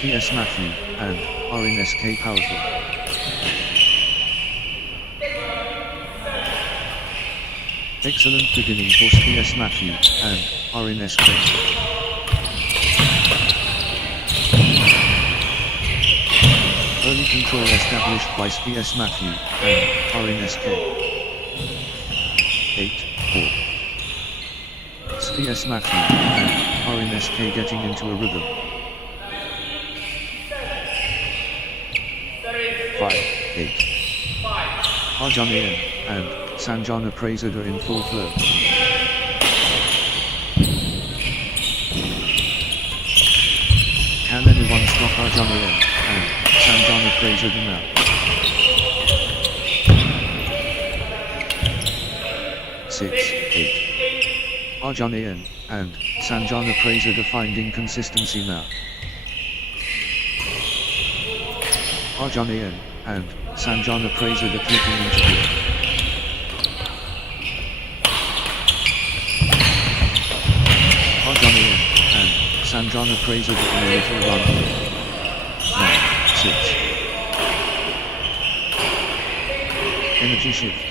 SPS Matthew, and RNSK powerful. Excellent beginning for SPS Matthew, and RNSK. Early control established by SPS Matthew, and RNSK. 8-4. SPS Matthew, and RNSK getting into a rhythm. 5-8. Arjanian, and Sanjana Prasada in full flow. Can anyone stop Arjanian, and Sanjana Prasada now? 6-8. Arjanian, and Sanjana Prasada finding consistency now. Arjanian, and Sanjana Prasada clicking into gear. Arjanian, and Sanjana Prasada in a little run. 9-6. Energy shift.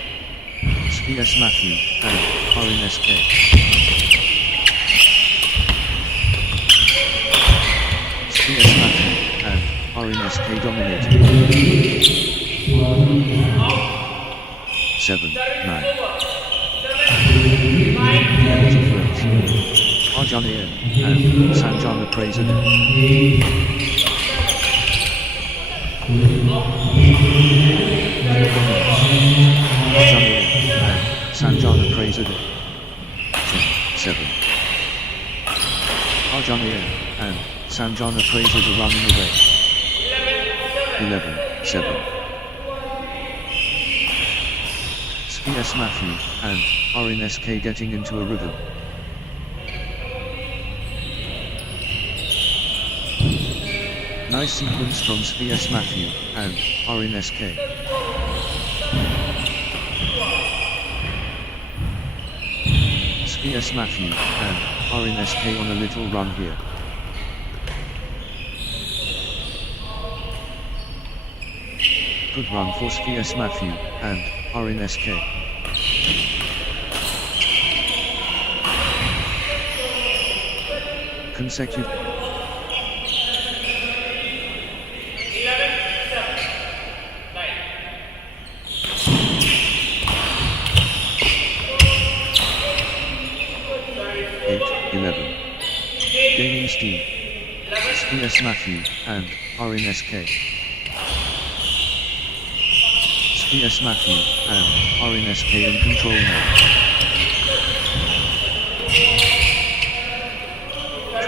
SPS Matthew, and RNSK. SPS Matthew, and RNSK dominating. 7-9. Energy flows. Arjanian, and Sanjana Prasada. Arjanian, and Sanjana Prasada. 10-7. Arjanian, and Sanjana Prasada running away. 11-7. SPS Matthew, and RNSK getting into a rhythm. Nice sequence from SPS Matthew, and RNSK. SPS Matthew, and RNSK on a little run here. Good run for SPS Matthew, and RNSK. Consecutive. 8-11. Gaining steam. SPS Matthew, and RNSK. SPS Matthew, and RNSK in control now.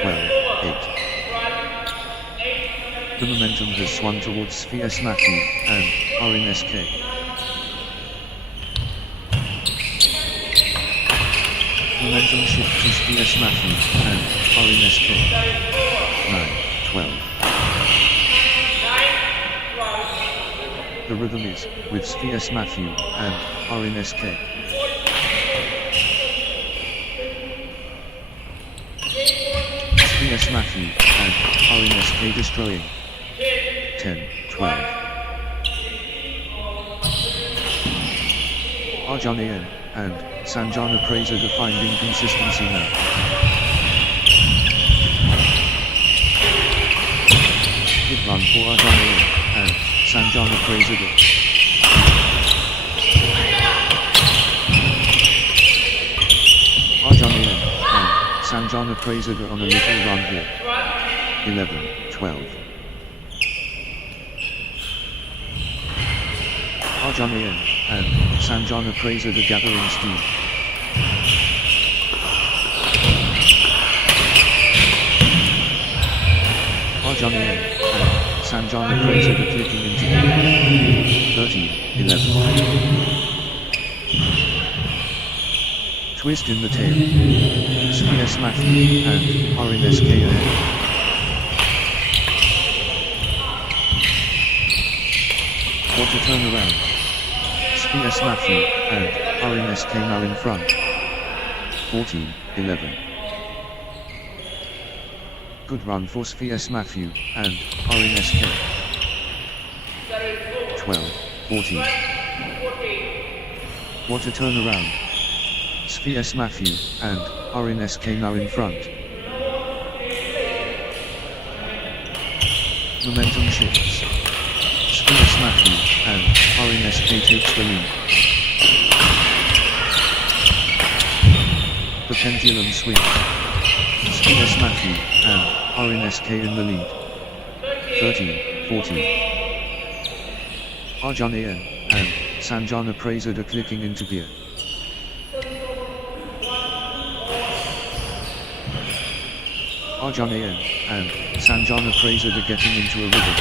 12-8. The momentum has swung towards SPS Matthew, and RNSK. Momentum shift to SPS Matthew, and RNSK. 9-12. The rhythm is, with SPS Matthew, and RNSK. SPS Matthew, and RNSK destroying. 10-12. Arjanian, and Sanjana Prasada finding consistency now. Good run for Arjanian, and Sanjana Prasada. Arjanian, and Sanjana Prasada on a little run here. 11-12. Arjanian, and Sanjana Prasada gathering steam. Arjanian, and Sanjana Prasada clicking into gear. 13-11. Twist in the tail. SPS Matthew, and RNSK ahead. Quarter turnaround. SPS Matthew, and RNSK now in front. 14-11. Good run for Zeetius Matthew and RNSK. 12-14. What a turnaround. Zeetius Matthew and RNSK now in front. Momentum shifts. Zeetius Matthew and RNSK takes the lead. The pendulum swings. Zeetius Matthew and RNSK in the lead. 13-14. Arjanayan and Sanjana Prasad are clicking into gear. Arjanayan and Sanjana Prasad are getting into a rhythm.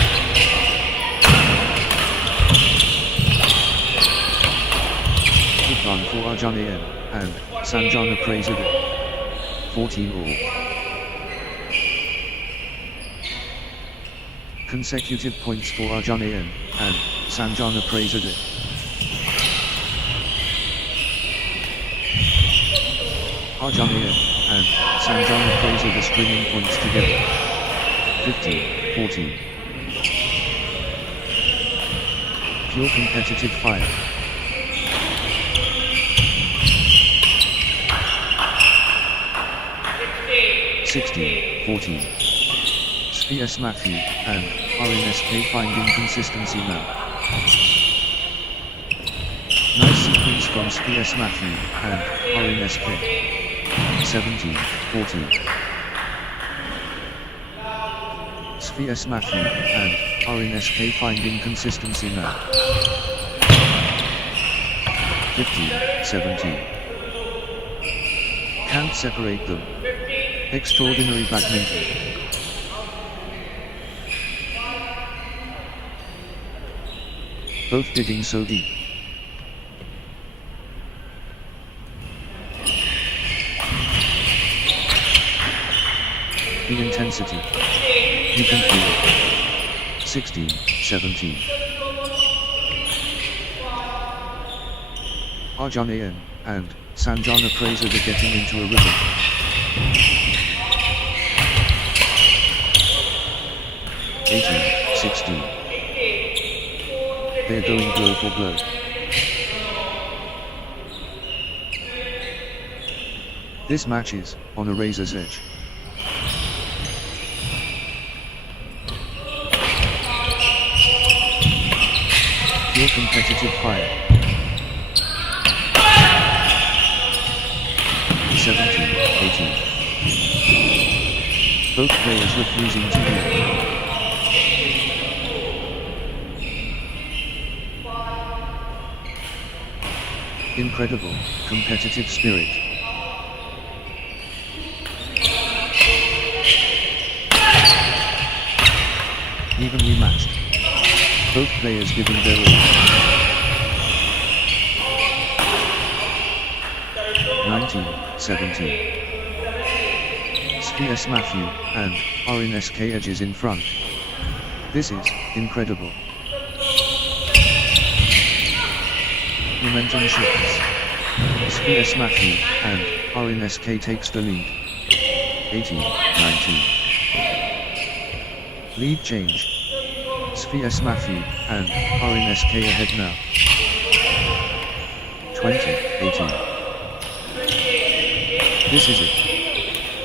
Good run for Arjanayan and Sanjana Prasad. 14 all. Consecutive points for Arjanayan and Sanjana Prasad. Arjanayan and Sanjana Prasad are stringing points together. 15-14. Pure competitive fire. 16-14. Zeetius Matthew and RNSK finding consistency now. Nice sequence from Zeetius Matthew and RNSK. 17-14. Zeetius Matthew and RNSK finding consistency now. 15-17. Can't separate them. Extraordinary badminton. Both digging so deep. The intensity. You can feel it. 16-17. Arjanayan and Sanjana Prasad are getting into a rhythm. 18-16. They're going blow for blow. This match is on a razor's edge. Pure competitive fire. 17-18. Both players refusing to move. Incredible, competitive spirit. Evenly matched. Both players giving their all. 19-17. Zeetius Matthew and RNSK edges in front. This is incredible. Momentum shifts. Zeetius Matthew and RNSK takes the lead. 18-19. Lead change. Zeetius Matthew and RNSK ahead now. 20-18. This is it.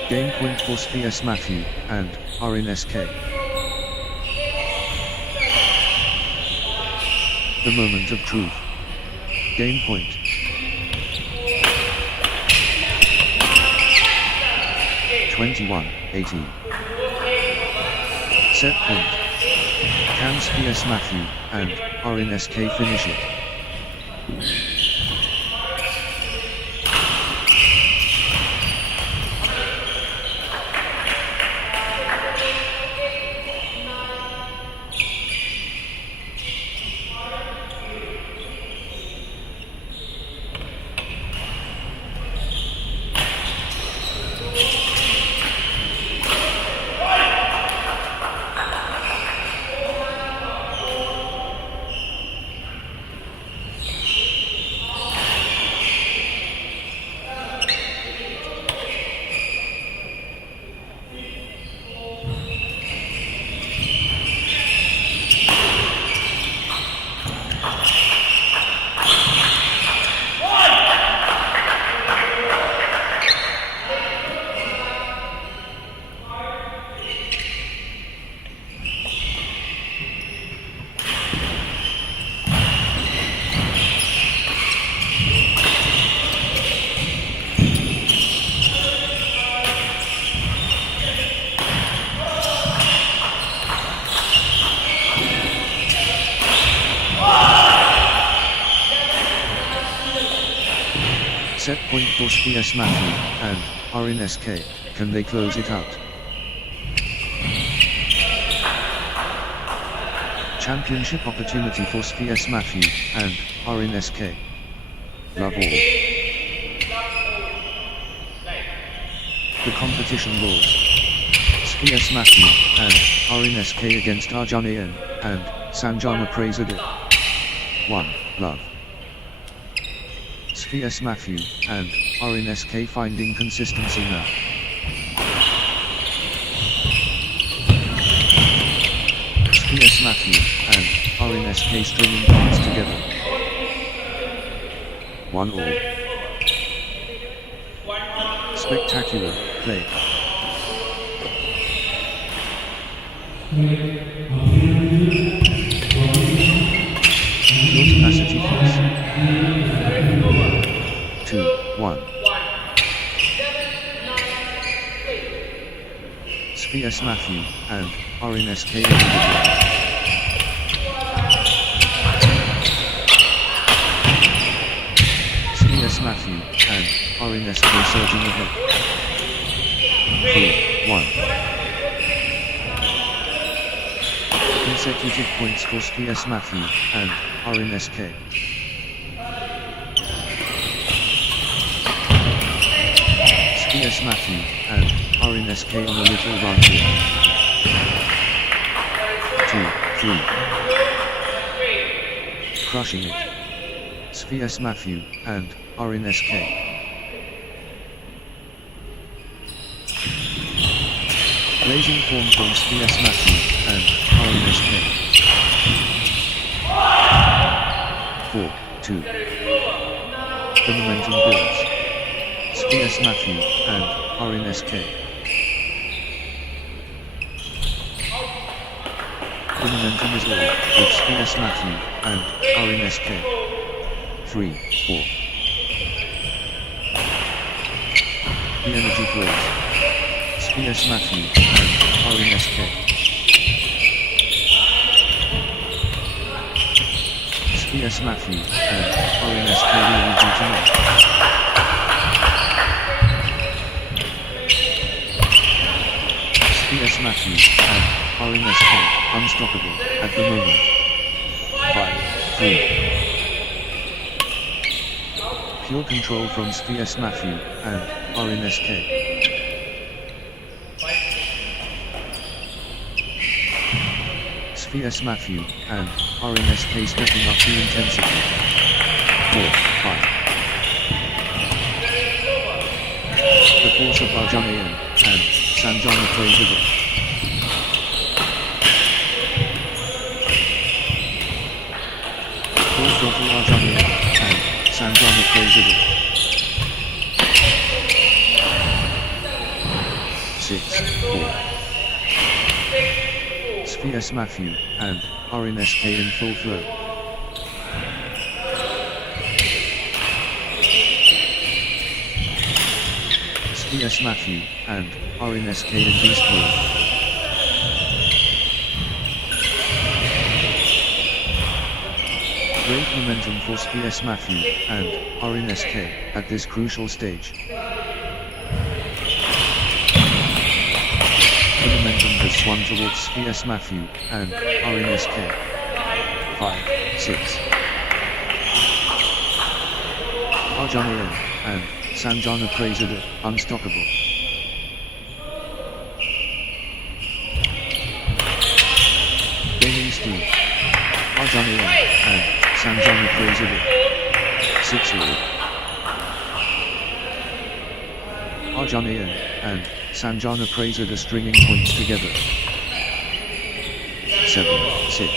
Game point for Zeetius Matthew and RNSK. The moment of truth. Game point. (21-18). Set point. Can Zeetius Matthew and RNSK finish it? Set point for SPS Matthew and RNSK. Can they close it out? Championship opportunity for SPS Matthew and RNSK. Love all. The competition laws. SPS Matthew and RNSK against Arjanayan and Sanjana Prasad. 1. Love. SPS Matthew and RNSK finding consistency now. SPS Matthew and RNSK stringing points together. 1 all. Spectacular play. Your tenacity force. 2-1. SPS Matthew and RNSK individual. SPS Matthew and RNSK surging ahead. 3-1. Consecutive points for SPS Matthew and RNSK. SPS Matthew and RNSK on a little run here. 2-3. Crushing it. SPS Matthew and RNSK. Blazing form from SPS Matthew and RNSK. 4-2. The momentum builds. SPS Matthew and RNSK. The momentum is all with SPS Matthew and RNSK. 3-4. The energy flows. SPS Matthew and RNSK. SPS Matthew and RNSK really do tonight. SPS Matthew and RNSK unstoppable at the moment. 5-3. Pure control from SPS Matthew and RNSK. SPS Matthew and RNSK stepping up the intensity. 4-5. The force of Arjanayan and Sanjana Prasad. Full throttle Arjanayan and Sanjana Prasad. 6-4. SPS Matthew and RNSK in full flow. SPS Matthew and RNSK in beast mode. Great momentum for SPS Matthew and RNSK at this crucial stage. The momentum has swung towards SPS Matthew and RNSK. 5-6. Arjanayan and Sanjana Prasad unstoppable. Gaining steam. Arjanayan and Sanjana Prasad. 6-all. Arjanayan and Sanjana Prasad are stringing points together. 7-6.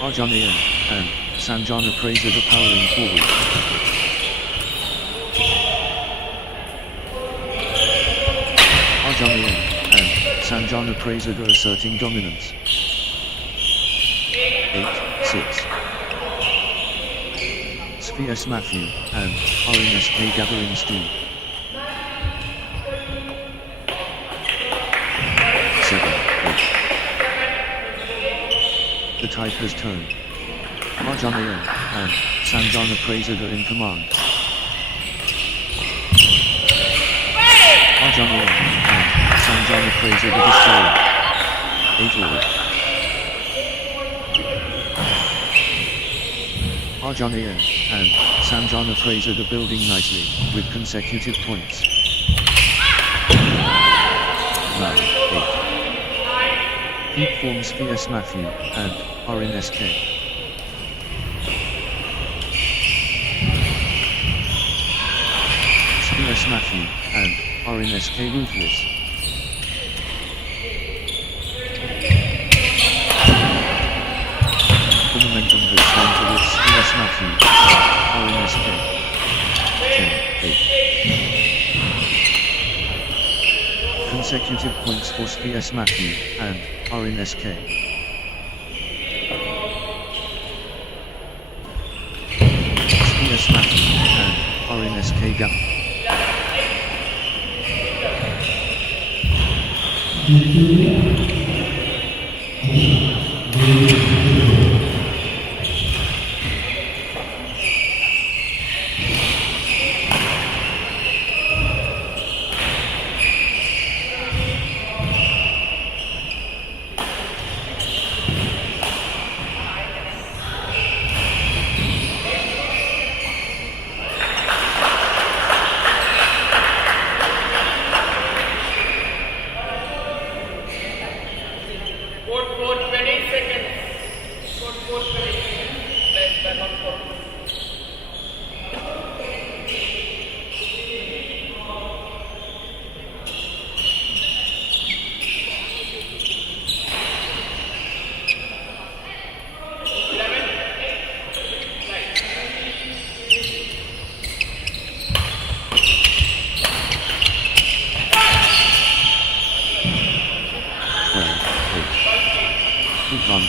Arjanayan and Sanjana Prasad are powering forward. Arjanayan and Sanjana Prasad are asserting dominance. 8-6. SPS Matthew and RNSK gathering steam. 7-8. The tide has turned. Arjanayan and Sanjana Prasada in command. Arjuna and Sanjana Prasada destroyer. 8-all. Arjuna and Sanjana Prasada building nicely, with consecutive points. 9-8. Peak forms VS Matthew and RNSK. VS Matthew and RNSK ruthless. The momentum has gone towards VS Matthew and RNSK. 10-8. Consecutive points for VS Matthew and RNSK. VS Matthew and RNSK gap.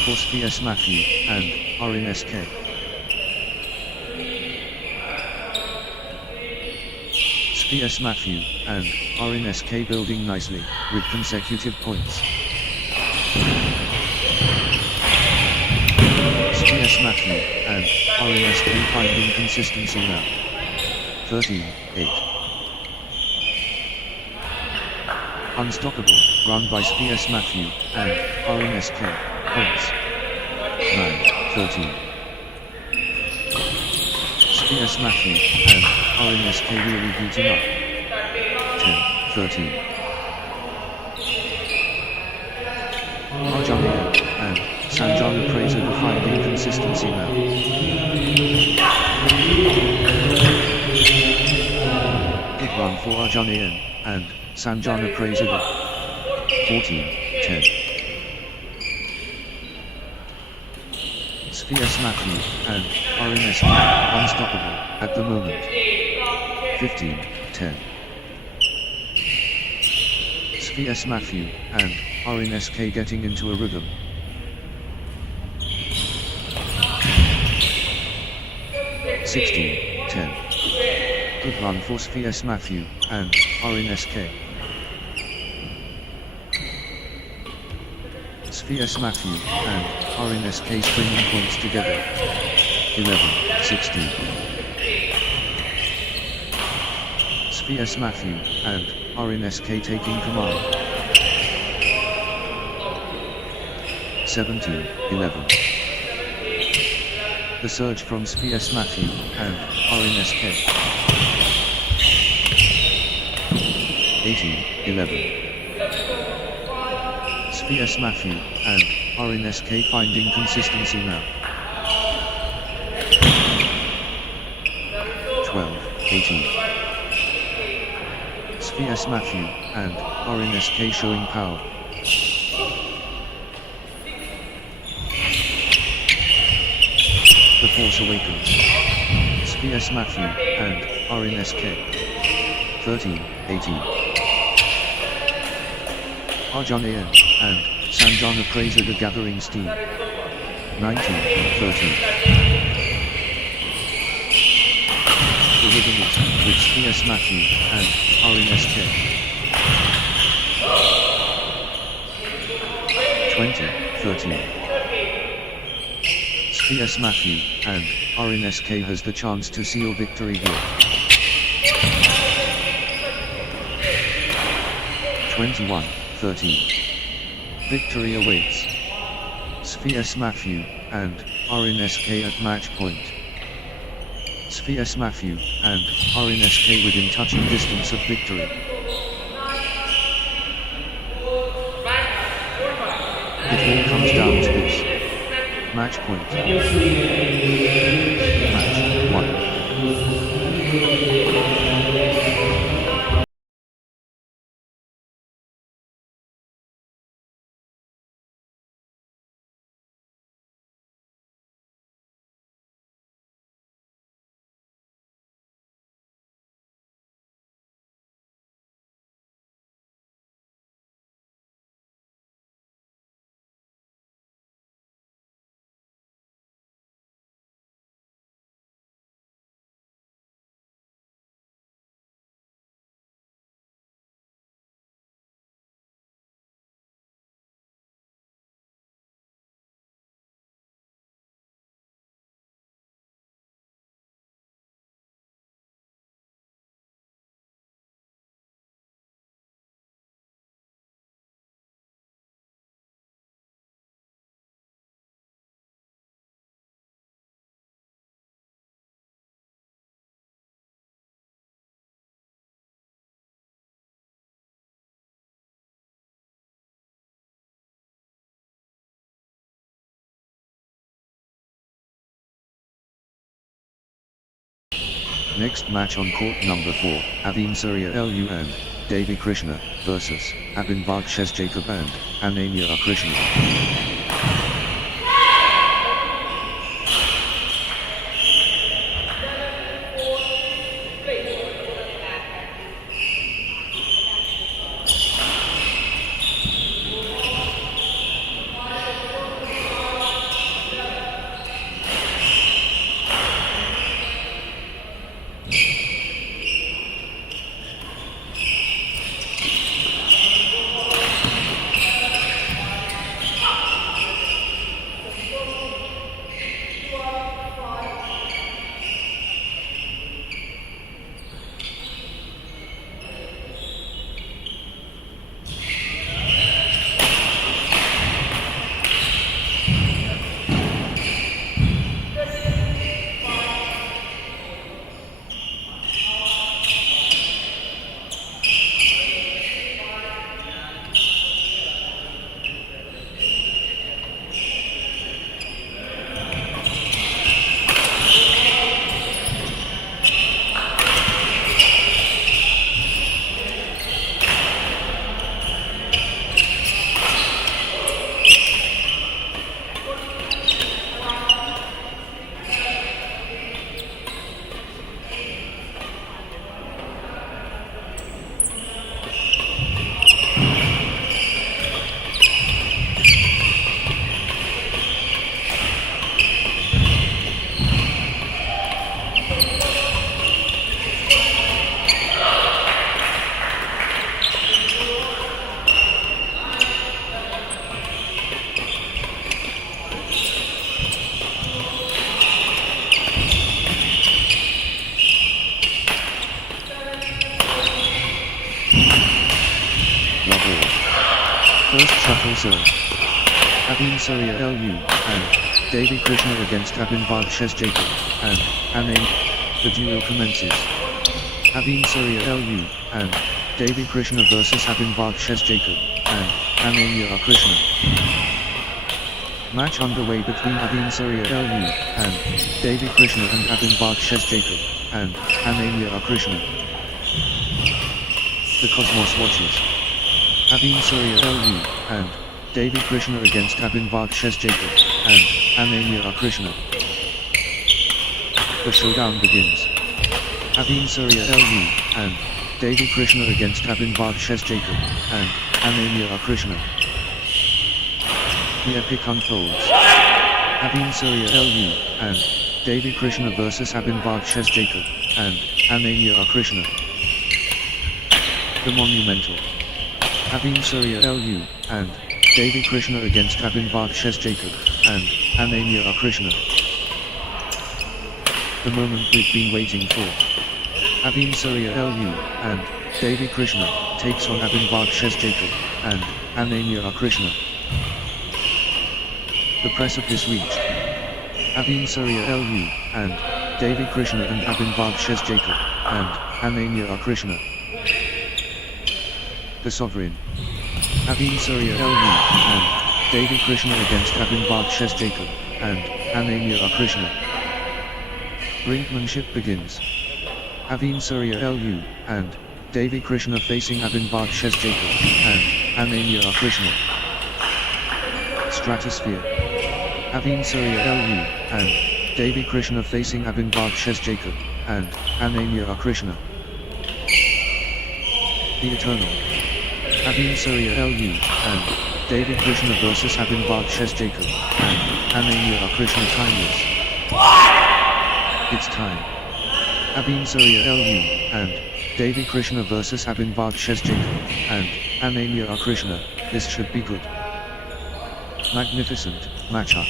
Force VS Matthew and RNSK. VS Matthew and RNSK building nicely, with consecutive points. VS Matthew and RNSK finding consistency now. 13-8. Unstoppable, run by VS Matthew and RNSK. Points. 9-13. VS Matthew and RNSK really beating up. 10-13. Arjuna and Sanjana Prasada finding consistency now. Good run for Arjuna and Sanjana Prasada. 14-10. VS Matthew and RNSK unstoppable at the moment. 15-10. VS Matthew and RNSK getting into a rhythm. 16-10. Good run for VS Matthew and RNSK. VS Matthew and RNSK stringing points together. 11-16. VS Matthew and RNSK taking command. 17-11. The surge from VS Matthew and RNSK. 18-11. VS Matthew and RNSK finding consistency now. 12-18. VS Matthew and RNSK showing power. The Force Awakens. VS Matthew and RNSK. 13-18. Arjuna and Sanjana Prasada gathering steam. 19-13. The rhythm is with VS Matthew and RNSK. 20-13. VS Matthew and RNSK has the chance to seal victory here. 21-13. Victory awaits. Zeetius Matthew and RNSK at match point. Zeetius Matthew and RNSK within touching distance of victory. It all comes down to this. Match point. Match 1. Next match on court number 4, Avin Surya Lu and Devi Krishna versus Abin Varkshes Jacob and Ananya Krishna. First shuffle serve. Avin Surya Lu and Devi Krishna against Abin Varkshes Jacob and Anand. The duel commences. Avin Surya Lu and Devi Krishna versus Abin Varkshes Jacob and Ananya Krishna. Match underway between Avin Surya Lu and Devi Krishna and Abin Varkshes Jacob and Ananya Krishna. The Cosmos watches. Avin Surya Lu and Devi Krishna against Abin Varkshes Jacob and Ananya Krishna. The showdown begins. Avin Surya Lu and Devi Krishna against Abin Varkshes Jacob and Ananya Krishna. The epic unfolds. Avin Surya Lu and Devi Krishna versus Abin Varkshes Jacob and Ananya Krishna. The monumental. Avin Surya Lu and Devi Krishna against Abin Varkshes Jacob and Ananya Krishna. The moment we've been waiting for. Avin Surya LU and Devi Krishna takes on Abhinbag Jacob and Ananya Krishna. The precipice reached. Avin Surya LU and Devi Krishna and Abhinbag Jacob and Ananya Krishna. The sovereign. Avin Surya LU and Devi Krishna against Abhinbag Jacob and Ananya Krishna. Brinkmanship begins. Avin Surya LU and Devi Krishna facing Abhinbag Jacob and Ananya Krishna. Stratosphere. Avin Surya LU and Devi Krishna facing Abhinbag Jacob and Ananya Krishna. The Eternal. Avin Surya LU and Devi Krishna versus Abhinbag Jacob and Ananya Krishna. Timeless. It's time. Avin Surya LU and Devi Krishna versus Abhinbag Jacob and Ananya Krishna. This should be good. Magnificent matchup.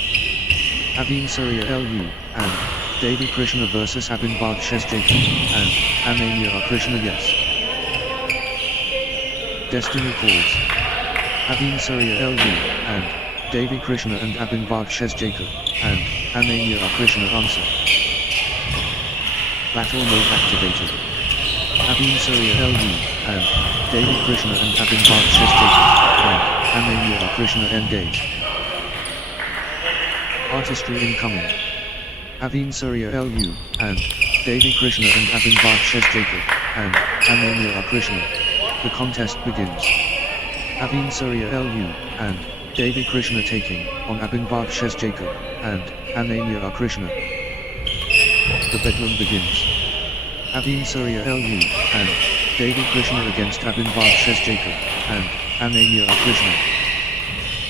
Avin Surya LU and Devi Krishna versus Abhinbag Jacob and Ananya Krishna. Yes. Destiny calls. Avin Surya LU and Devi Krishna and Abhinbag Jacob and Ananya Krishna. Answer. Battle mode activated. Avin Surya LU and Devi Krishna and Abhinbag Jacob and Ananya Krishna engage. Artistry incoming. Avin Surya LU and Devi Krishna and Abhinbag Jacob and Ananya Krishna. The contest begins. Avin Surya LU and Devi Krishna taking on Abhinbag Jacob and Ananya Krishna. The bedlam begins. Avin Surya LU and Devi Krishna against Abhinbag Jacob and Ananya Krishna.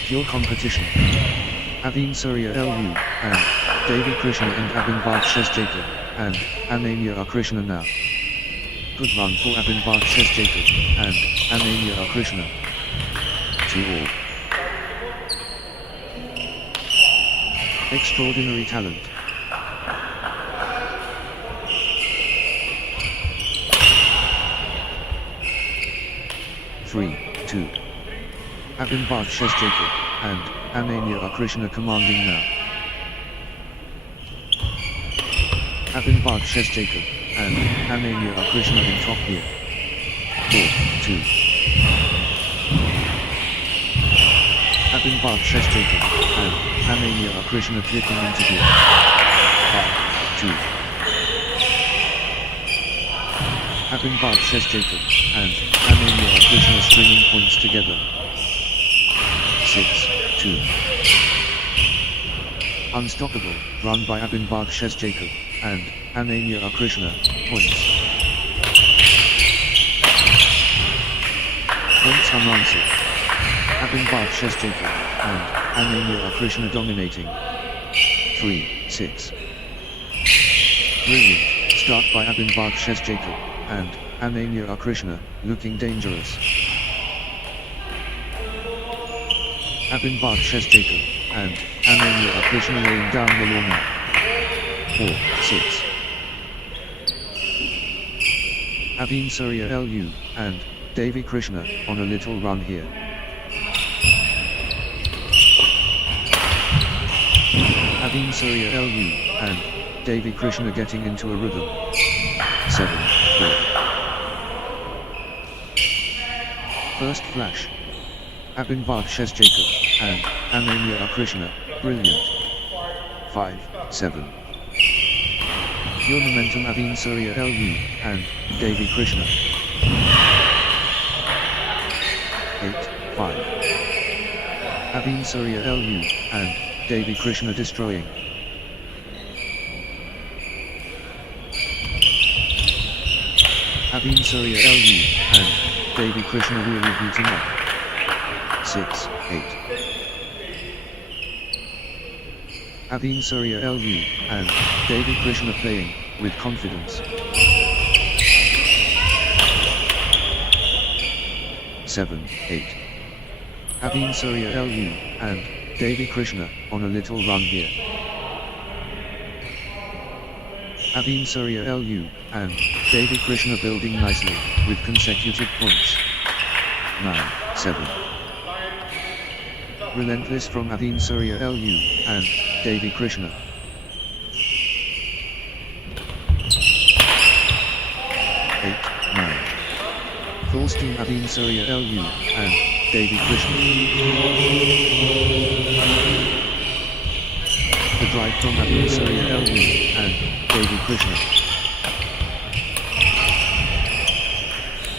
Pure competition. Avin Surya LU and Devi Krishna and Abhinbag Jacob and Ananya Krishna now. Good run for Abhinbag Jacob and Ananya Krishna. To all. Extraordinary talent. Three, 2. Abhinbag Jacob and Ananya Krishna commanding now. Abhinbag Jacob and Ananya Krishna in top gear. 4, 2. Abhinbag Jacob and Ananya Krishna clicking into gear. 5, 2. Abhinbag Jacob and Ananya Krishna stringing points together. 6, 2. Unstoppable, run by Abhinbag Jacob and Ananya Krishna, points. Points unanswered. Abhinbag Jacob and Ananya Krishna dominating. 3, 6. Brilliant, start by Abhinbag Jacob and Ananya Krishna, looking dangerous. Abhinbag Jacob and Ananya Krishna laying down the law now. 4, 6. Avin Surya LU and Devi Krishna on a little run here. Avin Surya LU and Devi Krishna getting into a rhythm. 7, 4. First flash. Abhinbag Jacob and Ananya Krishna, brilliant. 5, 7. Pure momentum. Avin Surya LU and Devi Krishna. 8, 5. Avin Surya LU and Devi Krishna destroying. Avin Surya LU and Devi Krishna really beating up. 6, 8. Avin Surya LU and Devi Krishna playing with confidence. 7, 8. Avin Surya LU and Devi Krishna on a little run here. Aveen Surya LU, and Devi Krishna building nicely, with consecutive points. 9-7. Relentless from Aveen Surya LU, and Devi Krishna. 8-9. Full steam Aveen Surya LU, and Devi Krishna. The drive from Aveen Surya LU, and Devi Krishna.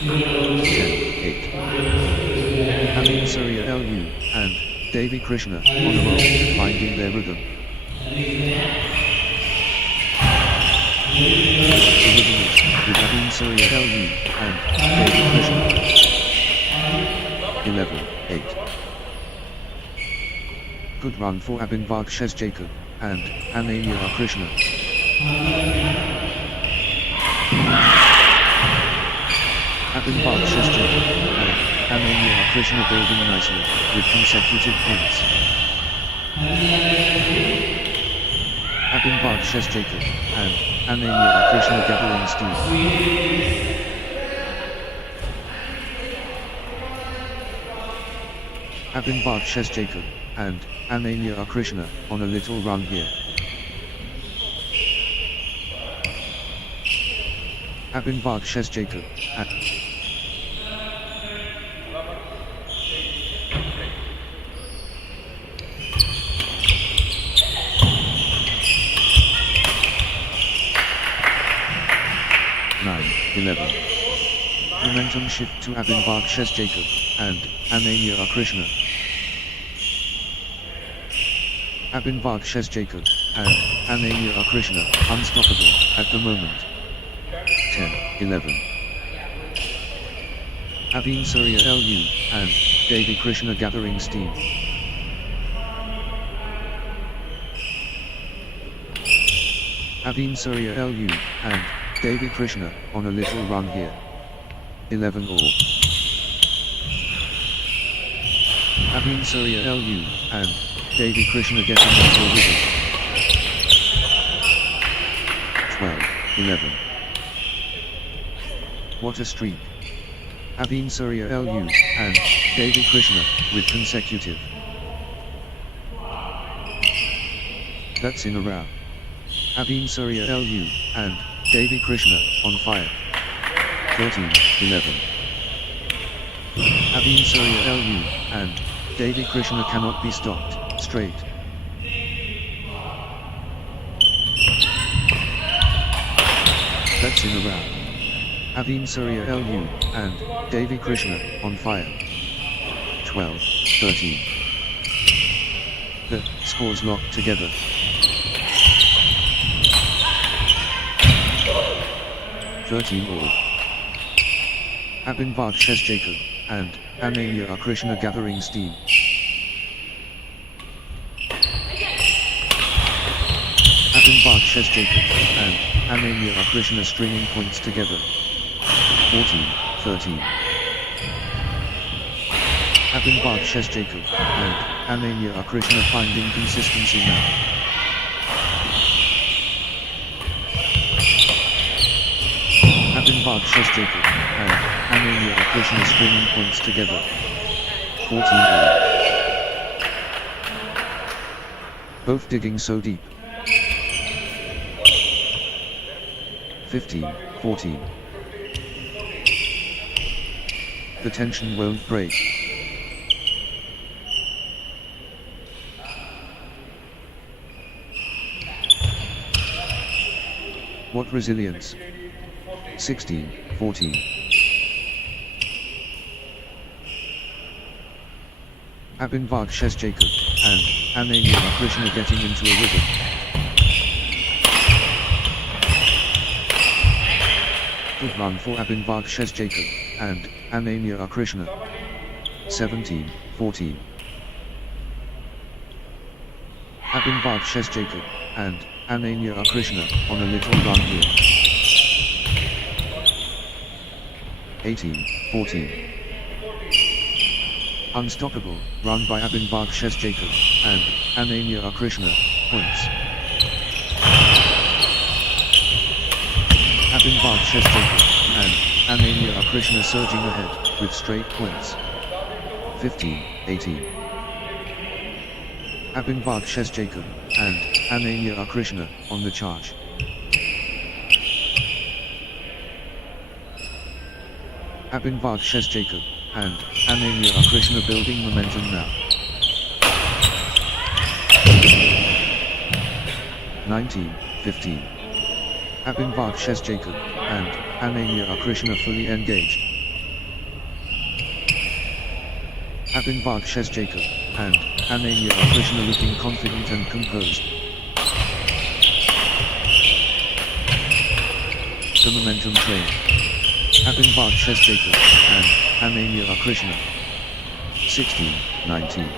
10-8. Aveen Surya LU, and Devi Krishna, on a roll, finding their rhythm. The rhythm is, with Aveen Surya LU, and Devi Krishna. 11-8. Good run for Abhinbag Jacob, and Ananya Krishna. Abhinbag Jacob, and Ananya Krishna building nicely, with consecutive points. Abhinbag Jacob, and Ananya Krishna gathering steam. Abhinbag Jacob, and Ananya Krishna, on a little run here. Abhinbag Jacob, and momentum shift to Abhinbag Jacob, and Ananya Krishna. Abhinbag Jacob, and Ananya Krishna, unstoppable, at the moment. 10-11. Aveen Surya LU, and Devi Krishna gathering steam. Aveen Surya LU, and Devi Krishna, on a little run here. 11 all. Aveen Surya LU, and Devi Krishna getting into a rhythm. 12-11. What a streak. Aveen Surya LU, and Devi Krishna, with consecutive. That's in a row. Aveen Surya LU, and Devi Krishna, on fire. 13-11. Aveen Surya LU, and Devi Krishna cannot be stopped, straight. That's in a row. Aveen Surya LU, and Devi Krishna, on fire. 12-13. The scores locked together. 13 all. Abhinbag Jacob, and Ananya Krishna gathering steam. Abhinbag Jacob, and Ananya Krishna stringing points together. 14-13. Abhinbag Jacob, and Ananya Krishna finding consistency now. Abhinbag Jacob, and Ananya Krishna stringing points together. 14 all. Both digging so deep. 15-14. The tension won't break. What resilience. 16-14. Abhinbag Jacob, and Ananya Krishna getting into a rhythm. Good run for Abhinbag Jacob, and Ananya Krishna. 17-14. Abhinbag Jacob, and Ananya Krishna, on a little run here. 18-14. Unstoppable, run by Abhinbag Jacob, and Ananya Krishna, points. Abhinbag Sheshjakob and Ananya Krishna surging ahead with straight points. 15-18. Abhinbag Sheshjakob and Ananya Krishna on the charge. Abhinbag Sheshjakob and Ananya Krishna building momentum now. 19-15. Abhinbag Sheshjakob and Ananya Krishna fully engaged. Abhinbag Sheshjakob and Ananya Krishna looking confident and composed. The momentum train. Abhinbag Sheshjakob and Ananya Krishna. 16-19.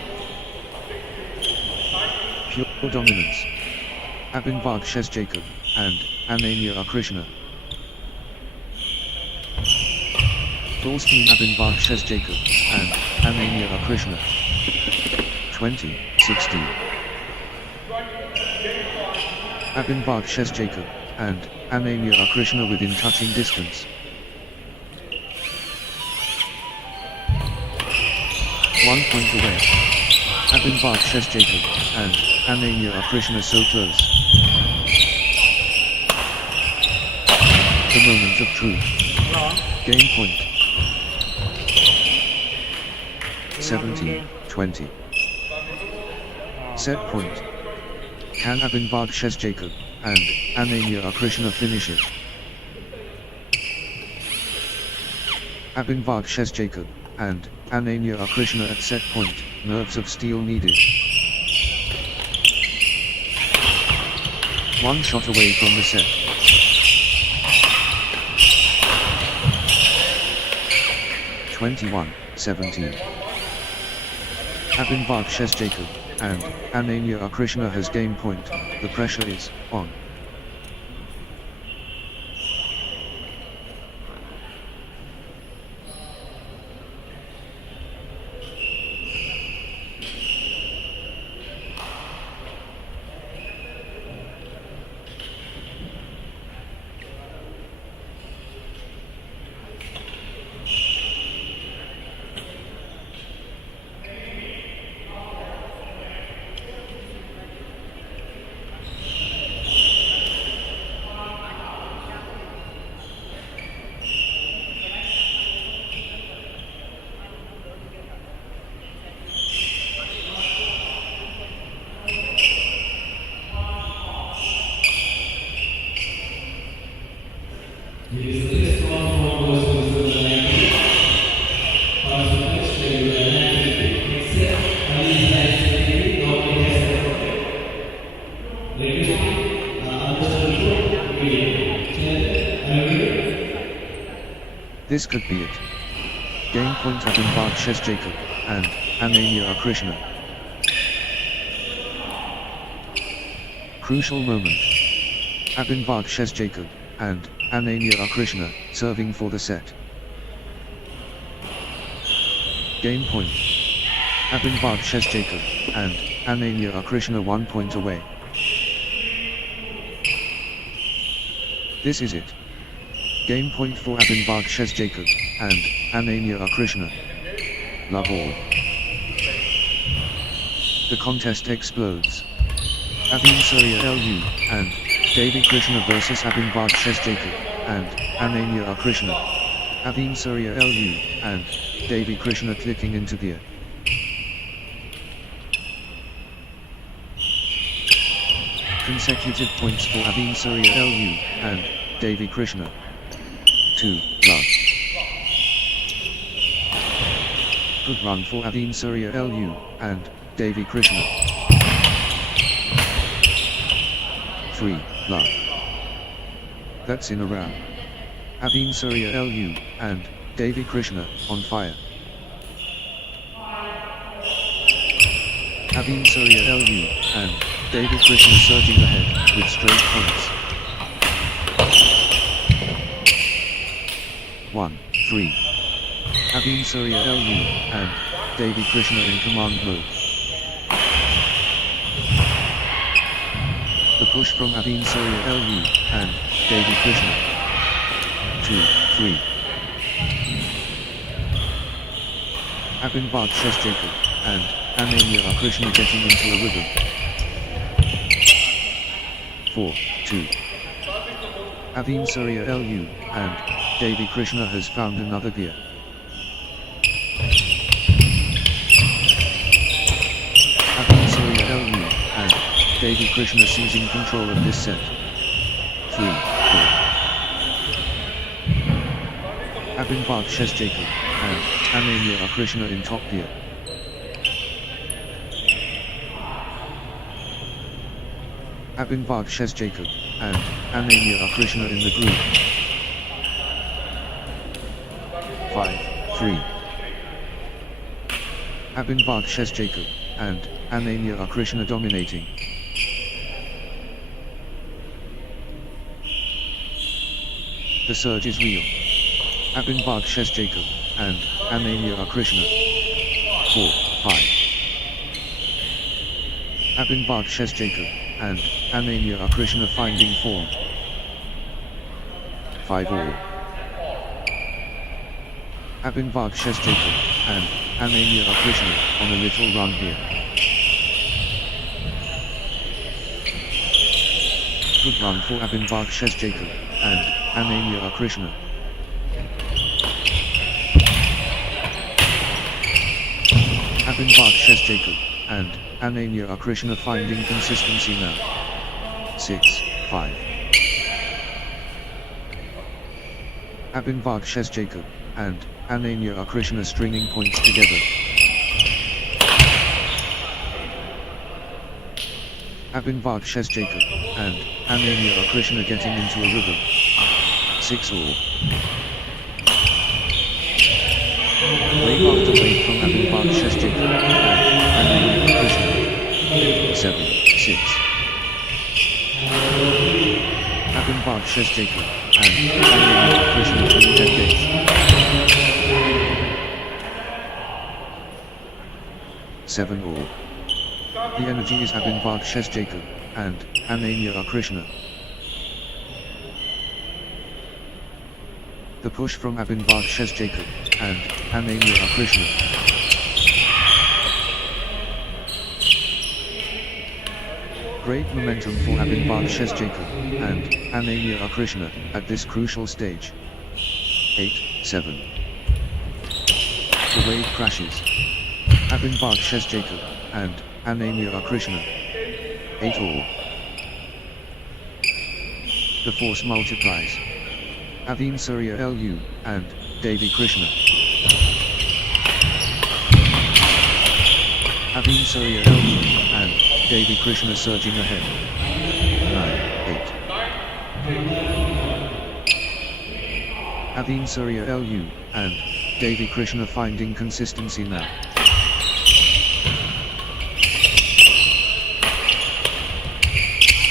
Pure dominance. Abhinbag Sheshjakob and Ananya Krishna. Full steam Abhinbag Sheshjakob and Ananya Krishna. 20-16. Abhinbag Sheshjakob and Ananya Krishna within touching distance. 1 point away. Abhinbag Sheshjakob and Ananya Krishna so close. The moment of truth. Game point. 17-20. Set point. Can Abhinbag Sheshjakob and Ananya Krishna finish it? Abhinbag Sheshjakob and Ananya Krishna at set point, nerves of steel needed. 1 shot away from the set. 21-17. Abhinbag Sheshjakob and Ananya Krishna has game point, the pressure is on. This could be it. Game point Abhinbag Sheshjakob and Ananya Krishna. Crucial moment. Abhinbag Sheshjakob and Ananya Krishna serving for the set. Game point. Abhinbag Sheshjakob and Ananya Krishna 1 point away. This is it. Game point for Abhinbag Sheshjakob and Ananya Krishna. Love all. The contest explodes. Abhin Surya Lu and Devi Krishna versus Abhinbag Sheshjakob and Ananya Krishna. Abhin Surya Lu and Devi Krishna clicking into gear. Consecutive points for Abhin Surya Lu and Devi Krishna. 2 love. Good run for Abhin Surya Lu and Devi Krishna. 3 love. That's in a round. Abhin Surya Lu and Devi Krishna on fire. Abhin Surya Lu and Devi Krishna surging ahead with straight points. 1-3. Abhin Surya Lu and Devi Krishna in command mode. The push from Abhin Surya Lu and Devi Krishna. 2, 3. Abhinvad Sheshjacob and Ananya Krishna getting into a rhythm. 4, 2. Avin Surya Lu and Devi Krishna has found another gear. Avin Surya Lu and Devi Krishna seizing control of this set. 3, 4. Abhinvad Sheshjacob and Ananya Krishna in top gear. Abhinvad Sheshjacob and Ananya Krishna in the group. 5, 3. Abhinvad Sheshjacob and Ananya Krishna dominating. The surge is real. Abhinvad Sheshjacob and Ananya Krishna. 4, 5. Abhinvad Sheshjacob and Ananya Krishna finding form. 5 all. Abhinvad Sheshjacob and Ananya Krishna on a little run here. Good run for Abhinvad Sheshjacob and Ananya Krishna. Abhinvad Sheshjacob and Ananya Krishna finding consistency now. 6, 5. Abhinvad Sheshjacob and Ananya Krishna stringing points together. Abhinvad Sheshjacob and Ananya Krishna getting into a rhythm. 6 all. Wave after wave from Abhinvad Sheshjacob and Ananya Krishna. 7, 6. Abhinvad Sheshjacob and Ananya Krishna in the head game. 7 all. The energy is Abhinvad Sheshjacob and Ananya Krishna. The push from Abhinvad Sheshjacob and Ananya Krishna. Great momentum for Abhinvad Sheshjacob and Ananya Krishna at this crucial stage. 8, 7. The wave crashes. Abhinvad Sheshjacob and Ananya Krishna. 8 all. The force multiplies. Avin Surya Lu and Devi Krishna. Avin Surya Lu and Devi Krishna surging ahead. 9, 8. Avin Surya Lu and Devi Krishna finding consistency now.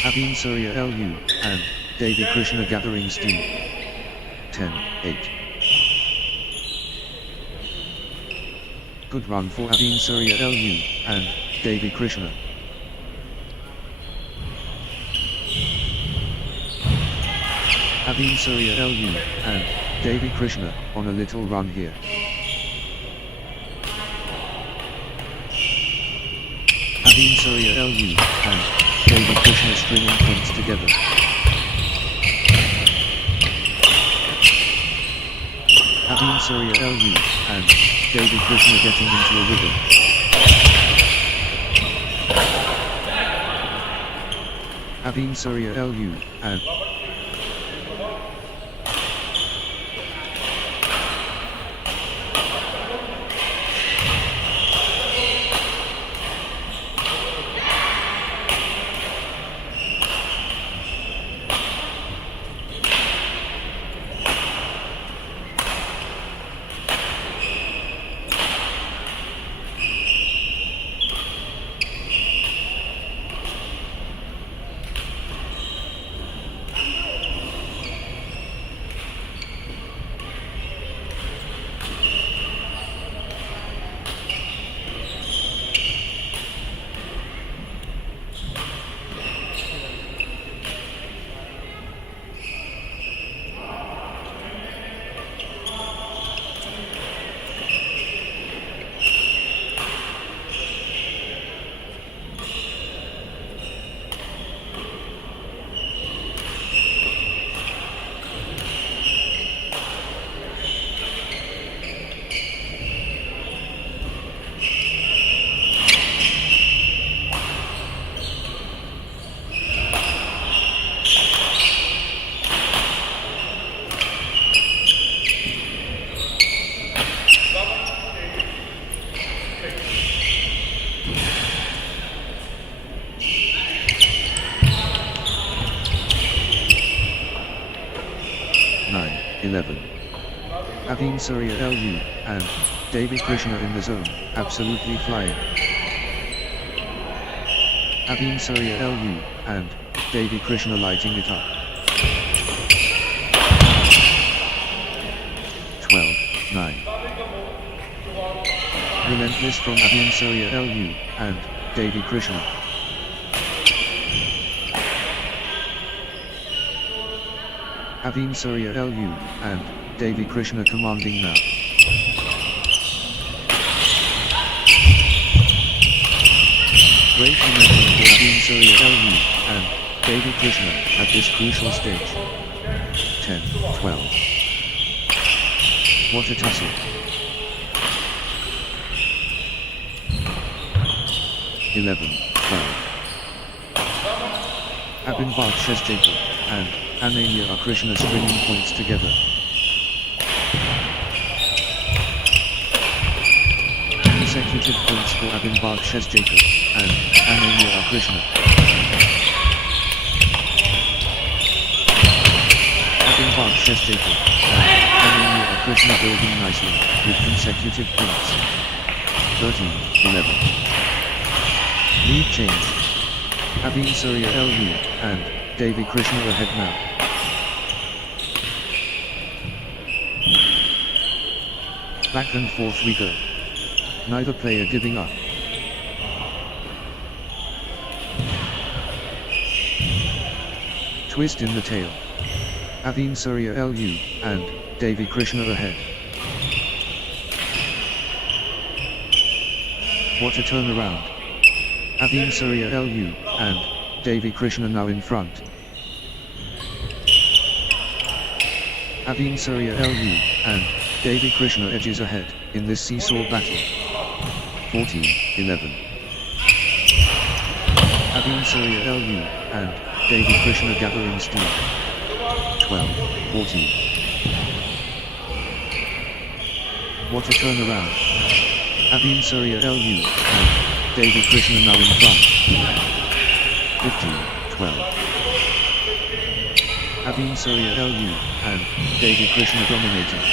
Avin Surya Lu and Devi Krishna gathering steam. 10, 8. Good run for Avin Surya Lu and Devi Krishna. Avin Surya Lu and Devi Krishna on a little run here. Avin Surya Lu and Devi Krishna stringing points together. Avin Surya Lu and Devi Krishna getting into a rhythm. Avin Surya Lu and 11. Aveen Surya LU and Devi Krishna in the zone, absolutely flying. Aveen Surya LU and Devi Krishna lighting it up. 12, 9. Relentless from Aveen Surya LU and Devi Krishna. Aveen Surya LU and Devi Krishna commanding now. Great momentum for Aveen Surya LU and Devi Krishna at this crucial stage. 10, 12. What a tussle. 11, 12. Abhinbad Shesjaker and Ananya are Krishna stringing points together. Consecutive points for Abhinbad Shesjaker and Ananya are Krishna. Abhinbad Shesjaker and Ananya are Krishna building nicely with consecutive points. 13, 11. Lead change. Aveen Surya LU and Devi Krishna ahead now. Back and forth we go. Neither player giving up. Twist in the tail. Aveen Surya LU and Devi Krishna ahead. What a turnaround. Aveen Surya LU and Devi Krishna now in front. Aveen Surya LU and Devi Krishna edges ahead in this seesaw battle. 14, 11. Aveen Surya LU and Devi Krishna gathering steam. 12, 14. What a turnaround. Aveen Surya LU and Devi Krishna now in front. 15, 12. Aveen Surya LU and Devi Krishna dominating.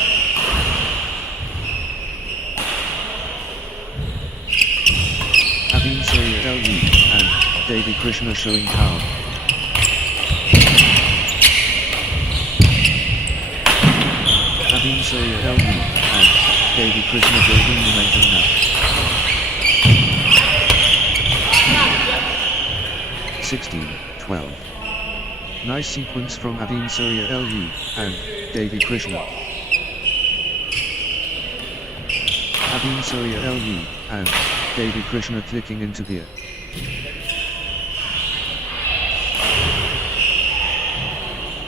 Aveen Surya LU and Devi Krishna showing power. Aveen Surya LU and Devi Krishna building momentum now. 16, 12. Nice sequence from Aveen Surya LU and Devi Krishna. Aveen Surya LU and Devi Krishna clicking into gear.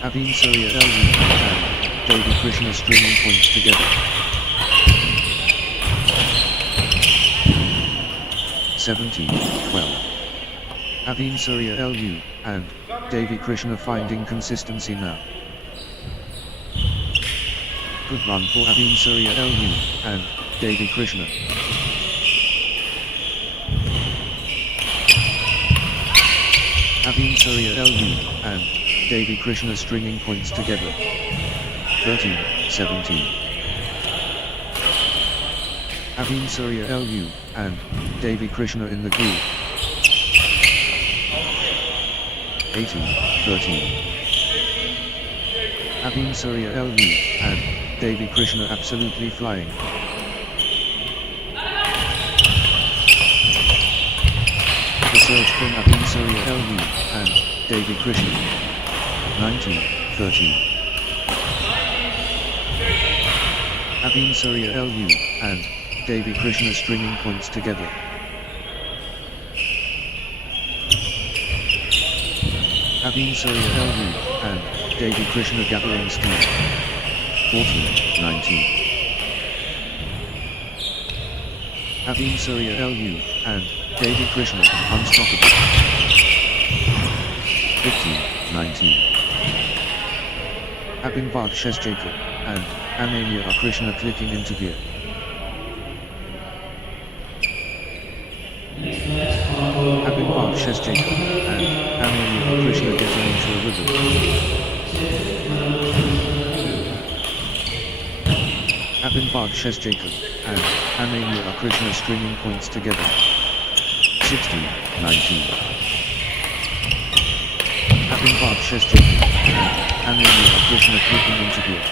Aveen Surya LU and Devi Krishna stringing points together. 17, 12. Aveen Surya LU and Devi Krishna finding consistency now. Good run for Aveen Surya LU and Devi Krishna. Aveen Surya LU and Devi Krishna stringing points together. 13, 17. Aveen Surya LU and Devi Krishna in the groove. 18, 13. Aveen Surya LU and Devi Krishna absolutely flying. The surge from Aveen Surya LU and Devi Krishna. 19, 13. Aveen Surya LU and Devi Krishna stringing points together. Aveen Surya LU and Devi Krishna gathering steam. 14, 19. Aveen Surya LU and Devi Krishna unstoppable. 15, 19. Abhinbad Shesjaker and Ananya are Krishna clicking into gear. Abhinbad Shesjaker and Ananya are Krishna getting into a rhythm. Abhinbag Jacob and Ananya Krishna stringing points together. 16-19. Abhinbag Jacob and Ananya Krishna clicking into gear.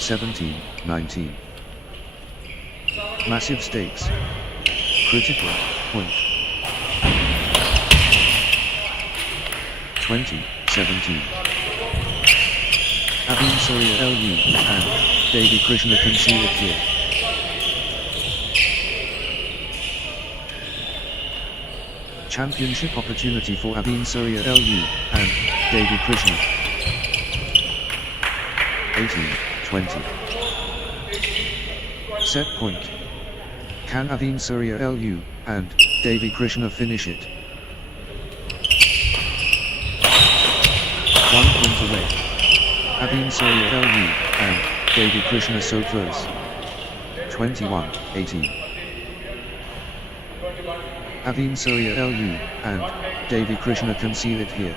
17-19. Massive stakes. Critical point. 20-17. Abhin Surya LU and Devi Krishna conceded here. Championship opportunity for Abhin Surya LU and Devi Krishna. 18-20. Set point. Can Abhin Surya LU and Devi Krishna finish it? 1 point away. Abhin Surya LU and Devi Krishna so close. 21-18. Abhin Surya LU and Devi Krishna conceded here.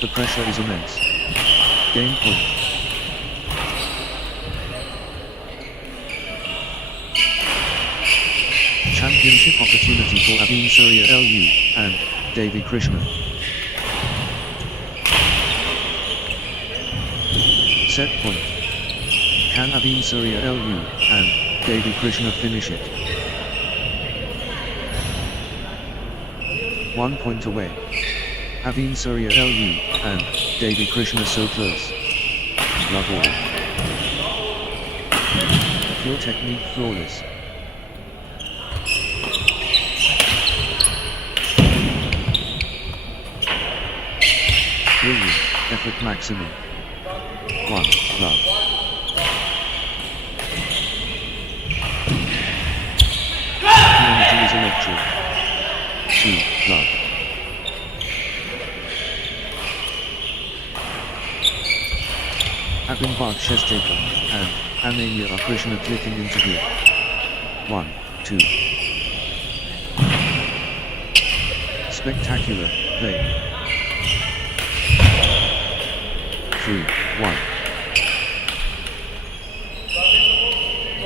The pressure is immense. Game point. Championship opportunity for Abhin Surya LU and Devi Krishna. Set point. Can Abhin Surya LU and Devi Krishna finish it? 1 point away. Abhin Surya LU and Devi Krishna so close. Love all. Pure technique flawless. Brilliant, effort maximum. 1, love. Unity is electric. 2, love. Abhinbag Jacob and Ananya Krishna clicking into gear. 1, 2. Spectacular play. 3, 1.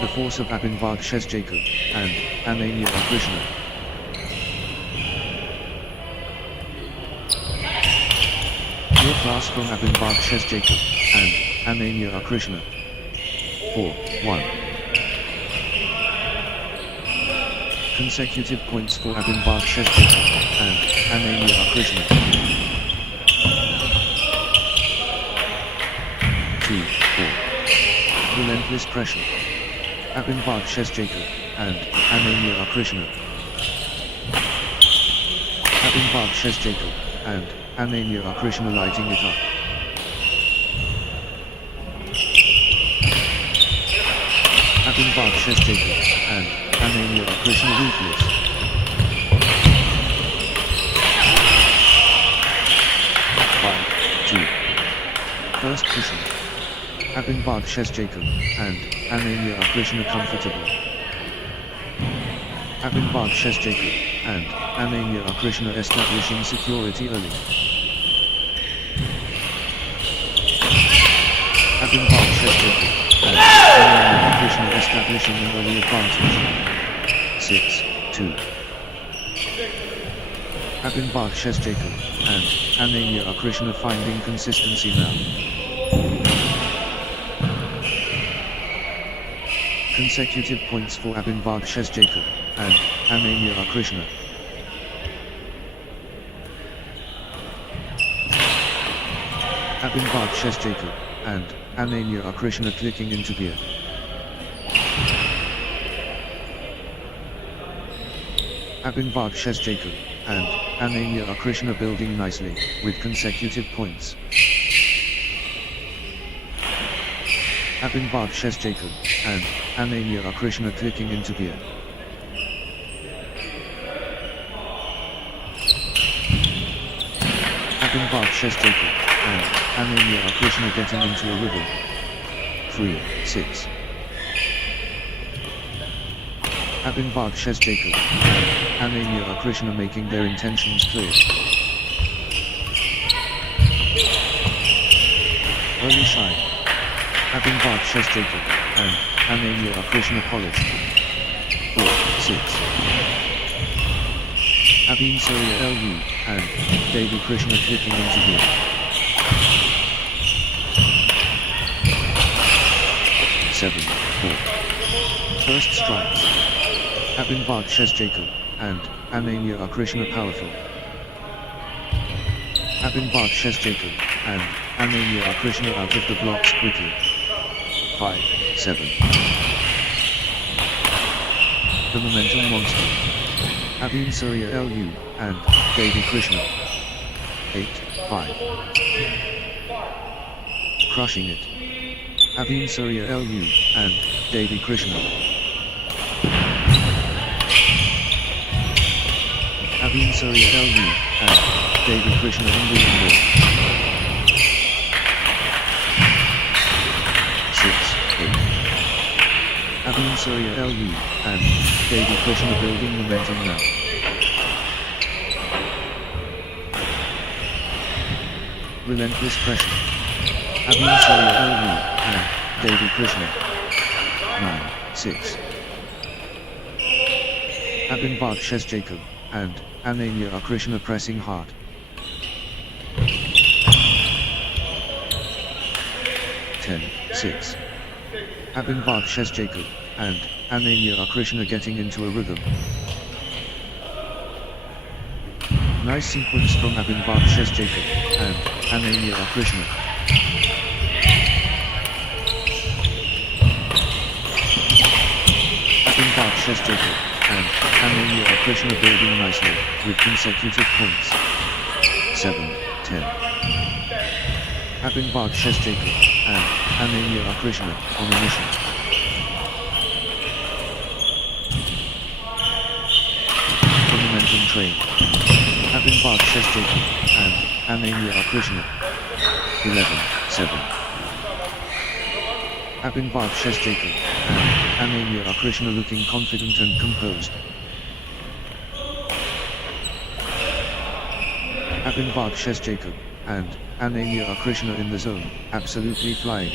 The force of Abhinbag Jacob and Ananya Krishna. Pure class from Abhinbag Jacob and Ananya Krishna. 4, 1. Consecutive points for Abhinbag Jacob and Ananya Krishna. 2, 4. Relentless pressure. Abhinbag Jacob and Ananya Krishna. Abhinbag Jacob and Ananya Krishna lighting it up. Abhinbag Jacob and Ananya Krishna ruthless. 5, 2. First cushion. Abhinbag Jacob and Ananya Krishna comfortable. Abhinbag Jacob and Ananya Krishna establishing security early. Abhinbag Jacob and Ananya Krishna establishing an early advantage. 6, 2. Abhinbag Jacob and Ananya Krishna finding consistency now. Consecutive points for Abhinbag Jacob and Ananya Krishna. Abhinbag Jacob and Ananya Krishna clicking into gear. Abhinbag Jacob and Ananya Krishna building nicely with consecutive points. Abhinbag Jacob and Ananya Krishna clicking into gear. Abhinbag Jacob and Ananya Krishna getting into a rhythm. 3-6. Abhinbag Jacob and Ananya Krishna making their intentions clear. Early shine. Abhinbag Jacob and Ananya Krishna polished. 4-6. Abhin Surya LU and Devi Krishna clicking into gear. 7-4. First strikes. Abhinbag Jacob and Ananya Krishna powerful. Abhinbag Jacob and Ananya Krishna out of the blocks quickly. 5-7. The momentum monster. Abhin Surya LU and Devi Krishna. 8-5. Crushing it. Abhin Surya LU and Devi Krishna. Abhin Surya LU and Devi Krishna in the window. 6-8. Abhin Surya LU and Devi Krishna building momentum now. Relentless pressure. Abhin Surya LU and Devi Krishna. 9-6. Abhinbag Jacob and Ananya Krishna pressing hard. 10-6. Abhinbag Jacob and Ananya Krishna getting into a rhythm. Nice sequence from Abhinbag Jacob and Ananya Krishna. Abhinbag Jacob and Ananya Krishna building nicely with consecutive points. 7-10. Abhinbag Jacob and Ananya Krishna on a mission. The momentum train. Abhinbag Jacob and Ananya Krishna. 11-7. Abhinbag Jacob and Ananya Krishna looking confident and composed. Abhinbag Jacob and Ananya Krishna in the zone, absolutely flying.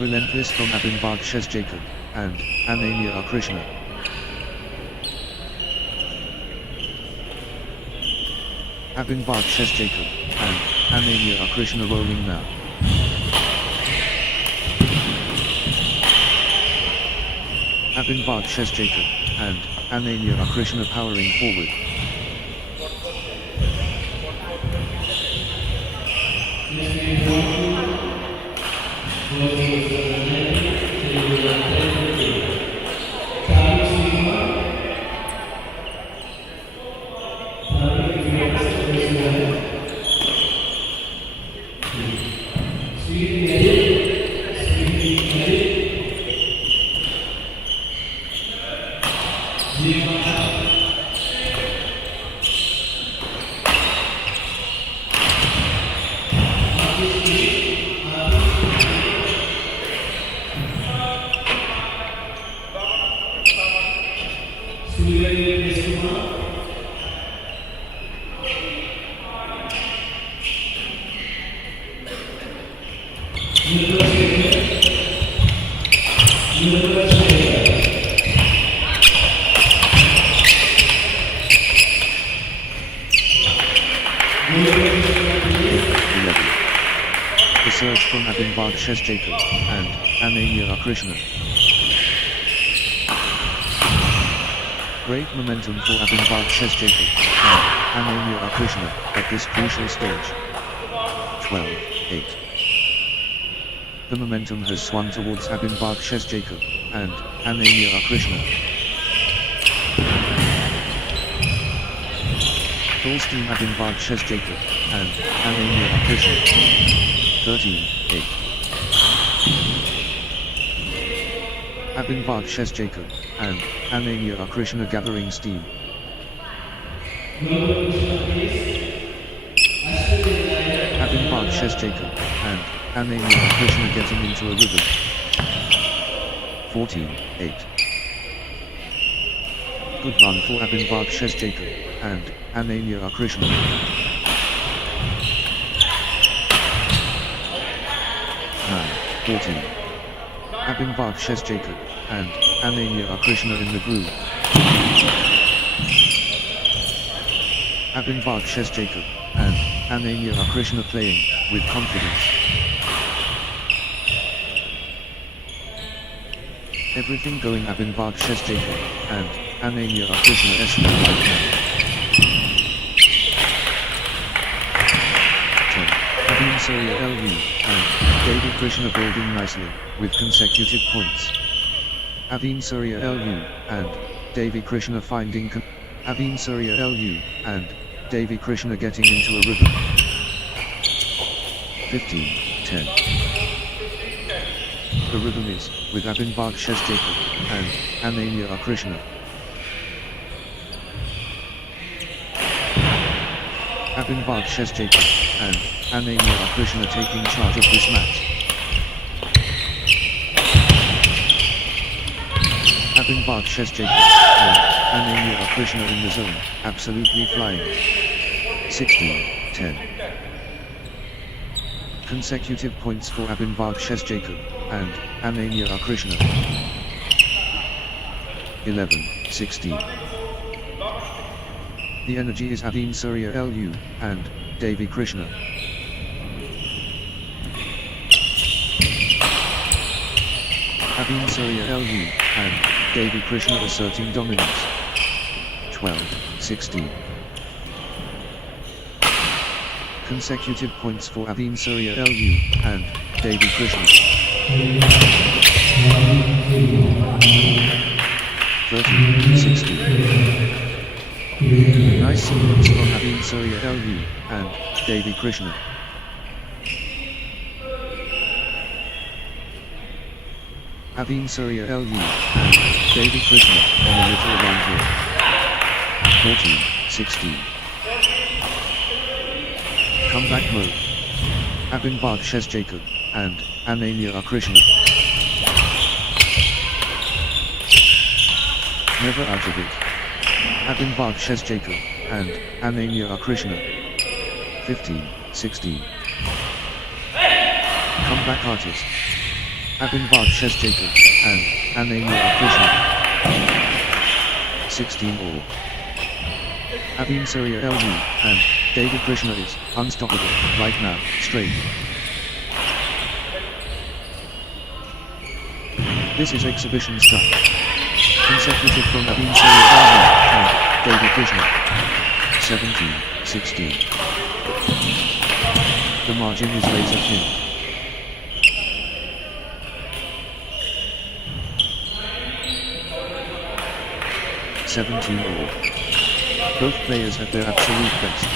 Relentless from Abhinbag Jacob and Ananya Krishna. Abhinbag Jacob and Ananya Krishna rolling now. Abhinbag Jacob and Ananya Krishna powering forward. from Abhinbag Jacob and Ananya Krishna. Great momentum for Abhinbag Jacob and Ananya Krishna at this crucial stage. 12-8. The momentum has swung towards Abhinbag Jacob and Ananya Krishna. Full steam Abhinbag Jacob and Ananya Krishna. 13-8. Abhinbag Jacob and Ananya Krishna gathering steam. Abhinbag Jacob and Ananya Krishna getting into a rhythm. 14-8. Good run for Abhinbag Jacob and Ananya Krishna. 9-14. Abhinbag Jacob and Ananya Krishna in the groove. Abhinbag Jacob and Ananya Krishna playing with confidence. Everything going Abhinbag Jacob and Ananya Krishna esque right now. 10. Abhin Surya LU and Devi Krishna building nicely with consecutive points. Abhin Surya LU and Devi Krishna finding Abhin Surya LU and Devi Krishna getting into a rhythm. 15-10. The rhythm is with Abhinbag Jacob and Ananya Krishna. Abhinbag Jacob and Ananya Krishna taking charge of this match. Abhinbag Jacob and Ananya Krishna in the zone, absolutely flying. 16-10. Consecutive points for Abhinbag Jacob and Ananya Krishna. 11-16. The energy is Abhin Surya LU and Devi Krishna. Abhin Surya LU and Devi Krishna asserting dominance. 12-16. Consecutive points for Abhin Surya LU and Devi Krishna. 13-16. Nice sequence from Abhin Surya LU and Devi Krishna. Abhin Surya LU and Devi Krishna on a little run here. 14-16. Comeback mode. Abhinbag Jacob and Ananya Krishna. Never out of it. Abhinbag Jacob and Ananya Krishna. 15-16. Comeback artist. Abhinbag Jacob and Ananya Krishna. 16-all. Abhin Surya LU and Devi Krishna is unstoppable right now, straight. This is exhibition stuff. Consecutive from Abhin Surya LU and Devi Krishna. 17-16. The margin is razor thin. 17-all. Both players at their absolute best.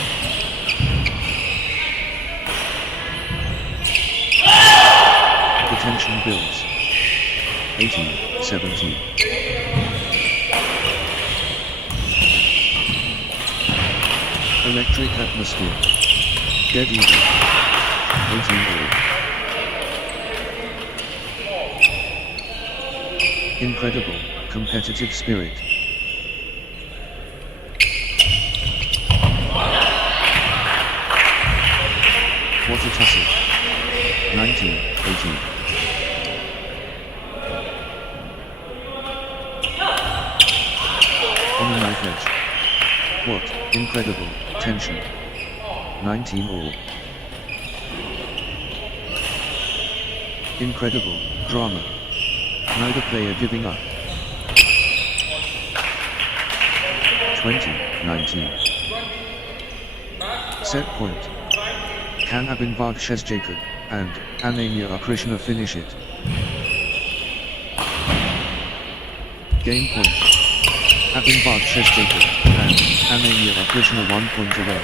The tension builds. 18-17. Electric atmosphere. Dead even. 18-all. Incredible, competitive spirit. What a tussle. 19-18. On the knife edge. What incredible tension. 19-all. Incredible drama. Neither player giving up. 20-19. Set point. Can Abinvad Jacob and Ananya Krishna finish it? Game point. Abinvad Jacob and Ananya Krishna 1 point away.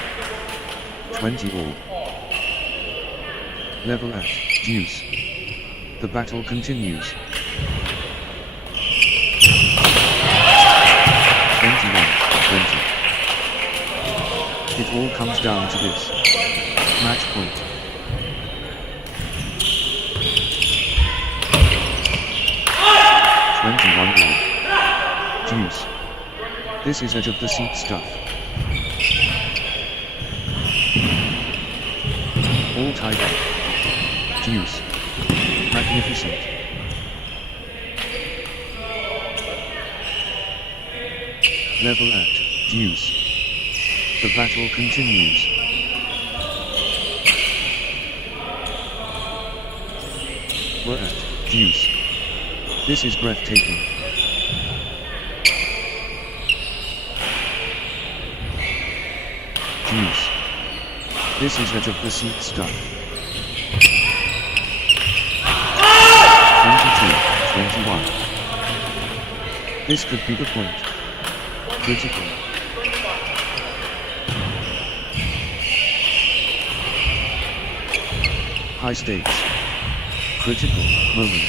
20 all. Level at deuce. The battle continues. 21-20. It all comes down to this. Match point. Deuce. This is edge of the seat stuff. All tied up. Deuce. Magnificent. Level at deuce. The battle continues. We're at deuce. This is breathtaking. Deuce. This is edge of the seat stuff. 22-21. This could be the point. Critical. High stakes. Critical moment.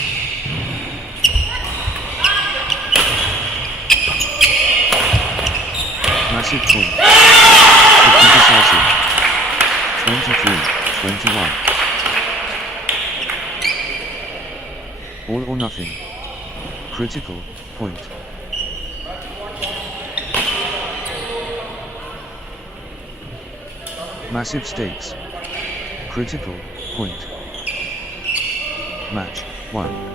Massive point. Could be decisive. 23-21. All or nothing. Critical point. Massive stakes. Critical point. Match 1.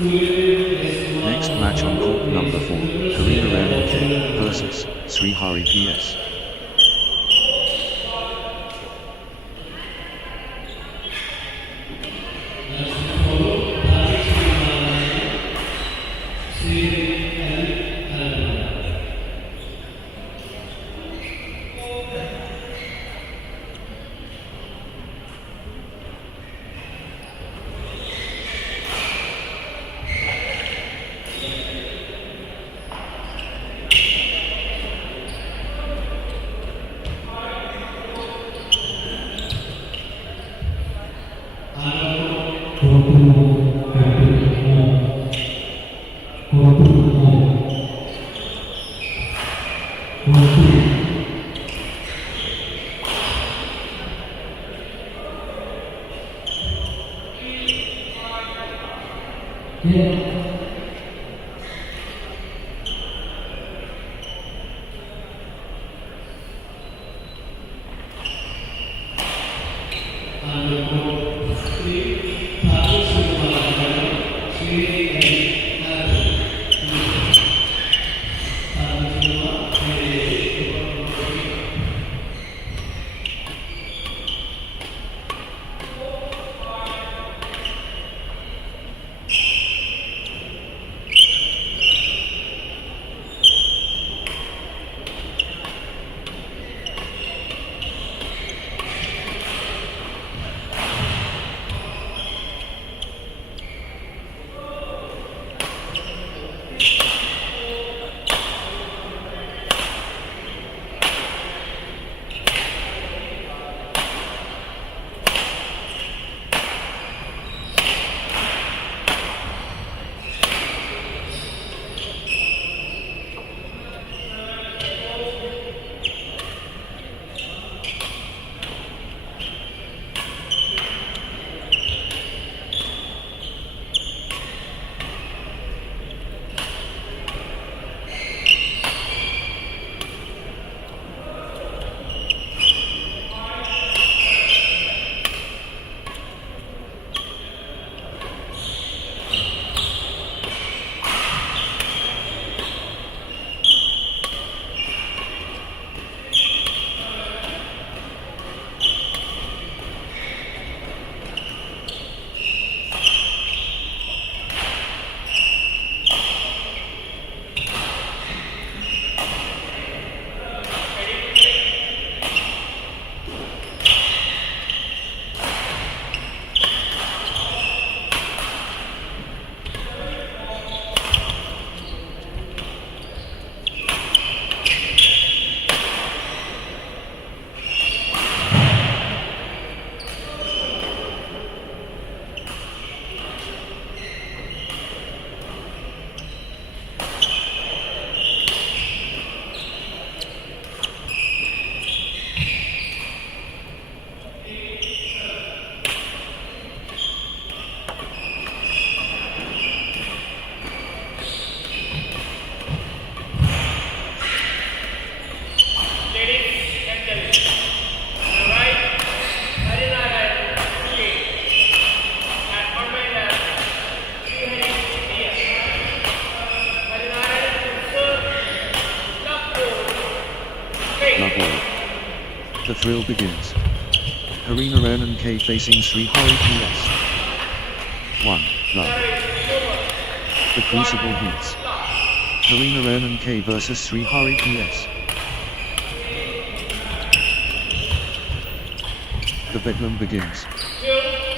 Next match on court number 4, Karina Rallies versus Srihari PS. Drill begins. Harina Ronan K facing Sri Hari PS. 1. Love. The Crucible heats. Harina Ronan K vs Sri Hari PS. The bedlam begins.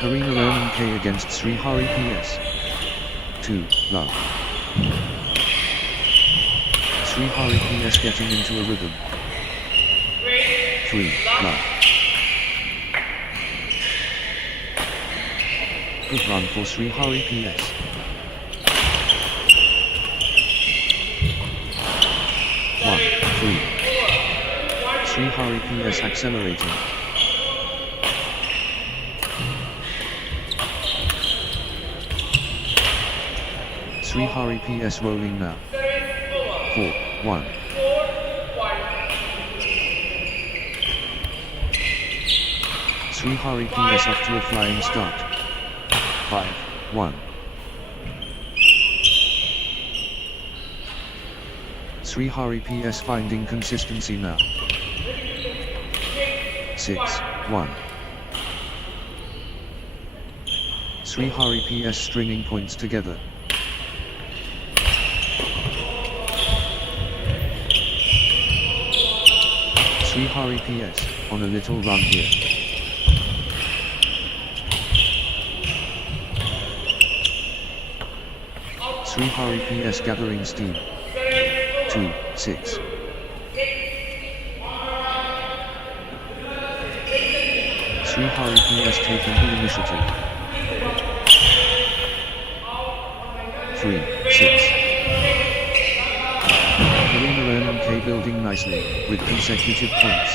Harina Ronan K against Sri Hari PS. 2. Love. Sri Hari PS getting into a rhythm. 3. Love. Good run for Sri Hari PS. 1. 3. Sri Hari PS accelerating. Sri Hari PS rolling now. 4. 1. Sri Hari PS off to a flying start. 5. 1. Sri Hari PS finding consistency now. 6. 1. Sri Hari PS stringing points together. Sri Hari PS on a little run here. Sri Hari PS gathering steam. 2. 6. Sri Hari PS taking the initiative. 3. 6. Harina Ronan K building nicely, with consecutive points.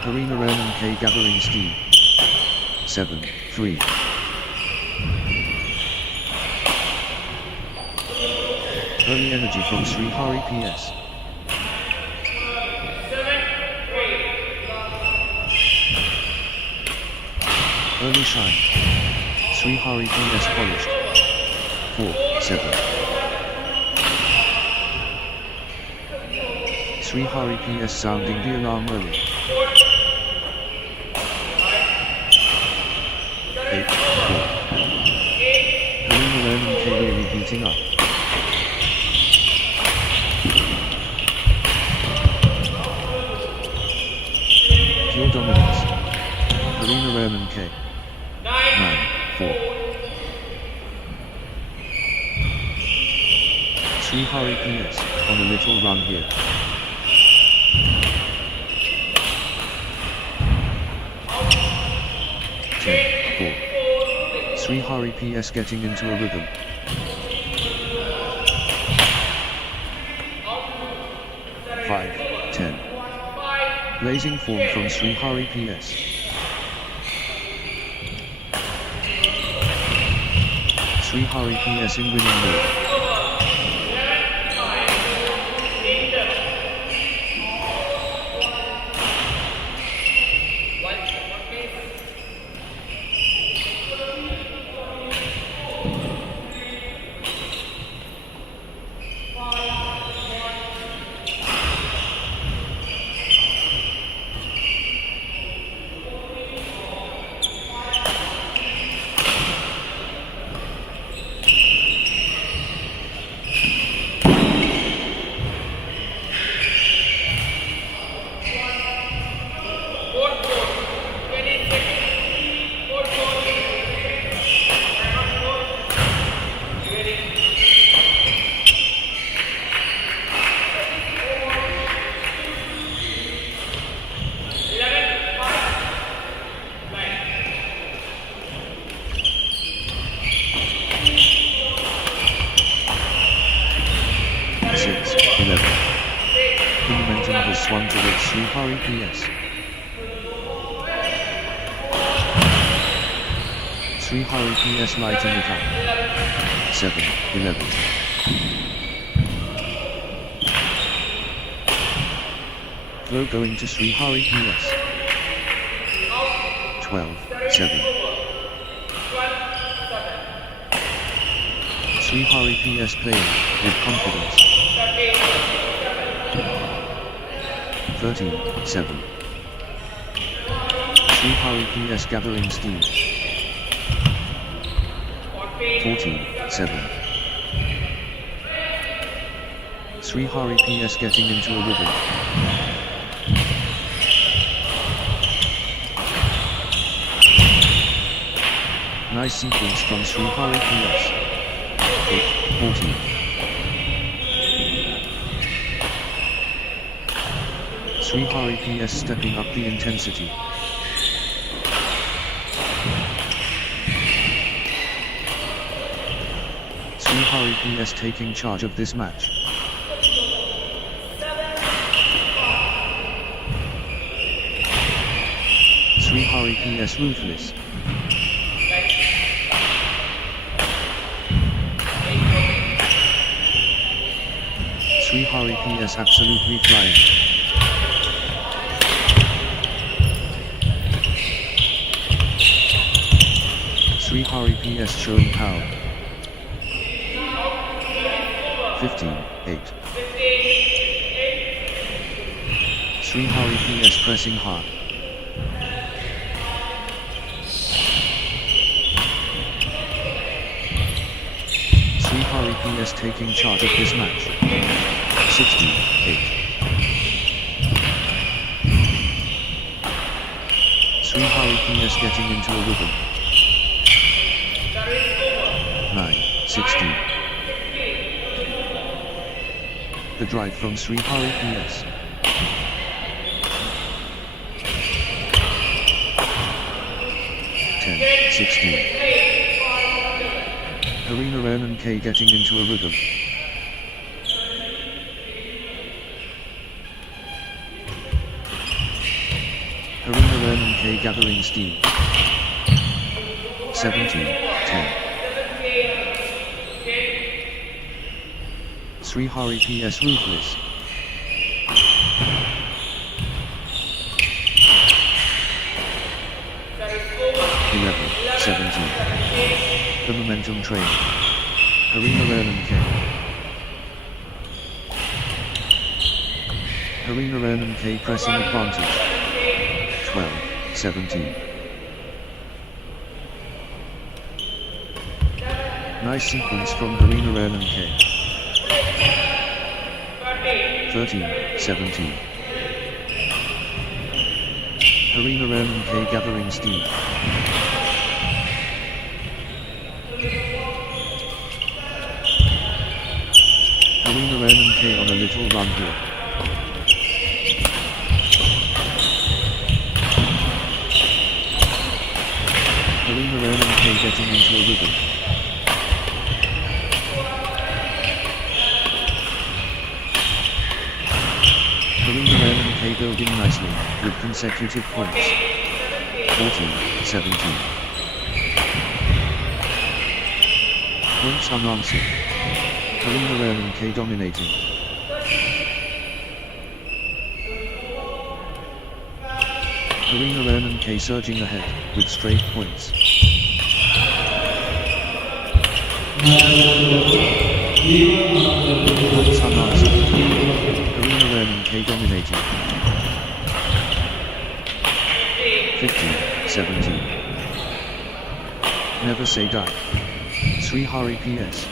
Harina Ronan K gathering steam. 7. 3. Early energy from Sri Hari PS. Early shine. Sri Hari PS polished. 4. 7. Sri Hari PS sounding the alarm early. 8. 4. Harina Ronan K really beating up. Pure dominance. Harina Ronan K. 9. 4. Sri Hari PS on a little run here. 10. 4. Sri Hari PS getting into a rhythm. 5. 10. Blazing form from Sri Hari PS. Sri Hari PS in winning mode. Swung towards Sri Hari PS. Sri Hari PS lighting it up. 7. 11. Flow going to Sri Hari PS. 12. 7. Sri Hari PS playing with confidence. 13-7. Srihari PS gathering steam. 14-7. Srihari PS getting into a rhythm. Nice sequence from Srihari PS. 8-14. Srihari PS stepping up the intensity. Srihari PS taking charge of this match. Srihari PS ruthless. Srihari PS absolutely flying. Srihari PS showing power. 15-8. Srihari PS pressing hard. Srihari PS taking charge of this match. 16-8. Srihari PS getting into a rhythm. 9-16. The drive from Srihari PS. Karina Renan K getting into a rhythm. Karina Renan K gathering steam. 17-10. Srihari PS ruthless. 11-17. The momentum train. Karina Renan K. Karina Renan K pressing advantage. 12-17. Nice sequence from Karina Renan K. 13-17. Karina Renan K gathering steam. Karina Renan K on a little run here. Karina Renan K getting into a rhythm. Karina Renan K building nicely, with consecutive points. 14-17. Points unanswered. Karina Renan K dominating. Karina Renan K surging ahead, with straight points. Points unanswered. Karina Renan K dominating. 15-17. Never say die. Srihari PS.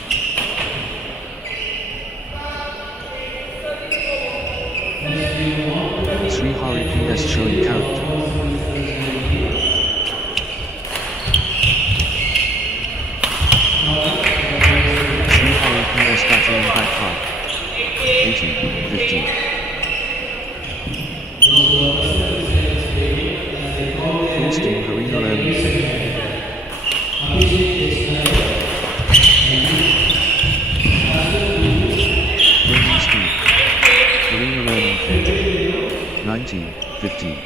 Srihari PS showing character. Srihari PS battling back hard. 18-15. Full steam Karina Renan K. Gaining speed. Karina Renan K. 19-15.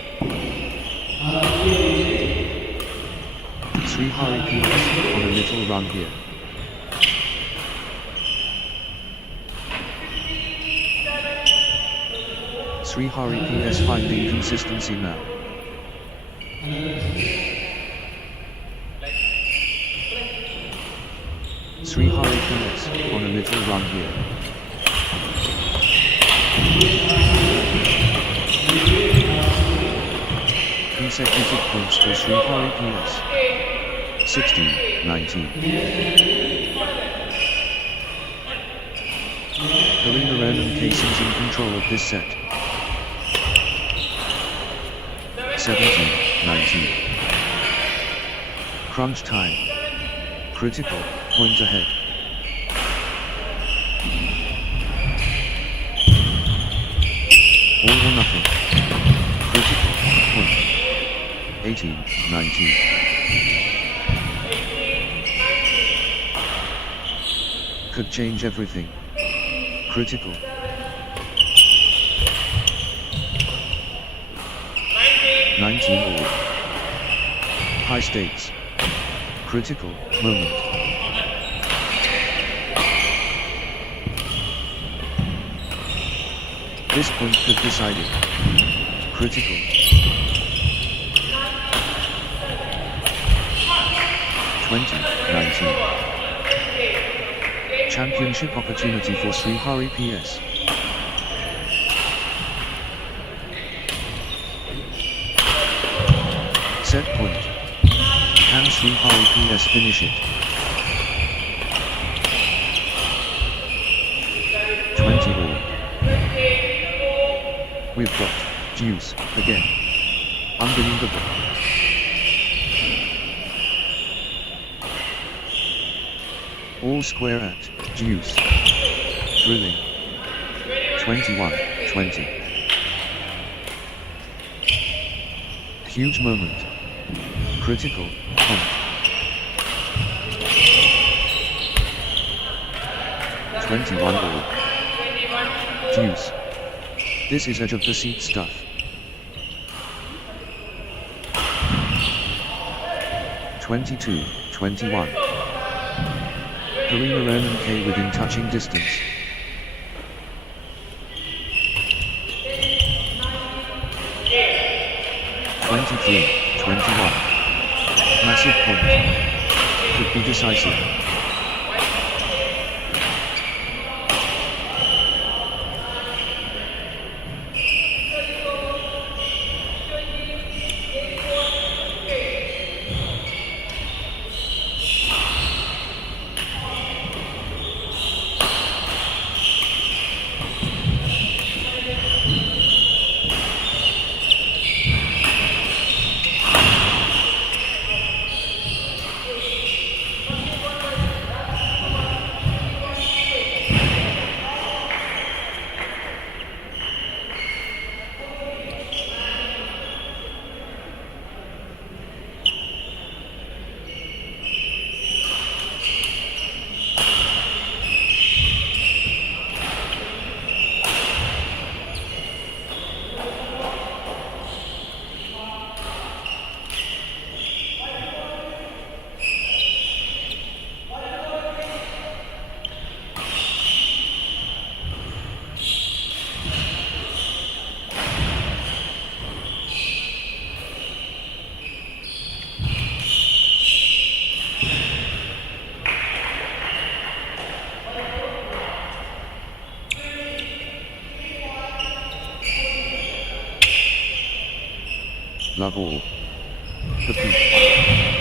Srihari PS on a little run here. Srihari PS finding consistency now. Srihari PS on a little run here. consecutive points for Sri Hari PS. 16-19. Karina Raman K seems in control of this set. 17-19. Crunch time. Critical, point ahead. All or nothing. Critical, point. 18-19. Could change everything. Critical. 19 all. High stakes. Critical moment. This point could decide it. Critical. 20-19. Championship opportunity for Sri Hari PS. Set point. Can Sri Hari PS finish it? 20 all. We've got deuce again. Unbelievable. All square at deuce. Thrilling. 21-20. Huge moment. Critical point. 21 all. Deuce. This is edge of the seat stuff. (22-21). Karina Raman K within touching distance. (23-21). Massive point. Could be decisive. Love all. The peak.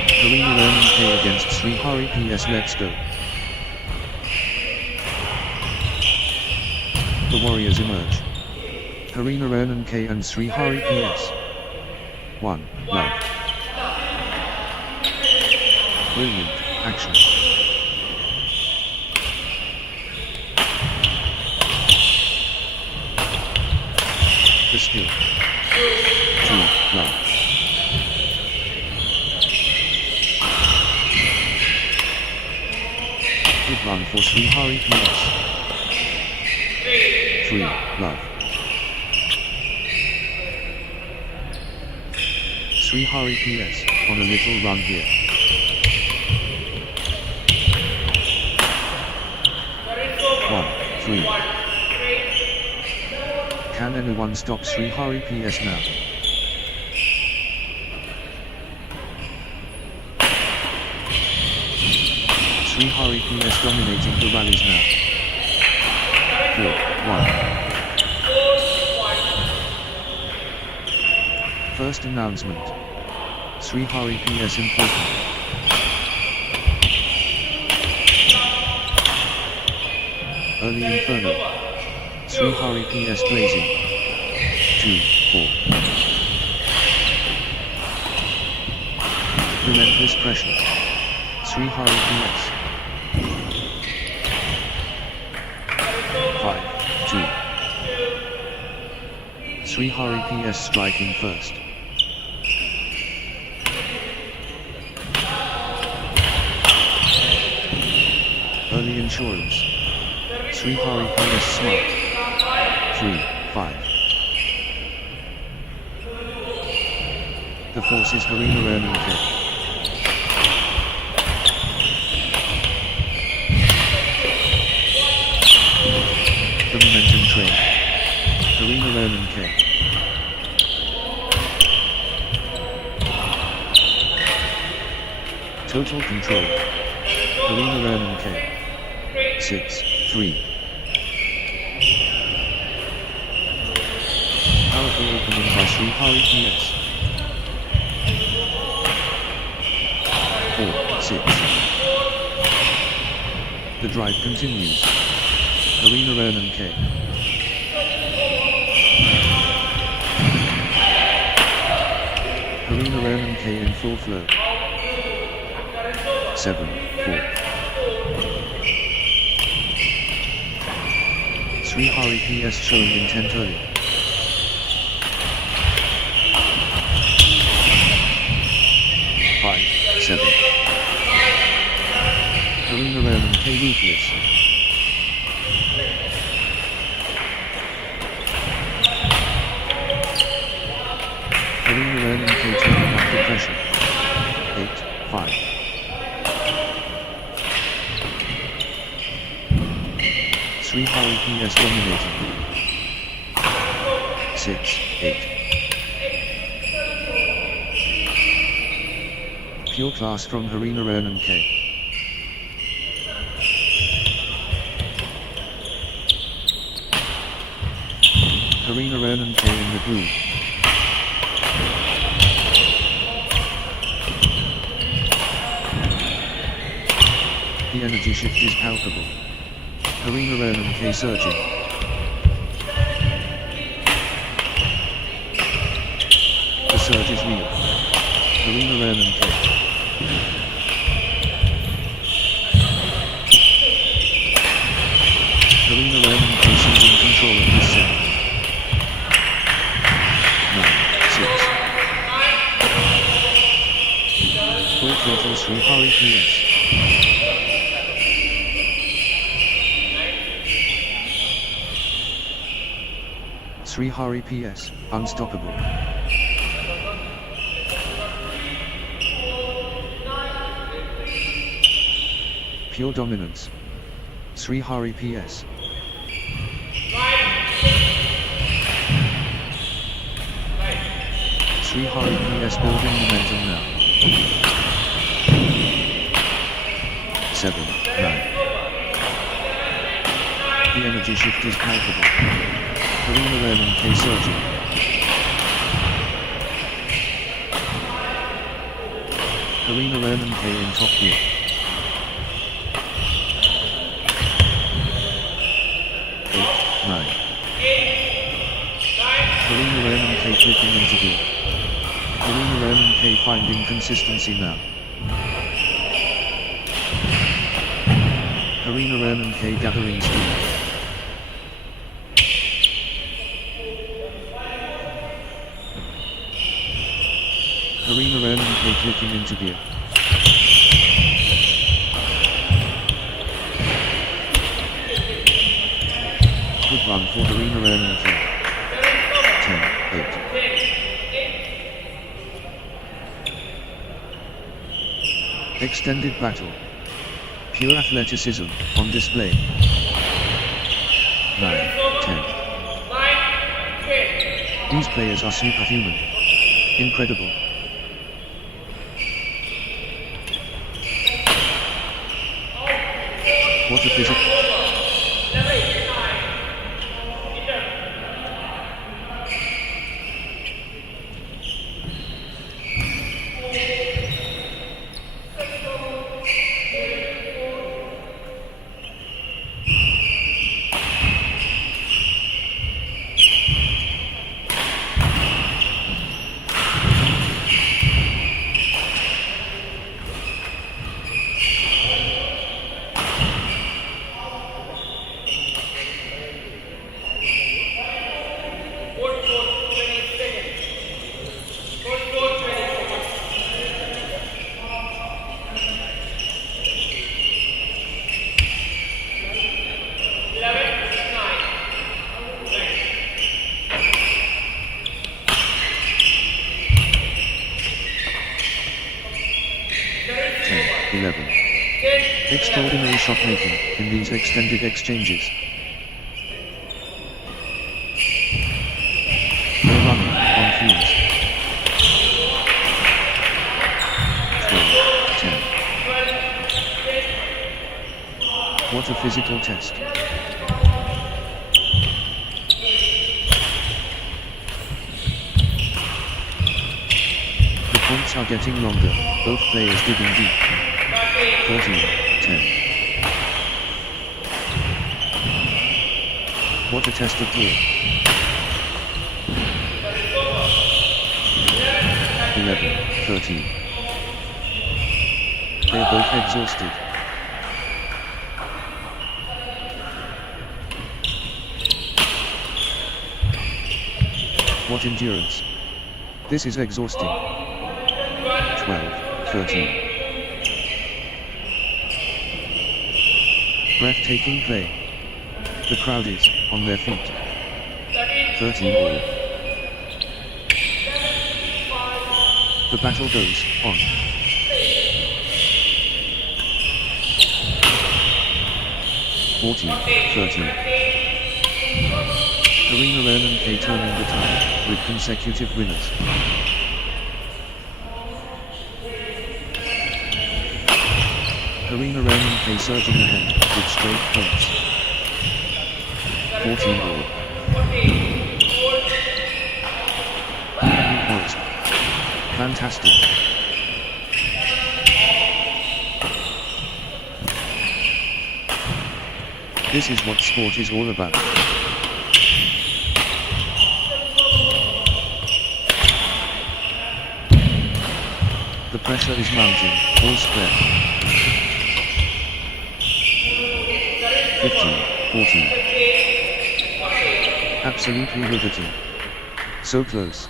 Karina Raman K against Sri Hari PS. Let's go. The warriors emerge. Karina Raman K and Sri Hari PS. 1. Love. Brilliant action. The skill. 2. Love. Good run for Sri Hari PS. 3. Love. Sri Hari PS on a little run here. 1. 3. Can anyone stop Sri Hari PS now? Sri Hari PS dominating the rallies now. 4. 1. First announcement. Srihari PS important. Early Inferno. Srihari PS blazing. 2, 4. Relentless pressure. Srihari PS. 5, 2. Srihari PS striking first. Early insurance. Srihari PS smart. 3, 5. The force is Harina Ronan K. The momentum train. Harina Ronan K. Total control. Harina Ronan K. 6, 3. Powerful opening by Srihari PS. 4, 6. The drive continues. Harina Ronan K. Harina Ronan K in full flow. 7, 4. Srihari PS showing intent early. 5, 7. Harina Ronan K ruthless. Harina Ronan K turning up the pressure. 8, 5. Srihari PS dominating. 6, 8. Pure class from Harina Ronan K. Harina Ronan K in the groove. The energy shift is palpable. Harina Ronan K surging. The surge is real. Harina Ronan K. Harina Ronan K seizing control of this set. 9, 6. Full throttle Srihari PS. Srihari PS, unstoppable. Pure dominance. Srihari PS. Srihari PS building momentum now. 7, 9. The energy shift is palpable. Harina Ronan K surging. Harina Ronan K in top gear. 8, 9. Harina Ronan K clicking into gear. Harina Ronan K finding consistency now. Harina Ronan K gathering speed. Harina Ronan K clicking into gear. Good run for Harina Ronan K. 10, 8. Extended battle. Pure athleticism on display. 9, 10. These players are superhuman. Incredible. What a physical. 11. Extraordinary shot making in these extended exchanges. No running on fumes. 12, 10. What a physical test. The points are getting longer, both players digging deep. 13, 10. What a test of will. 11, 13. They are both exhausted. What endurance. This is exhausting. 12, 13. Breathtaking play. The crowd is on their feet. 13 all. The battle goes on. 14, 13. Karina Renan K turning the tide with consecutive winners. Karina Renan K surging ahead with straight points. 14 all. Poised. Fantastic. This is what sport is all about. The pressure is mounting, all square. 15, 14. Absolutely riveting. So close.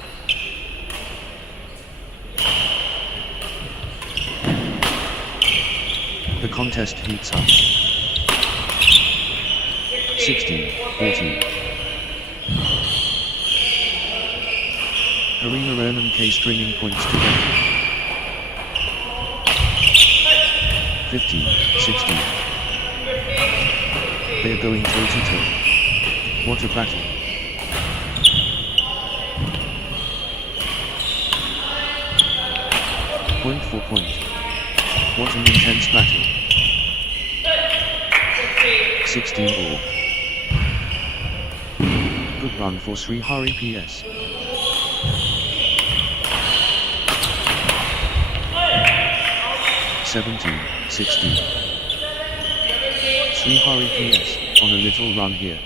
The contest heats up. 16, 14. Karina Renan K stringing points together. 15, 16. They are going toe to toe. What a battle. Point for point. What an intense battle. 16 all. Good run for Srihari PS. 17, 16. Srihari PS on a little run here.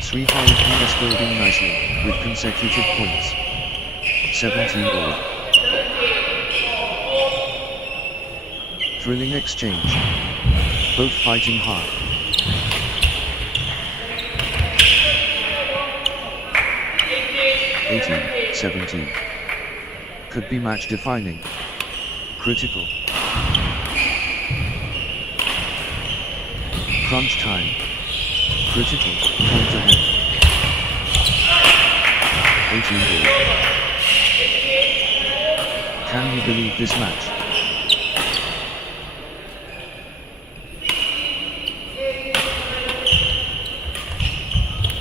Srihari PS building nicely with consecutive points. 17 all. Thrilling exchange. Both fighting hard. 18, 17. Could be match defining. Critical. Crunch time. Critical. Point ahead. 18 all. Can you believe this match?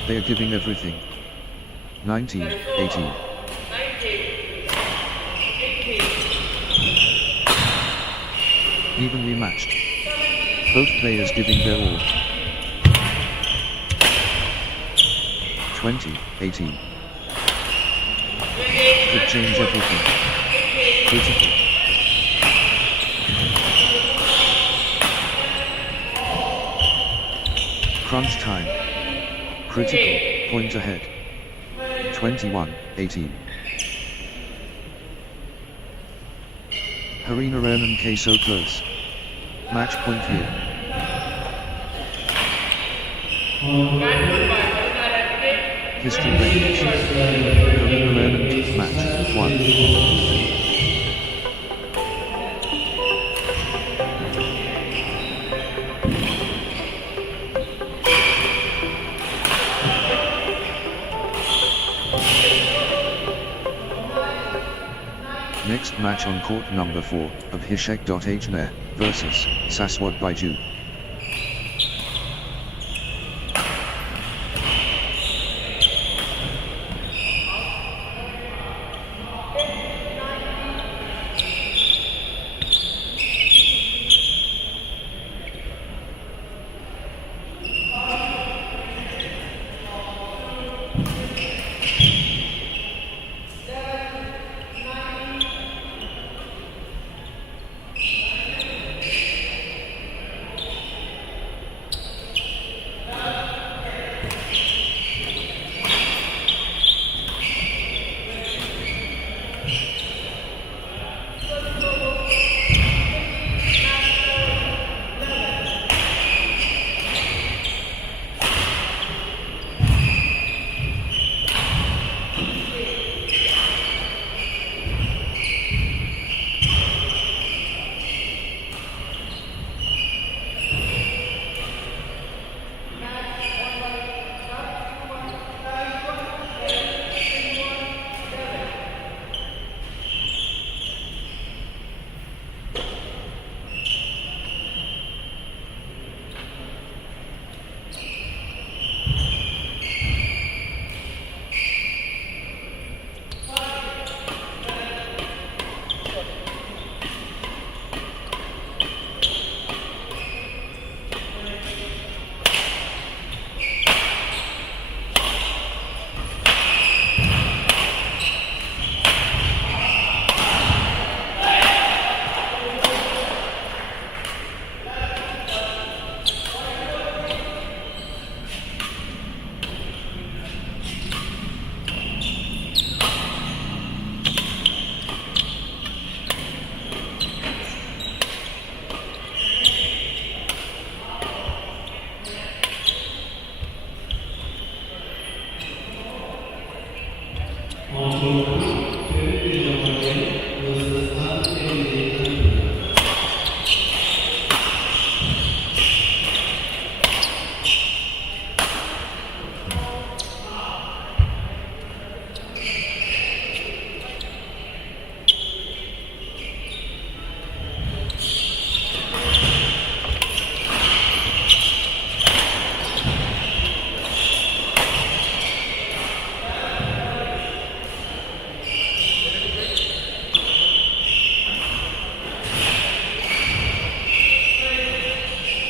They are giving everything. 19, 18. Evenly matched. Both players giving their all. 20, 18. Could change everything. Critical. Crunch time. Critical. Point ahead. 21, 18. Karina Renan K so close. Match point here. History records. Karina Renan match 1. Next match on court number 4 of Hishek.Hne versus Saswat Baiju.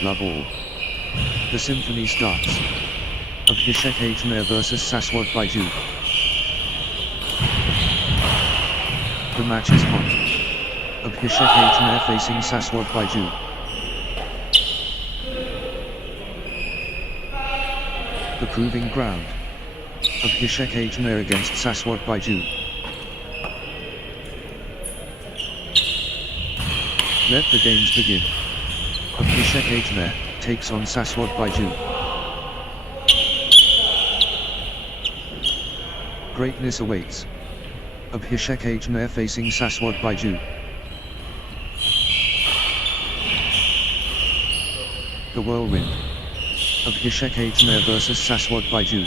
Love all. The symphony starts. Of Hishek versus Saswat Baiju. The match is hot. Of Hishek facing Saswat Baiju. The proving ground. Of Hishek against Saswat Baiju. Let the games begin. Of Hishek takes on Saswat Baiju. Greatness awaits. Of Hishek facing Saswat Baiju. The whirlwind. Of Hishek versus Saswat Baiju.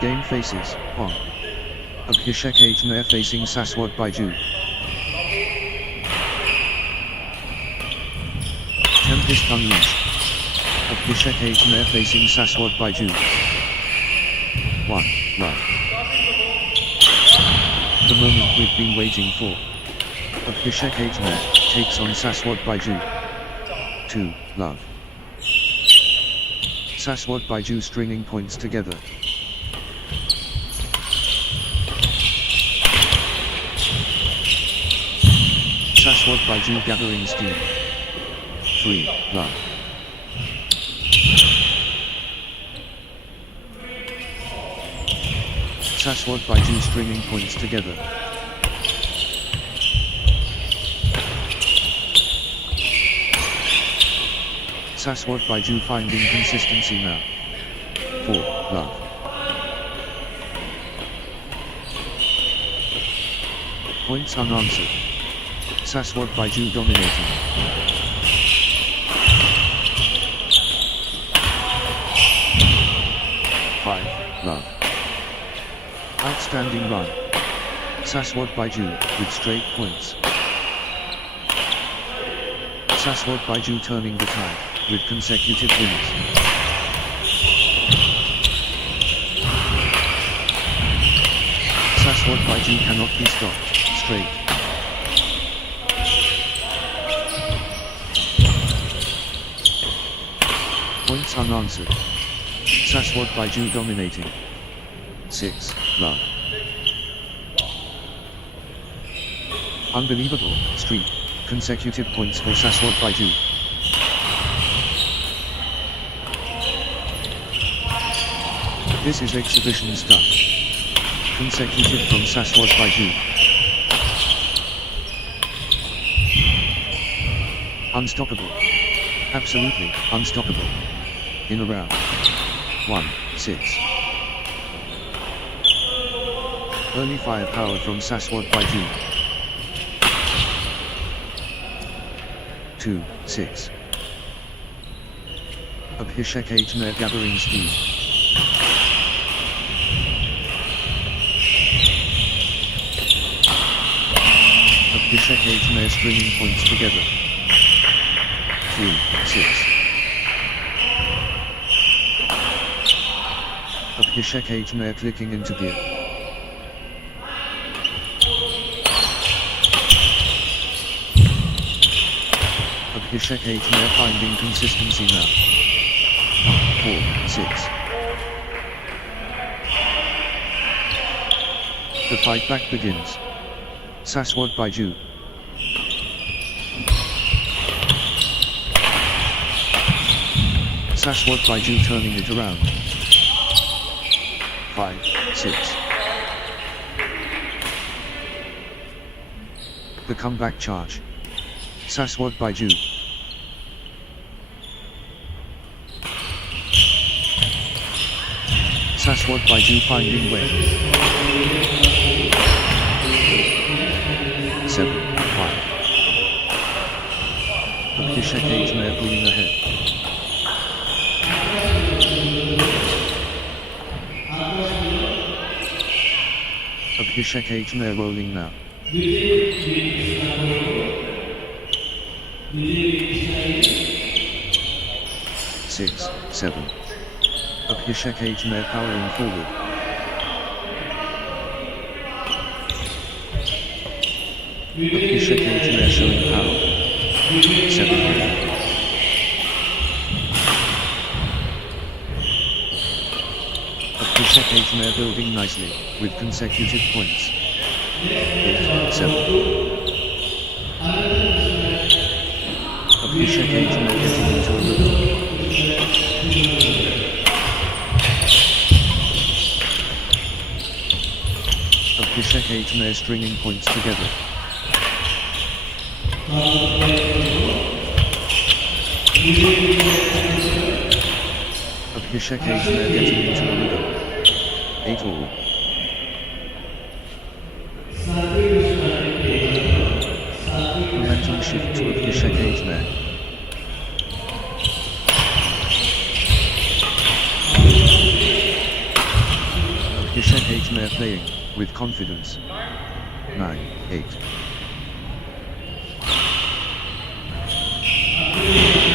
Game faces, on. Of Hishek facing Saswat Baiju. Tempest unleashed. Of Hishek facing Saswat Baiju. 1. Love. The moment we've been waiting for. Of Hishek takes on Saswat Baiju. 2. Love. Saswat Baiju stringing points together. Saswat Baiju gathering steam. 3. Love. Saswat Baiju stringing points together. Saswat Baiju finding consistency now. 4. Love. Points unanswered. Saswat Baiju dominating. 5. Love. Outstanding run. Saswat Baiju, with straight points. Saswat Baiju turning the tide, with consecutive wins. Saswat Baiju cannot be stopped, straight. Points unanswered. Saswat Baiju dominating. 6, love. Unbelievable, streak. Consecutive points for Saswat Baiju. This is exhibition stuff. Consecutive from Saswat Baiju. Unstoppable. Absolutely unstoppable. In a round. 1-6. Early firepower from Saswat Baiju. 2-6. Abhishek Ajmer gathering speed. Abhishek Ajmer stringing points together. 3-6. Abhishek Ajmer clicking into gear. Abhishek Ajmer finding consistency now. 4-6. The fight back begins. Saswat Baiju. Saswat Baiju turning it around. 5-6. The comeback charge. Saswat Baiju. Saswat Baiju finding way. 7-5. Abhishek Ajmer pulling ahead. Abhishek Ajmer rolling now. 6-7. Abhishek Ajmer powering forward. Abhishek Ajmer showing power. 7-8. Abhishek Ajmer building nicely, with consecutive points. 8-7. Abhishek Ajmer getting into a rhythm. Abhishek Ajmer stringing points together. Abhishek Ajmer getting into a rhythm. 8-all. Momentum shift to Abhishek Ajmer. Abhishek Ajmer playing, with confidence. 9-8.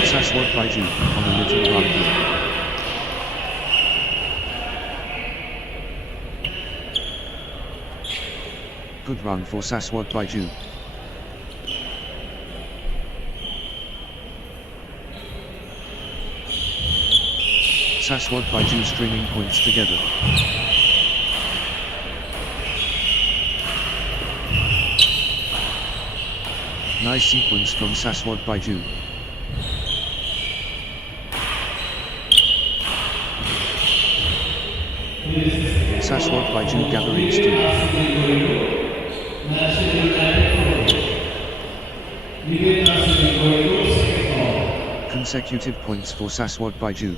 Saswat Baiju, on a little run here. Good run for Saswat Baiju. Saswat Baiju stringing points together. Nice sequence from Saswat Baiju. Saswat Baiju gathering steam. Consecutive points for Saswat Baiju.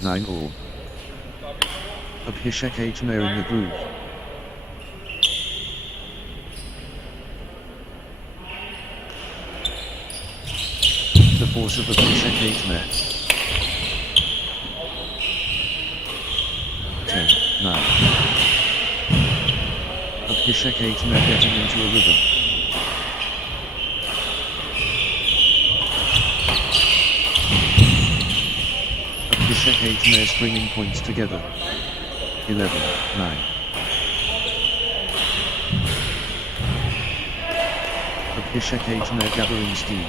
9-all. Abhishek Ajmer in the groove. The force of Abhishek Ajmer. 9. Of Hishek 8 mare getting into a rhythm. Of Hishek 8 mare stringing points together. 11, 9. Of Hishek 8 mare gathering steam.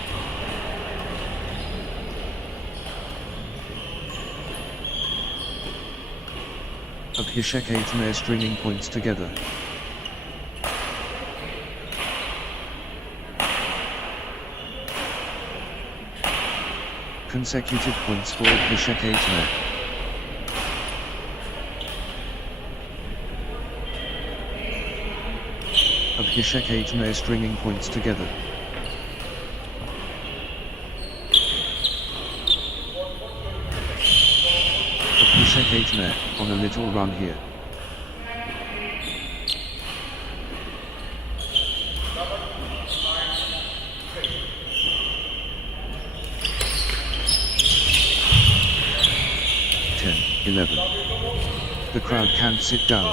Of Hishek 8 mare stringing points together. Consecutive points for Hishek 8 mare. Of Hishek 8 mare stringing points together. Of Hishek 8 mare on a little run here. The crowd can't sit down.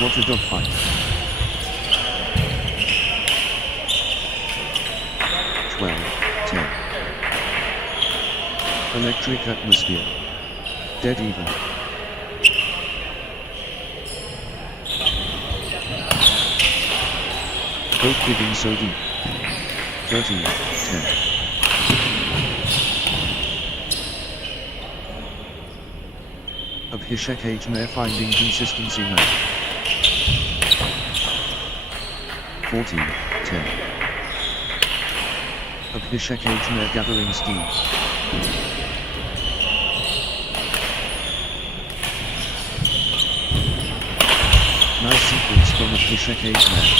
What a dogfight. 12, 10. Electric atmosphere. Dead even. Both digging so deep. 13, 10. Of Hishek 8 mare finding consistency now. 14, 10. Of Hishek 8 mare gathering steam. Nice sequence from of Hishek 8 mare.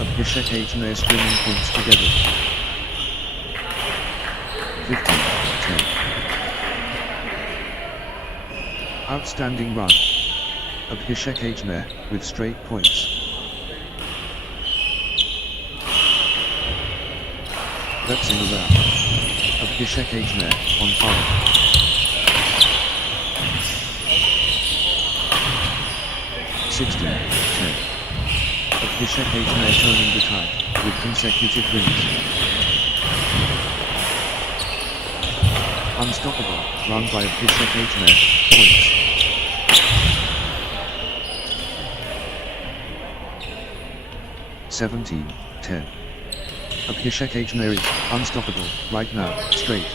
Of Hishek 8 mare stringing points together. 15, 10. Outstanding run. Of Hishek 8 mare with straight points. That's in a round. Of Hishek 8 mare on fire. $16, 10. Of Hishek 8 mare turning the tide with consecutive wins. Unstoppable, run by of Hishek 8 mare, points. $17, 10. Of Hishek 8 mare is unstoppable, right now, straight.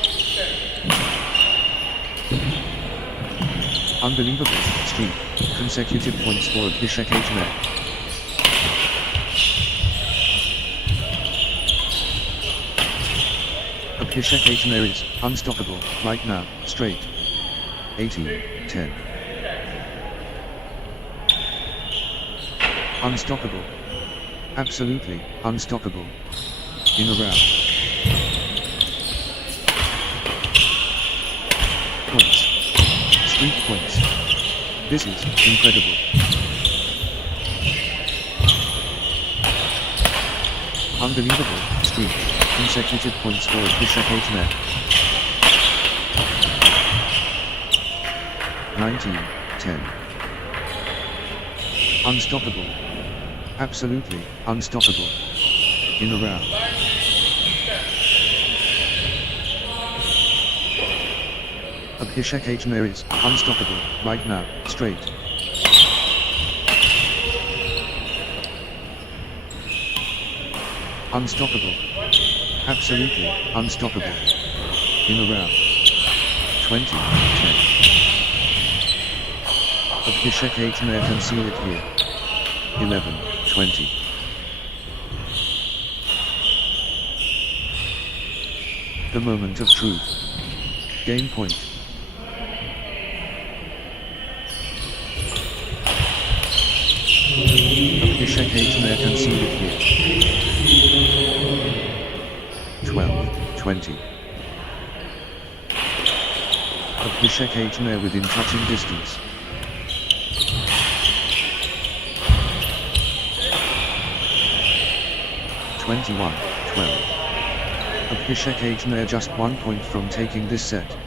Unbelievable, streak, consecutive points for of Hishek 8 mare. Of Hishek 8 mare is unstoppable, right now, straight. 18, 10. Unstoppable. Absolutely, unstoppable. In a round. Points. Streak points. This is incredible. Unbelievable, streak. Consecutive points for Hishek 8 mare. 19, 10. Unstoppable. Absolutely, unstoppable. In a round. Of Hishek 8 mare is unstoppable, right now, straight. Unstoppable. Absolutely, unstoppable. In a round. 20, 10. Of Hishek 8 mare can seal it here. 11, 20. The moment of truth. Game point. Of Hishek 8 mare can seal it here. 12, 20. Of Hishek 8 mare within touching distance. 21-12. Abhishek Ajmer just 1 point from taking this set.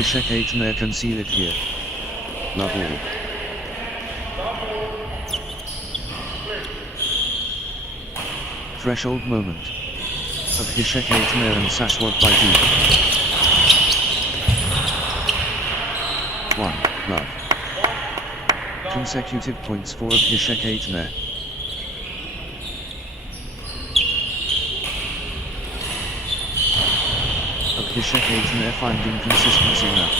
Abhishek Ajmer can seal it here. Love all. Threshold moment. Abhishek Ajmer and Saswat Baiju. 1. Love. Consecutive points for Abhishek Ajmer. Abhishek Ajmer finding consistency now.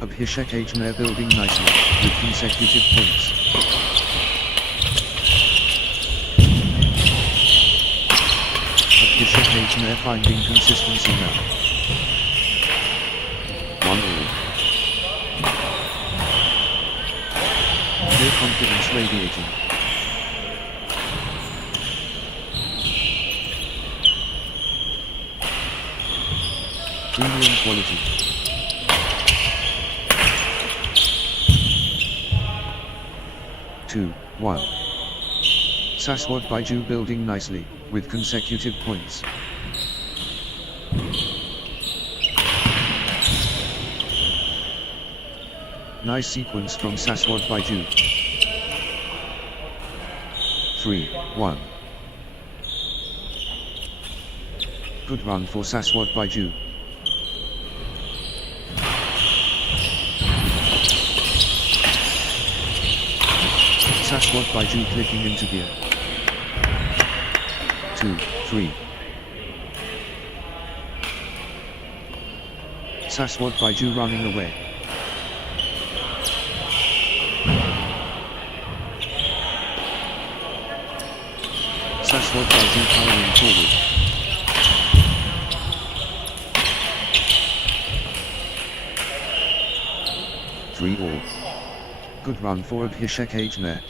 Abhishek Ajmer building nicely, with consecutive points. Abhishek Ajmer finding consistency now. 1-all. Clear confidence radiating. Premium quality. Two, 1. Saswat Baiju building nicely, with consecutive points. Nice sequence from Saswat Baiju. 3, 1. Good run for Saswat Baiju. Saswat Baiju clicking into gear. 2, 3. Saswat Baiju running away. Saswat Baiju powering forward. Three all. Good run for Abhishek Ajmer.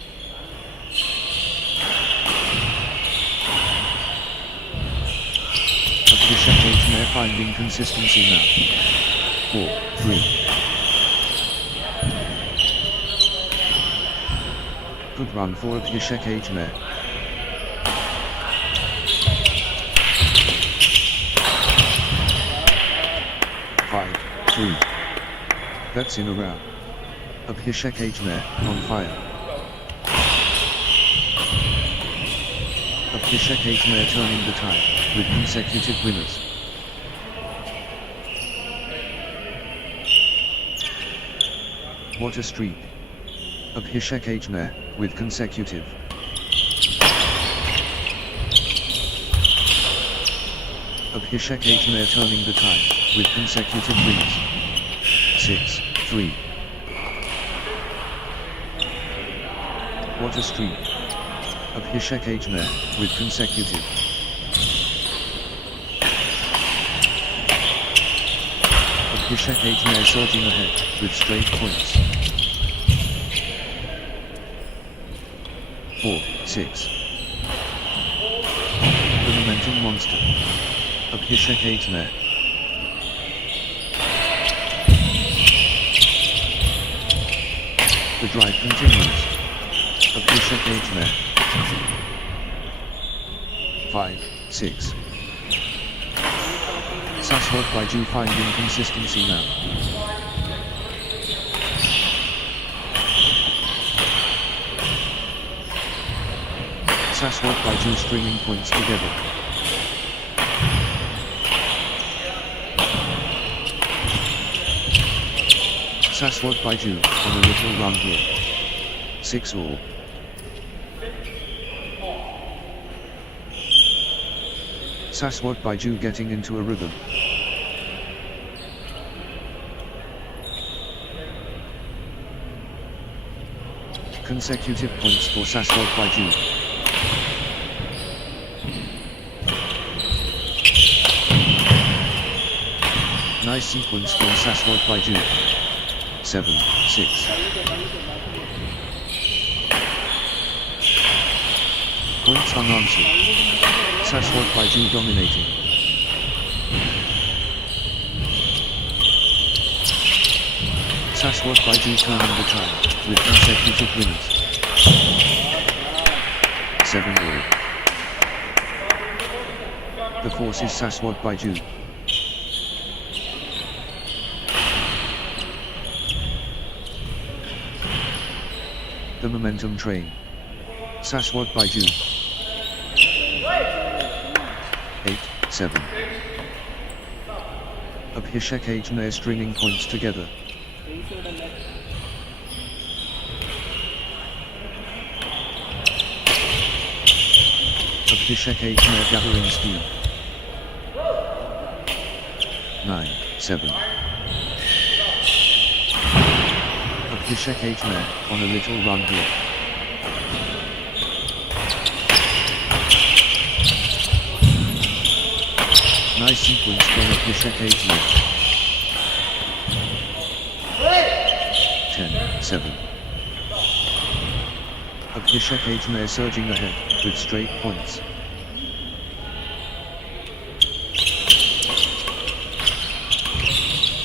Abhishek Ajmer finding consistency now. 4, 3. Good run for Abhishek Ajmer. Five, 3. That's in a row. Abhishek Ajmer on fire. Abhishek Ajmer turning the tide, with consecutive winners. What a streak. Abhishek Ajmer, with consecutive. Abhishek Ajmer turning the tide, with consecutive wins. 6, 3. What a streak. Abhishek Ajmer, with consecutive. Abhishek Ajmer surging ahead, with straight points. 4, 6. The momentum monster. Abhishek Ajmer. The drive continues. Abhishek Ajmer. 5, 6. Saswat Baiju finding consistency now. Saswat Baiju stringing points together. Saswat Baiju on a little run here. 6 all. Saswat Baiju getting into a rhythm. Consecutive points for Saswat Baiju. Nice sequence from Saswat Baiju. 7-6. Points unanswered. Saswat Baiju dominating. Saswat Baiju turning the tide with consecutive winners. 7 all. The force is Saswat Baiju. The momentum train. Saswat Baiju. 8-7. Abhishek Ajmer stringing points together. Abhishek Ajmer gathering speed. 9-7. Abhishek Ajmer on a little run here. Nice sequence from Abhishek Ajmer. 10-7. Abhishek Ajmer surging ahead with straight points.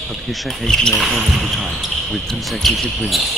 Abhishek Ajmer holding the time with consecutive winners.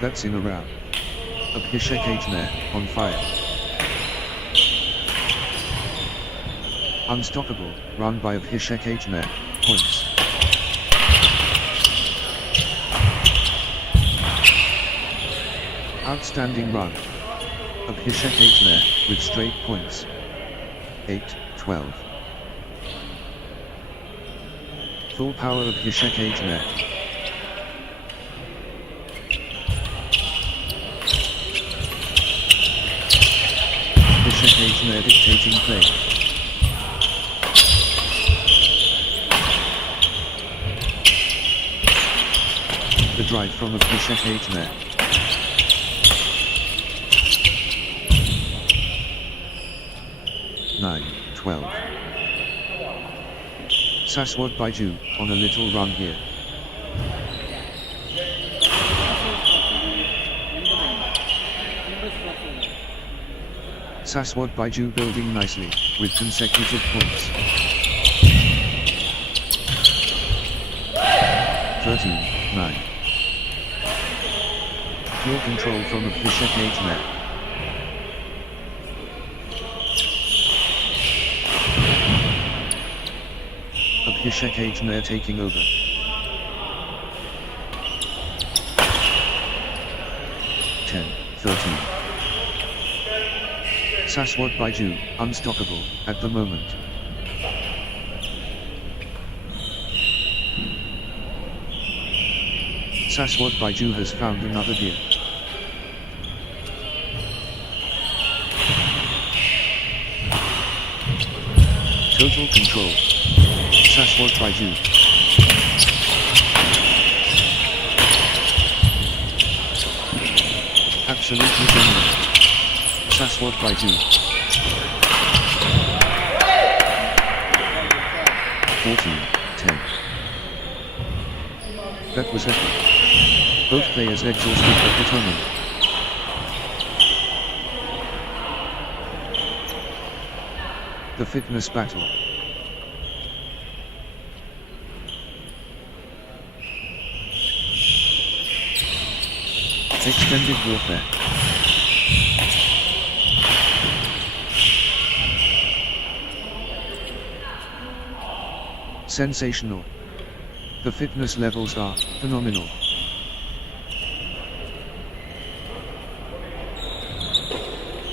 That's in a round. Abhishek Ajmer on fire. Unstoppable run by Abhishek Ajmer. Points. Outstanding run. Abhishek Ajmer with straight points. 8-12. Full power Abhishek Ajmer. Abhishek Ajmer dictating play. The drive from Abhishek Ajmer. Nine, 12. Saswat Baiju on a little run here. Saswat Baiju building nicely, with consecutive points. 13-9. Pure control from Abhishek Ajmer. Abhishek Ajmer taking over. Ten, 13. Saswat Baiju, unstoppable, at the moment. Saswat Baiju has found another gear. Total control. Saswat Baiju. Absolutely dominant. Saswat Baiju. 14-10. That was epic. Both players exhausted but determined. The fitness battle. Extended warfare. Sensational. The fitness levels are phenomenal.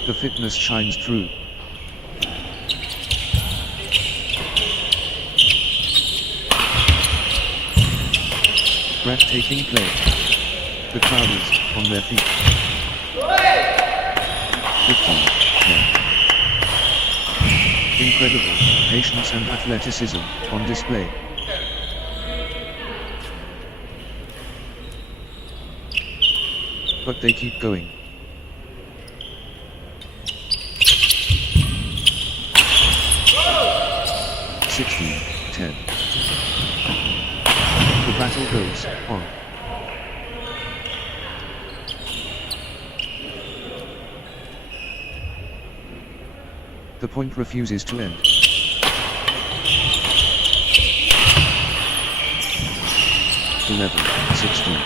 The fitness shines through. Breathtaking play. The crowd is on their feet. 15-10. Incredible patience and athleticism on display. But they keep going. (16-10). The battle goes on. The point refuses to end. (11-16).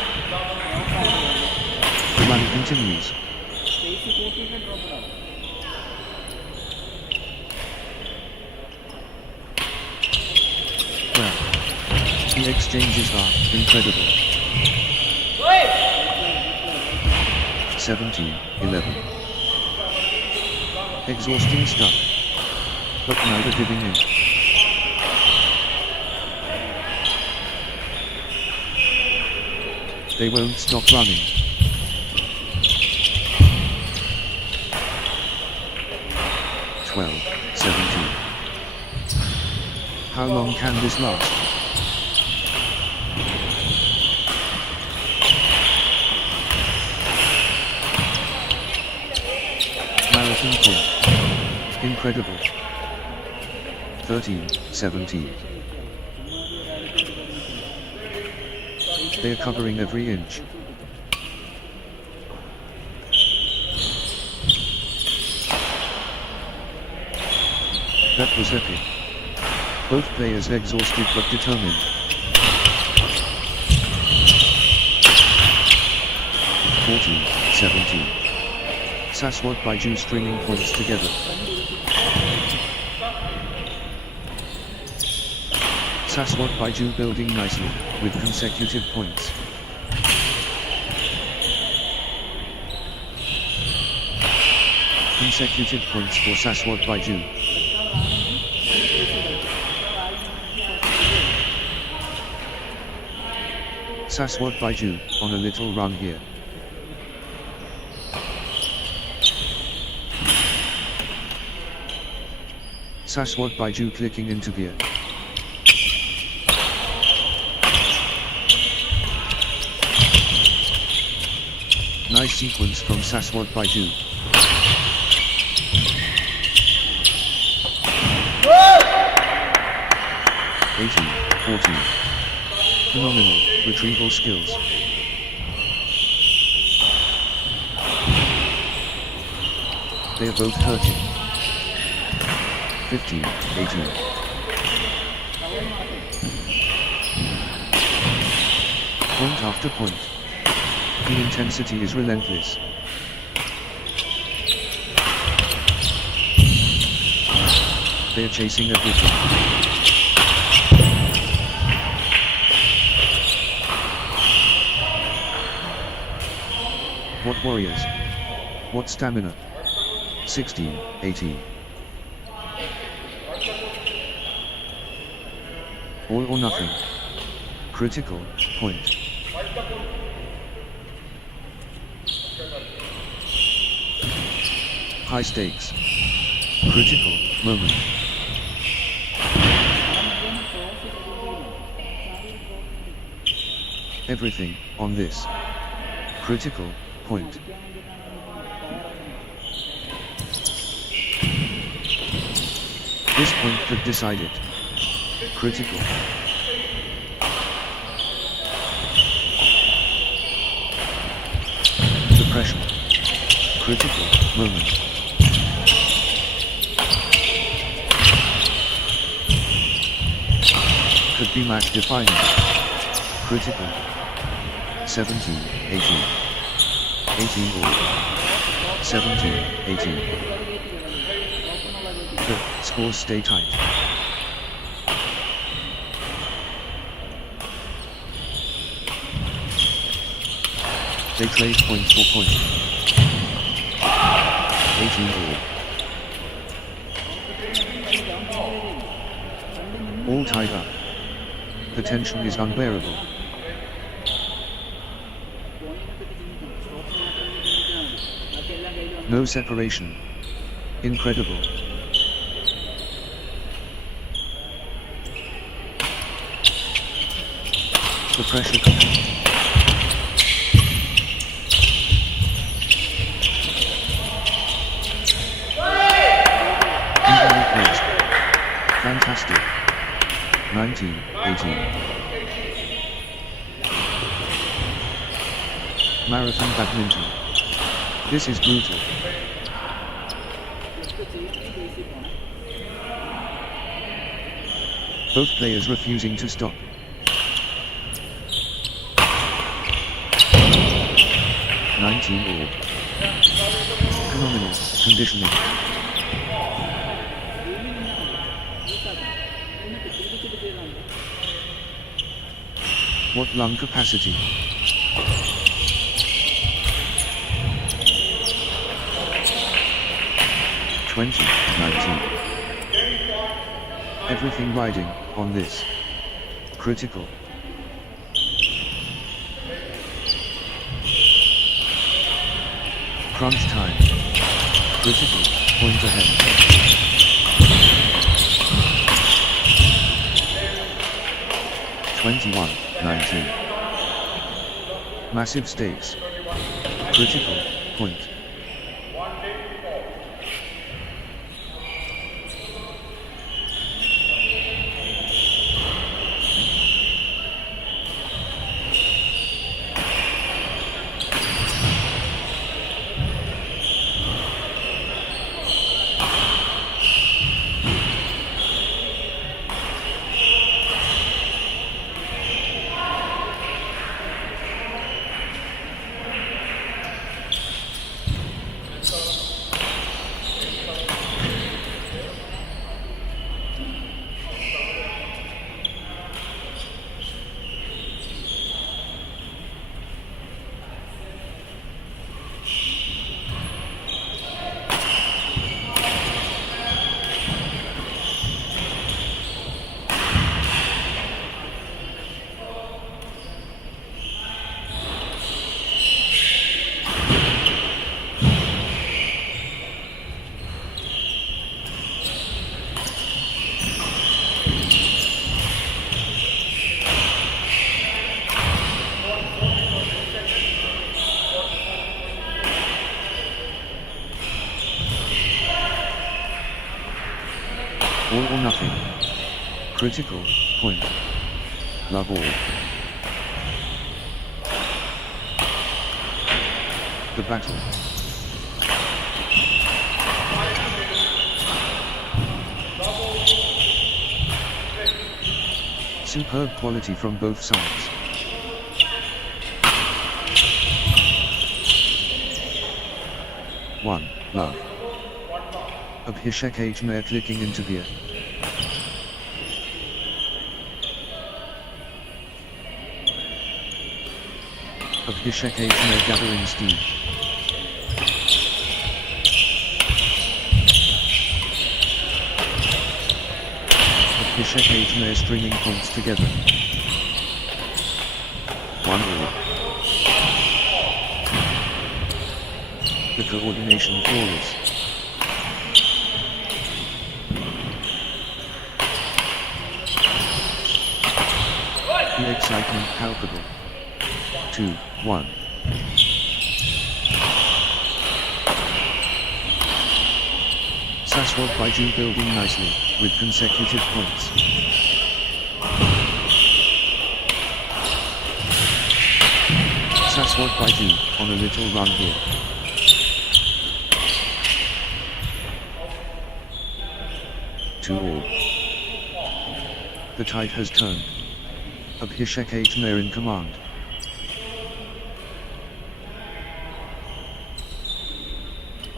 The rally continues. Well, the exchanges are incredible. 17-11. Exhausting stuff. But neither giving in. They won't stop running. (12-17). How long can this last? Marathon point. Incredible. 13-17. They're covering every inch. That was epic. Both players exhausted but determined. (14-17). Saswat Baiju stringing points together. Saswat Baiju building nicely, with consecutive points. Consecutive points for Saswat Baiju. Saswat Baiju, on a little run here. Saswat Baiju clicking into gear. Nice sequence from Saswat Baiju. (18-14). Phenomenal retrieval skills. They are both hurting. 15-18. Point after point. The intensity is relentless. They are chasing everything. What warriors! What stamina! 16-18. All or nothing. Critical point. High stakes. Critical moment. Everything on this critical point. This point could decide it. Critical. The pressure. Critical moment. Could be match defining. Critical. 17, 18. 18 all. 17, 18. The scores stay tight. They trade point for point. 18 all. All tied up. The tension is unbearable. No separation. Incredible. The pressure comes. Evenly placed. Fantastic. 19, 18. Marathon badminton. This is brutal. Both players refusing to stop. All. Phenomenal conditioning. What lung capacity? Everything riding on this. Critical. Crunch time. Critical. Point ahead. (21-19). Massive stakes. Critical. Point. All or nothing. Critical point. Love all. The battle. Superb quality from both sides. One, love. Abhishek H. Mayer clicking into gear. Abhishek H. Mayer gathering steam. Abhishek H. Mayer stringing points together. 1-all. The coordination flawless. The excitement palpable. 2-1. Saswat Baiju building nicely, with consecutive points. Saswat Baiju, on a little run here. Two all. The tide has turned. Abhishek Ajmer in command.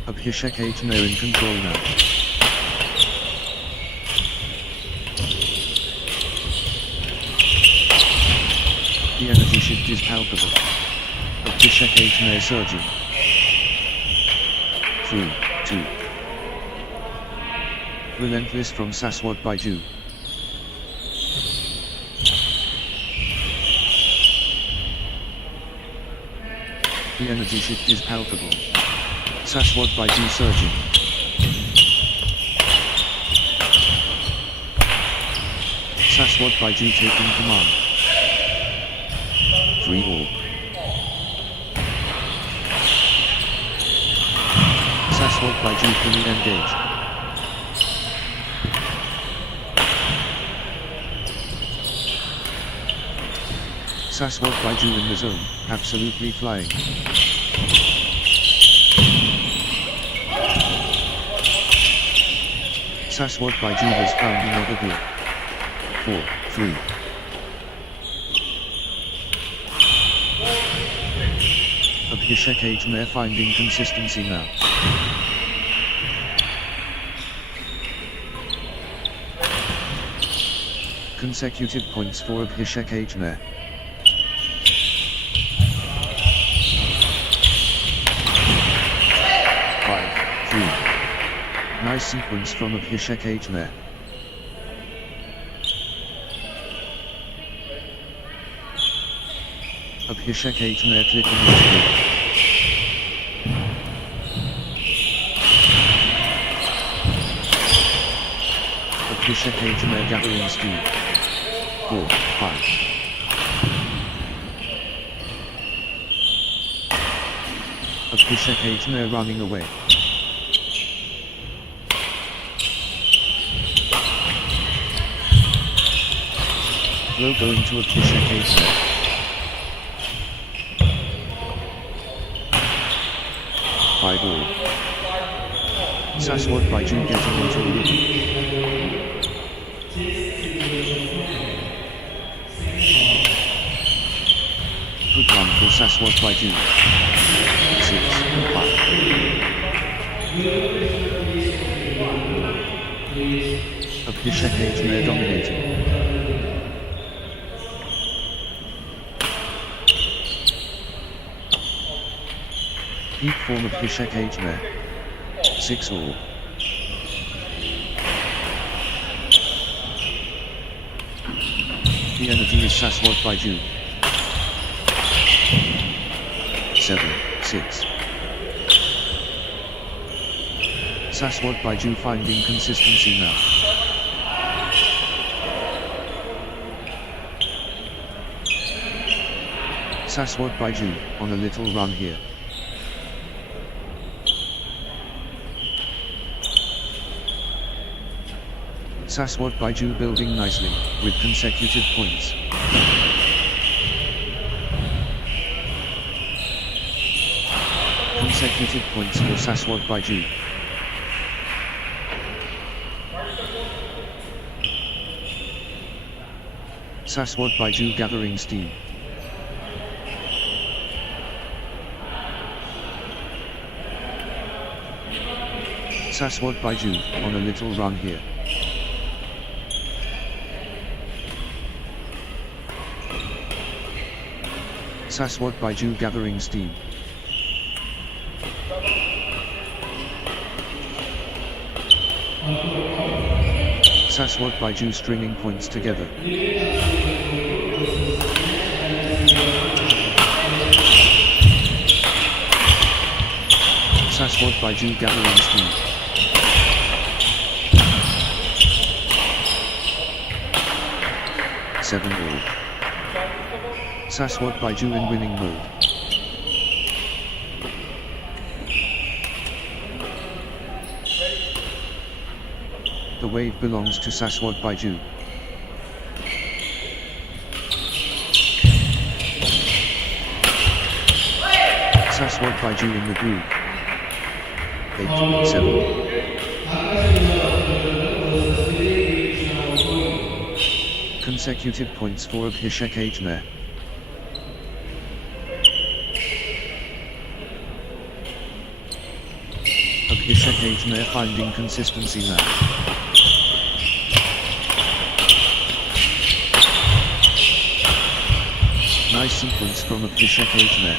Abhishek Ajmer in control now. The energy shift is palpable. Abhishek Ajmer surging. 3-2. Relentless from Saswat Baiju. The energy shift is palpable. Saswat Baiju surging. Saswat Baiju taking command. 3 all. Saswat Baiju fully engaged. Saswat Baiju in the zone, absolutely flying. Saswat Baiju has found another here. 4-3. Abhishek Ajmer finding consistency now. Consecutive points for Abhishek Ajmer. 5-3. Nice sequence from Abhishek Ajmer. Abhishek Ajmer clicking the speed. Abhishek Ajmer gathering speed. 4-5. Abhishek Ajmer running away. Throw going to Abhishek Ajmer. 5 all. Saswat Baiju getting into a rhythm. Good run for Saswat Baiju. 6-5. Abhishek Ajmer dominating. Peak form of Abhishek Ajmer. 6 all. The energy is Saswat Baiju. 7-6. Saswat Baiju finding consistency now. Saswat Baiju on a little run here. Saswat Baiju building nicely, with consecutive points. Consecutive points for Saswat Baiju. Saswat Baiju gathering steam. Saswat Baiju on a little run here. Saswat Baiju gathering steam. Saswat Baiju stringing points together. Saswat Baiju gathering steam. Seven all. Saswat Baiju in winning mode. The wave belongs to Saswat Baiju. Saswat Baiju in the groove. 8-7. Consecutive points for Abhishek Ajmer. Abhishek Ajmer finding consistency now. Nice sequence from Abhishek Ajmer.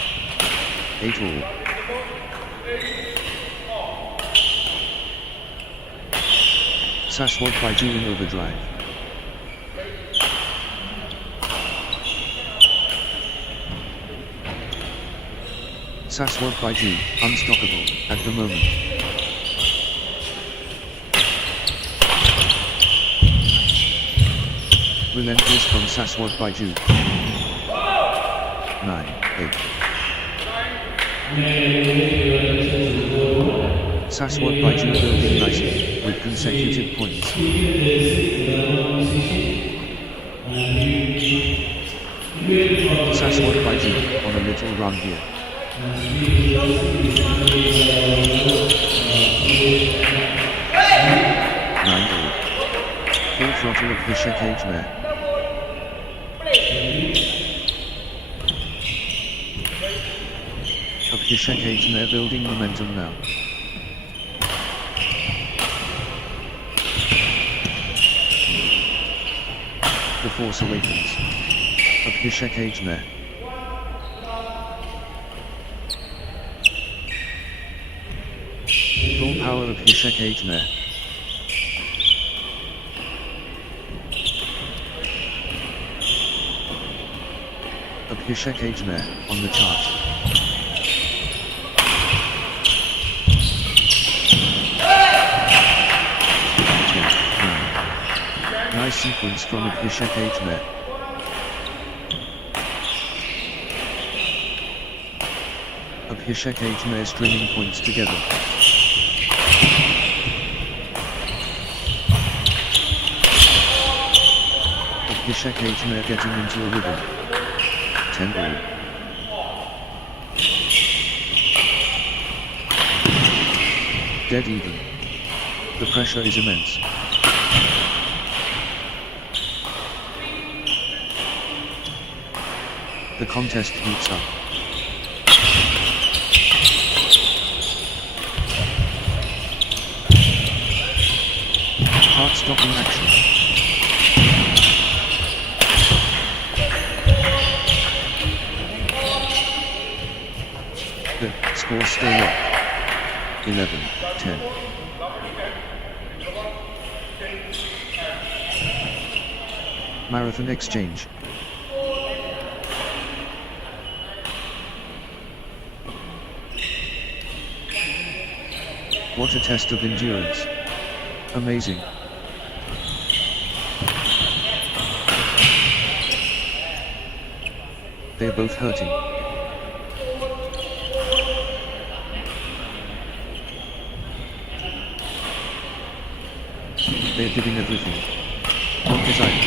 8-all. Saswat Baiju in overdrive. Saswat Baiju, unstoppable, at the moment. Relentless from Saswat Baiju. 9-8. Saswat Baiju building nicely, with consecutive points. Saswat Baiju, on a little run here. 9-all. Full throttle of Abhishek Ajmer. Abhishek Ajmer building momentum now. The Force Awakens. Abhishek Ajmer. Full power of Abhishek Ajmer. Abhishek Ajmer, on the chart. Nice sequence from Abhishek Ajmer. Abhishek Ajmer stringing points together. Abhishek Ajmer getting into a rhythm. 10-all. Dead even. The pressure is immense. The contest heats up. Heart-stopping action. The score still locked. 11-10. Marathon exchange. What a test of endurance. Amazing. They're both hurting. They're giving everything. What desire?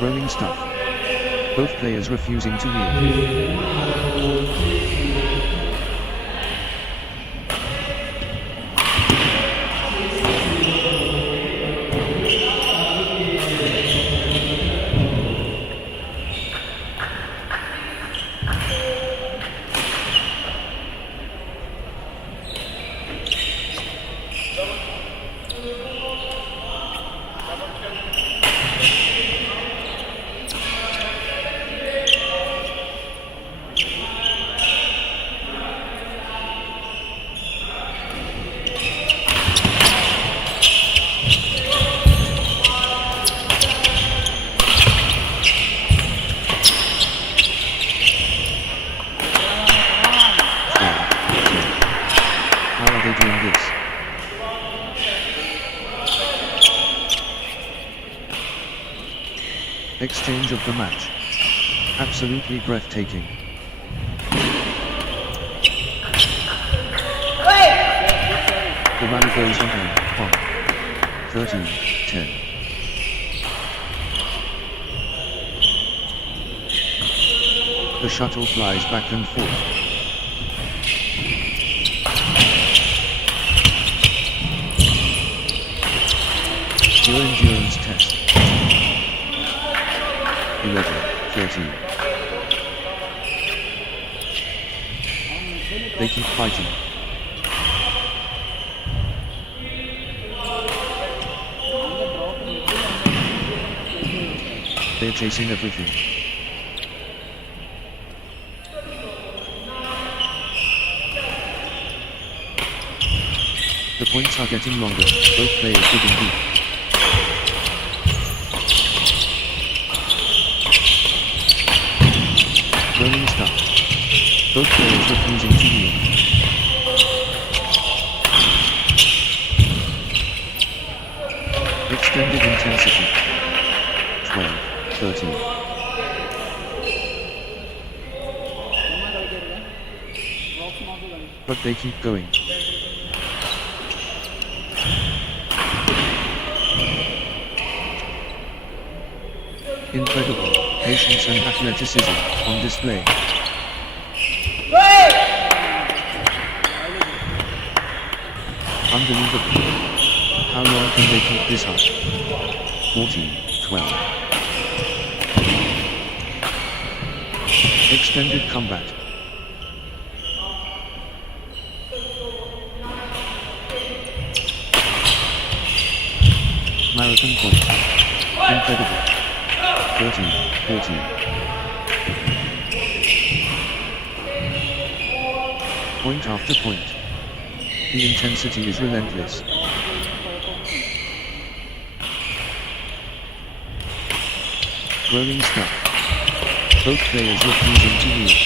Rolling stuff. Both players refusing to yield. Exchange of the match. Absolutely breathtaking. The rally goes on 13-10. The shuttle flies back and forth. Your endurance test. 11-13. They keep fighting. They're chasing everything. The points are getting longer, both players digging deep. Rolling stuff. Both players refusing to yield. Extended intensity. 12-13. But they keep going. Incredible patience and athleticism on display. Unbelievable. How long can they keep this up? 14-12. Extended combat. Marathon point. Incredible. 13-14. Point after point. The intensity is relentless. Rolling stuff. Both players refusing to yield.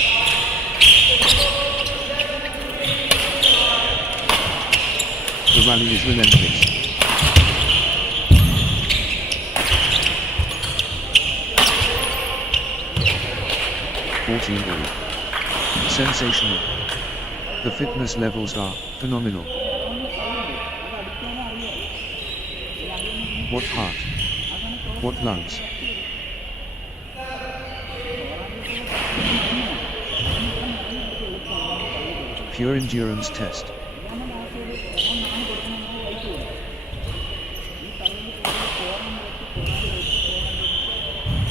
The rally is relentless. Sensational. The fitness levels are phenomenal. What heart? What lungs? Pure endurance test.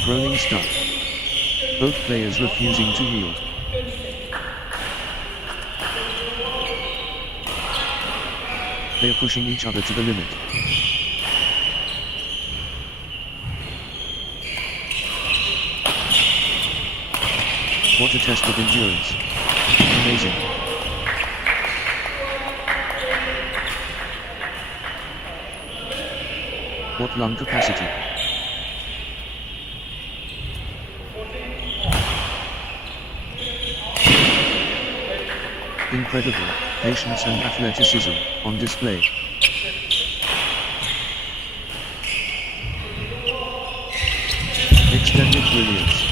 Rolling stuff. Both players refusing to yield. They are pushing each other to the limit. What a test of endurance. Amazing. What lung capacity. Incredible patience and athleticism on display. Extended brilliance.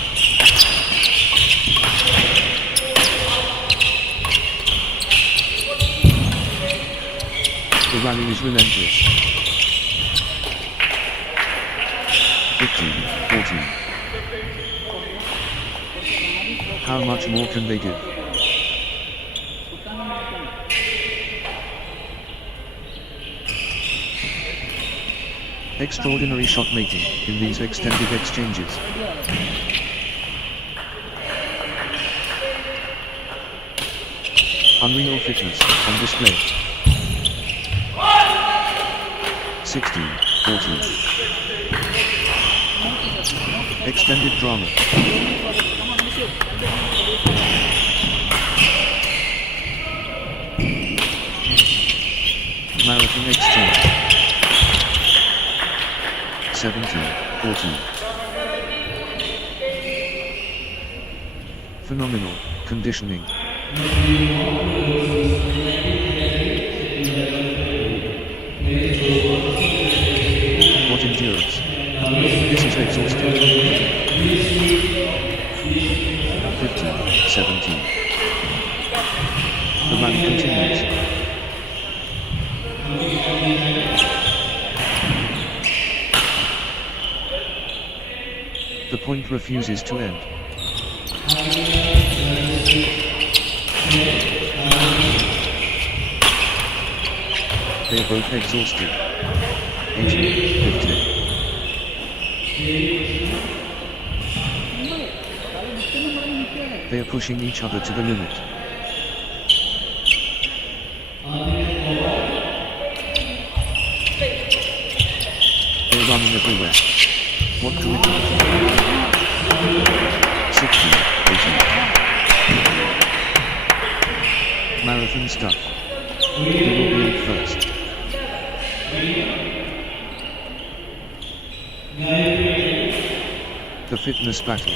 The rally is relentless. 15-14. How much more can they give? Extraordinary shot making in these extended exchanges. Unreal fitness on display. 16-14. Extended drama. Marathon exchange. 17-14. Phenomenal conditioning. What endurance. This is exhausted. 15, 17. The rally continues. The point refuses to end. They are both exhausted. 18, 15. They are pushing each other to the limit. They are running everywhere. What commitment? 16, 18. Marathon stuff. Who will be in first? The fitness battle.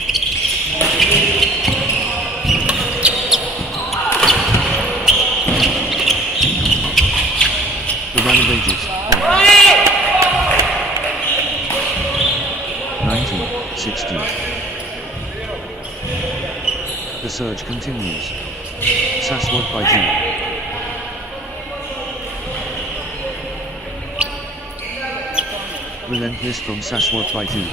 The rally rages. 19, 16. The surge continues. Saswat by G. Relentless from Saswat by G.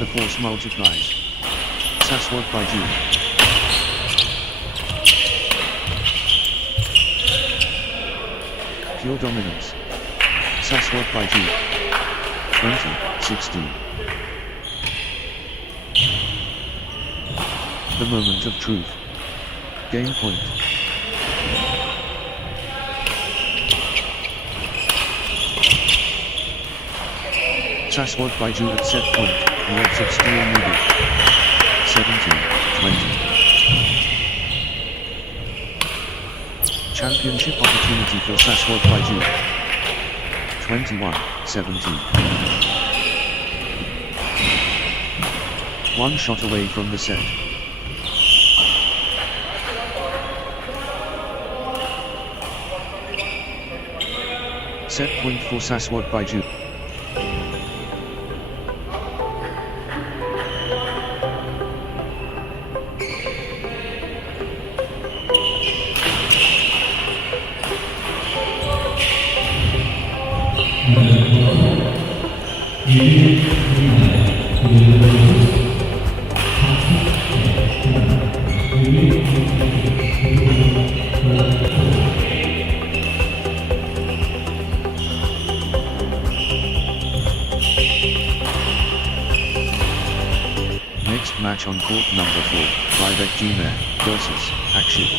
The force multiplies. Saswat by G. Pure dominance. Saswat by G. 20, 16. The moment of truth. Game point. Saswat by Ju at set point. The odds of steel needed. 17, 20. Championship opportunity for Saswat by Ju. 21, 17. One shot away from the set. Set point for Saswat by Ju. Next match on court number 4, Vivek Gmer versus Akshit.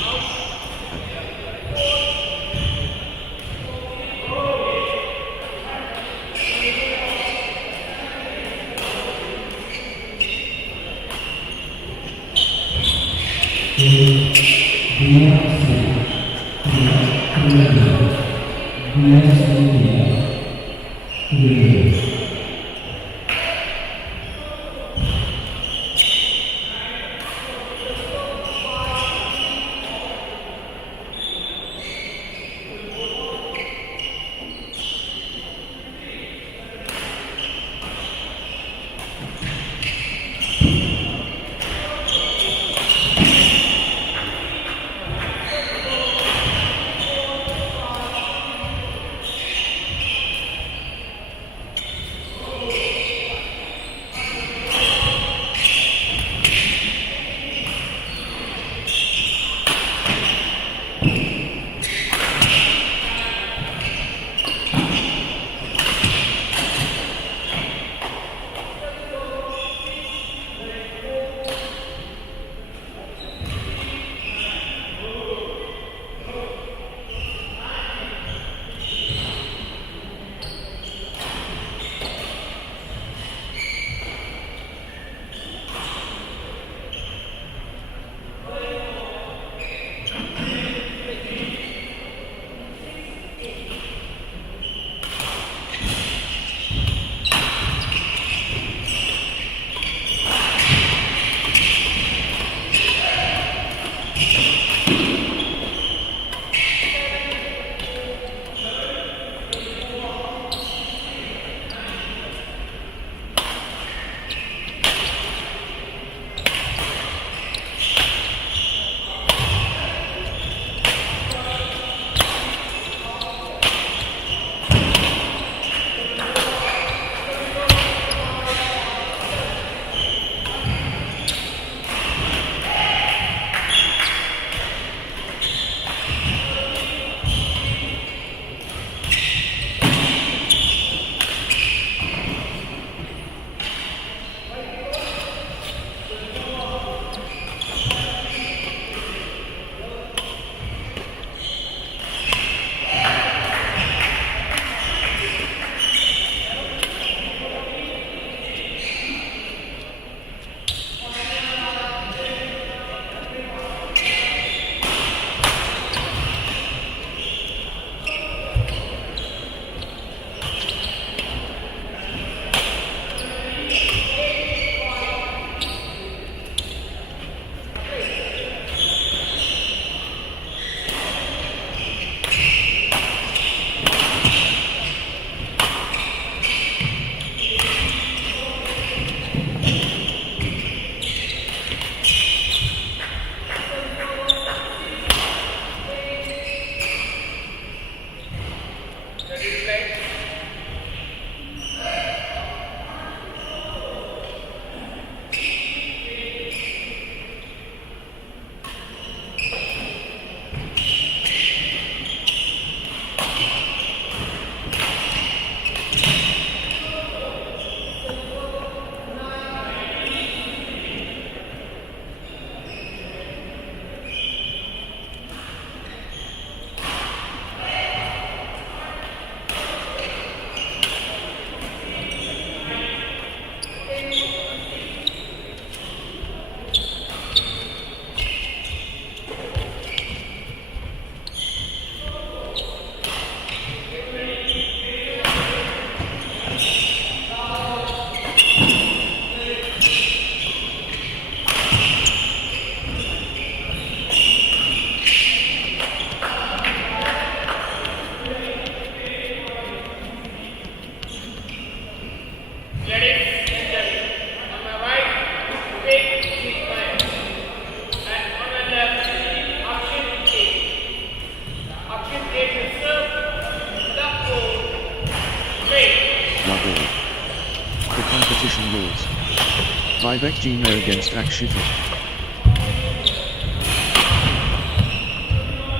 Vivek Gmail against Akshita.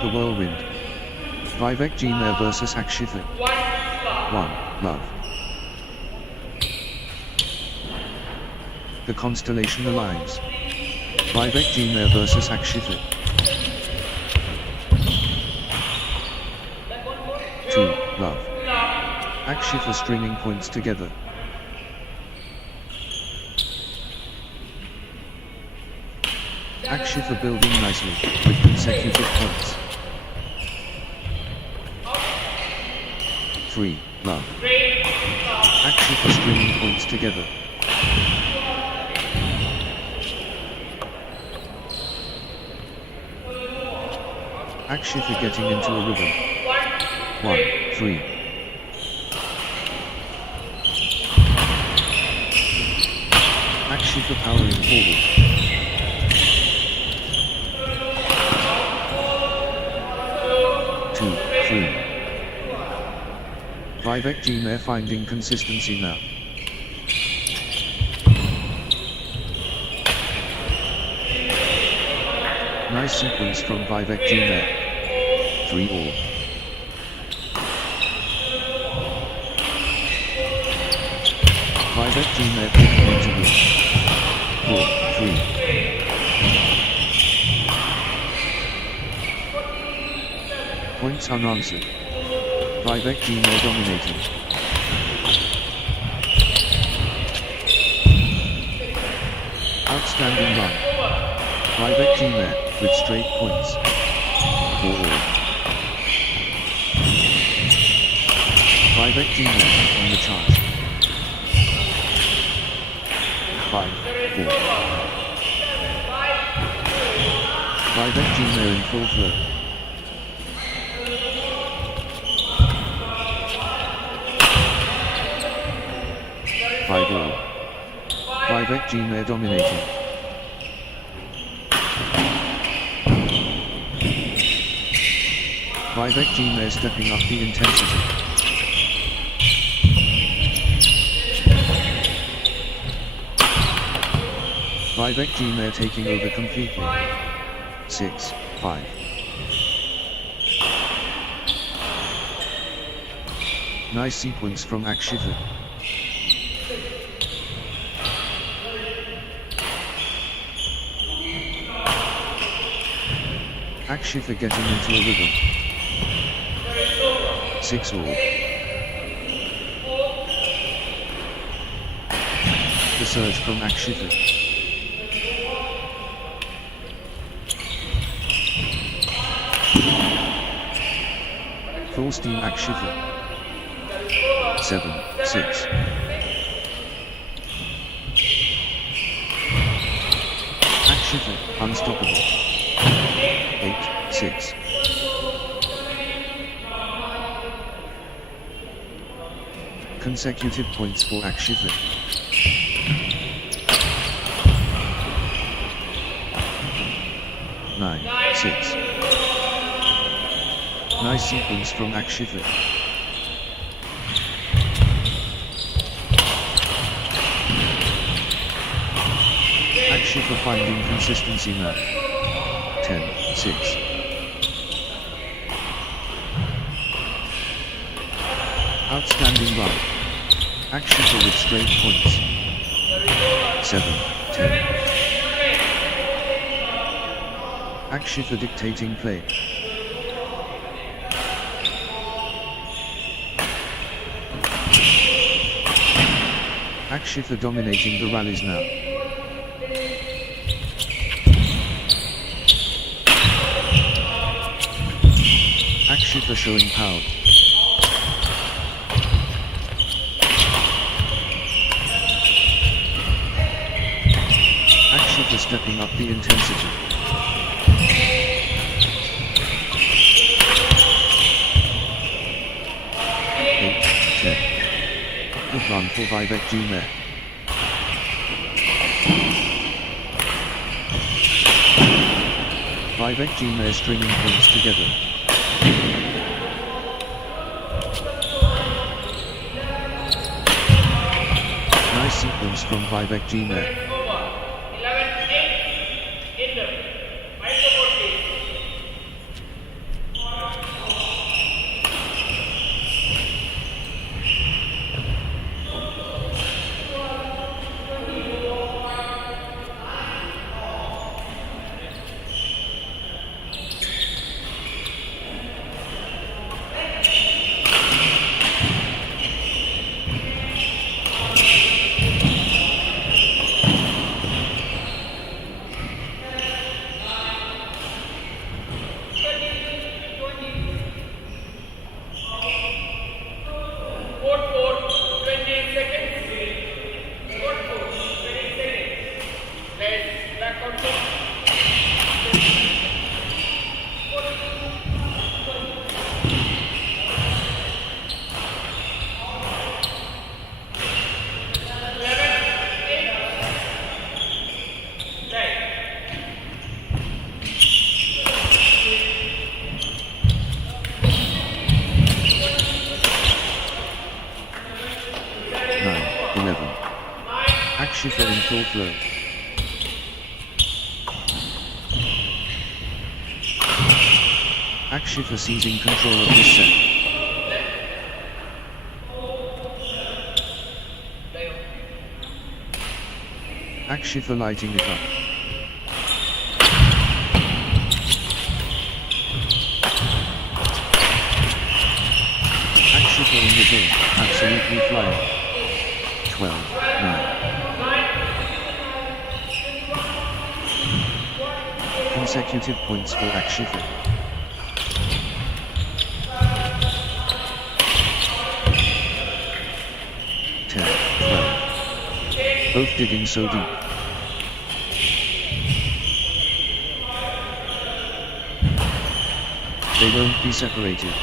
The Whirlwind. Vivek Gmail versus Akshita. 1. Love. The Constellation Aligns. Vivek Gmail versus Akshita. 2. Love. Akshita stringing points together. Akshita building nicely, with consecutive points. 3. Love. Akshita stringing points together. Akshita getting into a rhythm. 1, 3. Akshita powering forward. 2, 3. Vivek Gmail finding consistency now. Nice sequence from Vivek Gmail. 3 all. Vivek Gmail picking into the 4, 3. Points unanswered. Vivek Gmail dominating. Outstanding run. Vivek Gmail with straight points. 4 all. Vivek Gmail on the charge. 5, 4. Vivek Gmail in full flow. Vivek Gmail dominating. Vivek Gmail stepping up the intensity. Vivek Gmail taking over completely. 6, 5. Nice sequence from Akshita. Akshita getting into a rhythm. 6 all. The surge from Akshita. Full steam Akshita. 7, 6. Akshita, unstoppable. 8, 6. Consecutive points for Akshita. 9, 6. Nice sequence from Akshita. Akshita finding consistency now. 10, 6. Outstanding run. Akshita with straight points. 7, 10. Akshita dictating play. Akshita dominating the rallies now. Akshita showing power. Akshita stepping up the intensity. Good run for Vivek Gmail. Vivek Gmail stringing points together. Nice sequence from Vivek Gmail. full flow. Akshif seizing control of this set. Akshif lighting it up. Akshif in the zone, absolutely flying. 12-9. Consecutive points for Akshif. Both digging so deep. They won't be separated.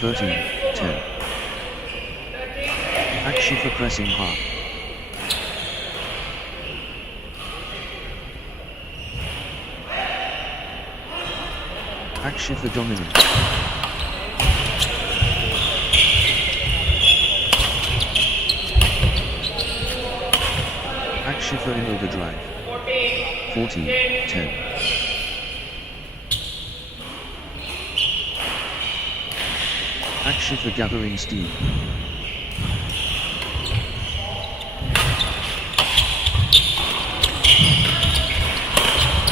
(13-10). Akshif pressing hard. Akshif dominant. Akshif in overdrive. 14-10. Akshif gathering steam.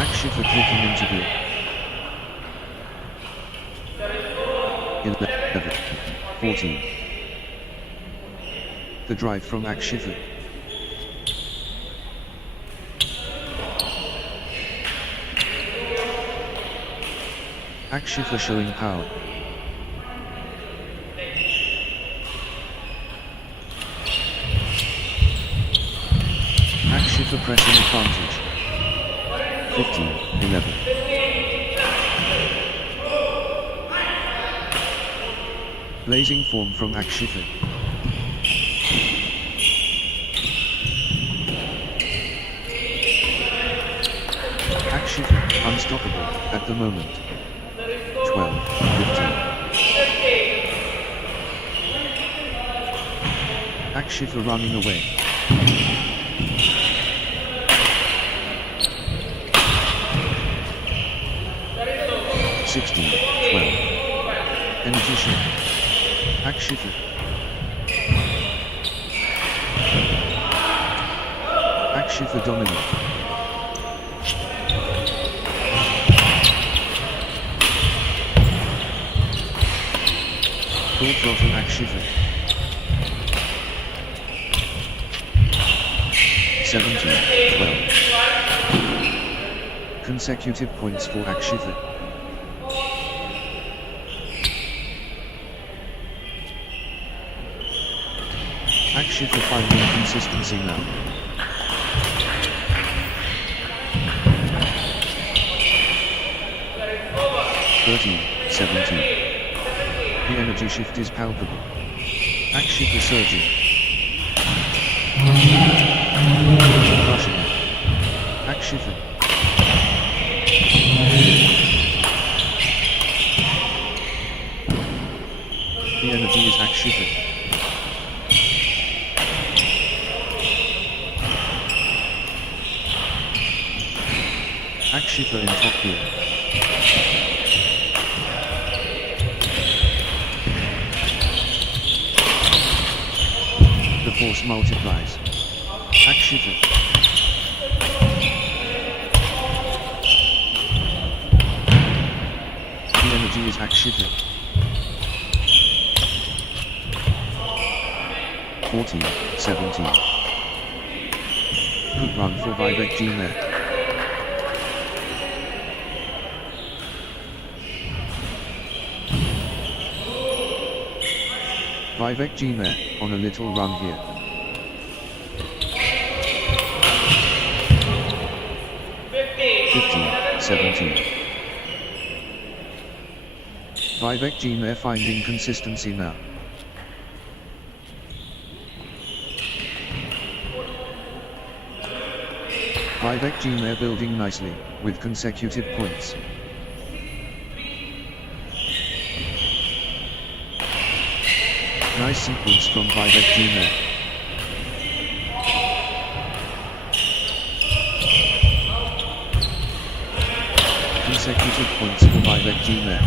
Akshif clicking into gear. 11-14. The drive from Akshif. Akshif showing power. Akshif pressing advantage. 15-11. Blazing form from Akshif. Akshif unstoppable at the moment. 12-15. Akshif running away. (16-12). Energy shift. Akshif. Akshif dominant. Full throttle Akshif. 17-12. Consecutive points for Akshif. Akshif finding consistency now. (13-17). The energy shift is palpable. Akshif surging. Rushing. Akshif. The energy is Akshif. Akshif in top gear. The force multiplies. Akshif. The energy is Akshif. 14-17. Good run for Vivek Jmer. Vivek Jmer on a little run here. (15-17). Vivek Jmer finding consistency now. Vivek Jmer building nicely, with consecutive points. Nice sequence from Vivek Jr. Consecutive points for Vivek Jr.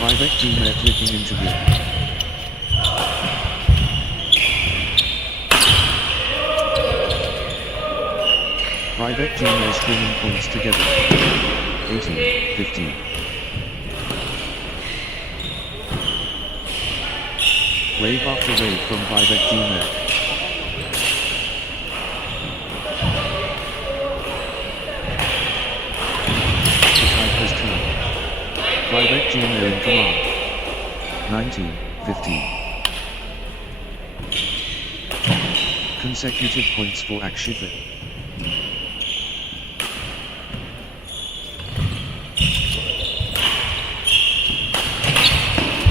Vivek Jr. clicking into the Vivek Jr. stringing points together. 18-15. Wave after wave from Vivek Jr. The tide has turned. Vivek Jr. in command. 19-15. Consecutive points for Akshita.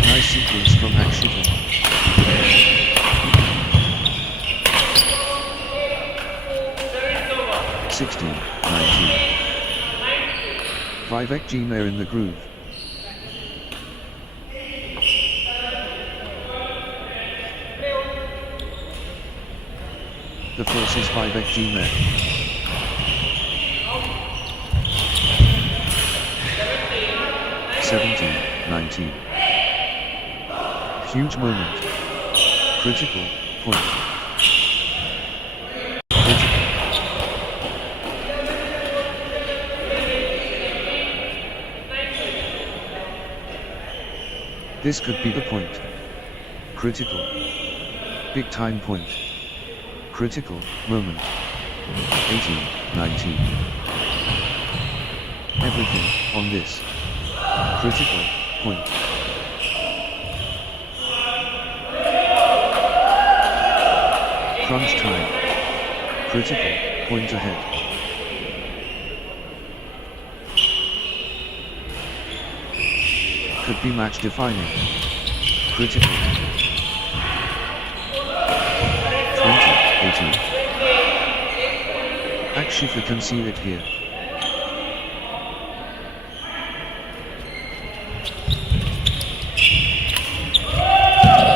Nice sequence from Akshita. (16-19). Vivek Jr. in the groove. The force is Vivek Jr. (17-19). Huge moment. Critical point. Critical. This could be the point. Critical. Big time point. Critical moment. 18-19. Everything on this. Critical point. Crunch time. Critical point ahead. Could be match defining. Critical. 20-18. Akshita can seal it here.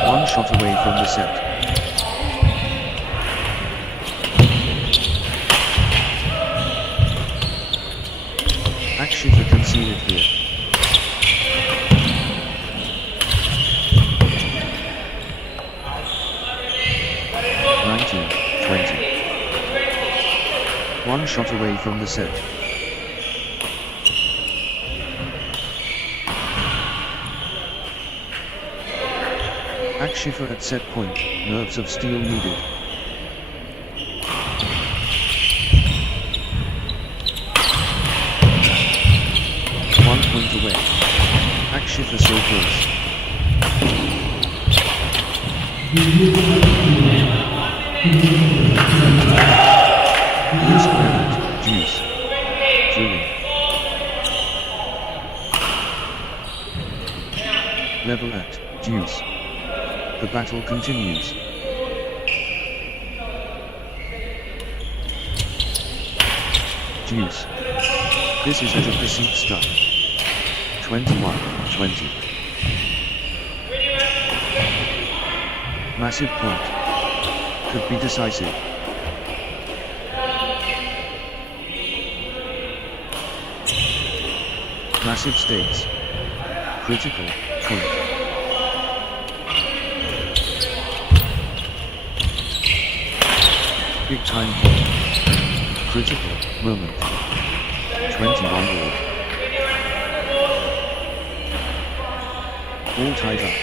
One shot away from the set. Akshita can seal it here. One shot away from the set. Akshita at set point, nerves of steel needed. One point away. Akshita so close. Loose granite, juice. Drilling. Level at, juice. The battle continues. Juice. This is edge of the seat stuff. 21-20. Massive point. Could be decisive. Massive stakes. Critical point. Big time point. Critical moment. 21 all. All tied up.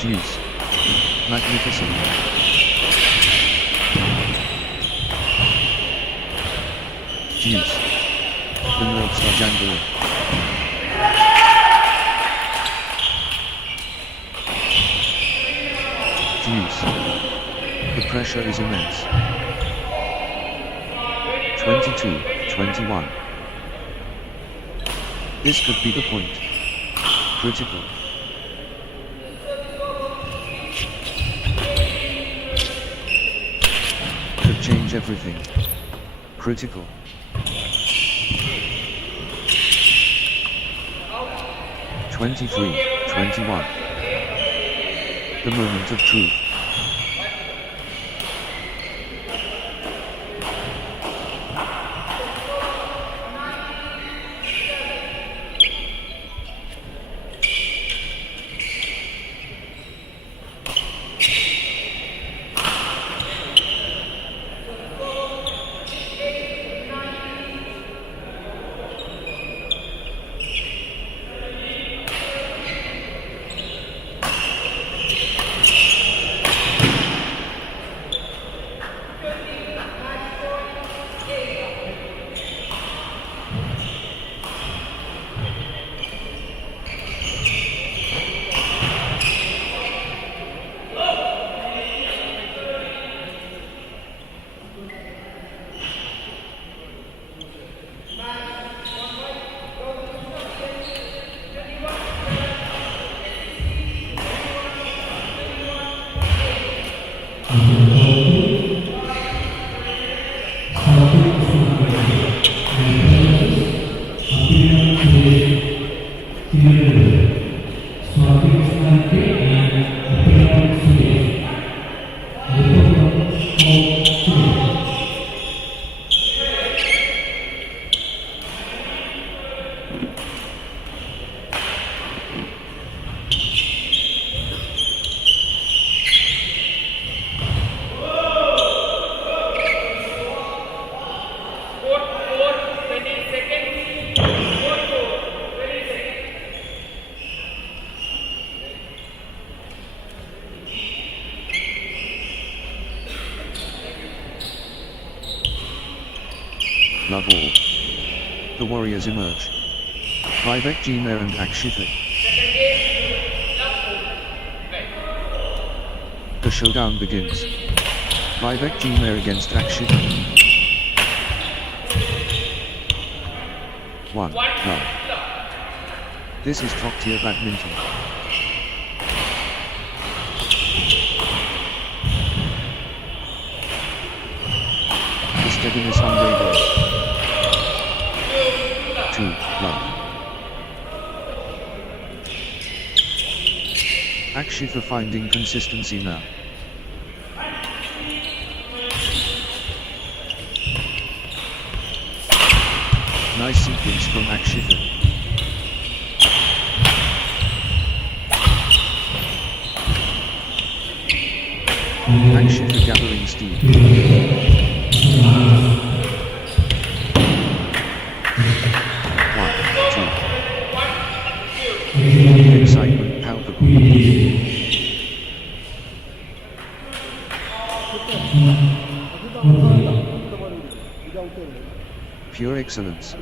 Deuce. Magnificent. Deuce. The nerves are jangling. Deuce. The pressure is immense. 22-21. This could be the point. Critical. Could change everything. Critical. 23-21. The moment of truth. Love all. The warriors emerge. Vivek Jmer and Akshita. The showdown begins. Vivek Jmer against Akshita. 1. Love. This is top tier badminton. The steadiness unwavering. 2. Love. Akshita finding consistency now. Nice sequence from Akshita. Akshita gathering steam. 1, 2. Excitement palpable. Pure excellence.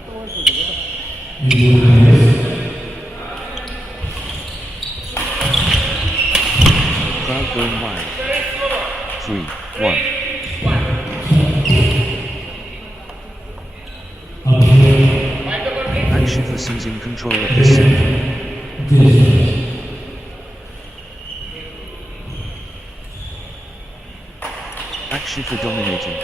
Crowd going wild. 3, 1. Akshita seizing control of this set. Akshita dominating.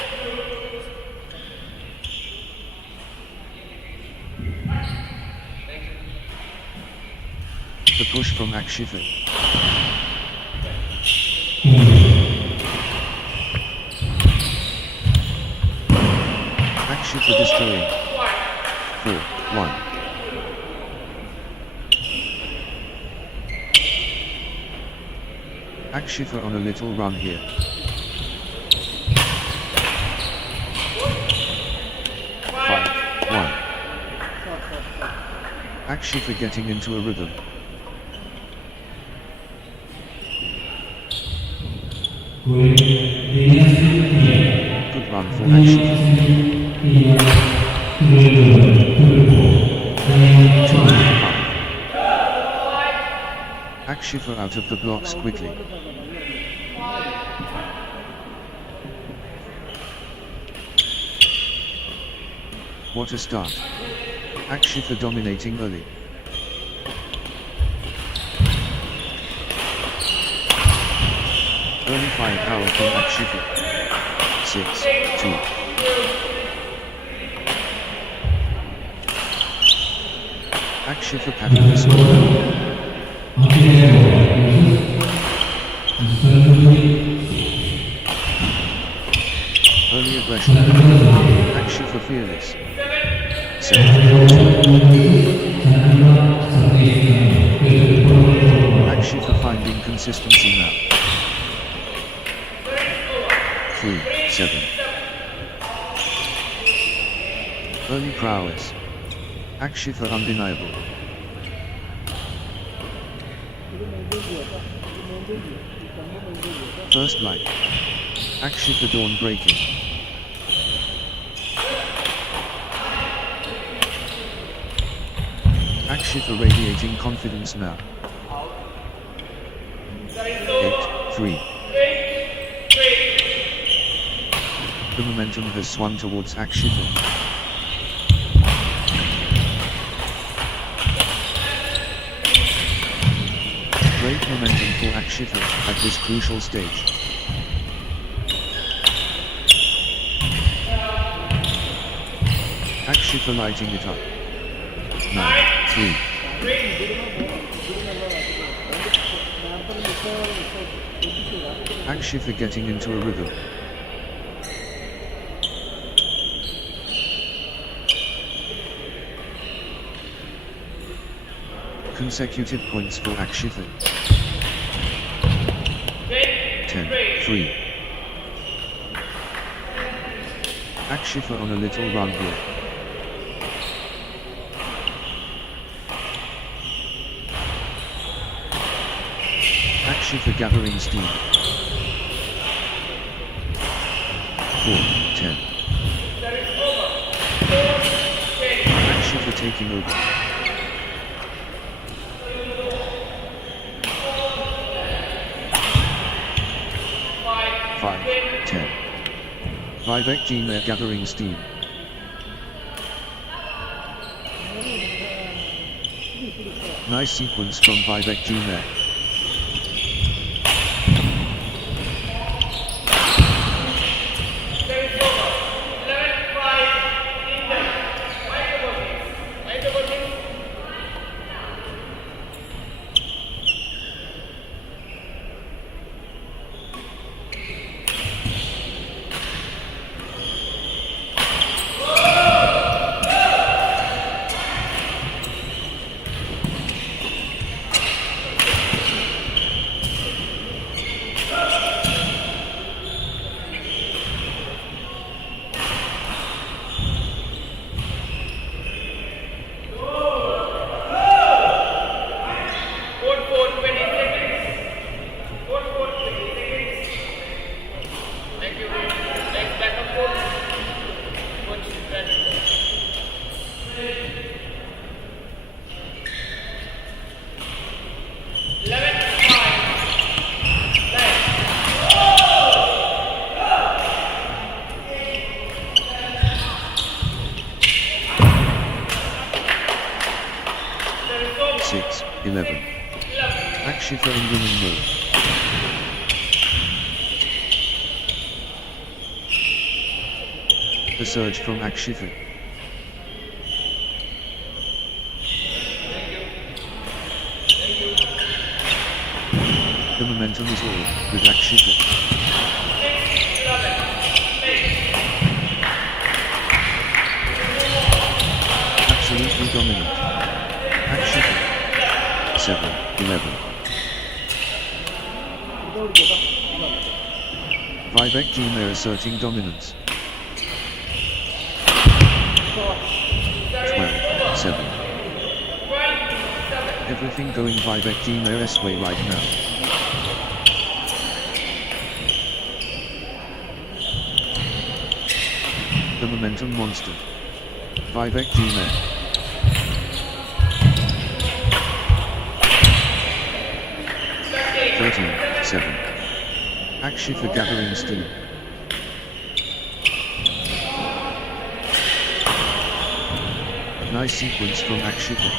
The push from Akshita. Akshita destroying. 4, 1. Akshita on a little run here. 5, 1. Akshita getting into a rhythm. Good run for Akshita. 2, Akshita out of the blocks quickly. What a start. Akshita dominating early. Early firepower from Akshita. 6, 2. Akshita patting the score. Early aggression. Akshita fearless. 7. Akshita finding consistency now. 3, 7. Early prowess. Akshita undeniable. First light. Akshita dawn breaking. Akshita radiating confidence now. 8, 3. The momentum has swung towards Akshita. Great momentum for Akshita at this crucial stage. Akshita lighting it up. 9, 3. Akshita getting into a rhythm. Consecutive points for Akshita. 10, 3. Akshita on a little run here. Akshita gathering steam. 4, 10. Akshita taking over. 5, 10. Vivek Jina gathering steam. Nice sequence from Vivek Jina. Akshita in winning mode. The surge from Akshita. The momentum is all with Akshita. Absolutely dominant. Akshita. 7, 11. Vivek Jina asserting dominance. 12, 7. Everything going Vivek Jina's way right now. The momentum monster. Vivek Jina. 13, 7. Akshita gathering steam. Nice sequence from Akshita.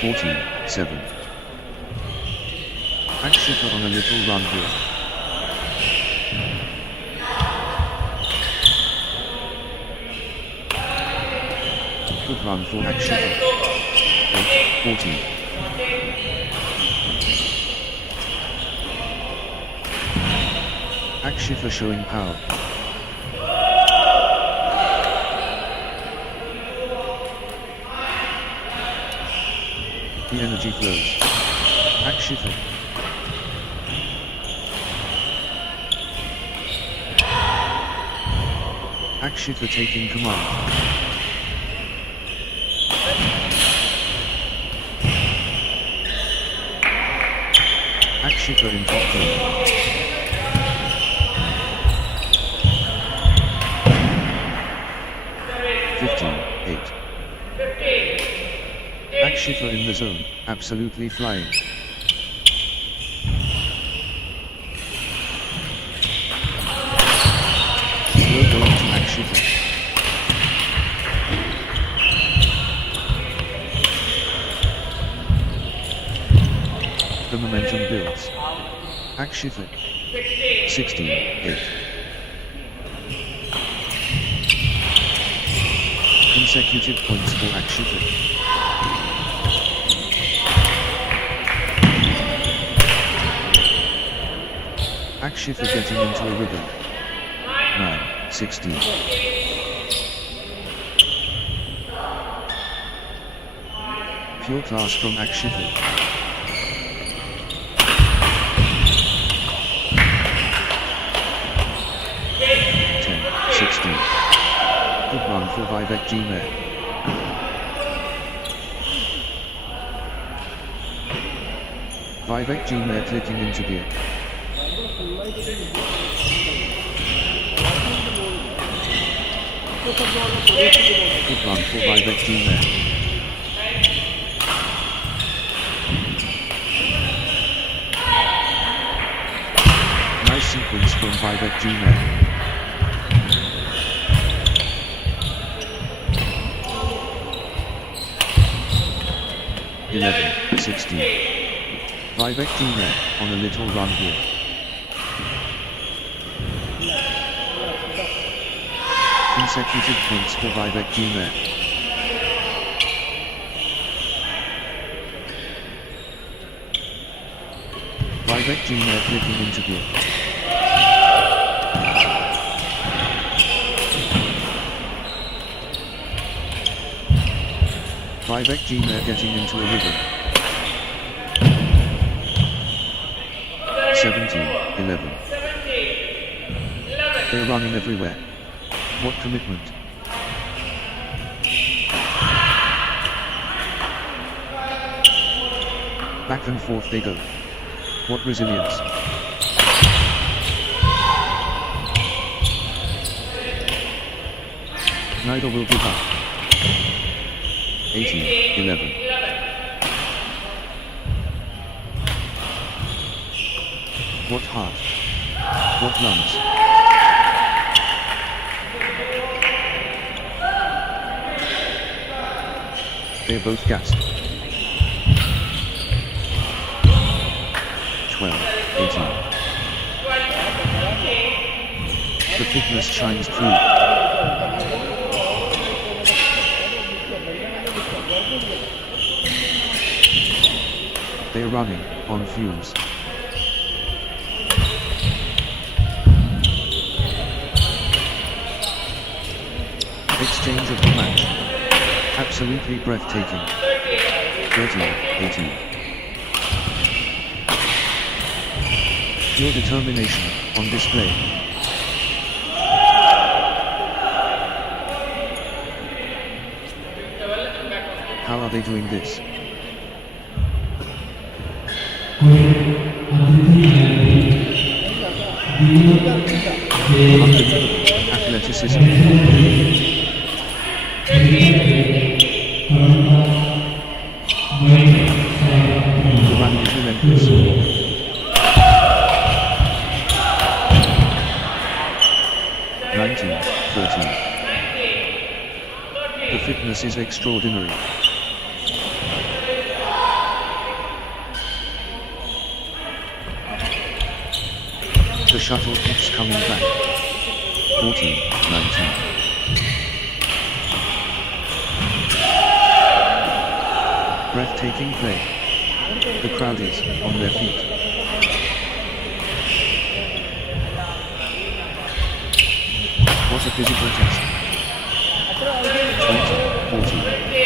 14, 7. Akshita on a little run here. Good run for Akshifa. 8-14. Akshifa showing power. The energy flows. Akshifa. Akshifa taking command. Akshifa in top game. Akshifa in the zone, absolutely flying. Slow going to Akshifa. The momentum builds. Akshifa. 16-8. Consecutive points for Akshifa. Akshifa getting into a rhythm. 9-16. Pure class from Akshifa. Good run for Vivek Gmail. Vivek Gmail clicking into gear. Good run for Vivek Gmail. Nice sequence from Vivek Gmail. 11-16. Vivek Gmail on a little run here. Consecutive points for Vivek Gmail. Vivek Gmail clicking into gear. Vivek Gmail getting into a rhythm. 17-11. They're running everywhere. What commitment. Back and forth they go. What resilience. Neither will give up. 18-11. What heart. What lungs. They're both gassed. 12-18. The fitness shines through. They're running on fumes. Exchange of the match. Absolutely breathtaking. 13-18. Pure determination on display. How are they doing this? Unbelievable athleticism. The run is relentless. 19-14. The fitness is extraordinary. The shuttle keeps coming back. 14-19. Breathtaking play. The crowd is on their feet. What a physical test. 20, 40.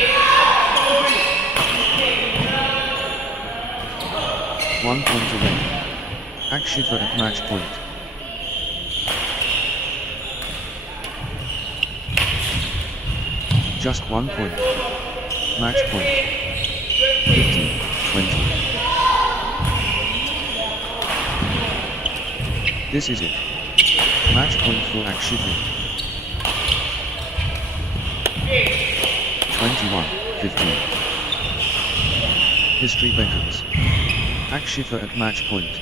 One point away. Akshifa at match point. Just 1 point. Match point. 50, 20. This is it. Match point for Akshifa. 21, 15. History beckons. Akshifa at match point.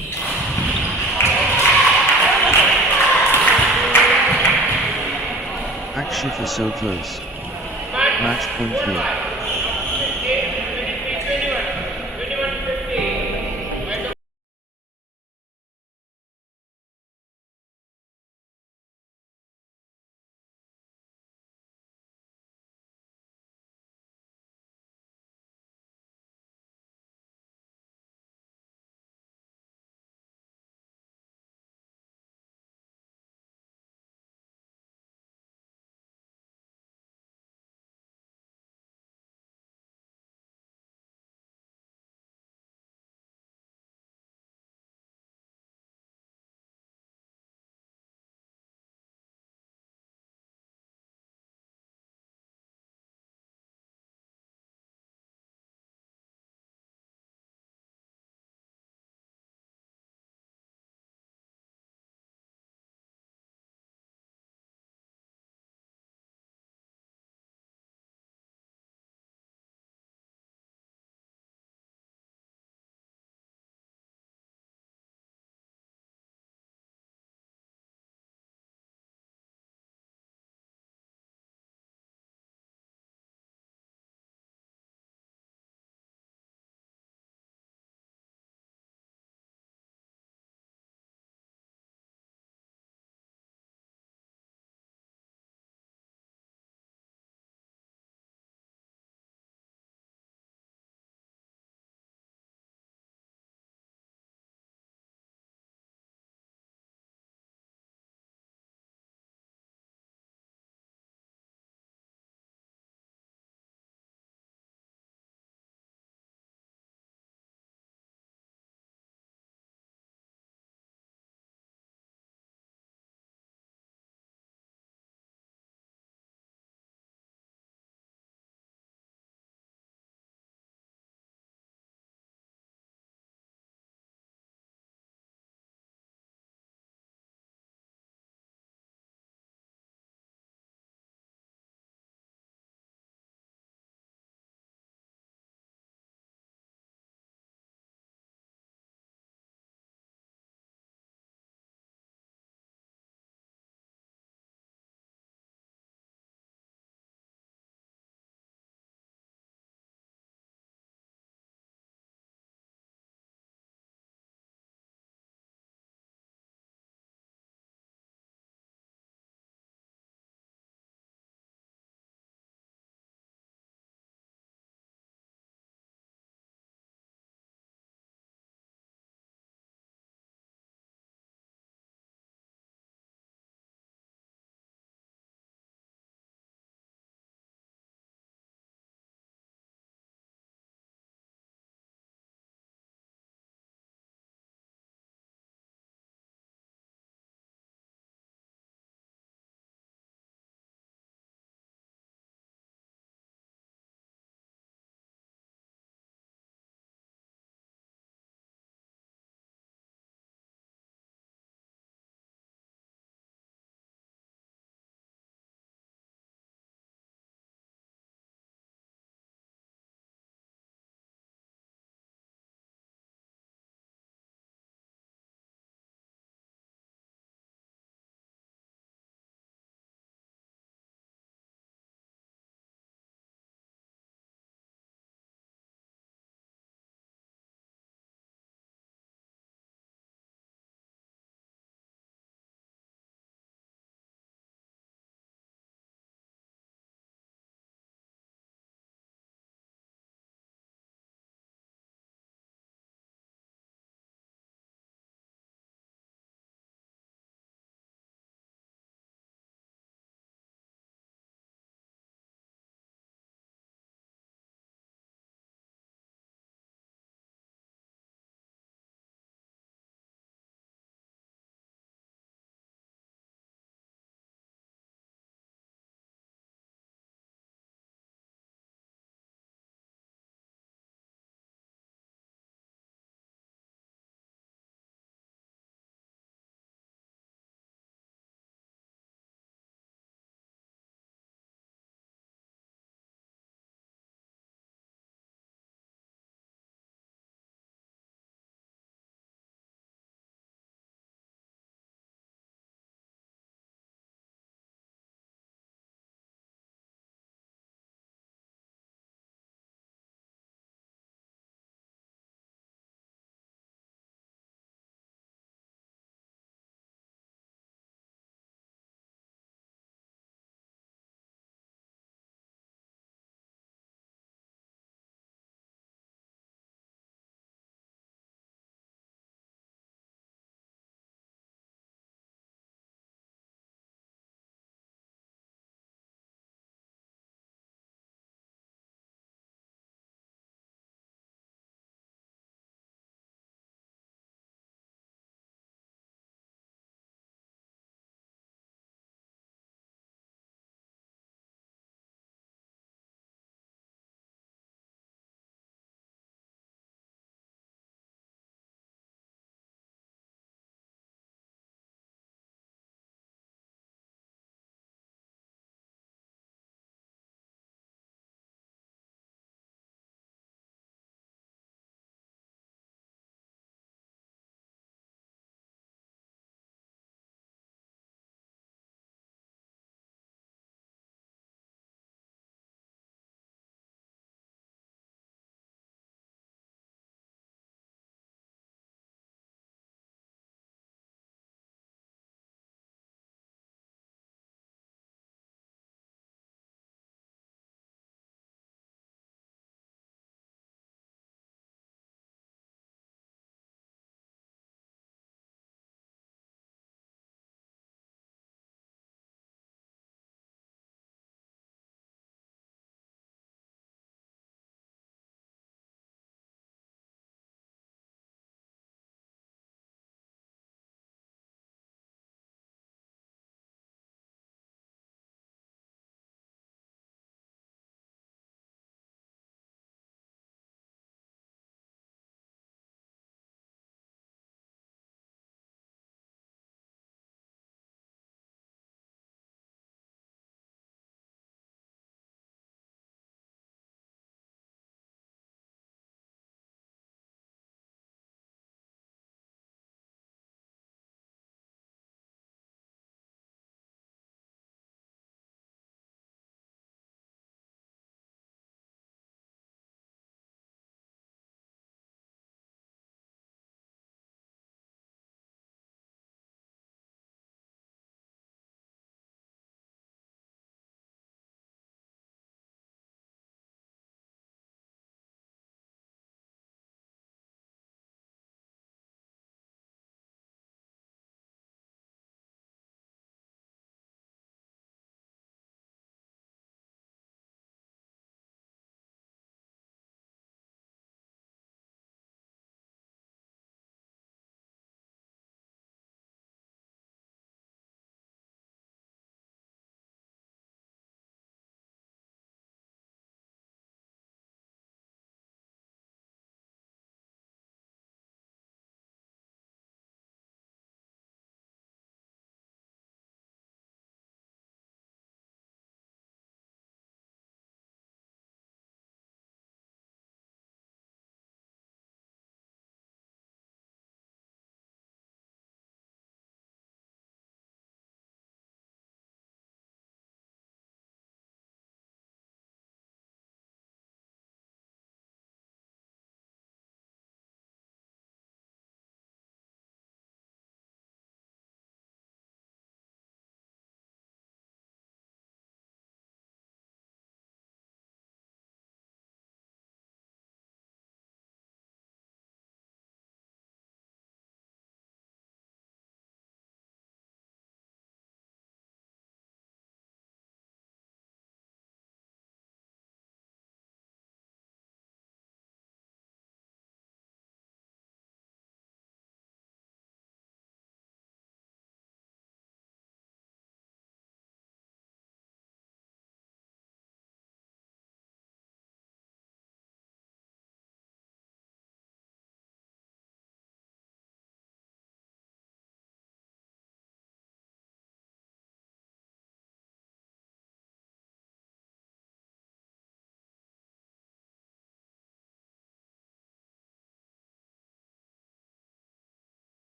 Akshifa so close. Match point here.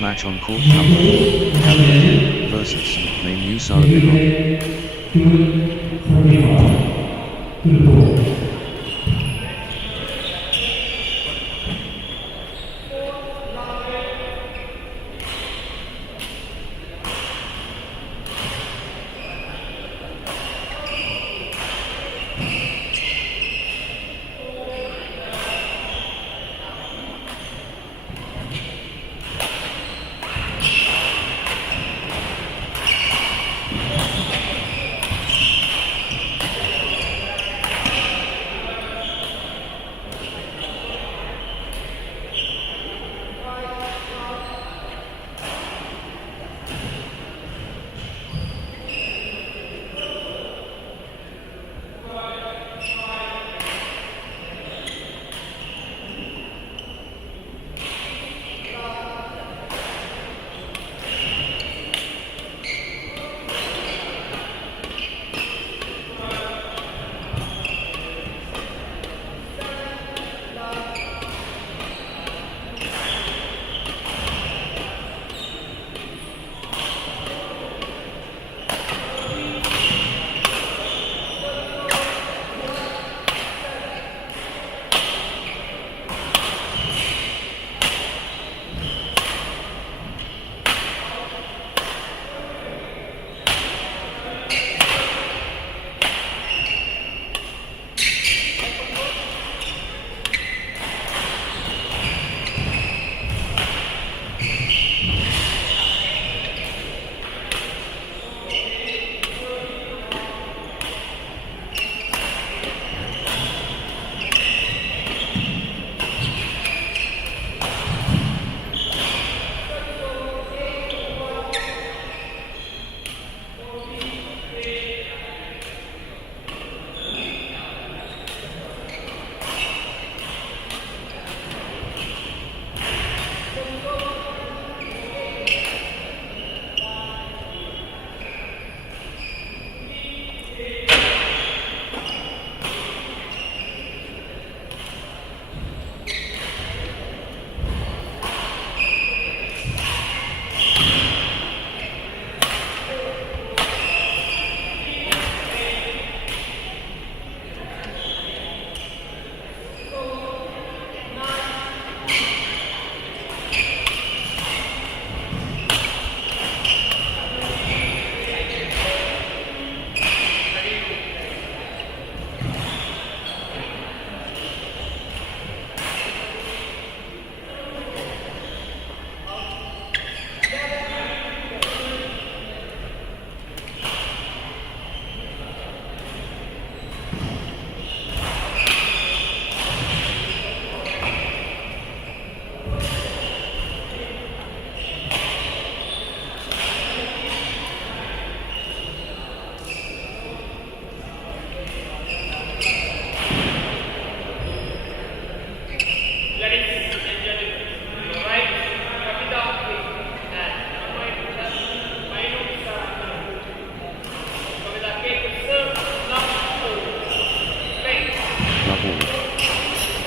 Match on court number 4. Palakkad versus Main Sarabinov.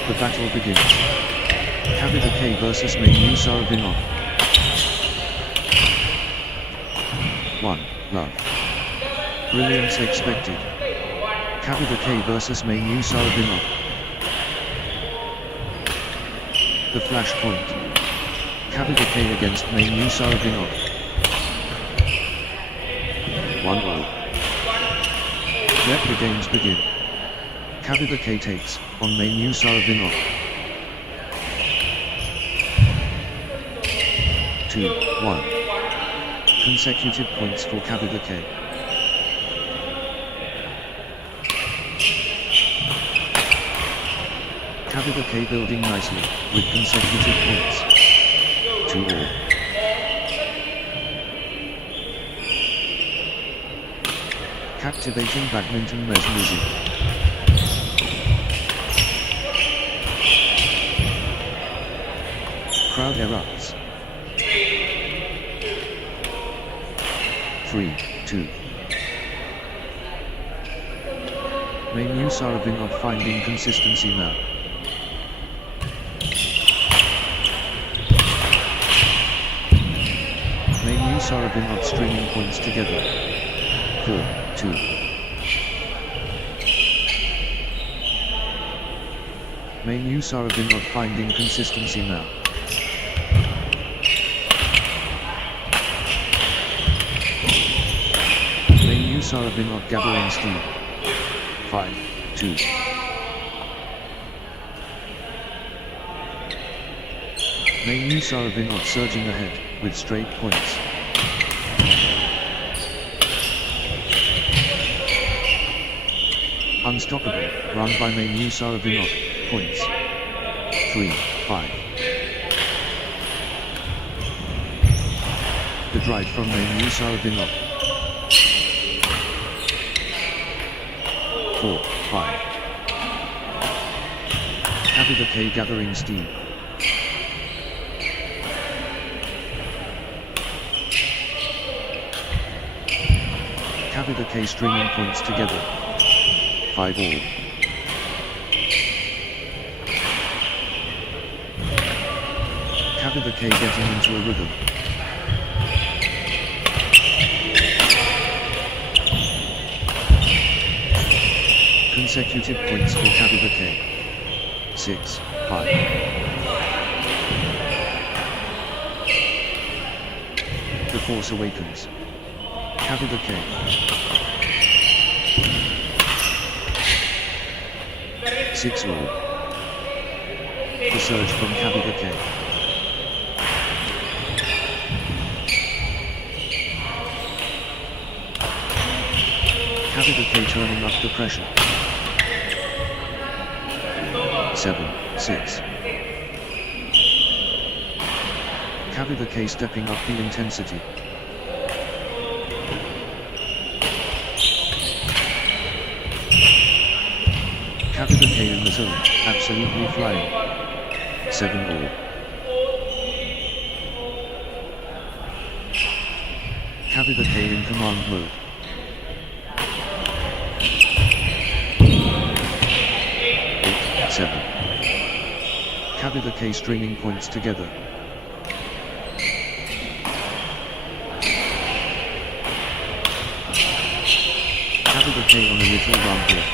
The battle begins. K versus Main Sarabinov. 1. Love. Brilliance expected. K versus Main Sarabinov. The flashpoint. K against Main Sarabinov. 1-0. Let the games begin. K takes on Main Sarabinov. 2-1. Consecutive points for K. K building nicely with consecutive points. 2-all. Captivating badminton mesmerism. Crowd erupts. 3-2. Main Sarabinov finding consistency now. Saravinot stringing points together. 4-2. Main Saravinot finding consistency now. Main Saravinot gathering steam. 5-2. Main Saravinot surging ahead, with straight points. Unstoppable, run by Main Saravinot, points. 3-5. The drive from Main Saravinot. 4-5. Kavita K gathering steam. Kavita K stringing points together. 5-all. Kavita K getting into a rhythm. Consecutive points for Kavita K. 6-5. The Force Awakens. Kavita K. 6-all. The surge from Kavita K. Kavita K turning up the pressure. 7-6. Kavita K stepping up the intensity. Kavita K in the zone, absolutely flying. 7-all. Kavita K in command mode. 8-7. Kavita K stringing points together. Kavita K on a little run here.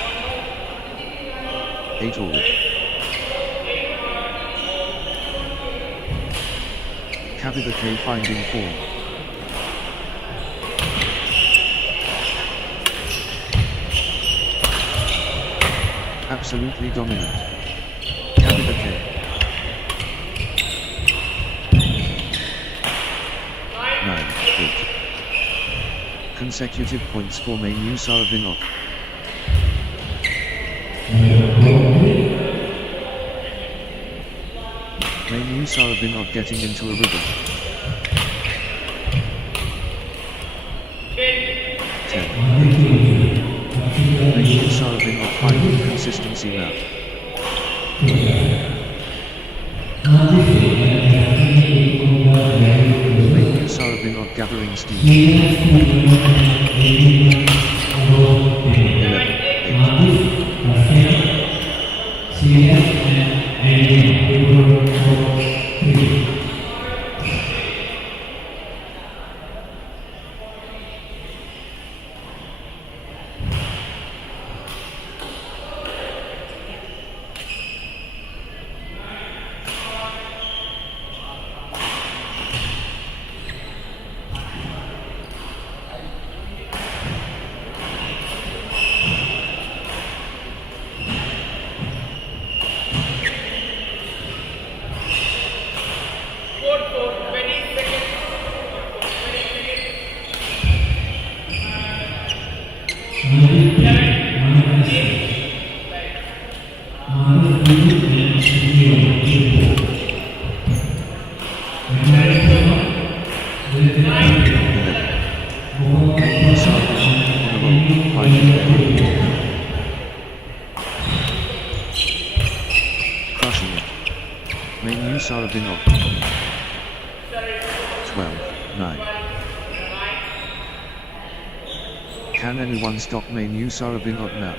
8-all. Kavita K finding form. Absolutely dominant. Kavita K. 9-8. Consecutive points for Main Saravinot. Main Saravinot getting into a rhythm. 10-8. Main Saravinot finding consistency now. Main Saravinot gathering steam. 11-8. Crushing it. Main Saravinot. 12-9. Can anyone stop Main Saravinot now?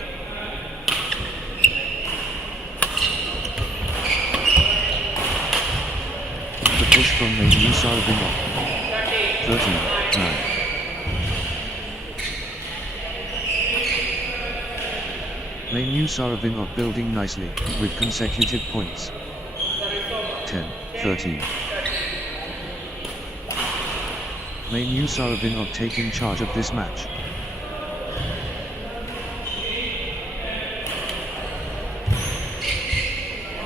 The push from Main Saravinot. 13. 9. Main use are Vinod building nicely, with consecutive points. 10, 13. Main use are Vinod taking charge of this match.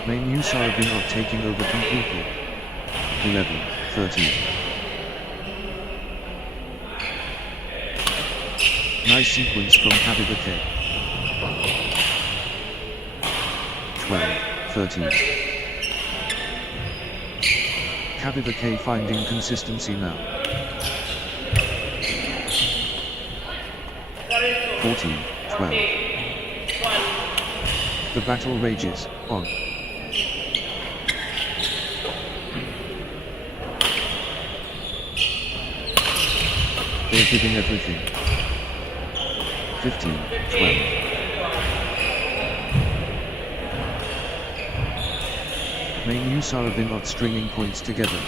Main use are Vinod taking over completely. 11, 13. Nice sequence from Habiba K. 12, 13. Habiba K finding consistency now. 14, 12. The battle rages on. They're giving everything. 15, 12. Main use are Vinod stringing points together.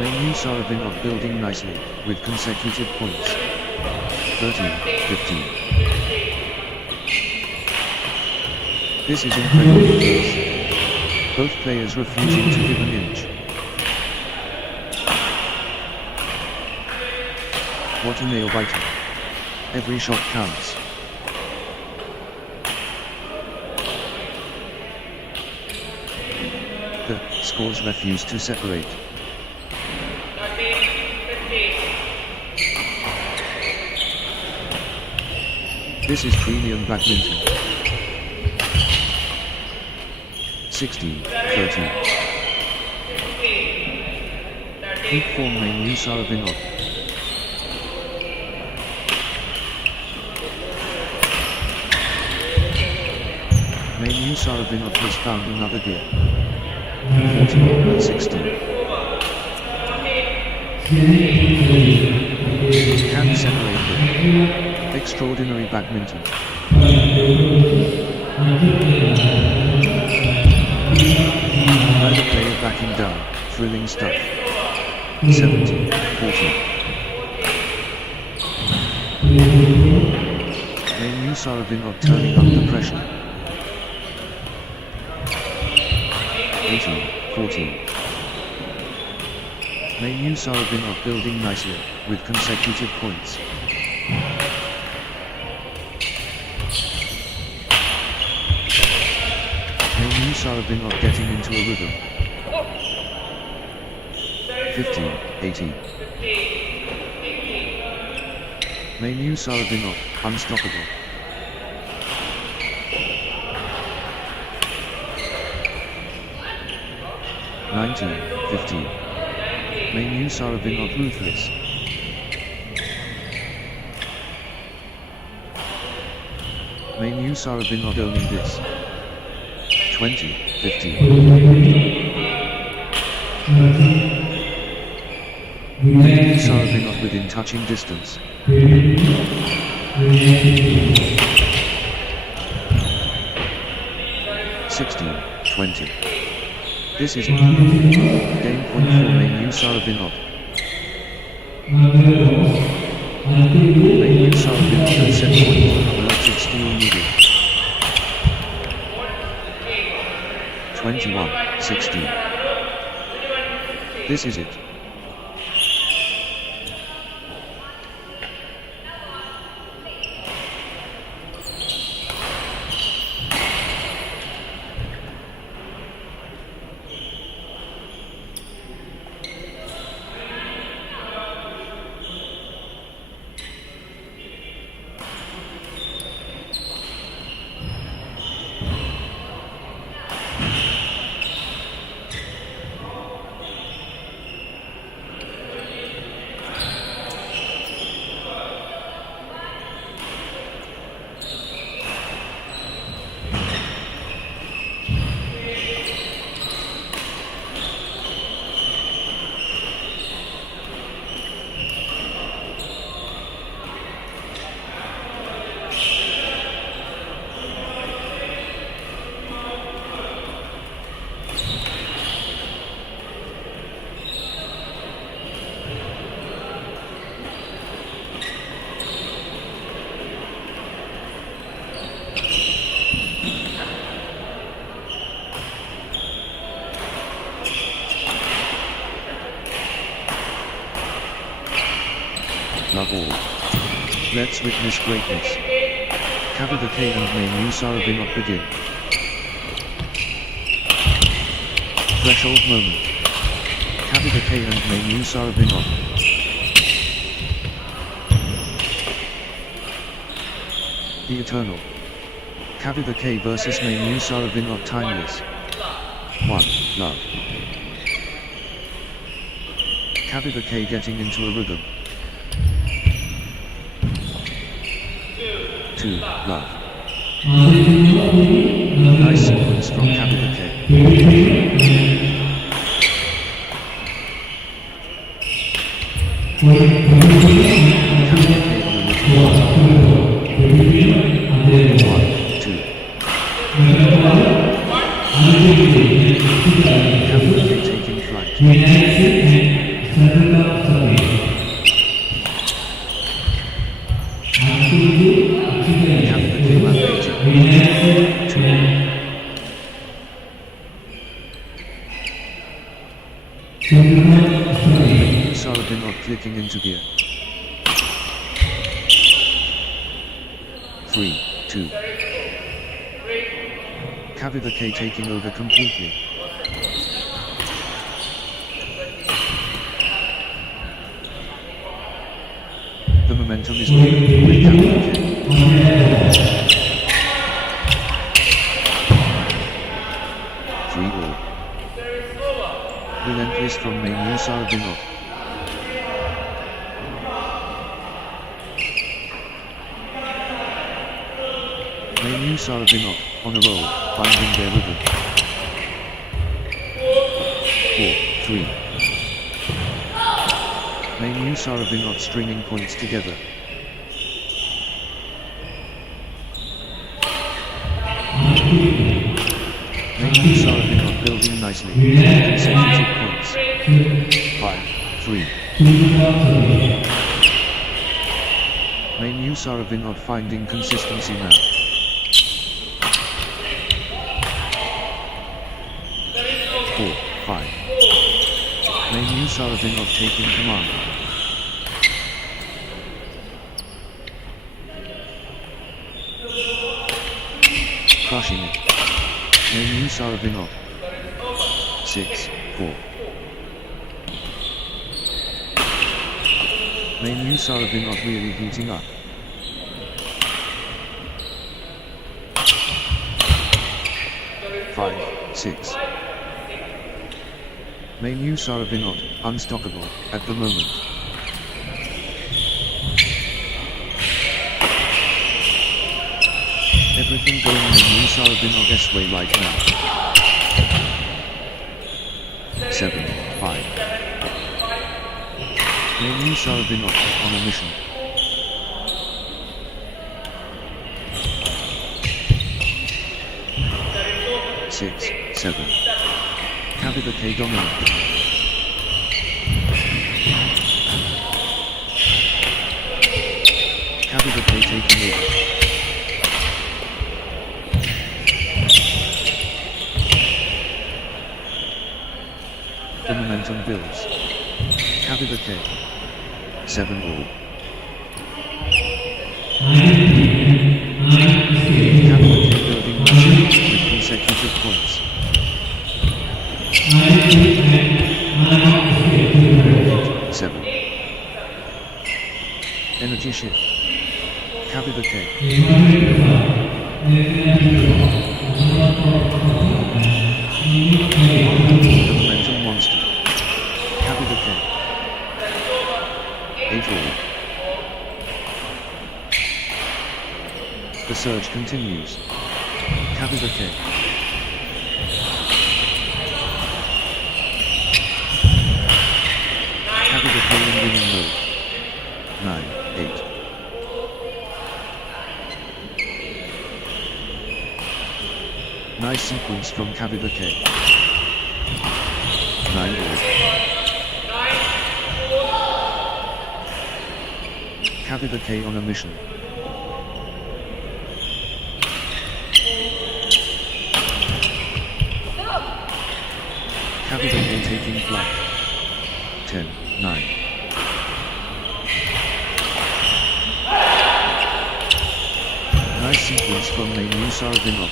Main use are Vinod building nicely, with consecutive points. 13, 15. This is incredibly close. Both players refusing to give an inch. What a nail biter. Every shot counts. The scores refuse to separate. This is premium badminton. 16, 13. Peak form main use are Vinod. Main use are Vinod has found another gear. 14, 16. Can separate them. Extraordinary badminton. Neither player backing down, thrilling stuff. 17, 14. Main use are Vinod turning up the pressure. 18, 14. Main use are Vinod building nicely, with consecutive points. Main use are Vinod getting into a rhythm. 15, 18. Main use are Vinod, unstoppable. 19, 15. Main use are Vinod ruthless. Main use are Vinod owning this. 20, 15. Main use are Vinod within touching distance. 16, 20. This is game point for main use are Vinod. Main use are Vinod at set point, electric steel needed. 21, 16. This is it. Love all. Let's witness greatness. Kavita K and Main Sarabinot begin. Threshold moment. Kavita K and Main Sarabinot. The Eternal. Kavita K versus Main Sarabinot Timeless. 1. Love. Kavita K getting into a rhythm. 2. Love. Nice sequence from Kavita K. Kavita K on a little 1, 2. Kavita K taking flight. Kavita K rampaging. 2. Sarabinot clicking into gear. 3, 2. Kavita K taking over completely. The momentum is moving with Kavita K. 3 all. Relentless from Main Sarabinot. Main Sarabinot on a roll, finding their rhythm. 4, 3. Main Sarabinot stringing points together. 'Sarabinot building nicely, consecutive points. 5, 3. Main Sarabinot finding consistency now. 4, 5. Main Sarabinot taking command. Crushing it. Main Sarabinot. 6, 4. Main Sarabinot really heating up. 5, 6. Main Sarabinot, unstoppable, at the moment. Everything going Main Sarabinot's way right now. 7, 5. Main Sarabinot on a mission. 6, 7. Kavita K dominant. 'Kavita K taking over. The momentum builds. 'Kavita K. 7 all. 'Kavita K building nicely with consecutive points. 7. Energy shift. Kavita K. The momentum monster. Kavita K. 8 all. The surge continues. Kavita K. 9, 8. Nice sequence from Kavita K. 9 all. Kavita K on a mission. Kavita K taking flight. 10, 9. Nice sequence from Menu Saravinov.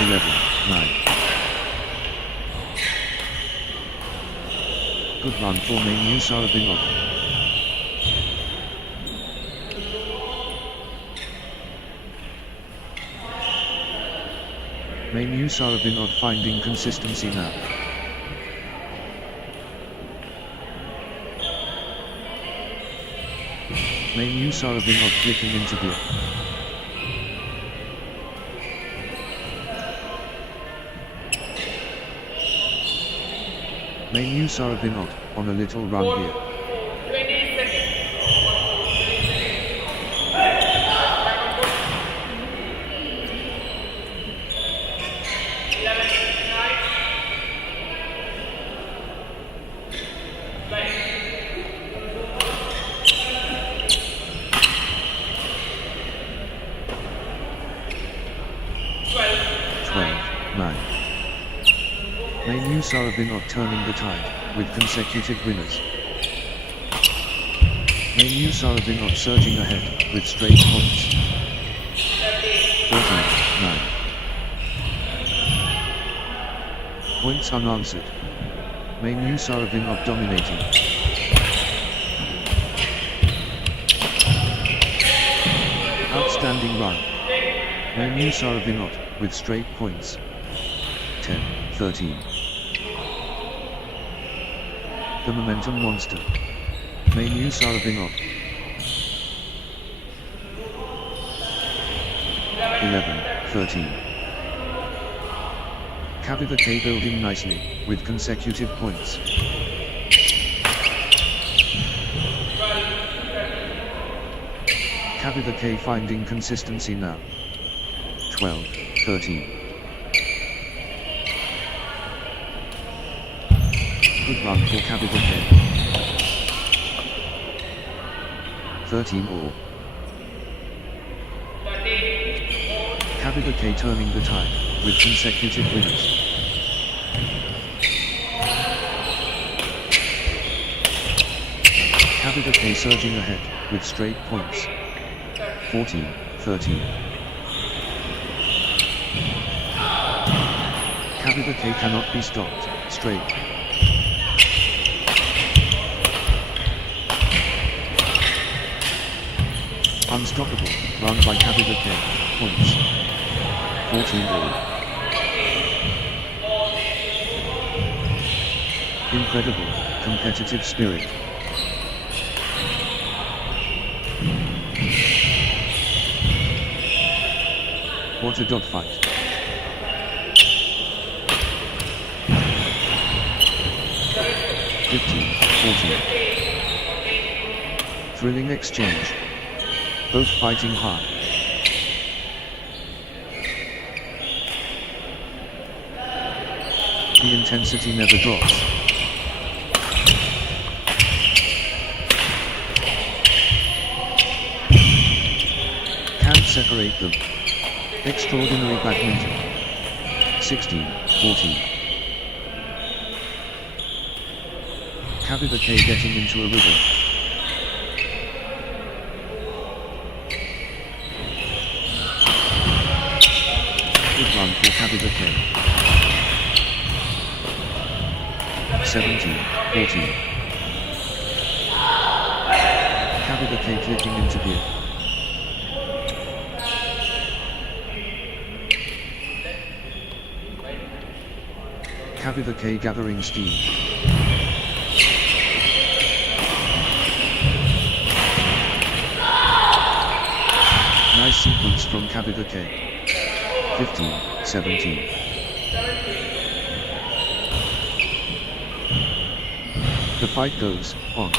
11-9. Good run for Menu Saravinov. Menu Saravinov finding consistency now. Menu Saravinov clicking into gear. Menu Saravinov on a little run here. 12-9. Menu Saravinov turning the tide with consecutive winners. Menu Saravinov surging ahead with straight points. 14-9. Points unanswered. Menu Saravinov dominating. Outstanding run. Menu Saravinov with straight points. 10-13. The momentum monster. Menu Saravinov. 11-13. Kavitha K building nicely, with consecutive points. Kavitha K finding consistency now. 12-13. Good run for Kavitha K. 13-all. Kavitha K turning the tide with consecutive winners. Kavitha K surging ahead with straight points. 14-13. Kavitha K cannot be stopped. Straight. Unstoppable. Run by Kavitha K. Points. 14-all. Incredible, competitive spirit. What a dogfight. Thrilling exchange. Both fighting hard. The intensity never drops. Can't separate them. Extraordinary badminton. 16-14. Kavitha K getting into a rhythm. Good run for Kavitha K. 17-14. Kavitha K clicking into gear. Kavitha K gathering steam. Nice sequence from Kavitha K. 15-17. The fight goes on.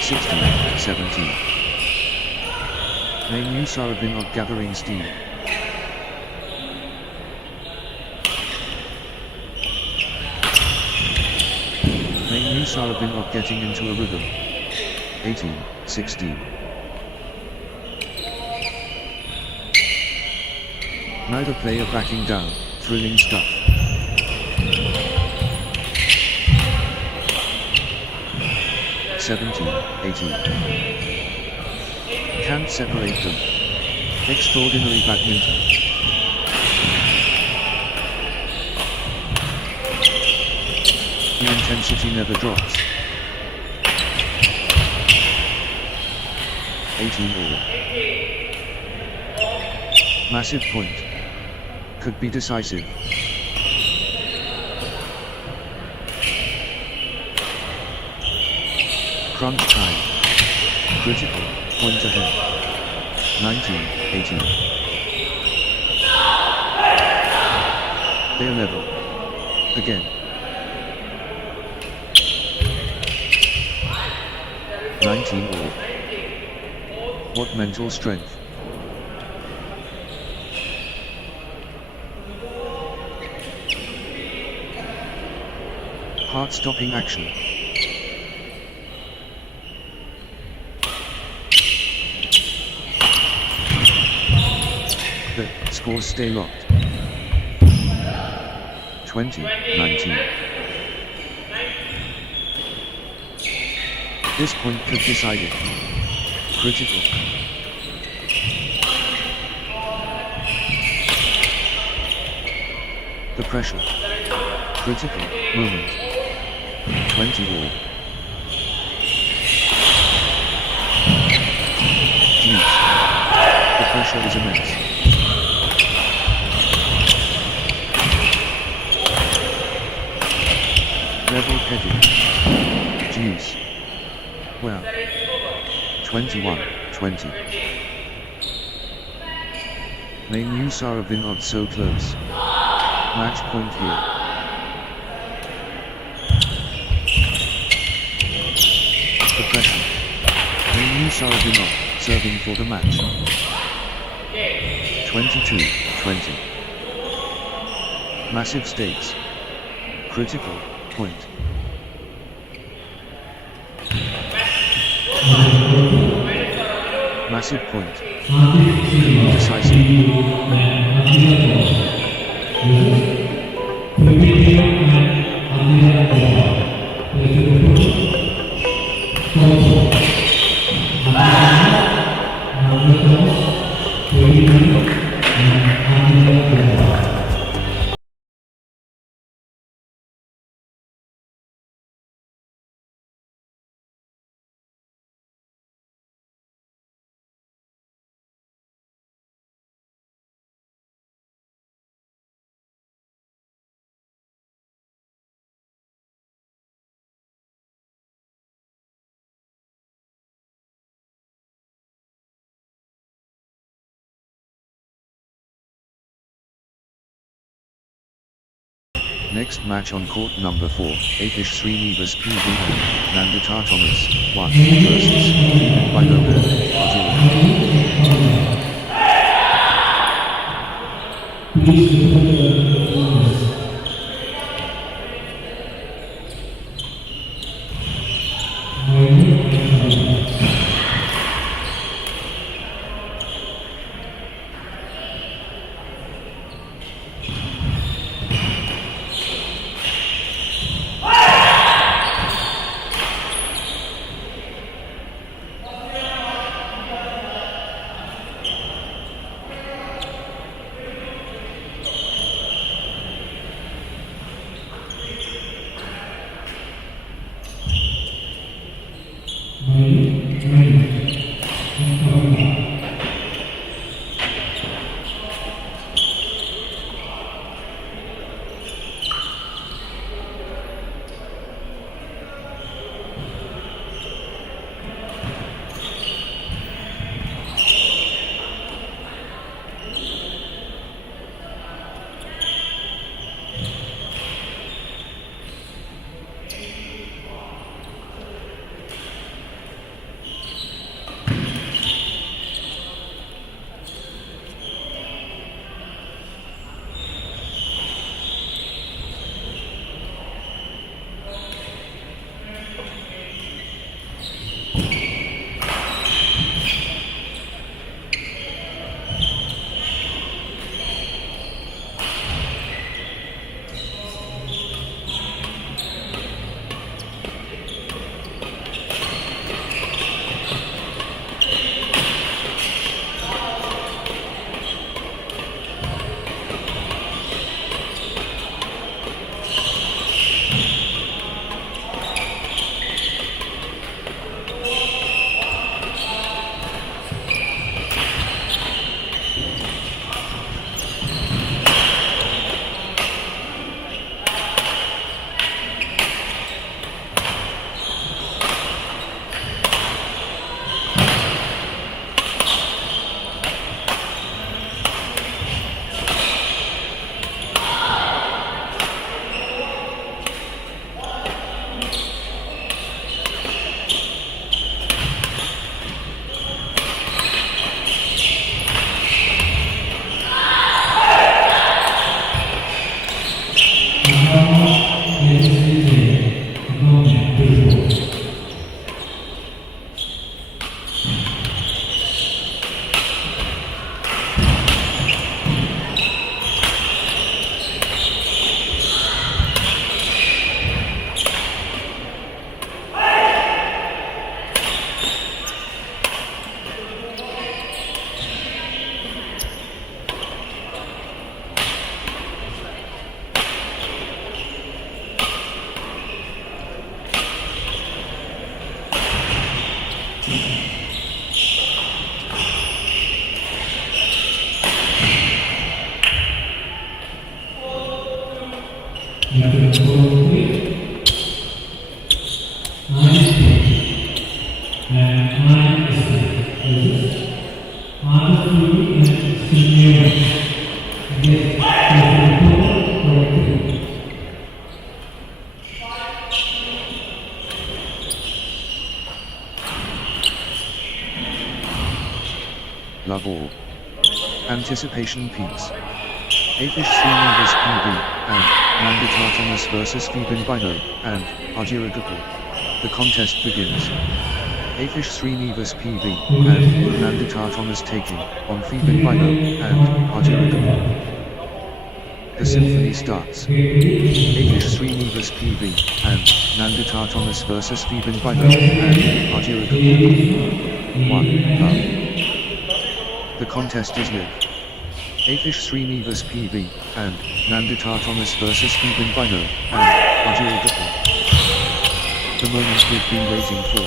16-17. Menu Saravinov gathering steam. Menu Saravinov getting into a rhythm. 18-16. Neither player backing down. Thrilling stuff. 17, 18. Can't separate them. Extraordinary badminton. The intensity never drops. 18 all. Massive point. Could be decisive. Crunch time. Critical. Point ahead. 19, 18. They're level. Again. 19 all. What mental strength. Heart-stopping action. The scores stay locked. 20, 19. This point could decide it. Critical. The pressure. Critical moment. 20 all. Jeez. The pressure is immense. Level heading. Jeez. Well. 21, 20. Main use are of not so close. Match point here. The pressure. Main use are of not serving for the match. 22, 20. Massive stakes. Critical point. Massive point. Decisive. Next match on court number 4, 8ish Srinivas PV Nandita Thomas, 1 versus Vinoda Love all. Anticipation peaks. Afish Srinivas PB and Nandita Thomas versus Febin Bino and Ajira Gopal. The contest begins. Afish Srinivas PB and Nandita Thomas taking on Febin Bino and Ajira Gopal. The symphony starts. Afish Srinivas PB and Nandita Thomas versus Febin Bino and Ajira Gopal. 1. Love. The contest is lit. Afish Srinivas PB and Nandita Thomas versus Febin Bino and Ajira Gopal. The moment we've been waiting for.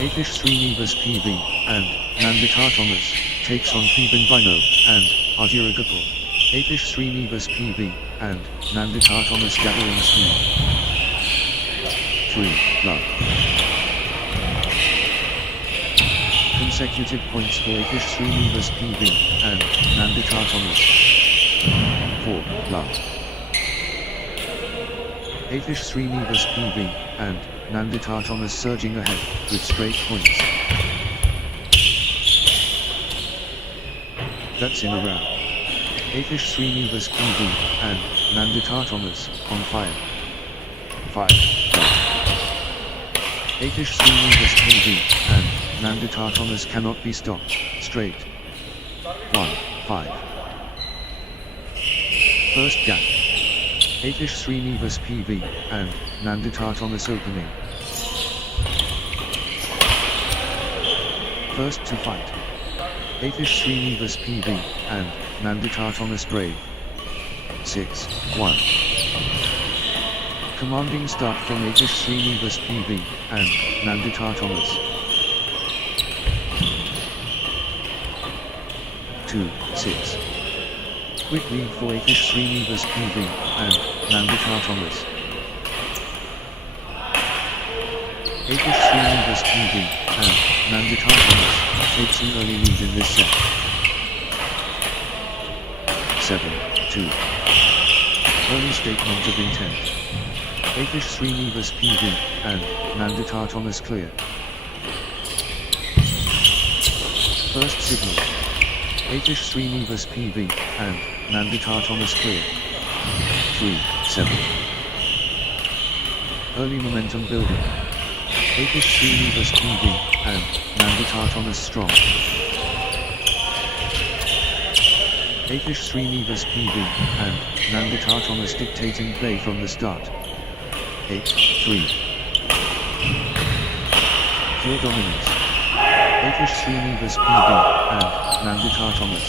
Afish Srinivas PB and Nandita Thomas takes on Febin Bino and Ajira Gopal. Afish Srinivas PB and Nandita Thomas gathering speed. 3. Love. Consecutive points for Afish Srinivas PB and Nandita Thomas. 4. Love. Afish Srinivas PB and Nandita Thomas surging ahead with straight points. That's in a round. Afish Srinivas PB and Nandita Thomas on fire. 5. Love. Afish Srinivas PB and Nandita Thomas cannot be stopped. Straight. 1. 5. First gap. Afish Srinivas PB and Nandita Thomas opening. First to fight. Afish Srinivas PB and Nandita Thomas brave. 6. 1. Commanding start from Afish Srinivas PB and Nandita Thomas. 2. 6. Quick lead for Afish Srinivas PB and Nandita Thomas. Afish Srinivas PB and Nandita Thomas takes an early lead in this set. 7. 2. Early statement of intent. Afish Srinivas PB and Nandita Thomas clear. First signal. Afish Srinivas PB and Nandita Thomas clear. 3. 7. Early momentum building. Afish Srinivas PB and Nandita Thomas strong. Afish Srinivas PB and Nandita Thomas dictating play from the start. 8. 3. Pure dominance. Afish Srinivas PB and Nandita Thomas.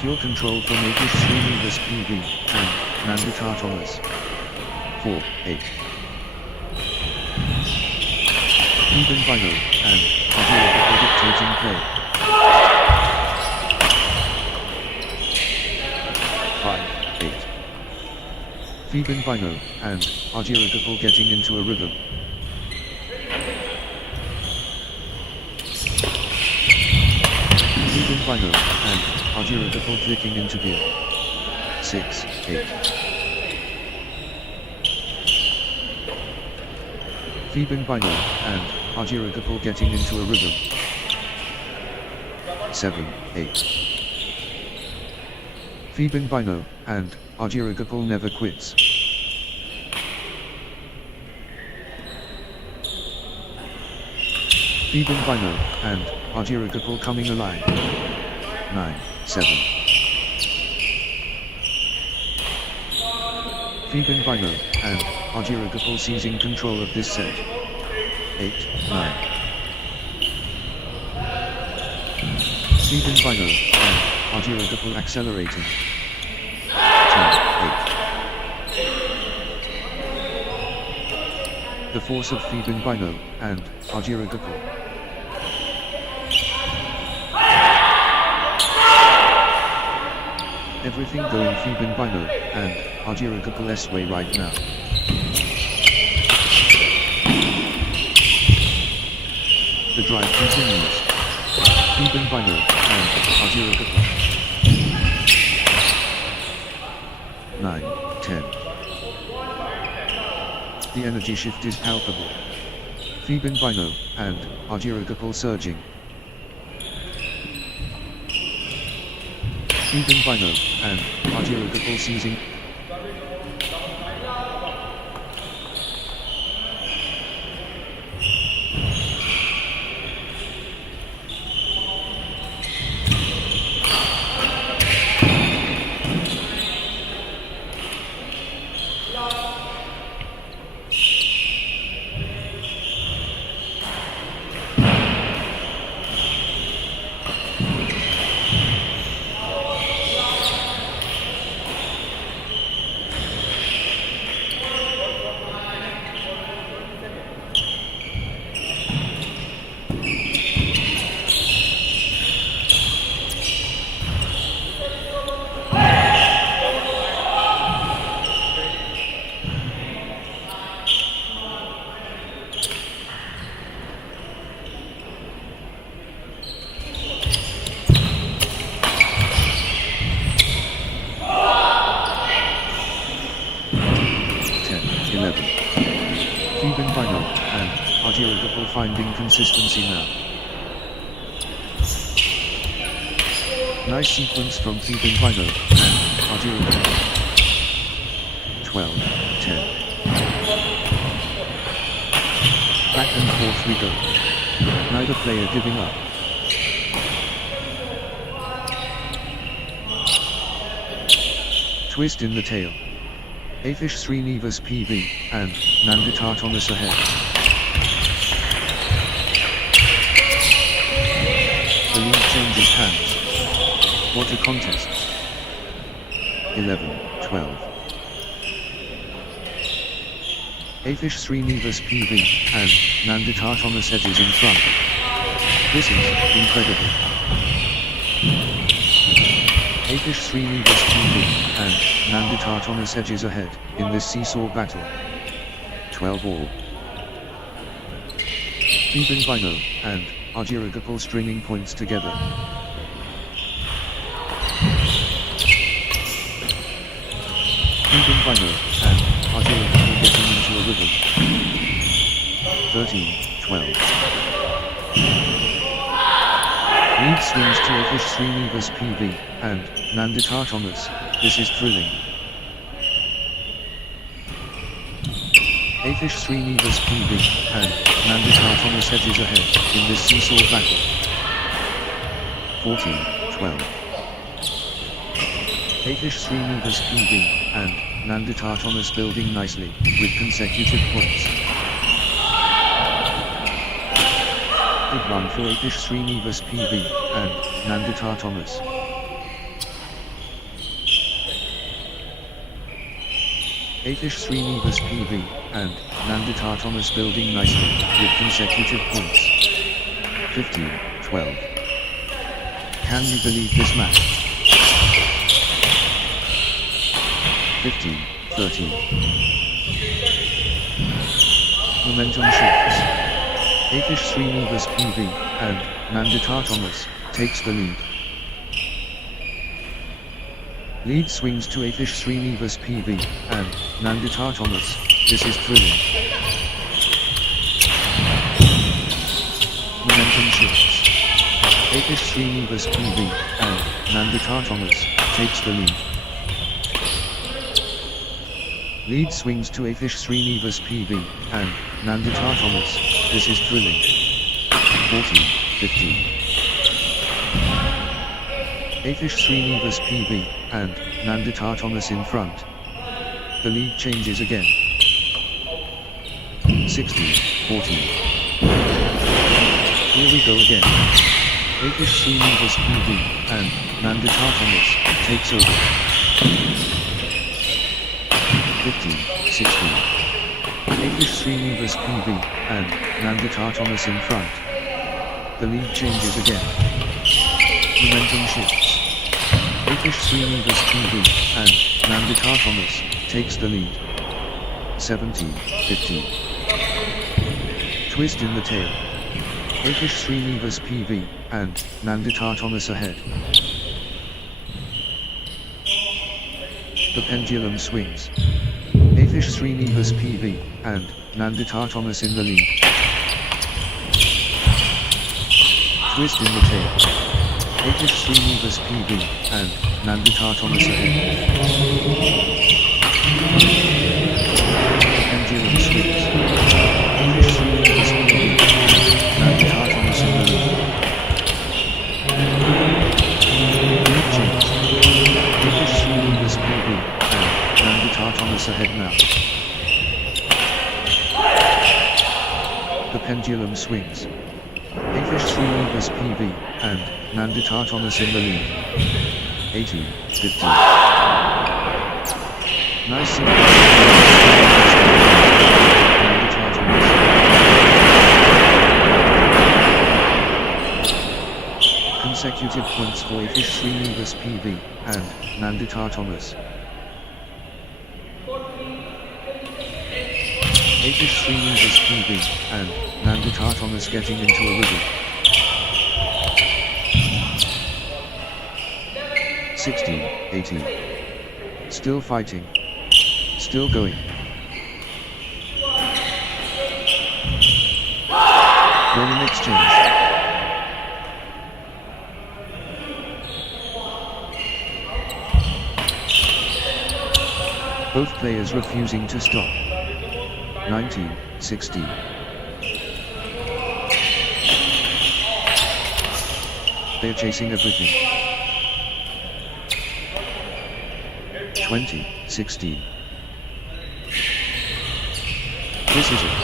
Pure control from Afish Srinivas PB and Nandita Thomas. 4. 8. Febin Bino and Ajira Gopal dictating play. 5. 8. Febin Bino and Ajira Gopal getting into a rhythm. Febin Bino and Ajira Gopal clicking into gear. 6. 8. Febin Bino and Ajira Gopal getting into a rhythm. 7. 8. Febin Bino and Ajira Gopal never quits. Febin Bino and Ajira Gopal coming alive. 9. 7. Febin Bino and Ajira Gopal seizing control of this set. 8. 9. Febin Bino and Ajira Gopal accelerating. 10. 8. The force of Febin Bino and Ajira Gopal. Everything going Theban Bino, and Ardiragagales way right now. The drive continues. Theban Bino, and Ardiragagales. 9, 10. The energy shift is palpable. Theban Bino, and Ardiragagales surging. Theban Bino, and Ardiragagales seizing. Theban Bino, and Ardiragagales finding consistency now. Nice sequence from Theban Bino, and Ardiragagales. 12, 10. Back and forth we go. Neither player giving up. Twist in the tail. Afish Srinivas PV, and Nandita Thomas ahead. The lead changes hands. What a contest. 11, 12. Afish Srinivas PV, and Nandita Thomas edges in front. This is incredible. Afish Srinivas PV, and Nandita Thomas edges ahead, in this seesaw battle. 12 all. Theban Bino, and Ardiragagales stringing points together. Theban Bino, and Ardiragagales getting into a rhythm. 13, 12. Lead swings to Afish Srinivas PV, and Nandita Thomas. This is thrilling. Afish Srinivas PV, and Nandita Thomas edges ahead, in this seesaw battle. 14, 12. Afish Srinivas PV, and Nandita Thomas building nicely, with consecutive points. Good run for Afish Srinivas PV, and Nandita Thomas. Afish Srinivas PV, and Nandita Thomas building nicely, with consecutive points. 15, 12. Can you believe this match? 15, 13. Momentum shifts. Afish Srinivas PV, and Nandita Thomas, takes the lead. Lead swings to Afish Srinivas PV, and Nandita Thomas. This is thrilling. Momentum shifts. Afish Srinivas PV, and Nandita Thomas, takes the lead. Lead swings to Afish Srinivas PV, and Nandita Thomas. This is thrilling. 14, 15. Afish Srinivas PV, and Nandita Thomas in front. The lead changes again. 16, 14. Here we go again. Afish Srinivas PV, and Nandita Thomas, takes over. 15, 16. Afish Srinivas PV, and Nandita Thomas in front. The lead changes again. Momentum shifts. Afish Srinivas PV and Nandita Thomas takes the lead. 17-15. Twist in the tail. Afish Srinivas PV and Nandita Thomas ahead. The pendulum swings. Afish Srinivas PV and Nandita Thomas in the lead. Twist in the tail. Afish Srinivas PV and Nandita Thomas ahead. The pendulum swings. Afish Srinivas PV and Nandita Thomas in the lead. Lead change. Afish Srinivas PV and Nandita Thomas ahead now. The pendulum swings. Afish Srinivas PV and Nandita Thomas in the lead. 18-15. Nice single. Nandita Thomas. Consecutive points for Afish Srinivas PV and Nandita Thomas. Afish Srinivas PV and Nandita Thomas getting into a rhythm. 16-18. Still fighting. Still going. Rolling exchange. Both players refusing to stop. 19-16. They're chasing everything. 20-16. This is it.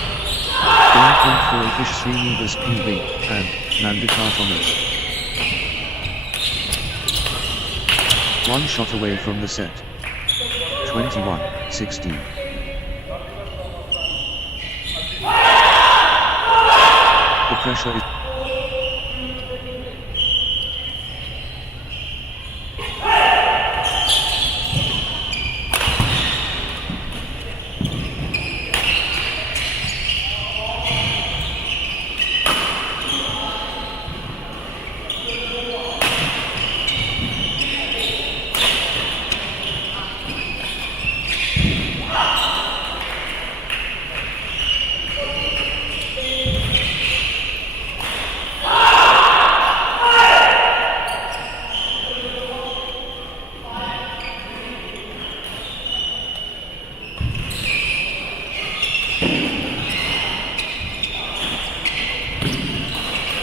Game point for Afish Srinivas PV and Nandita Thomas. One shot away from the set. 21-16. The pressure is...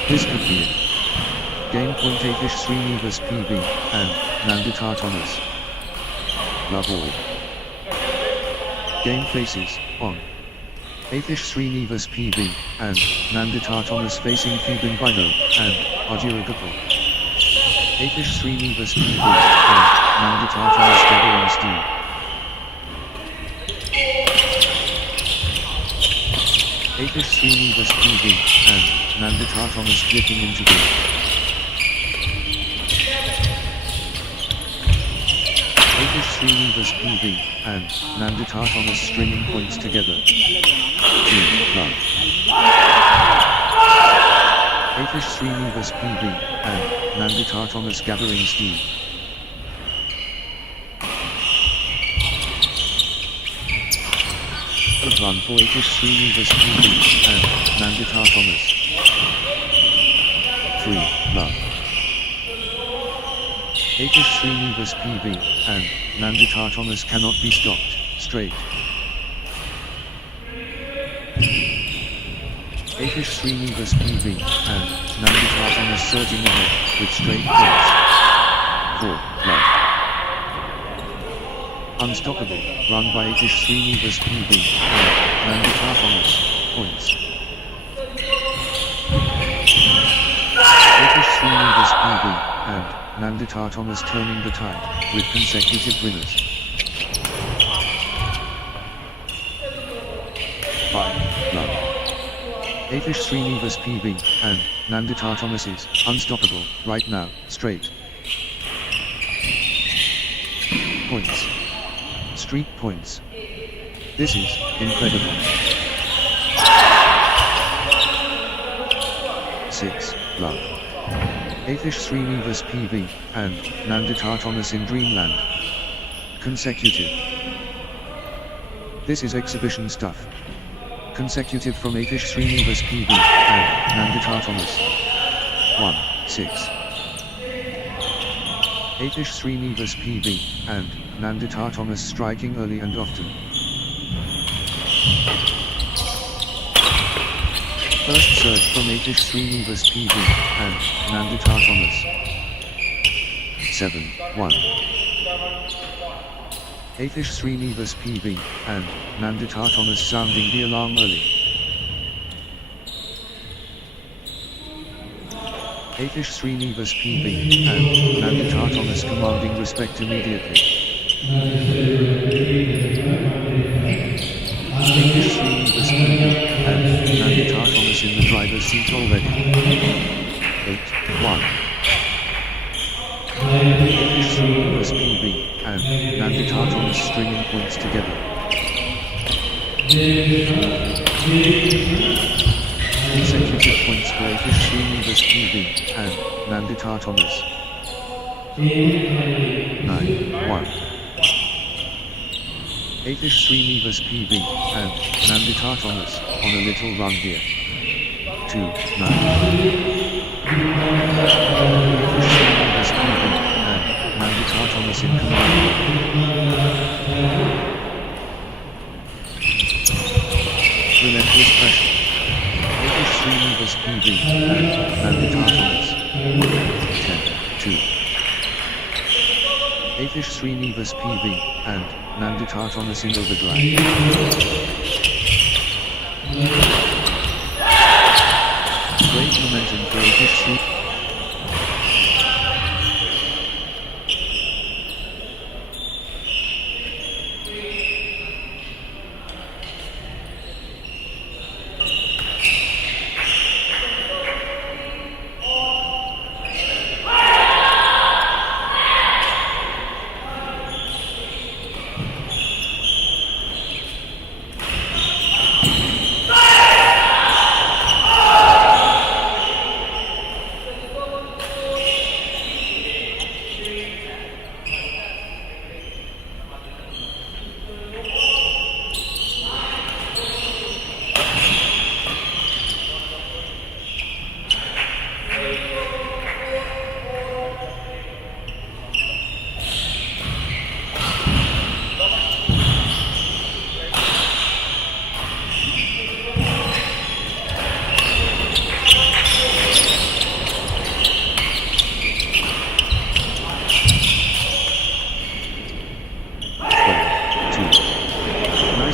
This could be it. Game point Afish Srinivas PV and Nandita Thomas. Love all. Game faces on. Afish Srinivas PV and Nandita Thomas facing Fibin Bino and Ajiragapal. Afish Srinivas PV and Nandita Thomas gathering steam. Afish Srinivas PV and Nandita Thomas flipping into game. Afish Srinivas PV and Nandita Thomas stringing points together. 2-1. Afish Srinivas PV and Nandita Thomas gathering steam. A run for Afish Srinivas PV and Nandita Thomas. 3-1. Afish Srinivas PV and Nandita Thomas cannot be stopped. Straight. Afish Srinivas PV and Nandita Thomas surging ahead with straight points. 4-1. Unstoppable run by Afish Srinivas PV and Nandita Thomas. Points. Afish Srinivas PV and Nandita Thomas turning the tide with consecutive winners. 5-1. Afish Srinivas PV and Nandita Thomas is unstoppable right now. Straight. points. Streak points. This is incredible. 6. Love. Afish Srinivas PV, and Nandita Thomas in Dreamland. Consecutive. This is exhibition stuff. Consecutive from Afish Srinivas PV, and Nandita Thomas. 1, 6. Afish Srinivas PV, and Nandita Thomas striking early and often. First serve from Afish Srinivas PV, and Nandita Thomas. 7, 1. Afish Srinivas PV, and Nandita Thomas sounding the alarm early. Afish Srinivas PV, and Nandita Thomas commanding respect immediately. Afish Srinivas PV, and Nandita Thomas in the driver's seat already. 8, 1. Afish Srinivas PV, and Nandita Thomas stringing points together. Consecutive points for Afish Srinivas PV, and Nandita Thomas. 9, 1. Afish Srinivas PV, and Nandita Thomas, on a little run here. 2, 9. Afish Srinivas PV, and Nandita Thomas in command. Relentless pressure. Afish Srinivas PV, and Nandita Thomas. 10, 2. Afish Srinivas PV, and Nandita Thomas in overdrive. Great momentum for Afish Srinivas.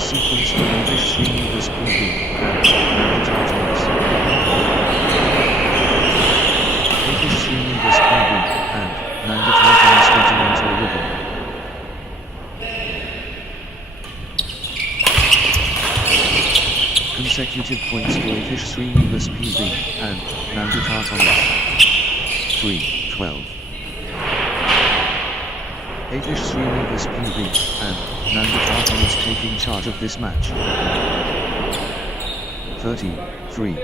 Sequence from Afish Srinivas PV, and Nandita Thomas. Afish Srinivas PV, and Nandita Thomas getting into a rhythm. Consecutive points for Afish Srinivas PV, and Nandita Thomas. 3, 12. Afish Srinivas PV, and Nandita Thomas taking charge of this match. 33.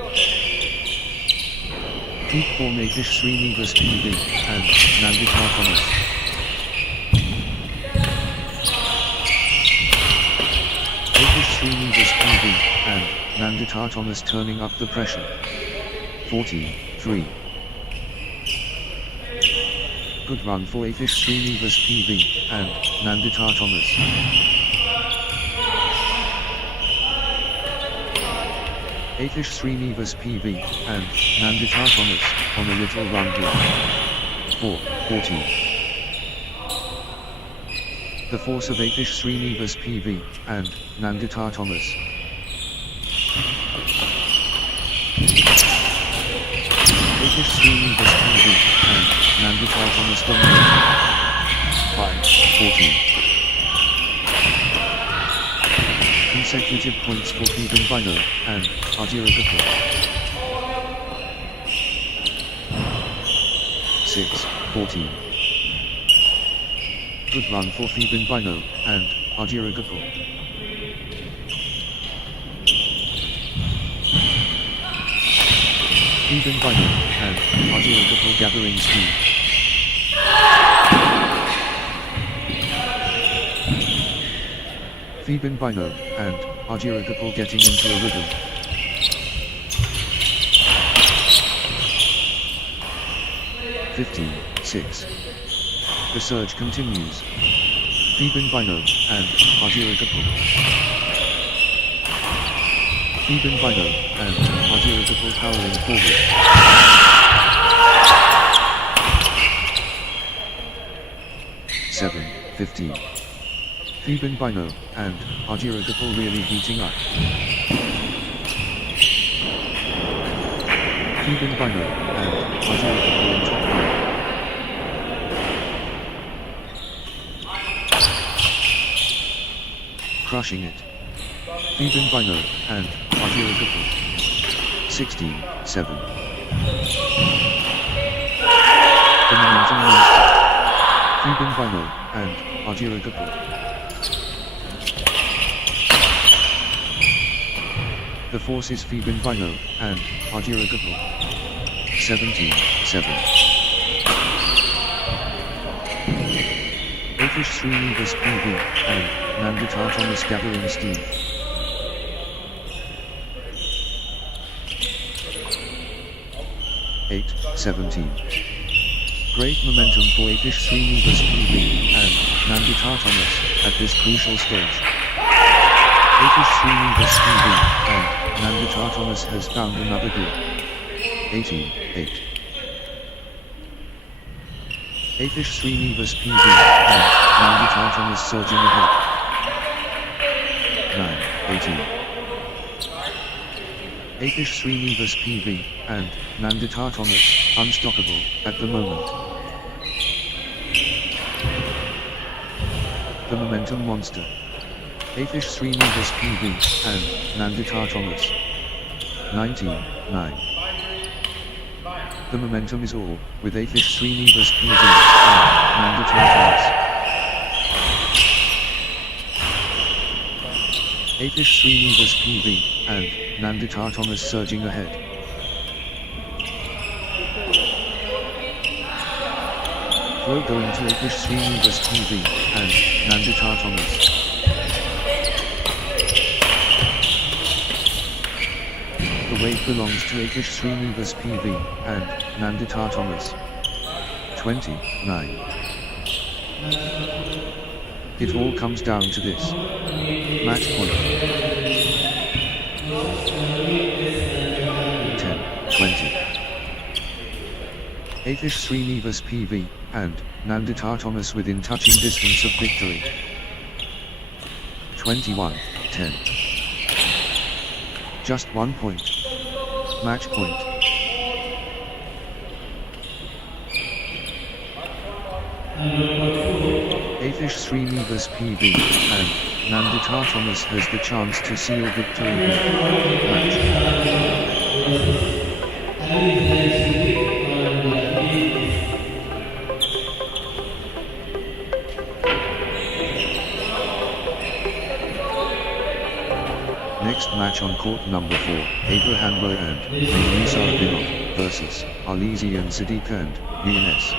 Peak form Afish Srinivas PV, and Nandita Thomas. Afish Srinivas PV, and Nandita Thomas turning up the pressure. 43. Good run for Afish Srinivas PV, and Nandita Thomas. Afish Srinivas PV, and Nandita Thomas, on a little run here. 4-14. The force of Afish Srinivas PV, and Nandita Thomas. Afish Srinivas PV, and Nandita Thomas dominating. 5-14. Consecutive points for Keegan Bino, and Adira 6-14. Good run for Fibin Bino and Arjira Gopal. Fibin Bino and Arjira Gopal gathering speed. Fibin Bino and Arjira Gopal getting into a rhythm. (15-6). The surge continues. Fibin Bino and Arjira Gopal. Fibin Bino and Arjira Gopal powering forward. (7-15). Fibin Bino and Arjira Gopal really heating up. Fibin Bino and Arjira Gopal in top line. Crushing it. Fibin Bino and Arjira Gopal. 16-7. The momentum monster. Fibin Bino and Arjira Gopal. The force is Fibin Bino and Arjira Gopal. 17-7. Afish Srinivas PV and Nandita Thomas gathering steam. (8, 17). Great momentum for Afish Srinivas PV and Nandita Thomas at this crucial stage. Afish Srinivas PV and Nandita Thomas has found another group. 18-8. Afish Srinivas PV and Nandita Thomas surging ahead. 9-18. Afish Srinivas PV and Nandita Thomas unstoppable at the moment. The momentum monster. Afish Srinivas PV and Nandita Thomas. 19-9. The momentum is all with Afish Srinivas PV and Nandita Thomas. Afish Srinivas PV and Nandita Thomas surging ahead. Throw going to Afish Srinivas PV and Nandita Thomas. The weight belongs to Afish Srinivas PV and Nandita Thomas. 29. It all comes down to this. Match point. 10-20. Afish Srinivas PV and Nandita Thomas within touching distance of victory. 21-10. Just 1 point. Match point. Afish Srinivas PV and Nandita Thomas has the chance to seal victory in match. Next match on court number 4, Abraham Rowe and Yonex-Sunrise versus Alizi and Sadiq and Yonex.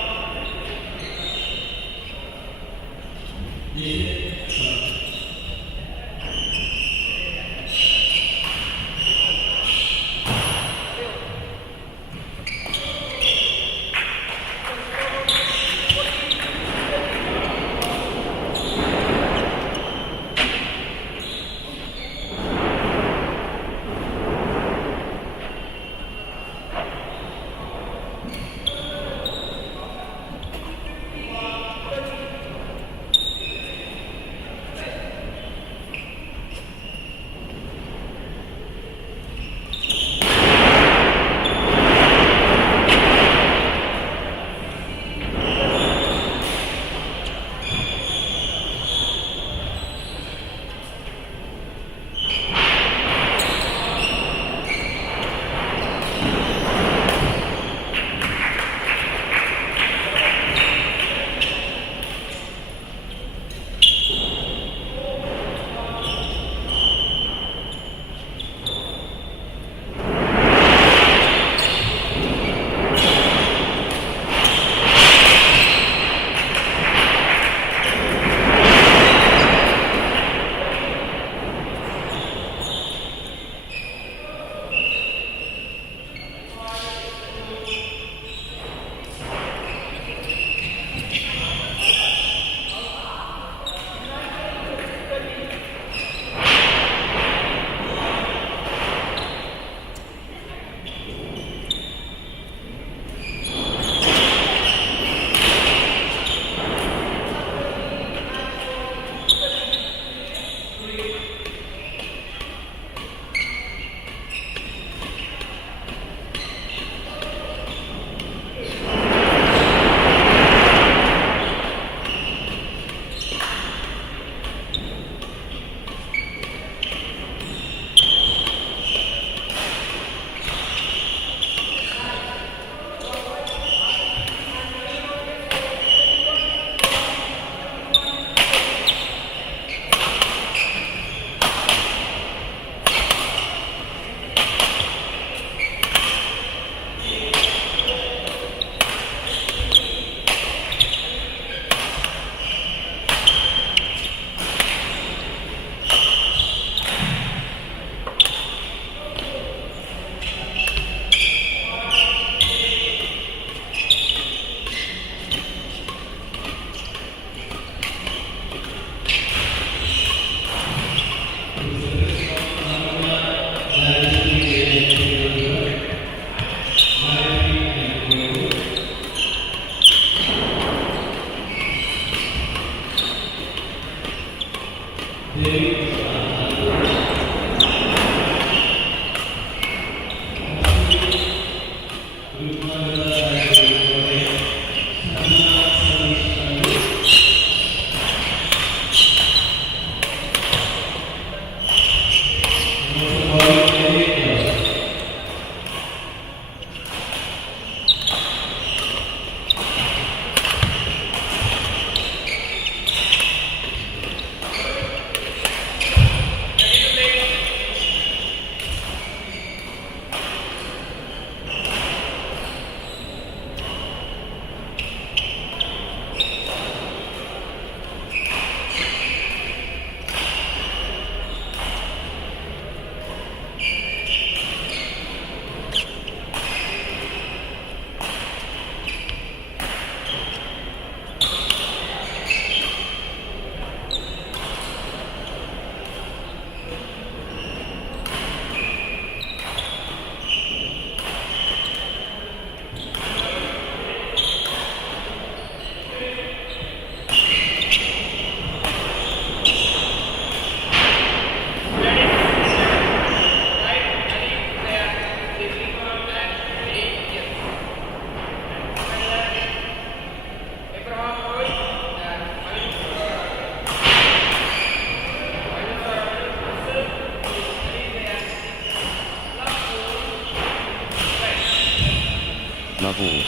Love all.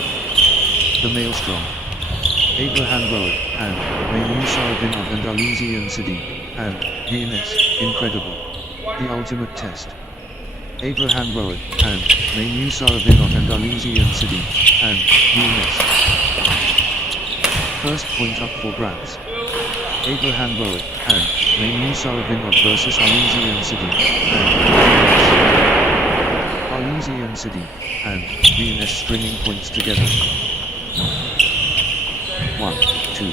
The Maelstrom. Abraham Road, and Menu Saravinov and Alexian Sadiq, and VNS, incredible. The ultimate test. Abraham Road, and Menu Saravinov and Alexian Sadiq, and VNS. First point up for grabs. Abraham Road, and Menu Saravinov versus Alexian Sadiq, and VNS. Alexian Sadiq, and VNS stringing points together. 1, 2.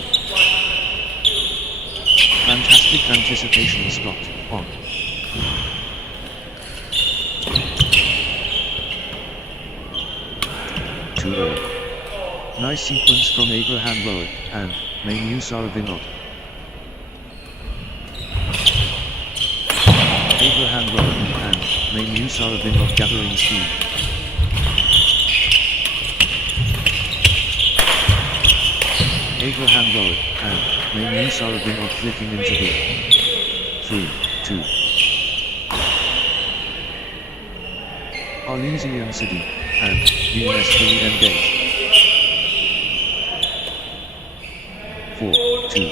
Fantastic anticipation spot, on. Nice sequence from Abraham Road, and Menu Saravinov. Abraham Road, and Menu Saravinov gathering speed. Abraham Road, and Menu Saravinov flicking into here. 3, 2. Alexian Sadiq, and VNS fully engaged. 4, 2.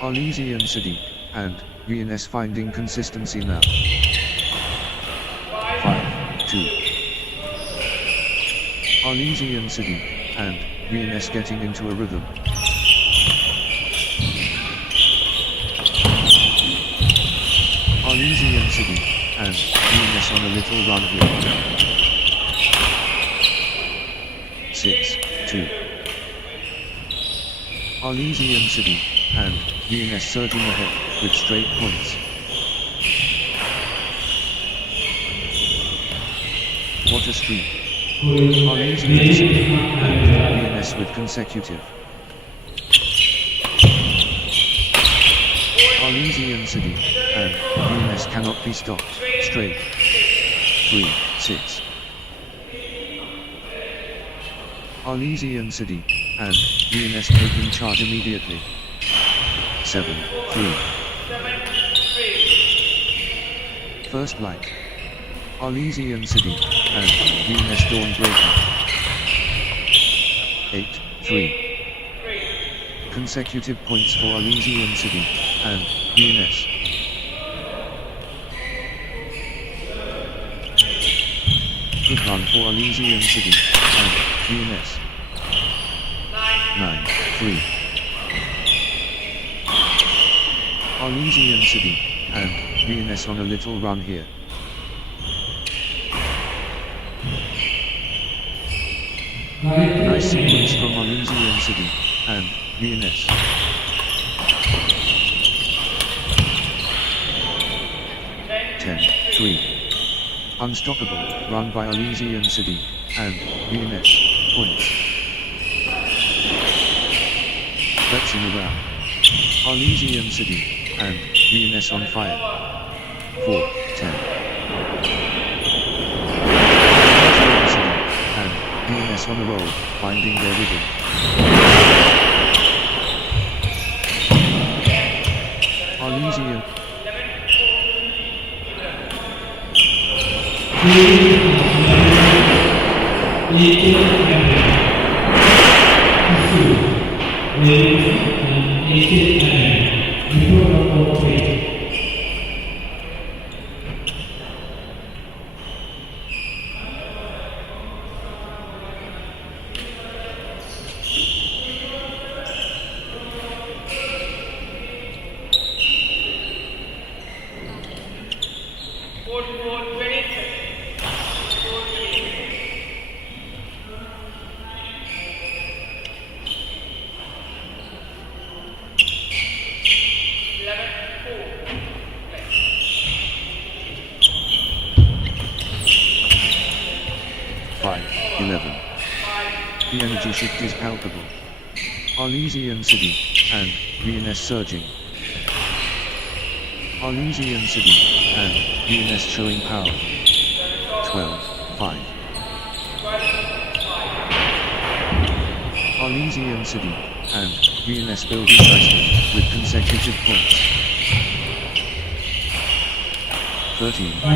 Alexian Sadiq, and VNS finding consistency now. 5, 2. Alexian Sadiq, and VNS getting into a rhythm. Alexian Sadiq, and VNS on a little run here. 6, 2. Alexian Sadiq, and VNS surging ahead, with straight points. What a streak. Alexian Sadiq, and VNS with consecutive. Alexian Sadiq, and VNS cannot be stopped, straight. 3, 6. Alexian Sadiq, and VNS taking charge immediately. 7, 3. First light. Alexian Sadiq, and VNS dawn breaking. 8, 3. Consecutive points for Alexian Sadiq, and VNS. Good run for Alexian Sadiq, and VNS. 9, 3. Alexian Sadiq, and VNS on a little run here. Nice sequence from Alexian Sadiq, and VNS. 10, 3. Unstoppable, run by Alexian Sadiq, and VNS, points. Flexing around. Alexian Sadiq, and Yonex on fire. 4, 10. And Yonex on a roll, finding their rhythm. Arlesian. The energy shift is palpable. Arlesian City, and Yonex surging. Arlesian City, and Yonex showing power. 12, 5. Arlesian City, and Yonex building nicely, with consecutive points. 13, 5.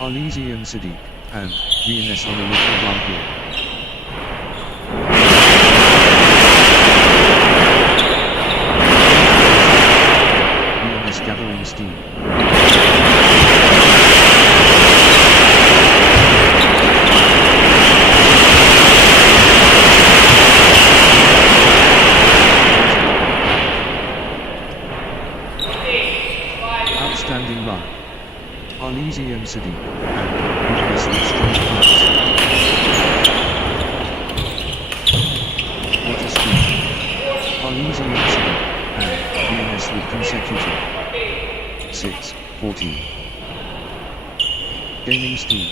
Arlesian City, and Yonex on a little run here. Yonex gathering steam. Outstanding run. Arlesian City, and Yonex with strong flights. What a speed. Arlesian City, and Yonex with consecutive. 6, 14. Gaining steam.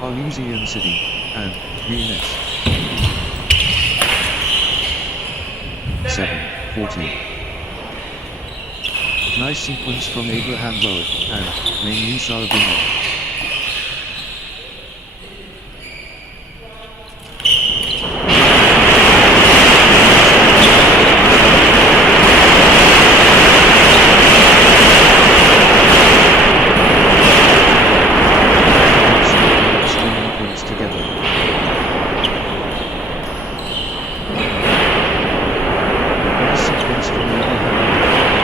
Arlesian City, and Yonex. 7, 14. Nice sequence from Abraham Road, and main Sarabino. Points together. Nice sequence from Abraham Road.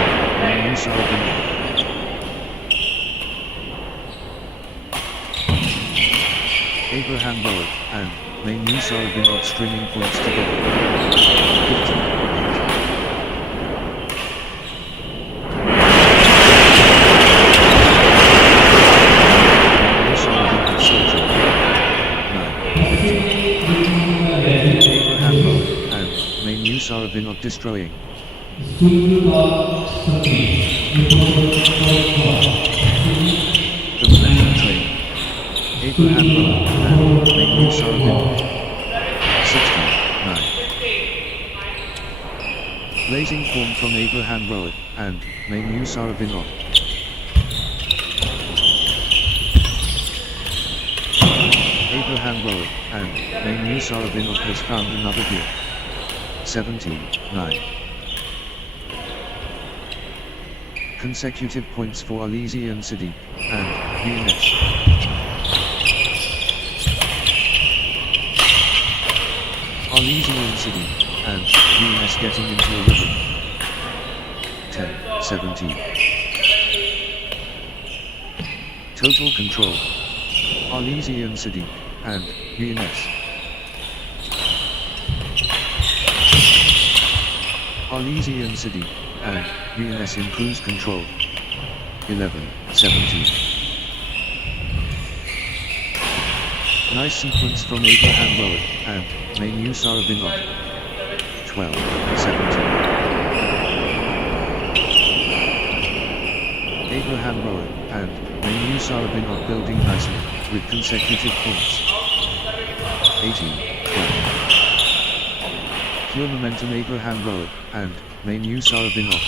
Abraham Road, and main Sarabino stringing points together. 15, 8. Abraham Road, and main Sarabino destroying. The Badminton train. Abraham Road, and main Sarabino. 16, 9. Blazing form from Abraham Road, and main Sarabino. Abraham Road, and main Sarabino has found another gear. 17, 9. Consecutive points for Arlesian City, and Yonex. Arlesian City, and Yonex getting into a rhythm. 10, 17. Total control. Arlesian City, and Yonex. Arlesian City, and Yonex in cruise control. 11, 17. Nice sequence from Abraham Road, and main Sarabino. 12, 17. Abraham Road, and main Sarabino building nicely, with consecutive points. 18, 12. Pure momentum Abraham Rowe, and main use Saravinov.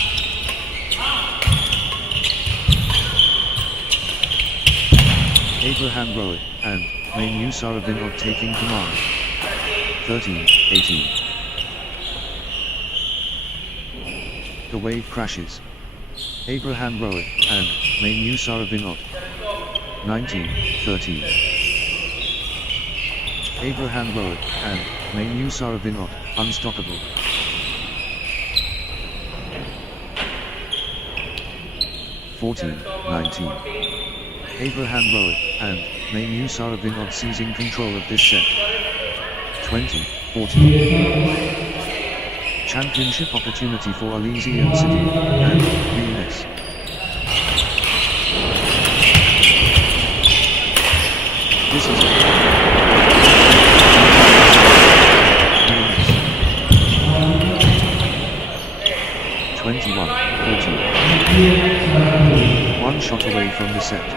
Abraham Rowe, and main use Saravinov taking command. 13-18. The wave crashes. Abraham Rowe, and main use Saravinov. 19-13. Abraham Rowe, and main use Saravinov, unstoppable. (14-19). Abraham Rowe, and main use Saravinov seizing control of this set. 20-14. Championship opportunity for Elysian City, and VNS. This is it. 21-14. One shot away from the set.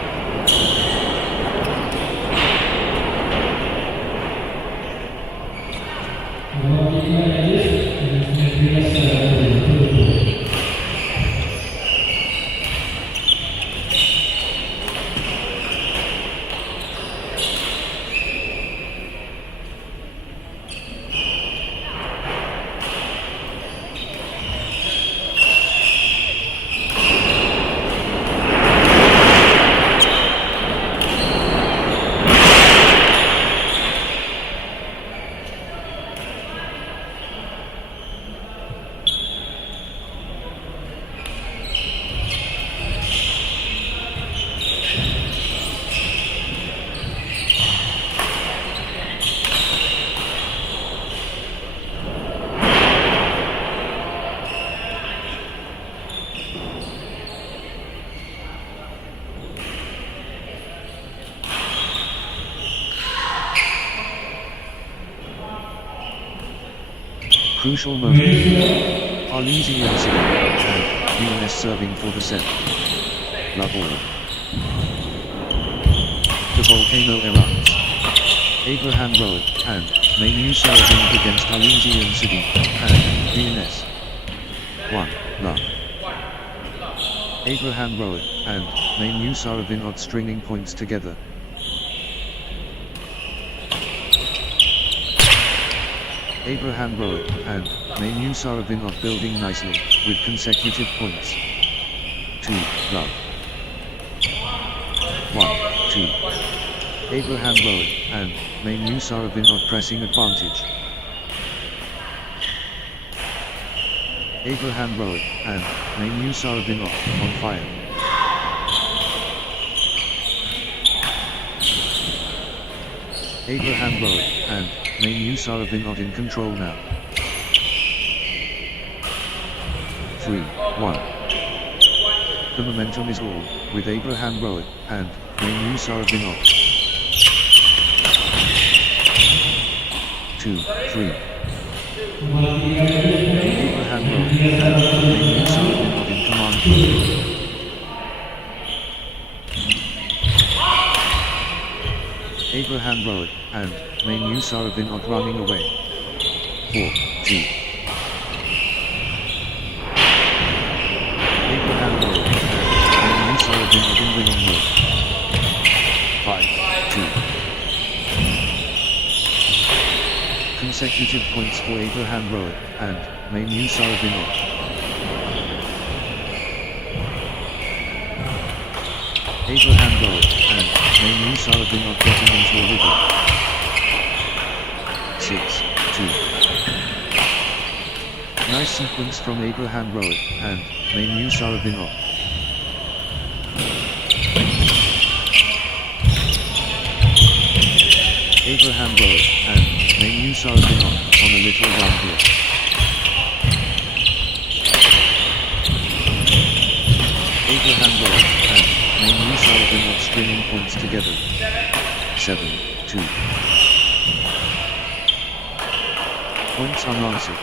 Crucial moment. Elysian City, and VNS serving for the set. Love all. The volcano erupts. Abraham Rowe, and main use serving against Elysian City, and VNS. 1. Love. Abraham Rowe, and main use Saravinov stringing points together. Abraham Rowe, and main use Saravinov building nicely, with consecutive points. 2. Love. 1. 2. Abraham Rowe, and main use Saravinov pressing advantage. Abraham Rowe, and main use Saravinov on fire. Abraham Rowe, and main use Saravinov in control now. 3-1. The momentum is all, with Abraham Rowe, and main use Saravinov. 2-3. Abraham Rowe, and main use Saravinov in command. Abraham Rowe, and main use Saravinov running away. 4-2. Abraham Rowe, and main use Saravinov in winning mode. 5-2. Consecutive points for Abraham Rowe, and main use Saravinov. Abraham Rowe, and main use Saravinov getting into a rhythm. 6-2. Nice sequence from Abraham Rowe, and main use Saravinov. Abraham Rowe, and main use Saravinov on a little run here. Abraham Rowe, and main use Saravinov stringing points together. 7-2. Points unanswered.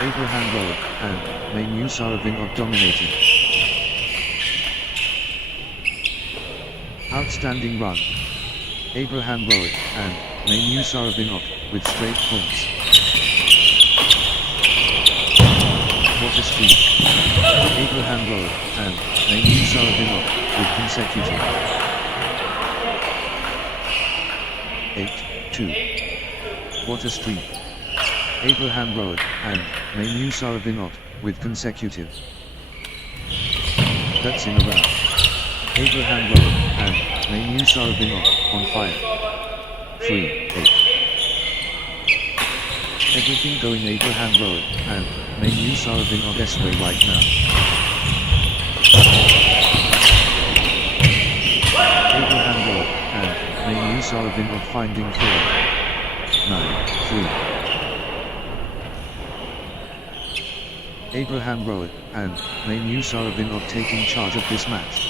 Abraham Rowe, and main use Saravinov dominating. Outstanding run. Abraham Rowe, and main use Saravinov with straight points. Water Street. Abraham Road, and Naeem Saravinov, with consecutive 8-2. Water Street. Abraham Road, and Naeem Saravinov, with consecutive. That's in a round. Abraham Road, and Naeem Saravinov, on fire. 3-8. Everything going Abraham Road, and Naeem Saravinov's way right now. Abraham Road, and Naeem Saravinov finding 4. 9-3. Abraham Road, and Naeem Saravinov taking charge of this match.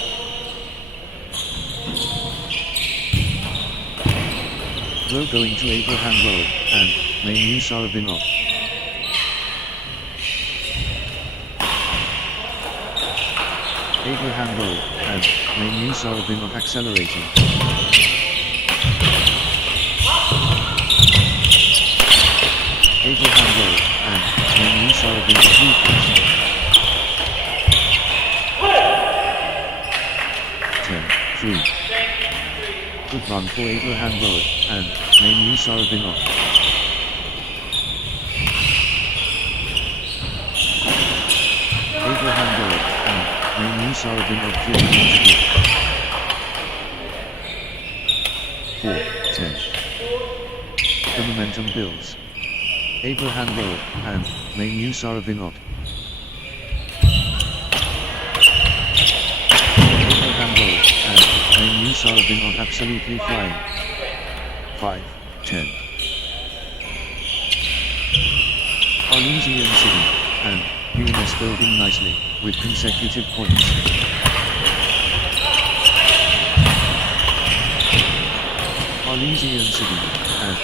Low going to Abraham Road, and Naeem Saravinov. Abraham Road, and Naeem Saravinov accelerating. Abraham Road, and Naeem Saravinov ruthless. 10-3. Good run for Abraham Road, and Naeem Saravinov. Abraham Road, and Naeem Saravinov drilling into it. 4-10. The momentum builds. Abraham Road, and Naeem Saravinov. Abraham Road, and Naeem Saravinov absolutely flying. 5-10. Arlesian City, and Yonex building nicely, with consecutive points. Arlesian City, and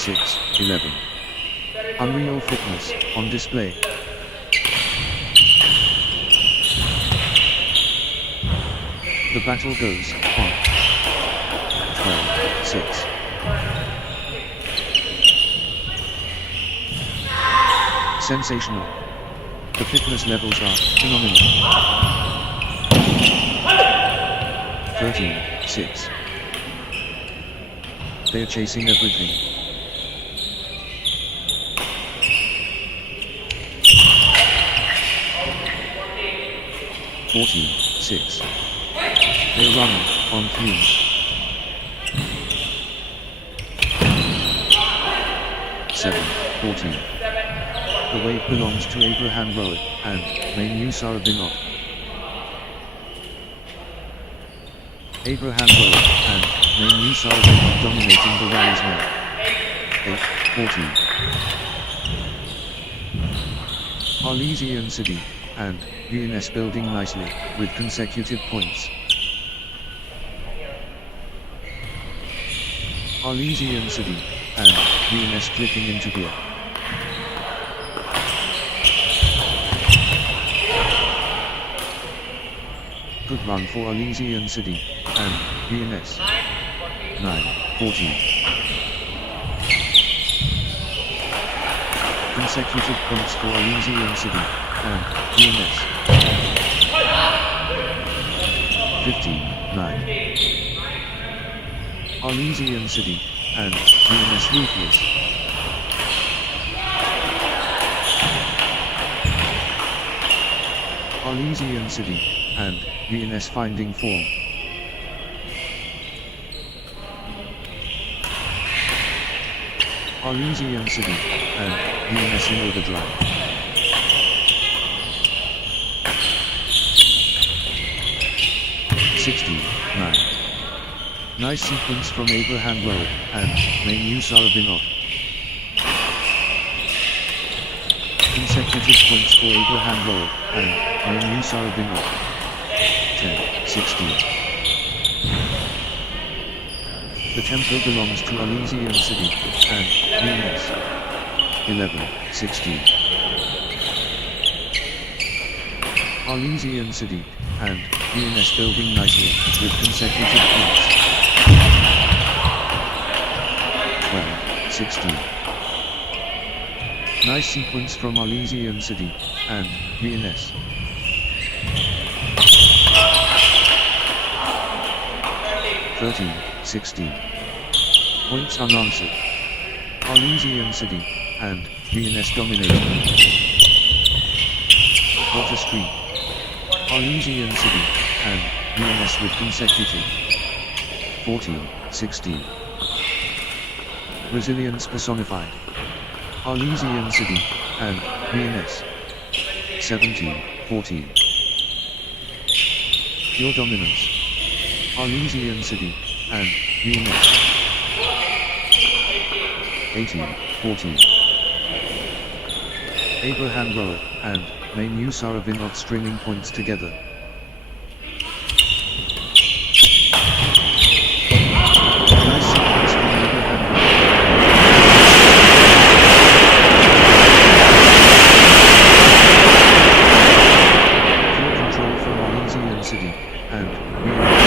6-11. Unreal fitness, on display. The battle goes on. 12-6. Sensational. The fitness levels are phenomenal. 13-6. They're chasing everything. 14-6. They're running on fumes. 7-14. The wave belongs to Abraham Road and Naeem Saravinov. Abraham Road and Naeem Saravinov dominating the rallies now. 8-14. Arlesian City and Yonex building nicely, with consecutive points. Arlesian City and Yonex clicking into gear. Good run for Arlesian City and Yonex. 9-14. Consecutive points for Arlesian City and Yonex. 15-9. Arlesian City and Yonex ruthless. Arlesian City and Yonex finding form. Arlesian City, and Yonex in overdrive. (16-9). Nice sequence from Abraham Road, and main use are Vinod. Consecutive points for Abraham Road, and main use are Vinod. 10-16. The tempo belongs to Arlesian City, and Yonex. 11-16. Arlesian City, and Yonex building nicely, with consecutive points. 12-16. Nice sequence from Arlesian City, and Yonex. 13-16. Points unanswered. Arlesian City, and Yonex dominating. Water Street. Arlesian City, and Yonex with consecutive. 14-16. Resilience personified. Arlesian City, and Yonex. 17-14. Pure dominance. Arlesian City, and Yonex. 18-14. Abraham Road, and main use are Vinod stringing points together. Nice sequence from Abraham Road. Pure control from Arlesian City, and Yonex.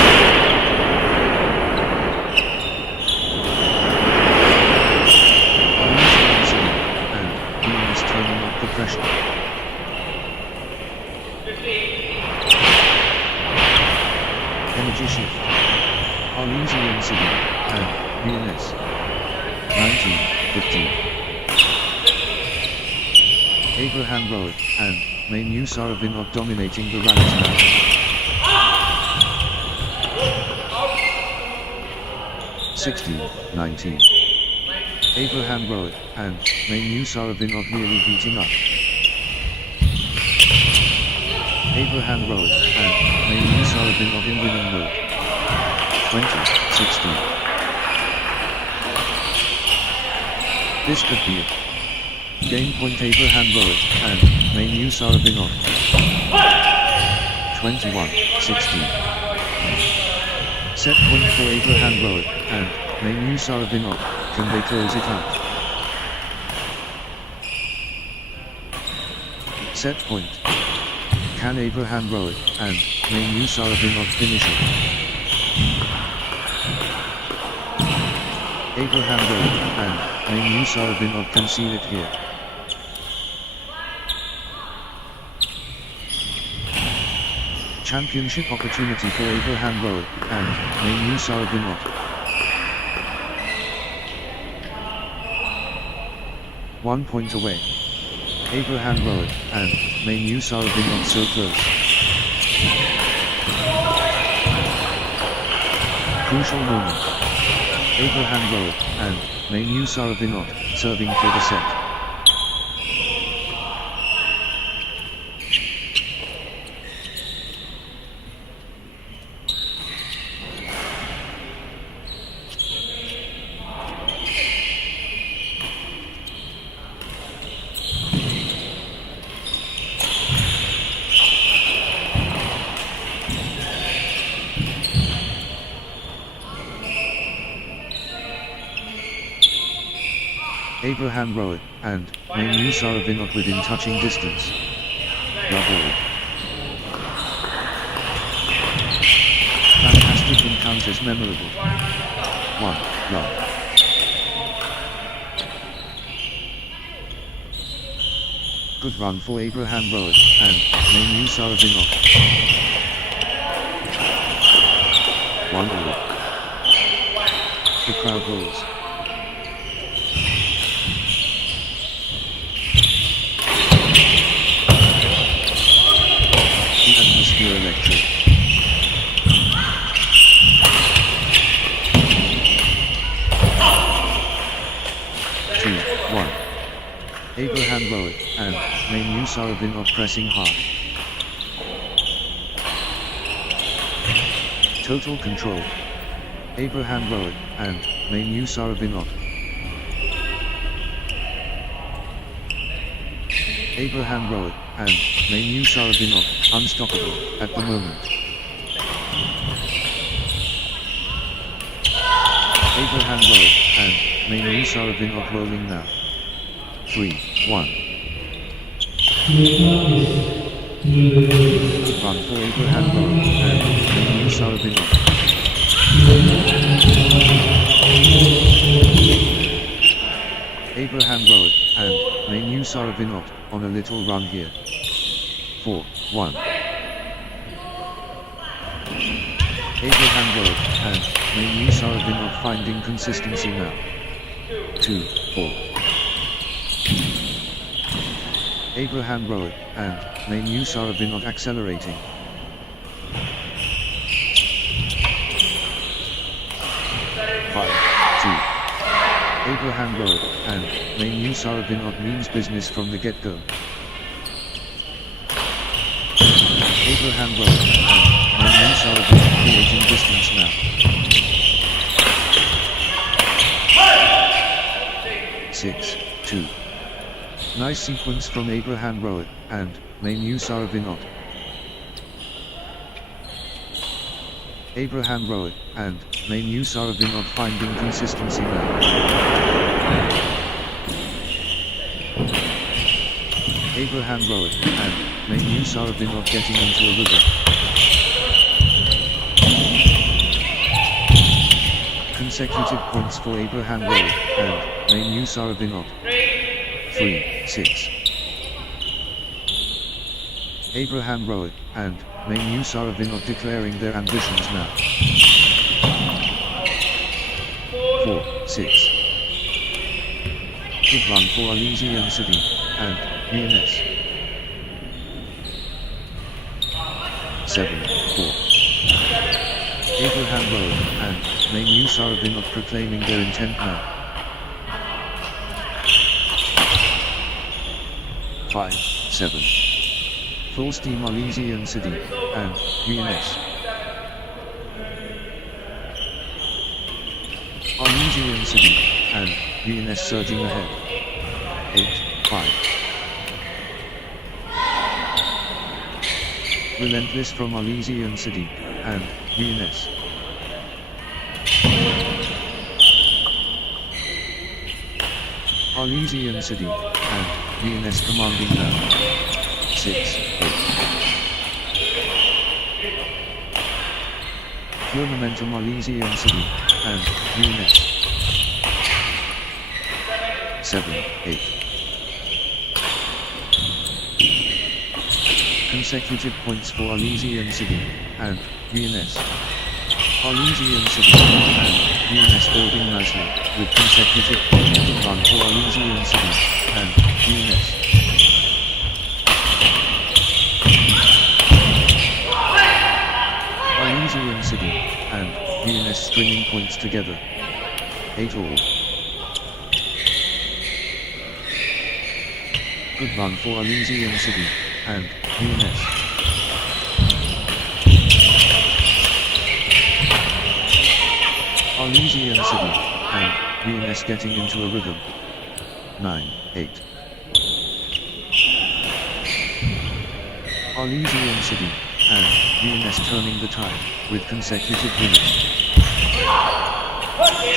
Pressure. Energy shift. Arlesian City, and Yonex. 19-15. Abraham Road, and main use are Vinod dominating the rallies now. 16-19. Abraham Road, and main use are Vinod really heating up. Abraham Road, and main use are Vinod in winning mode. 20-16. This could be it. Game point Abraham Road, and main use are Vinod. 21-16. Set point for Abraham Road, and main use are Vinod. Can they close it out? Set point. Can Abraham Road, and main use are Vinod finish it? Abraham Road, and main use are Vinod can seal it here. Championship opportunity for Abraham Road, and main use are Vinod. 1 point away. Abraham Road, and main use are Vinod so close. Crucial moment. Abraham Road, and main use are Vinod, serving for the set. Abraham Road, and main use are Vinod within touching distance. Bravo. Fantastic encounters memorable. 1. Love. Good run for Abraham Road, and main use are Vinod. 1 all. The crowd rolls. Atmosphere electric. 2. Abraham Road, and main use Sarabin of pressing hard. Total control. Abraham Road, and main use Sarabin of. Abraham Road, and main use Sarabin of, unstoppable, at the moment. Abraham Road, and main use Sarabin of rolling now. 3-1. Run for Abraham Road, and main use Sarabin of. Abraham Road, and main use Saravinot, on a little run here. 4-1. Abraham Road, and main use Saravinot finding consistency now. 2-4. Abraham Road, and main use Saravinot accelerating. 5-2. Abraham Road, and main use Saravinot means business from the get-go. Abraham Road, and main use Saravinot creating distance now. 6-2. Nice sequence from Abraham Road, and main use Saravinot. Abraham Road, and main use Saravinot finding consistency now. Abraham Road, and main use Saravinot getting into a rhythm. Consecutive points for Abraham Road, and main use Saravinot. 3-6. Abraham Road, and main use Saravinot declaring their ambitions now. 4-6. Good run for Elysian City, and VNS. 7-4. Abraham Road, and main use Saravinot proclaiming their intent now. 5-7. Full steam Elysian City, and VNS. Elysian City, and VNS surging ahead. 8-5. Relentless from Elysian City, and VNS. Elysian City, and VNS commanding now. 6-8. Pure momentum Elysian City, and VNS. 7-8. Consecutive points for Elysian City, and VNS. Elysian City, and VNS building nicely, with consecutive points to run for Elysian City, and VNS. Elysian City, and VNS stringing points together. 8-all. Good run for Elysian City, and VNS. Elysian City, and VNS getting into a rhythm. 9-8. Elysian City, and VNS turning the tide, with consecutive winners.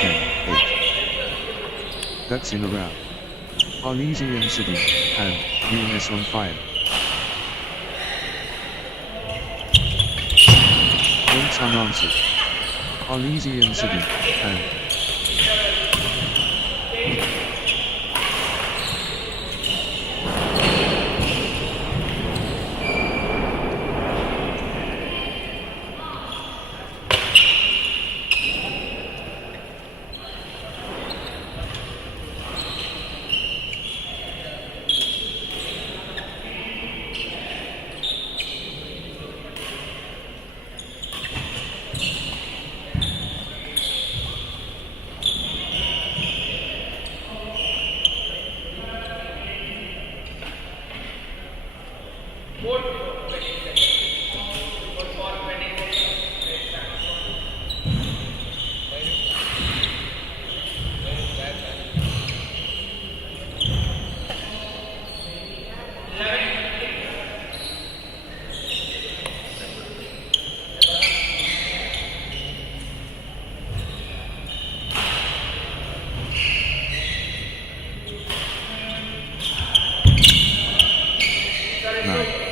10-8. That's in a row. Elysian City, and VNS on fire. Points unanswered. Elysian City, and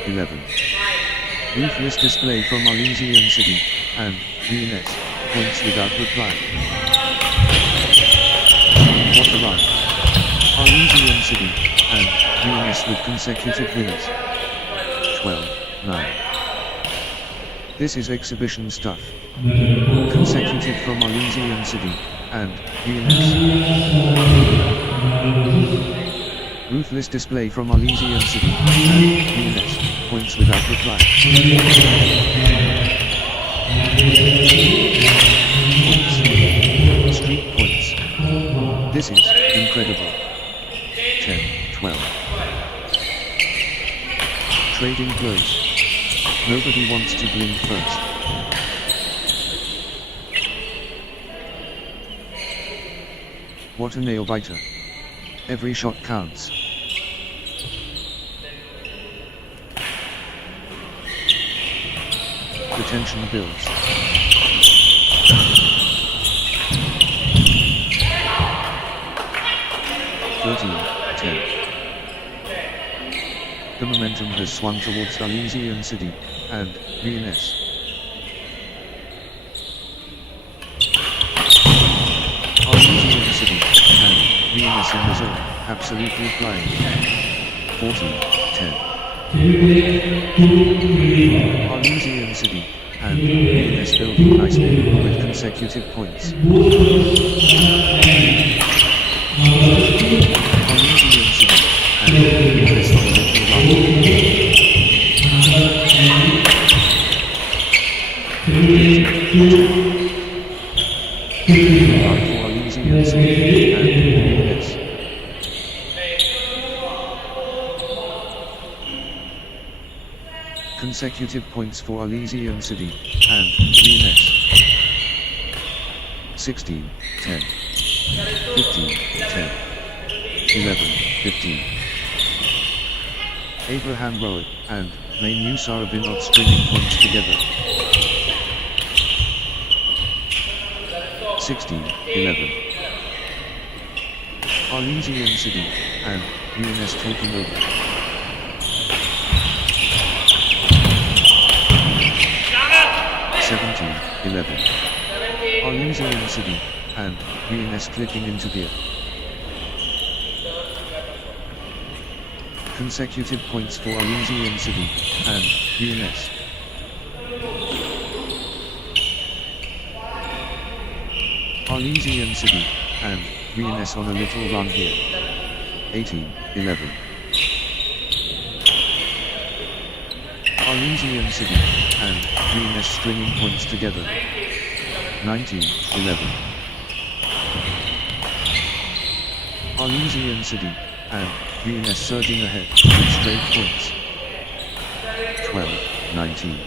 11. Ruthless display from Elysian City, and VNS, points without reply. What a run. Elysian City, and VNS with consecutive wins. 12-9. This is exhibition stuff. Consecutive from Elysian City, and VNS. Ruthless display from Elysian City, and VNS, points without reply. Points. Streak points. This is incredible. 10-12. Trading blows. Nobody wants to blink first. What a nail biter. Every shot counts. The tension builds. The momentum has swung towards Elysian City, and VNS. Elysian City, and VNS in the zone, absolutely flying. 14-10. Elysian City, and VNS building nicely, with consecutive points. Elysian City, and VNS on a little run. Run for Elysian City, and VNS. Consecutive points for Elysian City, and VNS. 16-10. 15-10. 11-15. Abraham Rowe and Main Usarabinot stringing points together. 16-11. Elysian City and VNS taking over. 17-11. Elysian City and VNS clicking into gear. Consecutive points for Elysian City and VNS. Elysian City and VNS on a little run here. 18-11. Elysian City and VNS stringing points together. 19-11. Elysian City and VNS surging ahead with straight points. 12-19.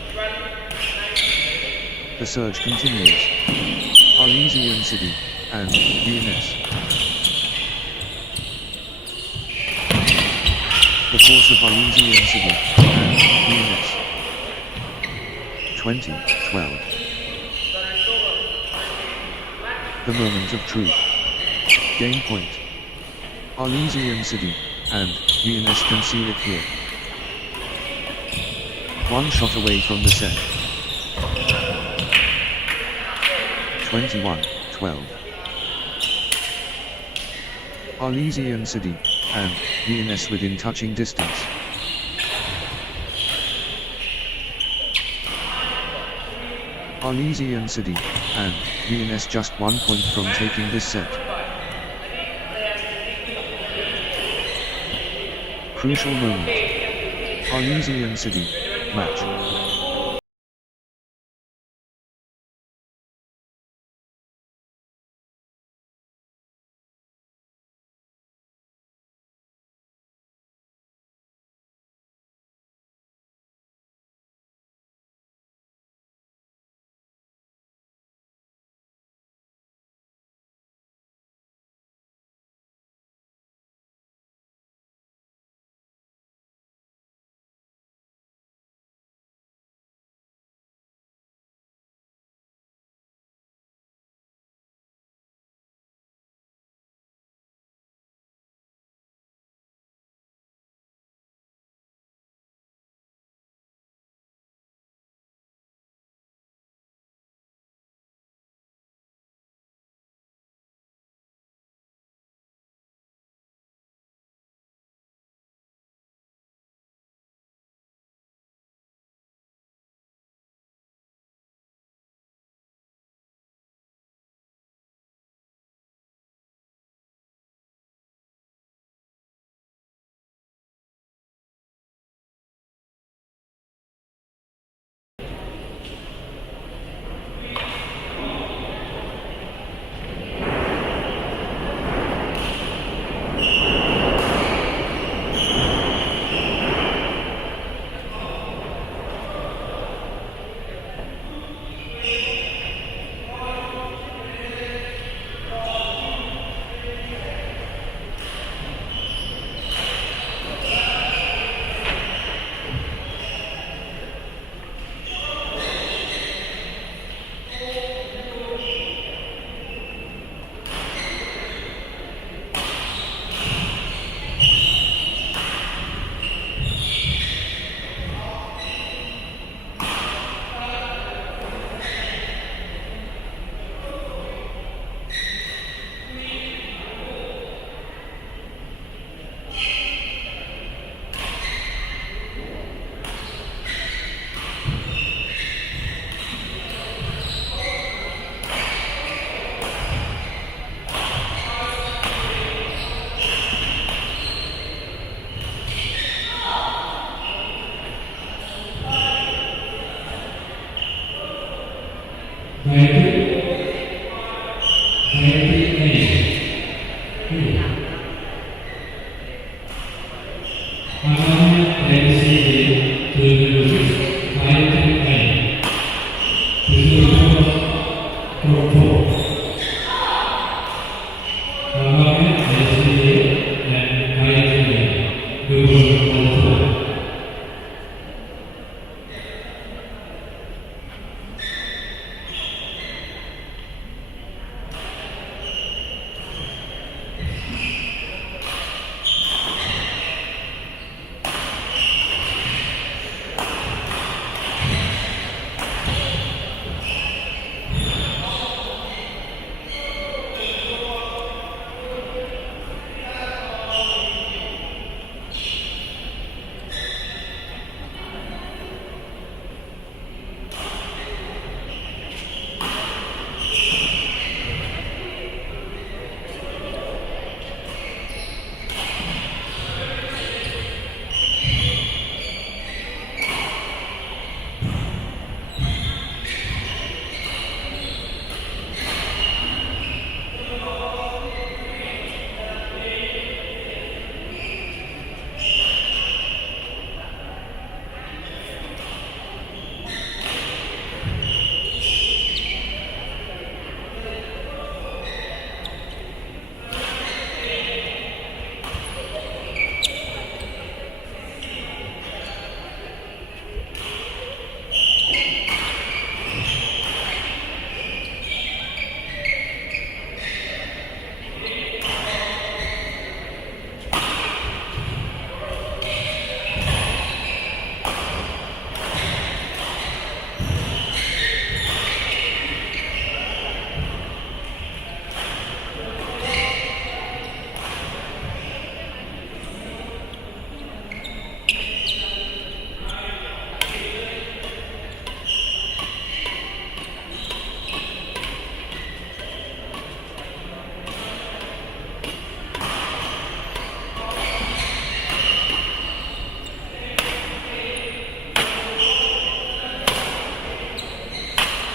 The surge continues. Elysian City and VNS. The force of Elysian City and VNS. 20-12. The moment of truth. Game point. Elysian City and VNS can see it here. One shot away from the set. 21-12. Elysian City and VNS within touching distance. Elysian City and VNS just 1 point from taking this set. Crucial moment. Elysian City match.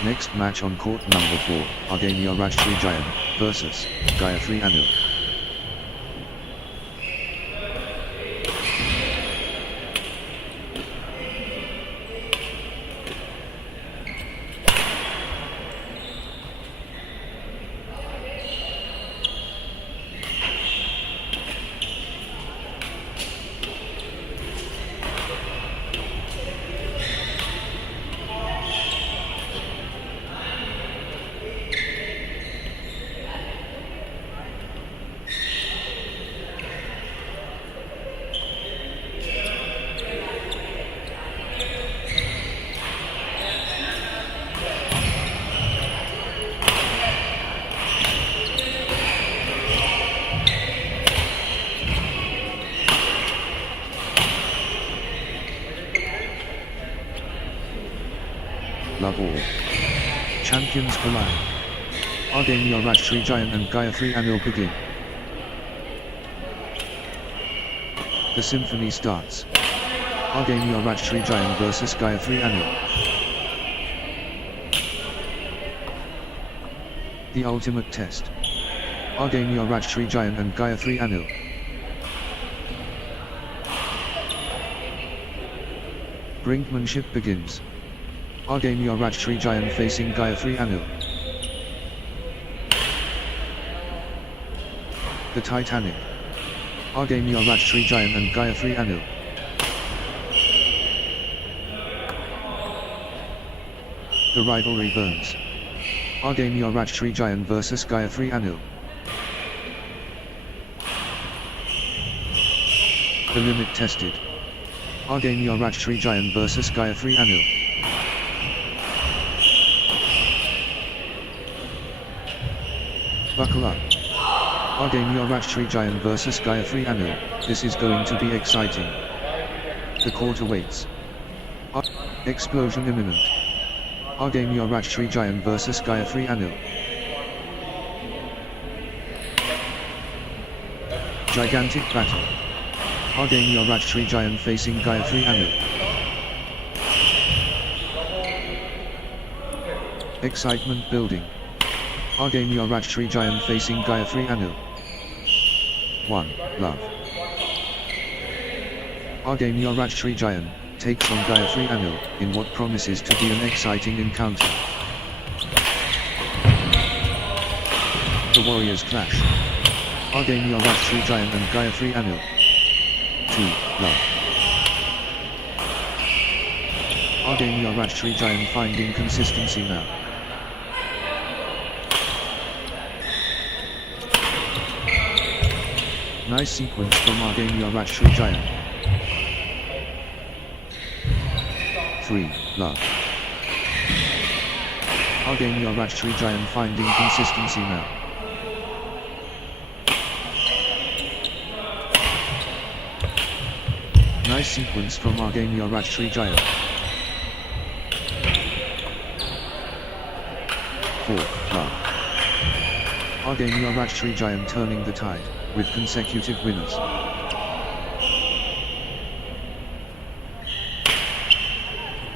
Next match on court number 4, Argamia Rajshri Jayan versus Gayatri Anil. Love all. Champions Palakkad. Argamia Rajshri Jayan and Gayatri Anil begin. The symphony starts. Argamia Rajshri Jayan versus Gayatri Anil. The ultimate test. Argamia Rajshri Jayan and Gayatri Anil. Brinkmanship begins. Argamia Rajshri Jayan facing Gayatri Anil. The Titanic. Argamia Rajshri Jayan and Gayatri Anil. The rivalry burns. Argamia Rajshri Jayan versus Gayatri Anil. The limit tested. Argamia Rajshri Jayan versus Gayatri Anil. Buckle up. Argamia Rajshri Jayan versus Gayatri Anil. This is going to be exciting. The court awaits. Explosion imminent. Argamia Rajshri Jayan versus Gayatri Anil. Gigantic battle. Argamia Rajshri Jayan facing Gayatri Anil. Excitement building. Argamia Rajshri Jayan facing Gayatri Anil. 1. Love. Argamia Rajshri Jayan takes on Gayatri Anil in what promises to be an exciting encounter. The warriors clash. Argamia Rajshri Jayan and Gayatri Anil. 2. Love. Argamia Rajshri Jayan finding consistency now. Nice sequence from Argamia Rajshri Jayan. 3. Love. Argamia Rajshri Jayan finding consistency now. Nice sequence from Argamia Rajshri Jayan. 4. Love. Argamia Rajshri Jayan turning the tide with consecutive winners.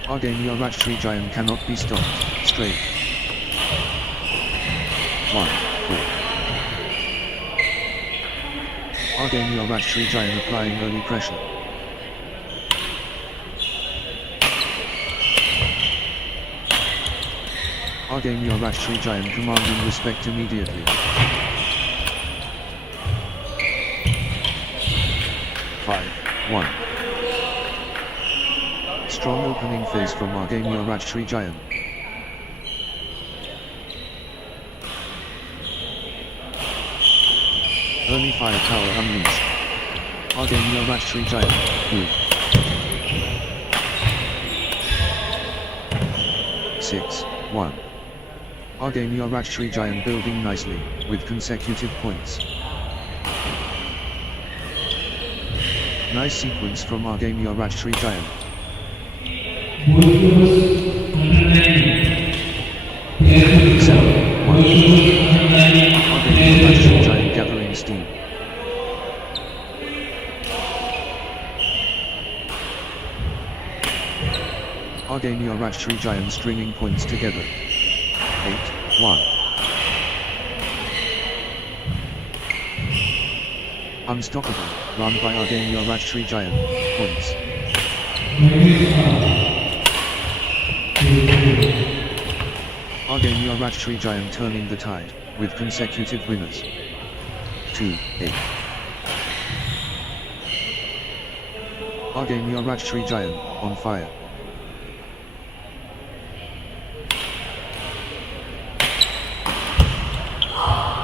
Argamia Rajshri Jayan cannot be stopped. Straight. 1. 4. Argamia Rajshri Jayan applying early pressure. Argamia Rajshri Jayan commanding respect immediately. 5. 1. Strong opening phase from Argamia Rajshri Jayan. Early firepower unleashed. Argamia Rajshri Jayan. 6. 1. Argamia Rajshri Jayan building nicely, with consecutive points. Nice sequence from Argamia Rajshri Jayan. 7. 1. Argamia Rajshri Jayan gathering steam. Argamia Rajshri Jayan stringing points together. 1. Unstoppable, run by Argania Rajtree Giant, points. Argania Rajtree Giant turning the tide, with consecutive winners. 2-8. Argania Rajtree Giant, on fire.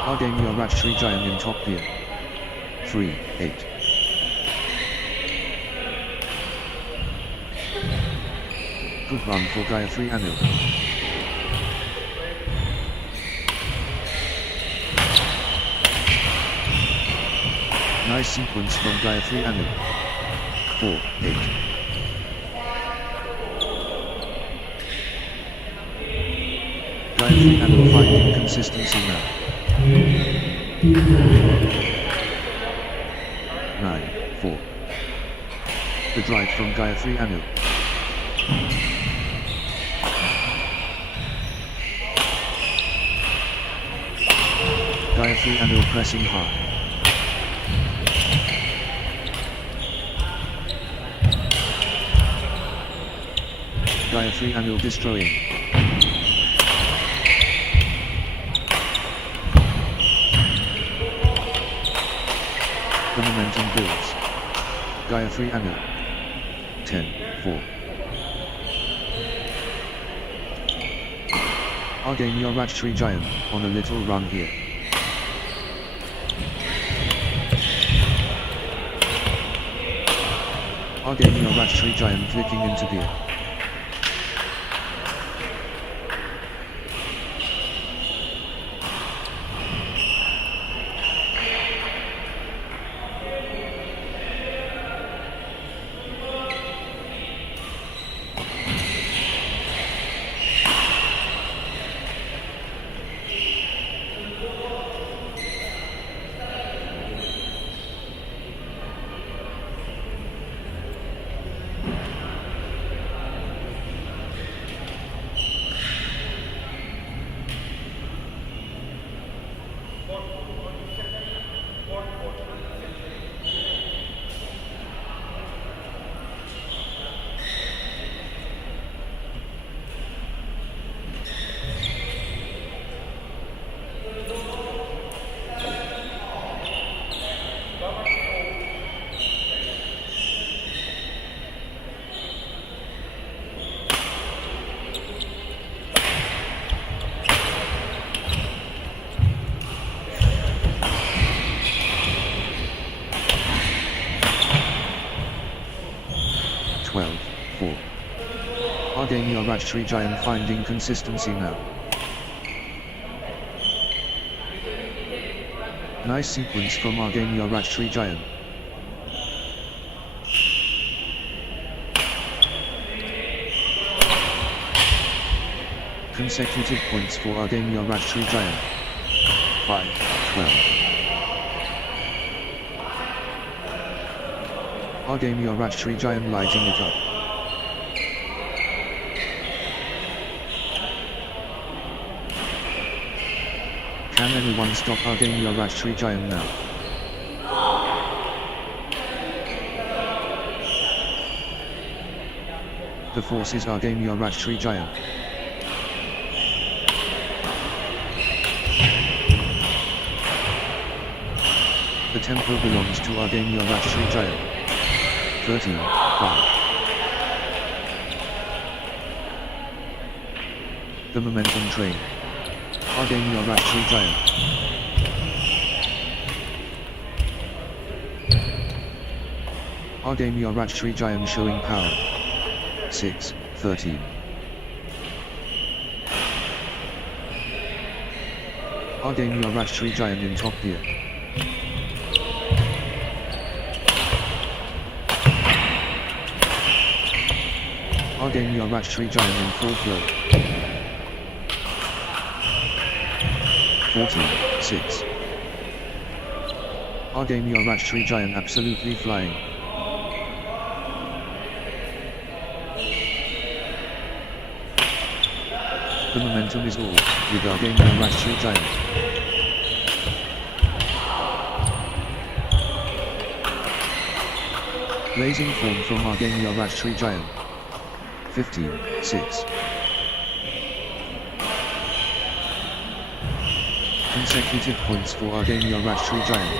Argania Rajtree Giant in top gear. 3-8. Good run for Gayatri Anil. Nice sequence from Gayatri Anil. 4-8. Gayatri Anil finding consistency now. 9-4. The drive from Gayatri Anil. Gayatri Anil pressing hard. Gayatri Anil destroying. The momentum builds. Gayatri Anil. 10-4. Argania Rajtree Giant, on a little run here. Argania Rajtree Giant clicking into gear. Argania Rajtree Giant finding consistency now. Nice sequence from Argania Rajtree Giant. Consecutive points for Argania Rajtree Giant. 5-12. Argania Rajtree Giant lighting it up. Can anyone stop Argania Rajtree Giant now? The force is Argania Rajtree Giant. The tempo belongs to Argania Rajtree Giant. 13-5. The momentum train. Argania Rajtree Giant. Argania Rajtree Giant showing power. 6-13. Argania Rajtree Giant in top gear. Argania Rajtree Giant in full flow. 14-6. Argania Rajtree Giant absolutely flying. The momentum is all with Argania Rajshri Giant. Blazing form from Argania Rajshri Giant. 15-6. Consecutive points for Argania Rajshri Giant.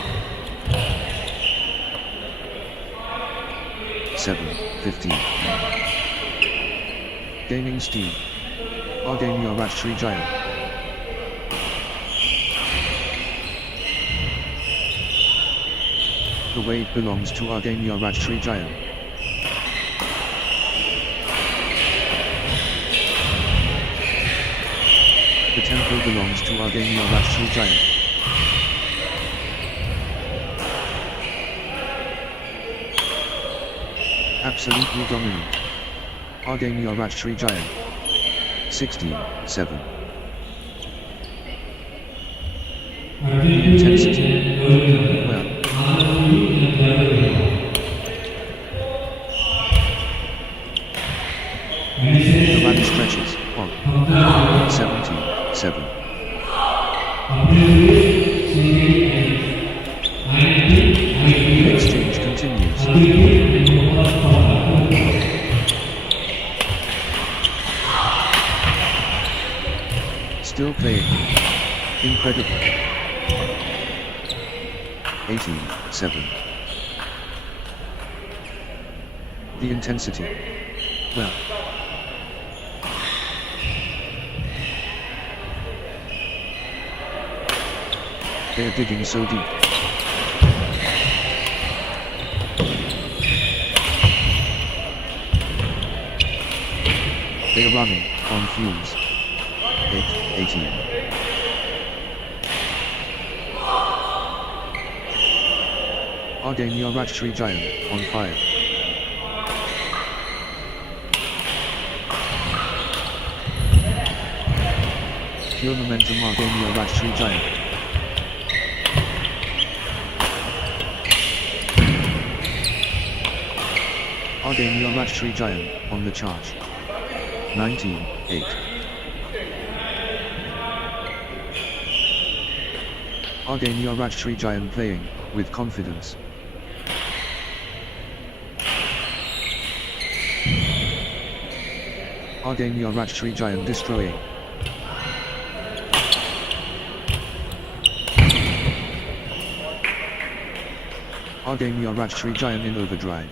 7-15. Gaining steam. Argania Rajshri Giant. The wave belongs to Argania Rajshri Giant. The tempo belongs to Argania Rajshri Giant. Absolutely dominant. Argania Rajshri Giant. 16-7. Intensity. Well. The rally stretches on. 17-7. The exchange continues. Still playing. Incredible. 18-7. The intensity. Well. They are digging so deep. They are running on fumes. 8-18. Argania Rajshri Giant on fire. Pure momentum Argania Rajshri Giant. Argania Rajshri Giant on the charge. 19-8. Argania Rajshri Giant playing with confidence. Argania Rajshri Giant destroying. Argania Rajshri Giant in overdrive.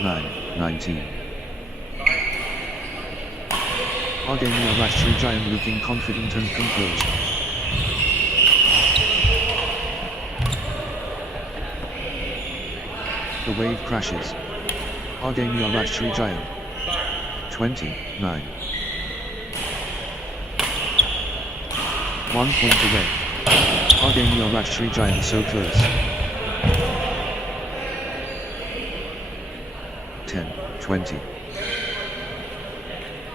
9-19. Argania Rajshri Giant looking confident and composed. The wave crashes. Argania Rajshri Giant. 29. 1 point away. Argania Rajshri Giant so close. 10-20.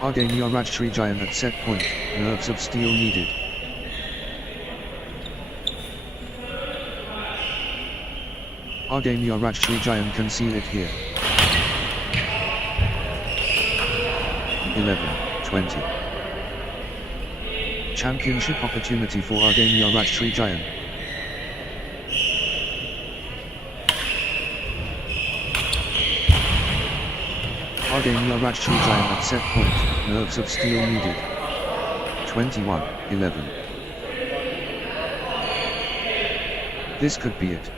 Argania Rajshri Giant at set point, nerves of steel needed. Argania Rajshri Giant can seal it here. 11-20. Championship opportunity for Argania Rajshri Giant. Argania Rajshri Giant at set point, nerves of steel needed. 21-11. This could be it.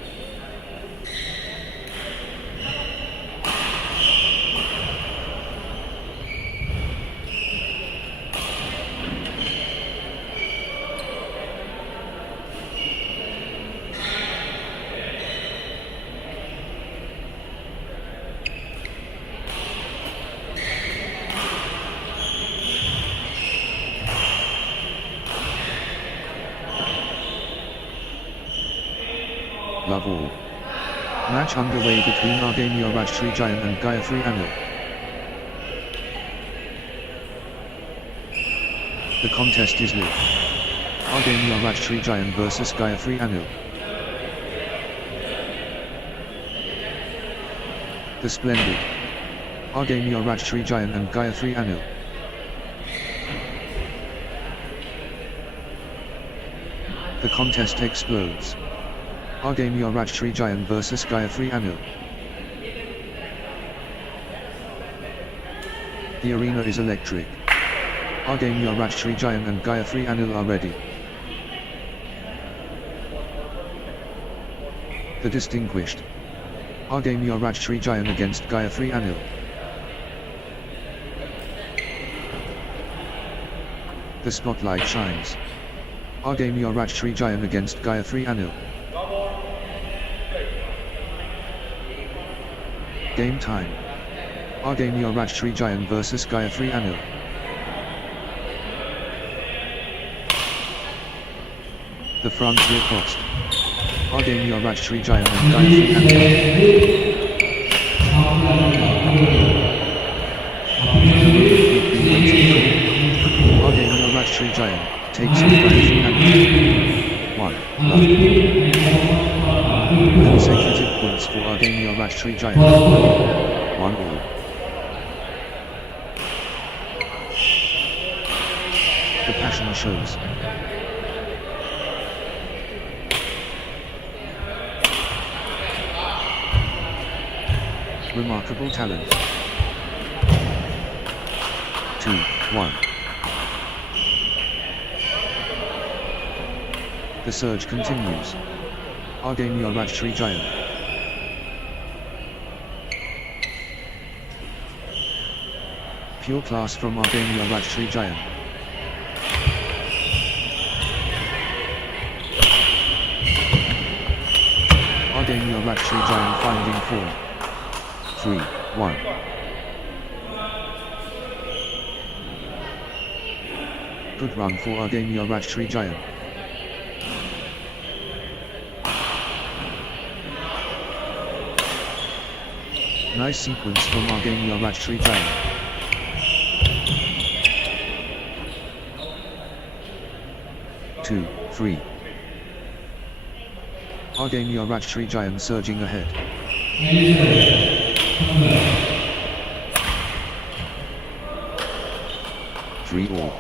Love all. Match underway between Argania Rajshri Giant and Gayatri Anil. The contest is lit. Argania Rajshri Giant vs Gayatri Anil. The splendid Argania Rajshri Giant and Gayatri Anil. The contest explodes. Argamya Rajshrijayan vs Gayatri Anil. The arena is electric. Argamya Rajshrijayan and Gayatri Anil are ready. The distinguished. Argamya Rajshrijayan against Gayatri Anil. The spotlight shines. Argamya Rajshrijayan against Gayatri Anil. Game time. Argamya Rajshrijayan vs Gayatri Anil. The frontier crossed. Argamya Rajshrijayan and Gayatri Anil. Argamya Rajshrijayan takes on Gayatri Anil. 1 love. Consecutive points for Argamya Rajshrijayan. 1 all. The passion shows. Remarkable talent. 2-1. The surge continues. Argamya Rajshrijayan. Pure class from Argamya Rajshrijayan. Argamya Rajshrijayan finding form. 3-1. Good run for Argamya Rajshrijayan. Nice sequence from Argamya Rajshrijayan. Two, 3. Argamya Rajshrijayan surging ahead. 3 all.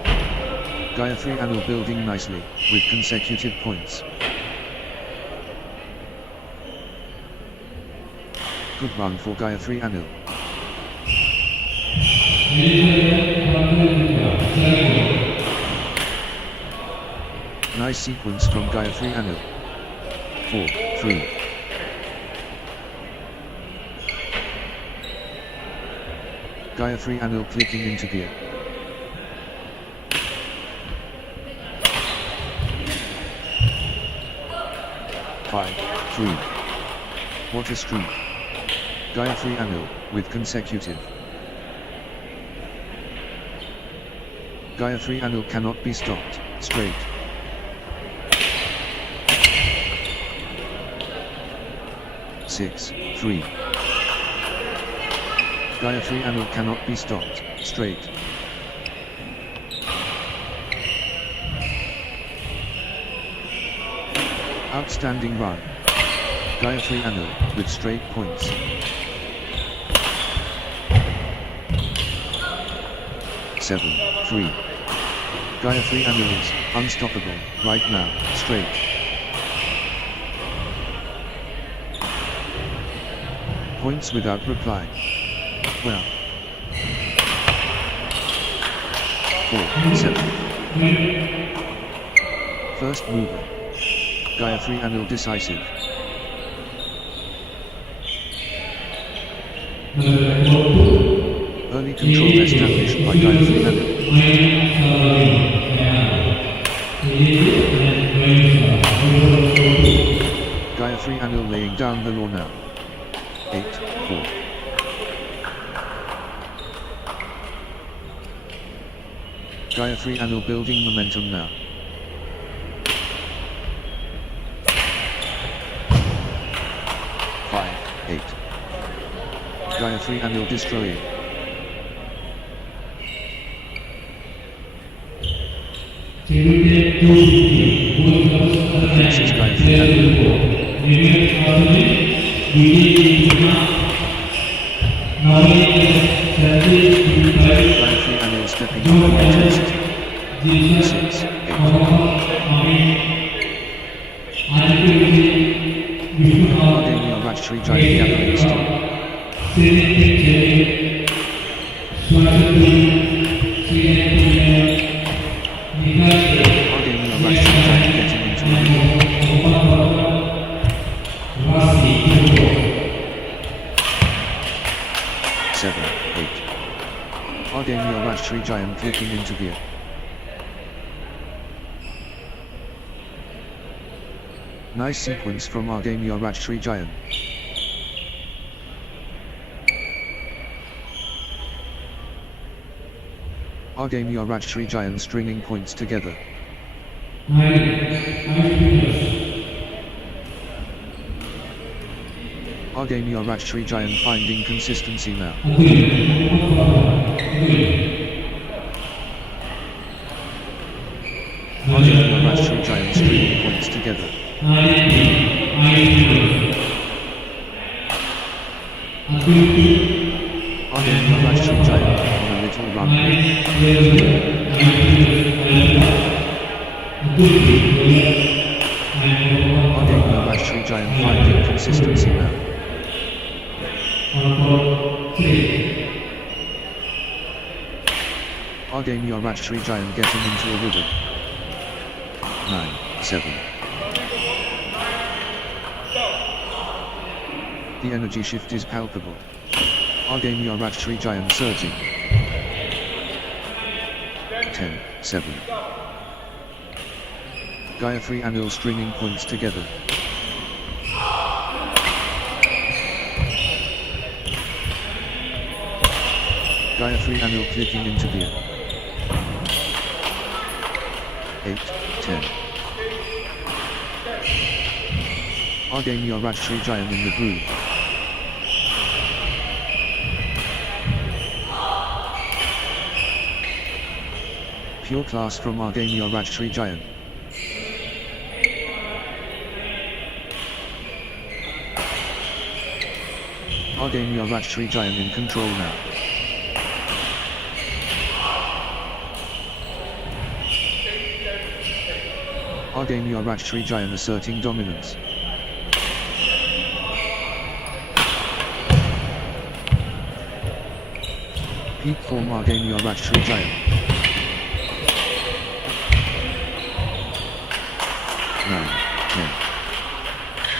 Gayatri Anil building nicely, with consecutive points. Good run for Gayatri Anil. Nice sequence from Gayatri Anil. 4-3. Gayatri Anil clicking into gear. 5-3. What a streak. Gayatri Anil, with consecutive. Gayatri Anil cannot be stopped, straight. 6-3. Gayatri Anil cannot be stopped, straight. Outstanding run. Gayatri Anil, with straight points. 7-3. Gayatri Anil is unstoppable right now, straight. Points without reply. Well. 4-7. First mover. Gayatri Anil decisive. Early control established by Gayatri Anil. Gayatri Anil laying down the law now. 8-4. Gayatri Anil building momentum now. 5-8. Gayatri Anil destroying. Defenses Gayatri Anil. Gayatri Anil stepping up the intensity. 6-8. Tree Giant gathering steam. Argamia Rash Tree Giant getting into a rhythm. 7, 8. Argamia Rash Tree Giant clicking into gear. Nice sequence from Argamia Rash Tree Giant. Argamia Rash Tree Giant stringing points together. Argamia Rash Tree Giant finding consistency now. Argamia Rash Tree Giant stringing points together. Argamia Rash Tree Giant on a little run here. Argamia Rash Tree Giant finding consistency now. Argamia Rash Tree Giant getting into a rhythm. 9, 7. The energy shift is palpable. Argamia Rash Tree Giant surging. 10, 7. Gayatri Anil stringing points together. Gayatri Anil clicking into gear. 8, 10. Argamia Rash Tree Giant in the groove. Pure class from Argamia Rash Tree Giant. Argamia Rash Tree Giant in control now. Argamia Rash Tree Giant asserting dominance. Peak form Argamia Rash Tree Giant. 9, 10.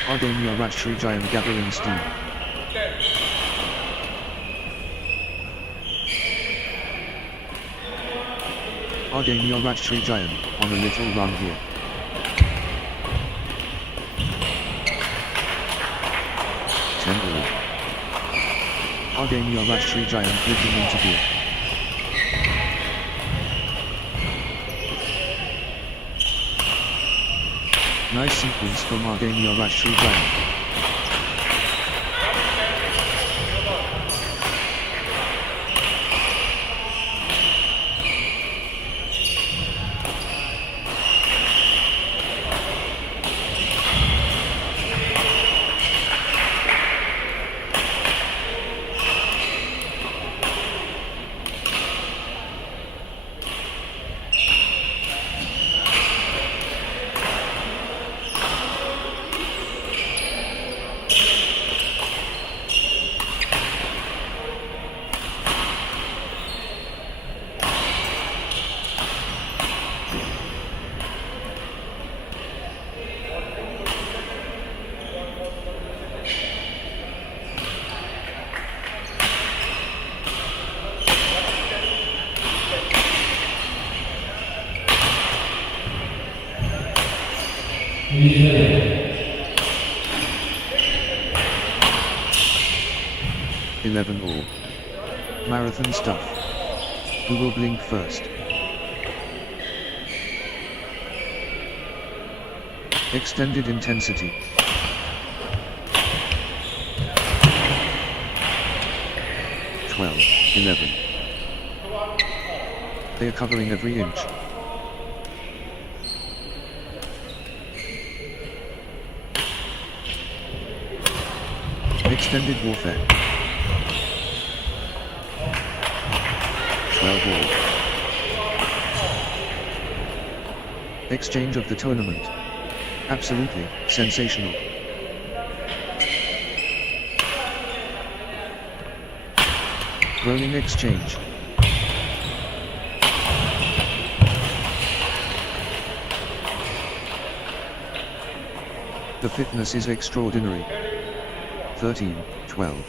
Argamia Rash Tree Giant gathering steam. Argamia Rash Tree Giant on a little run here. Argamia Rash Tree Giant clicking into gear. Nice sequence from Argamia Rash Tree Giant. All. Marathon stuff. Who will blink first? Extended intensity. Twelve, 11. They are covering every inch. Extended warfare. 12 all. Exchange of the tournament. Absolutely sensational. Rolling exchange. The fitness is extraordinary. 13-12.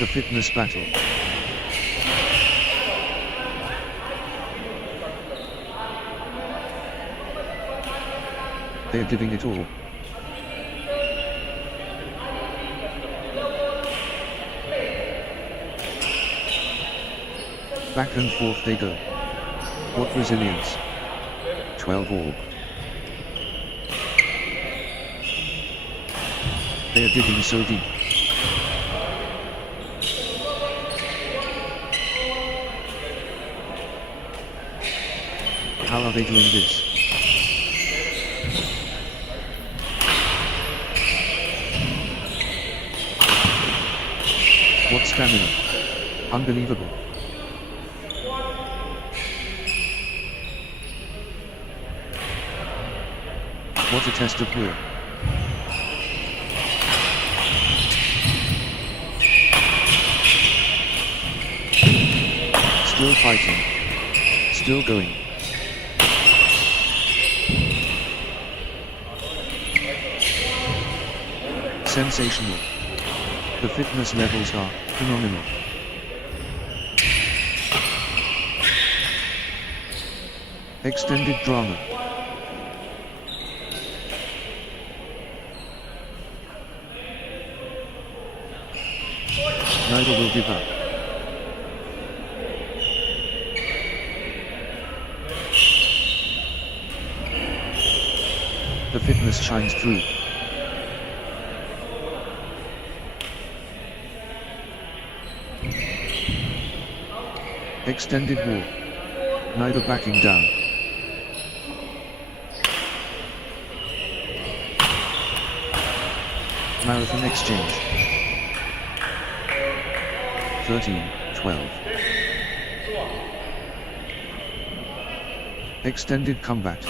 The fitness battle. They're giving it all. Back and forth they go. What resilience. 12 all. They are digging so deep. How are they doing this? What stamina. Unbelievable. What a test of will. Still fighting. Still going. Sensational. The fitness levels are phenomenal. Extended drama. Neither will give up. The fitness shines through. Extended war. Neither backing down. Marathon exchange. 13-12. Extended combat.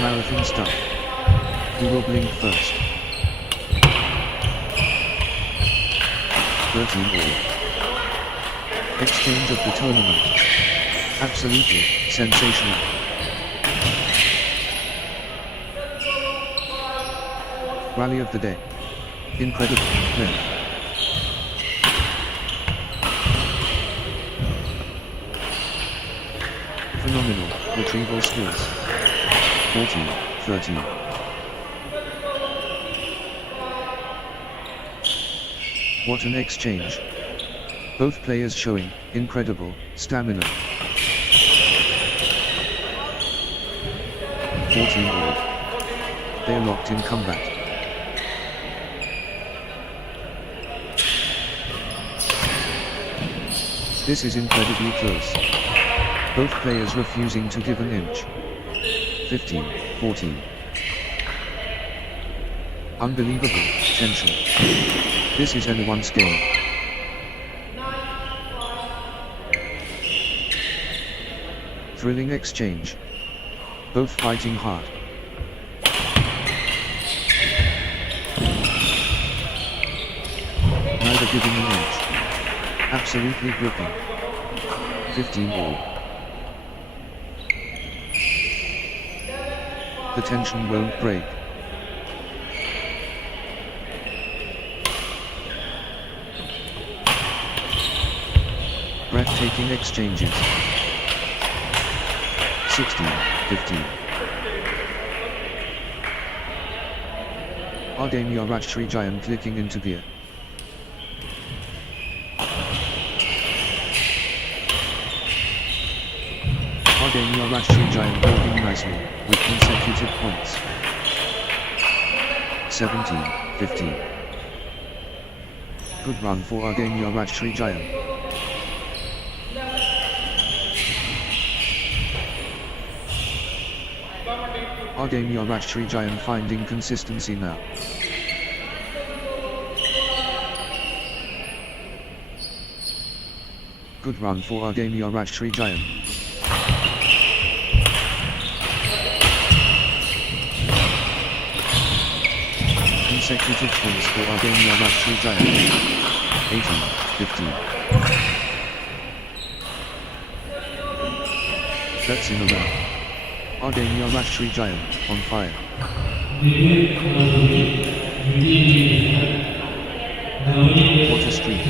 Marathon stuff. Who will blink first? 13 all. Exchange of the tournament. Absolutely sensational. Rally of the day. Incredible. Play. Phenomenal retrieval skills. 14-13. What an exchange. Both players showing incredible stamina. 14 all. They're locked in combat. This is incredibly close. Both players refusing to give an inch. 15-14. Unbelievable tension. This is anyone's game. Thrilling exchange. Both fighting hard. Neither giving an inch. Absolutely gripping. 15 all. The tension won't break. Breathtaking exchanges. 16-15. Ardania Rajshri Giant clicking into gear. Ardania Rajshri Giant building nicely, with consecutive points. 17-15. Good run for Ardania Rajshri Giant. Ardania Rajshri Giant finding consistency now. Good run for Ardania Rajshri Giant. consecutive points for Ardania Rashtriya Giant. 18-15. That's in a round. Ardania Rashtriya Giant, on fire. What a streak.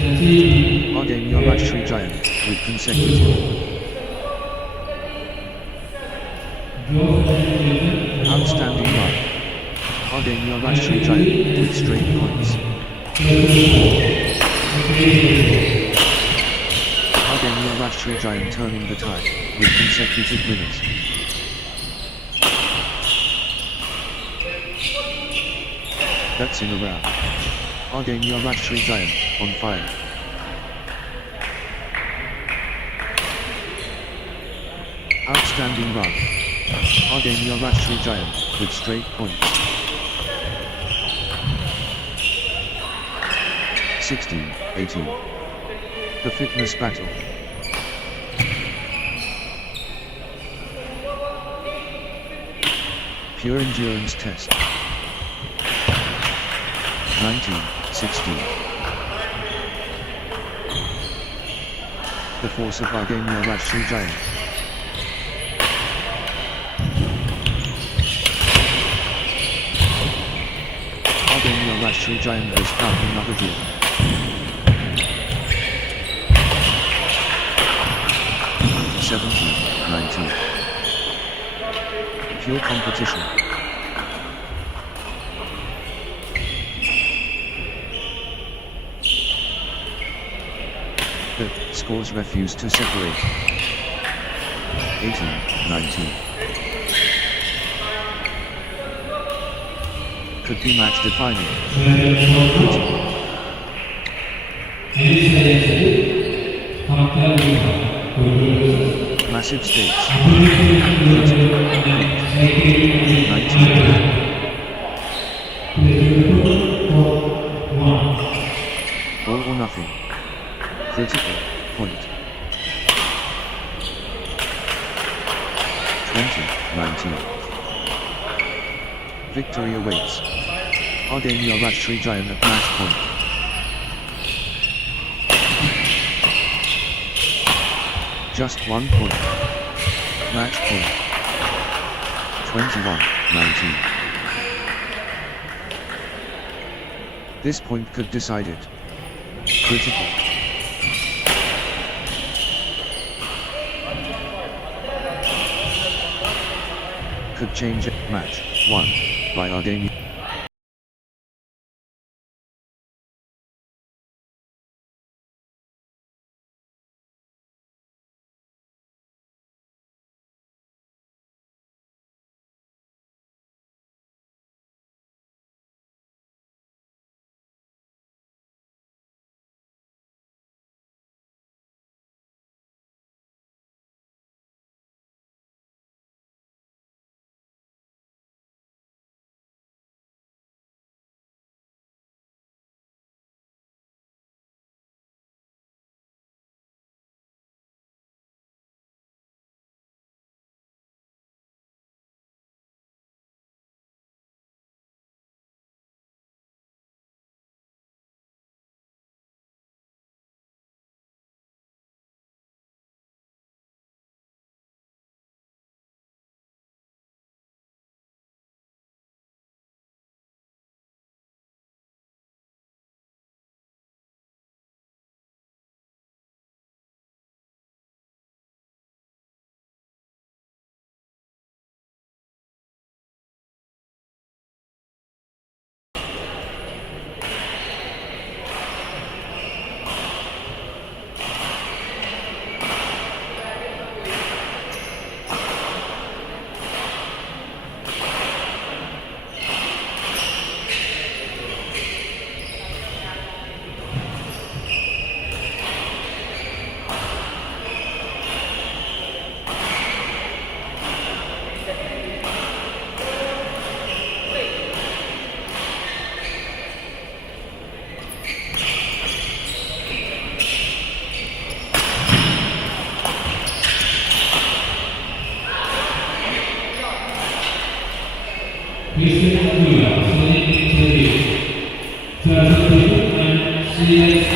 Ardania Rashtriya Giant, with consecutive. Outstanding run. Ardania Rashtriya Giant, with straight points. Ardania Rashtriya Giant turning the tide, with consecutive winners. That's in a round. Ardania Rashtriya Giant, on fire. Outstanding run. Ardania Rashtriya Giant, with straight points. 16-18. The fitness battle. Pure endurance test. 19-16. The force of Ardania Rashtriya Giant. Ardania Rashtriya Giant has found another gear. (17-19). Pure competition. The scores refuse to separate. 18-19. Could be match defining. Massive stakes. 19. All or nothing. Critical point. 20-19. Victory awaits. Ardania Rashtriya Giant at match point. Just 1 point. Match point. 21-19. This point could decide it. Critical. Could change it. Match 1 by Ardania. Please take a Mohammed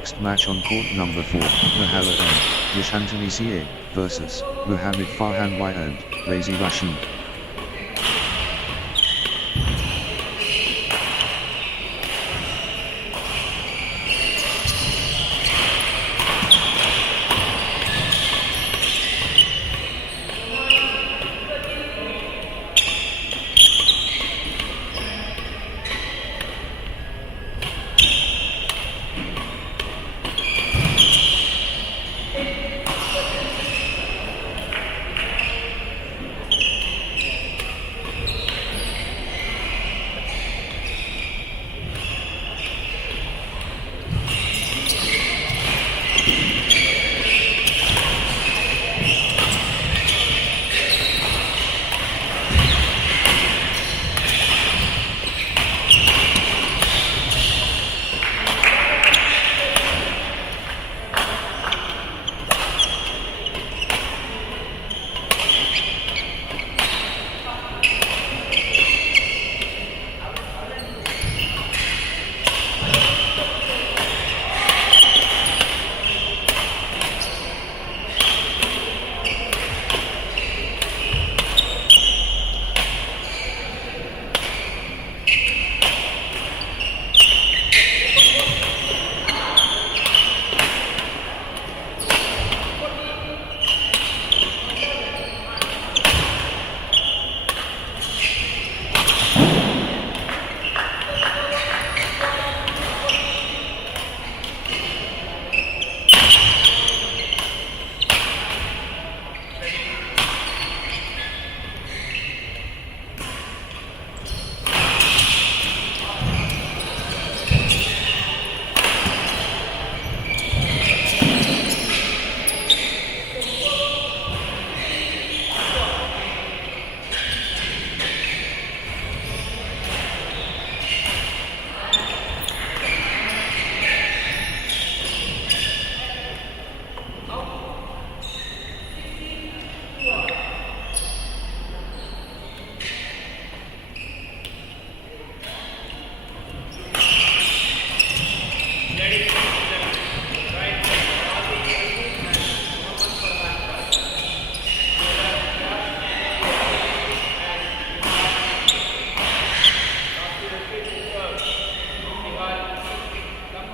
Next match on court number 4, Muhammad M. Yashantani CA versus Muhammad Farhan Y and Razi Rashid.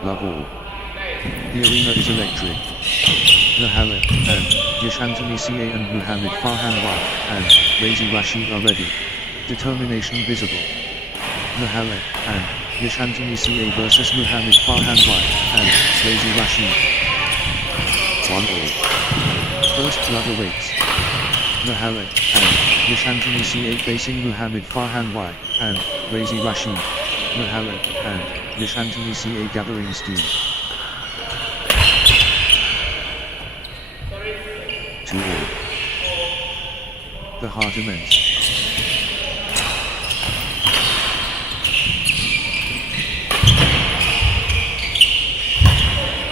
Love all. The arena is electric. Muhammad and Yashantani CA and Muhammad Farhan Y and Razi Rashid are ready. Determination visible. Muhammad and Yashantani CA versus Muhammad Farhan Y and Razi Rashid. 1-all. First blood awaits. Muhammad and Yashantani CA facing Muhammad Farhan Y and Razi Rashid. Muhammad and Yashantani CA gathering steam. 2-all. The heart immense.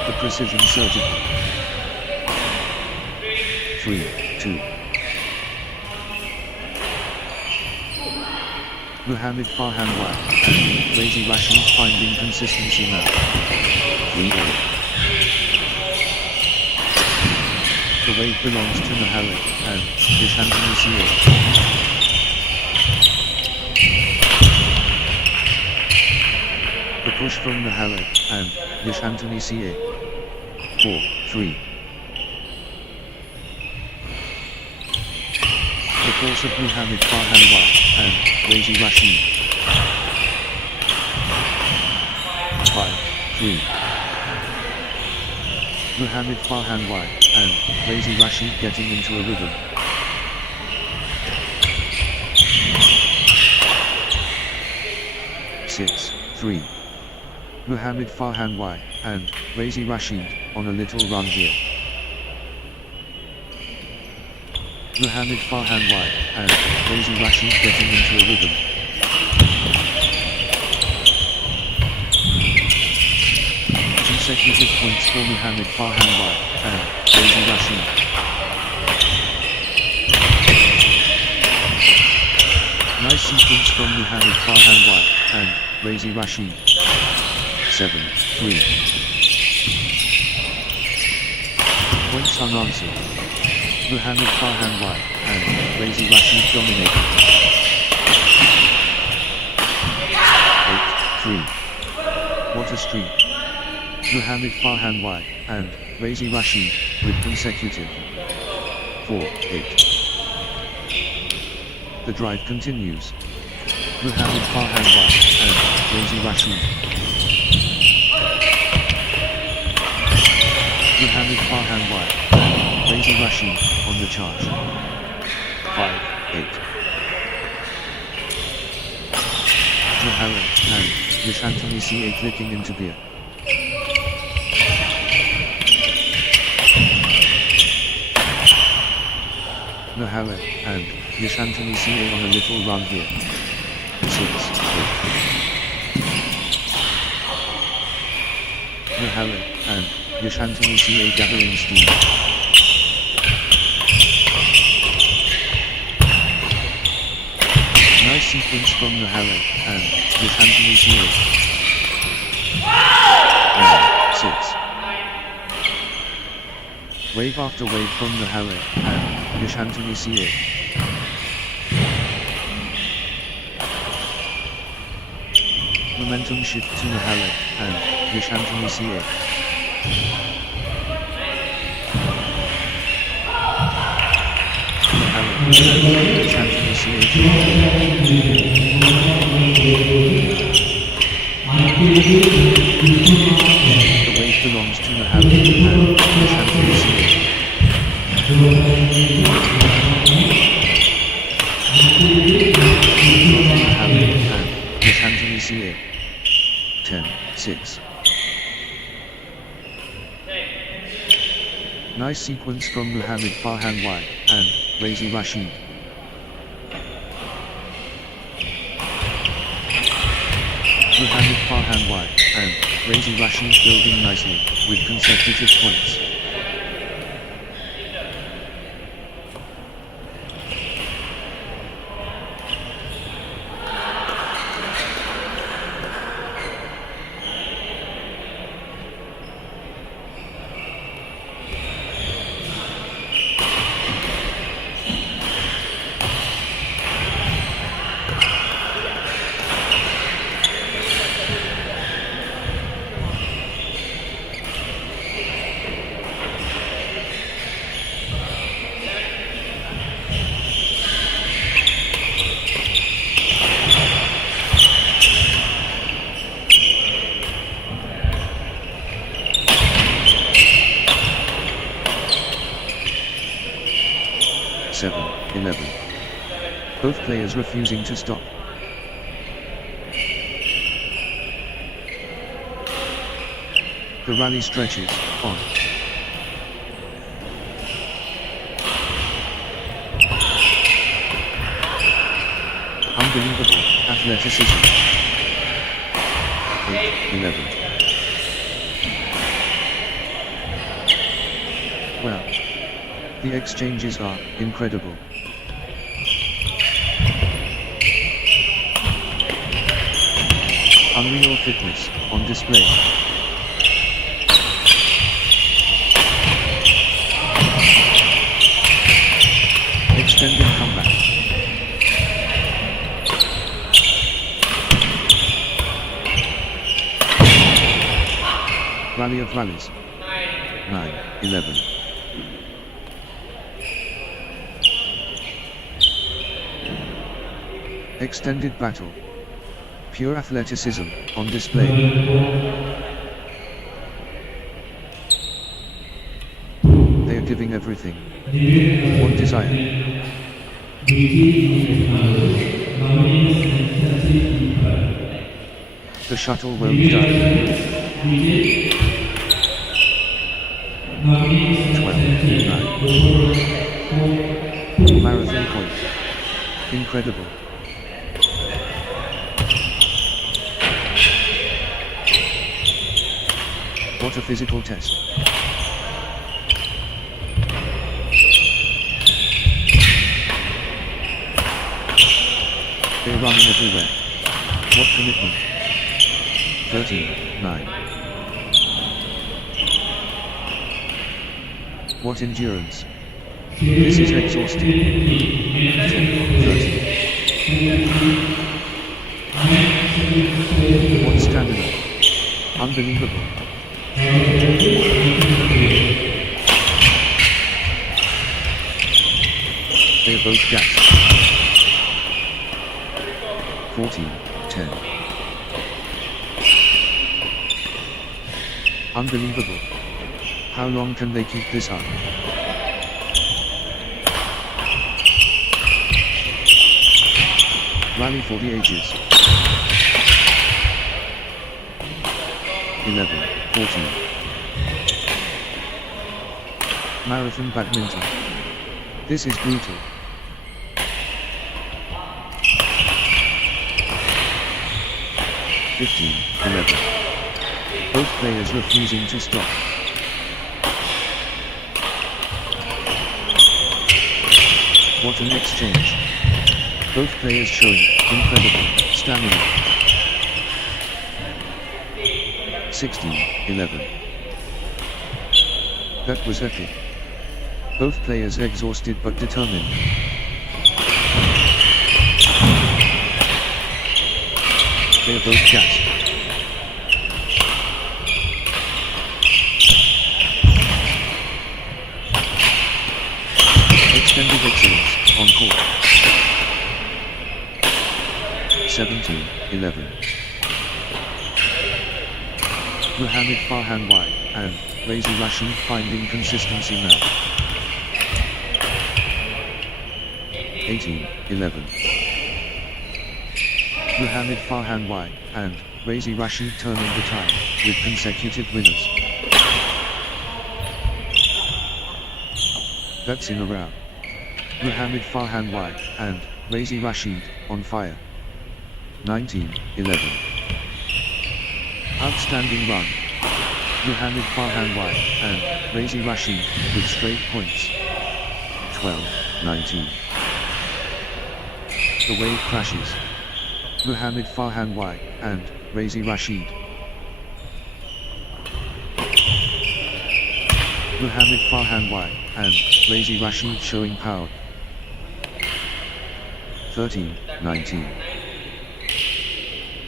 The precision surgical. 3-2. Muhammad Farhan Y and Razi Rashid finding consistency now. 3-all. The wave belongs to Muhammad and Yashantani CA. The push from Muhammad and Yashantani CA. 4-3. The force of Muhammad Farhan Y and Razi Rashid. 5-3. Muhammad Farhan Y and Razi Rashid getting into a rhythm. 6-3. Muhammad Farhan Y and Razi Rashid on a little run here. Muhammad Farhan Y and Razi Rashid getting into a rhythm. 2 consecutive points for Muhammad Farhan Y and Razi Rashid. Nice sequence from Muhammad Farhan Y and Razi Rashid. 7-3. Points unanswered. Muhammad Farhan White and Razi Rashid dominated. 8-3. What a streak. Muhammad Farhan White and Razi Rashid with consecutive 4-8. The drive continues. Muhammad Farhan White and Razi Rashid. Muhammad Farhan White and Razi Rashid on the charge. 5-8. Muhammad and Yashantani CA clicking into gear. Muhammad and Yashantani CA on a little run here. 6-8. Muhammad and Yashantani CA gathering steam. Nice sequence from Muhammad and Yashantani CA. 6. Wave after wave from Muhammad and Yashantani CA. Momentum shift to Muhammad and Yashantani CA. Muhammad and Yashantani CA. The wave belongs to Muhammad and Yashantani CA. Muhammad and Yashantani CA. 10-6. Nice sequence from Muhammad Farhan White and Razi Rashid. Muhammad Farhan White and Razi Rashid building nicely with consecutive points. Both players refusing to stop. The rally stretches on. Unbelievable athleticism. 8-11. Well, the exchanges are incredible. Unreal fitness on display. Extended comeback. Rally of rallies. 9-11. Extended battle. Pure athleticism on display. They are giving everything. One desire. The shuttle won't die. 12-9. Marathon point. Incredible. What a physical test. They're running everywhere. What commitment. 13-9. What endurance! This is exhausting. 10, 30. What stamina! Unbelievable. They are both gassed. 14, 10. Unbelievable. How long can they keep this up? Rally for the ages. 11, 14. Marathon badminton. This is brutal. 15, 11. Both players refusing to stop. What an exchange. Both players showing incredible stamina. 16, 11. That was epic. Both players exhausted but determined. They are both gassed. Extended excellence on court. 17, 11. Muhammad Farhan wide and Lazy Rashid finding consistency now. 18, 11. Muhammad Farhan wide and Razi Rashid turning the tide with consecutive winners. That's in a row. Muhammad Farhan wide and Razi Rashid on fire. 19, 11. Outstanding run. Muhammad Farhan wide and Razi Rashid with straight points. 12, 19. The wave crashes. Muhammad Farhan wide and Razi Rashid. Muhammad Farhan wide and Razi Rashid showing power. 13, 19.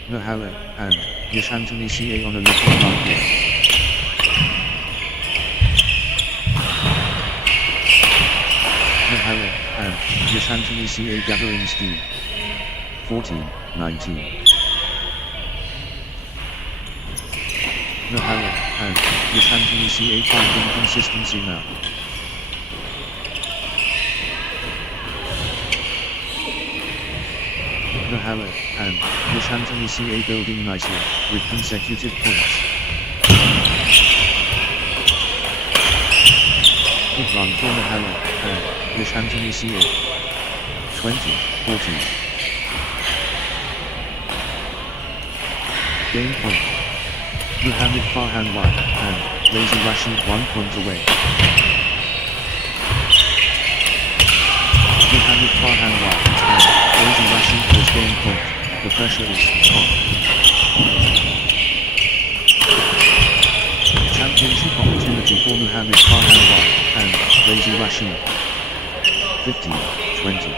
Muhammad and Yashantani CA on a little run here. Muhammad and Yashantani CA gathering steam. 14, 19. Muhammad and Yashantani CA finding consistency now. Muhammad and Yashantani CA building nicely with consecutive points. Good run for Muhammad and Yashantani CA. 20, 14. Game point. Muhammad Farhan wide and Razi Rashid 1 point away. Muhammad Farhan wide and Razi Rashid has game point. The pressure is on. Championship opportunity for Muhammad Farhan wide and Razi Rashid. 15, 20.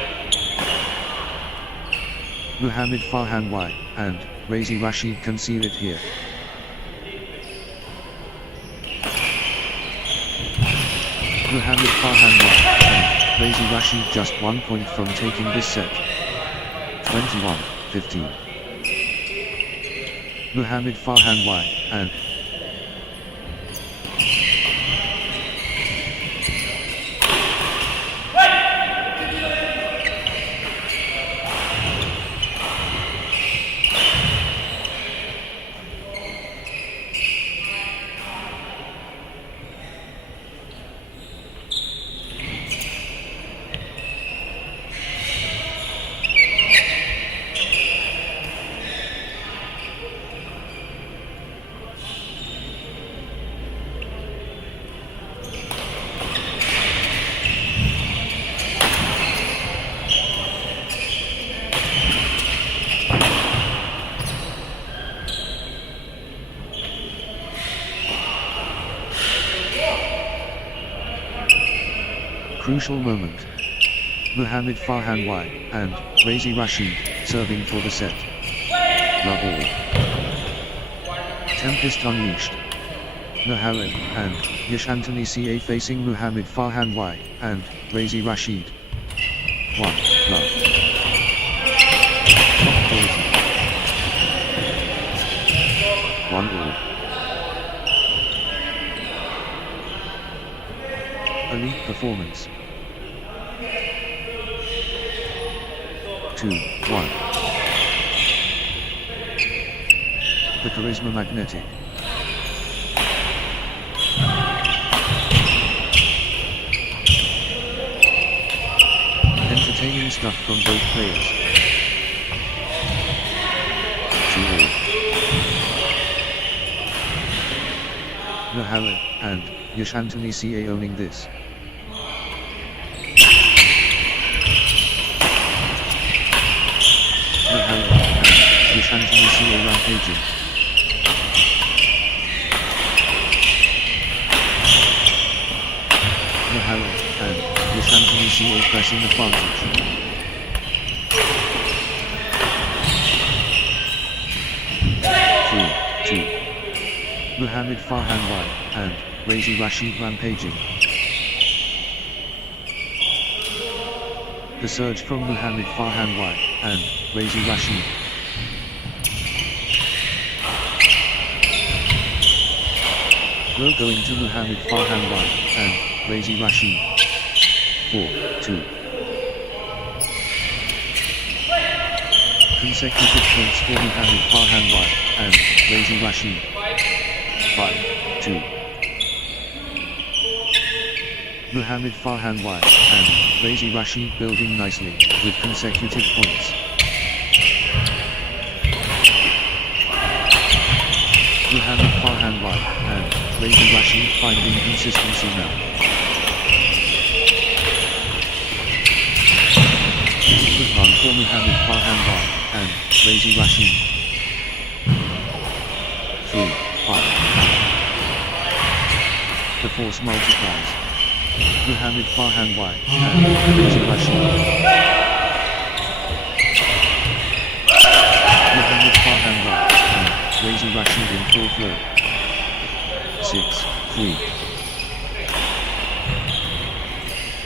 Muhammad Farhan wide and Razi Rashid can seal it here. Muhammad Farhan wide and Razi Rashid just 1 point from taking this set. 21, 15. Muhammad Farhan wide and crucial moment. Muhammad Farhan Y and Razi Rashid serving for the set. Love all. Tempest unleashed. Muhammad and Yash Anthony CA facing Muhammad Farhan Y and Razi Rashid. 1 love. Top quality. 1 all. Elite performance. 2 1. The charisma magnetic. Entertaining stuff from both players. 2 all. Muhammad and Yash Anthony CA owning this. Muhammad and Yash Anthony CA rampaging. Muhammad and Yash Anthony CA pressing advantage. 3 2. Muhammad Farhan Y and Razi Rashid rampaging. The surge from Muhammad Farhan Y and Razi Rashid. Low going to Muhammad Farhan Y and Razi Rashid. 4 2. Consecutive points for Muhammad Farhan Y and Razi Rashid. 5 2. Muhammad Farhan Y and Razi Rashid building nicely with consecutive points. Muhammad Farhan Y and Razi Rashid finding consistency now. Good run for Muhammad Farhan Y and Razi Rashid. 3 5. The force multiplies. Muhammad Farhan Y and Razi Rashid. Muhammad Farhan Y and Razi Rashid in full flow. 6 3.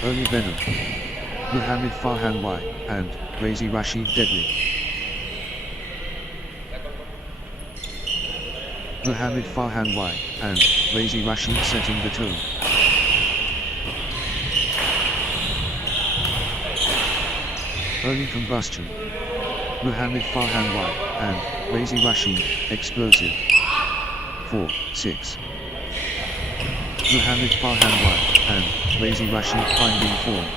Early venom. Muhammad Farhan Y and Razi Rashid deadly. Muhammad Farhan Y and Razi Rashid setting the tone. Early combustion. Muhammad Farhan Y and Razi Rashid explosive. 4 6. Muhammad Farhan Y and Razi Rashid finding form.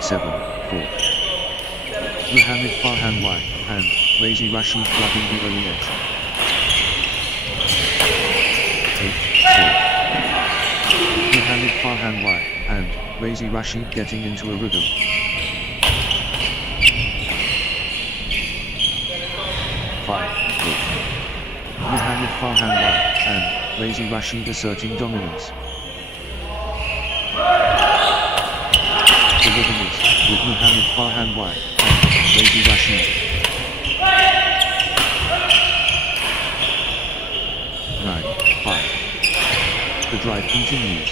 7 4. Muhammad Farhan Y and Razi Rashid grabbing the early edge. 8 4. Muhammad Farhan Y and Razi Rashid getting into a rhythm. 5 4. Muhammad Farhan Y and Razi Rashid asserting dominance. The rhythm is with Muhammad Farhan Y and Razi Rashid. 9 5. The drive continues.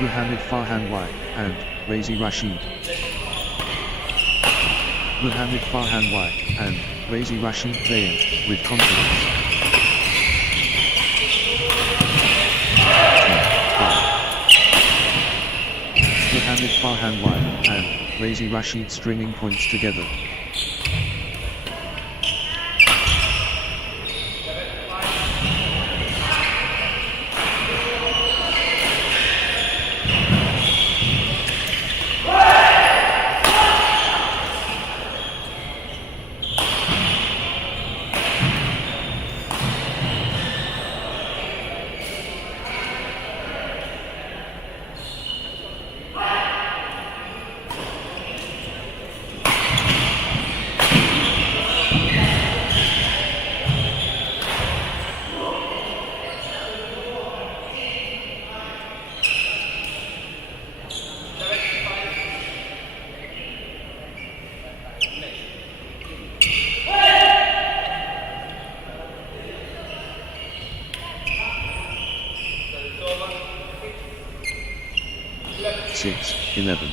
Muhammad Farhan Y and Razi Rashid. Muhammad Farhan Y and Razi Rashid playing with confidence. 10 5. Muhammad Farhan Y and Razi Rashid stringing points together. 6, 11.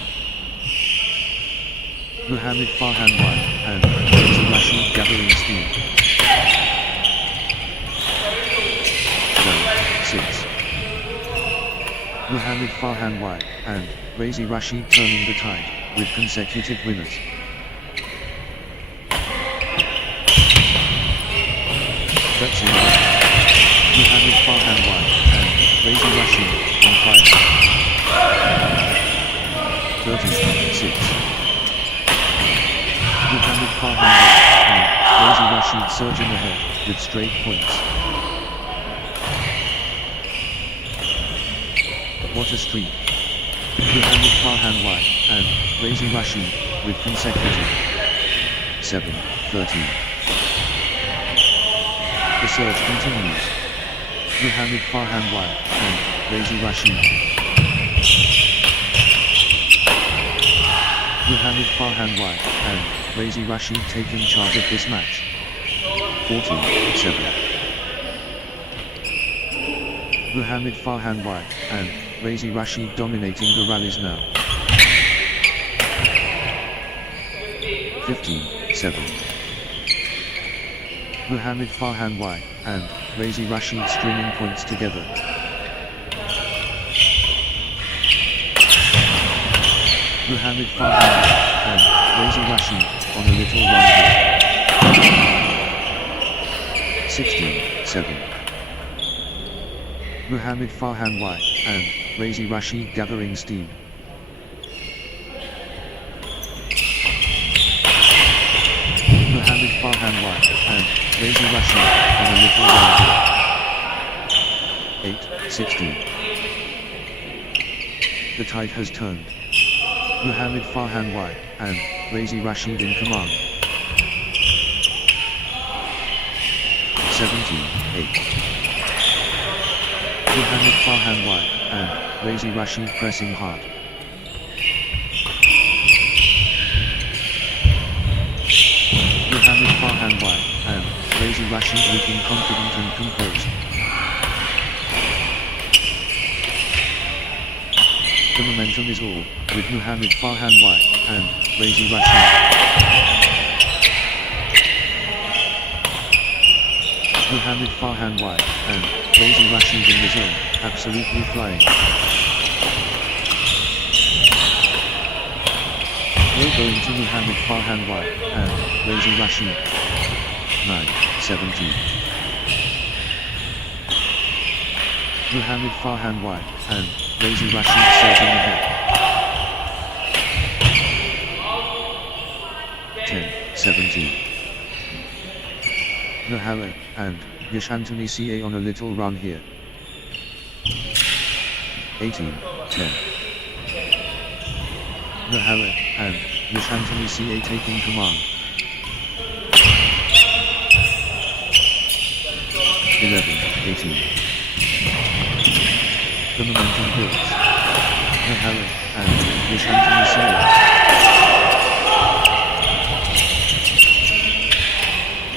Muhammad Farhan White and Reza Rashid gathering steam. 6. Muhammad Farhan White and Reza Rashid turning the tide with consecutive winners. 13. Muhammad Farhan White and Reza Rashid on fire. 36. Muhammad Farhan White and Reza Rashid surging ahead with straight points. What a streak. Muhammad Farhan White and Reza Rashid with consecutive 7, 13. The surge continues. Muhammad Farhan White and Reza Rashid. Muhammad Farhan White and Reza Rashid taking charge of this match. 14, 7. Muhammad Farhan White and Reza Rashid dominating the rallies now. 15, 7. Muhammad Farhan White and Reza Rashid stringing points together. Muhammad Farhan White and Reza Rashid on a little run here. 16, 7. Muhammad Farhan White and Reza Rashid gathering steam. Muhammad Farhan White and Reza Rashid on a little run here. 8, 16. The tide has turned. Muhammad Farhan White and Reza Rashid in command. 17, 8. Muhammad Farhan White and Reza Rashid pressing hard. Muhammad Farhan White and Reza Rashid looking confident and composed. The momentum is all with Muhammad Farhan White and Reza Rashid. Muhammad Farhan White and Reza Rashid in the zone, absolutely flying. We're going to Muhammad Farhan White and Reza Rashid. 9, 17. Muhammad Farhan White and Reza Rashid surging ahead. 10, 17. Muhammad and Yashantani CA on a little run here. 18, 10. Muhammad and Yashantani CA taking command. 11, 18. The momentum builds. Muhammad and Yashantani CA.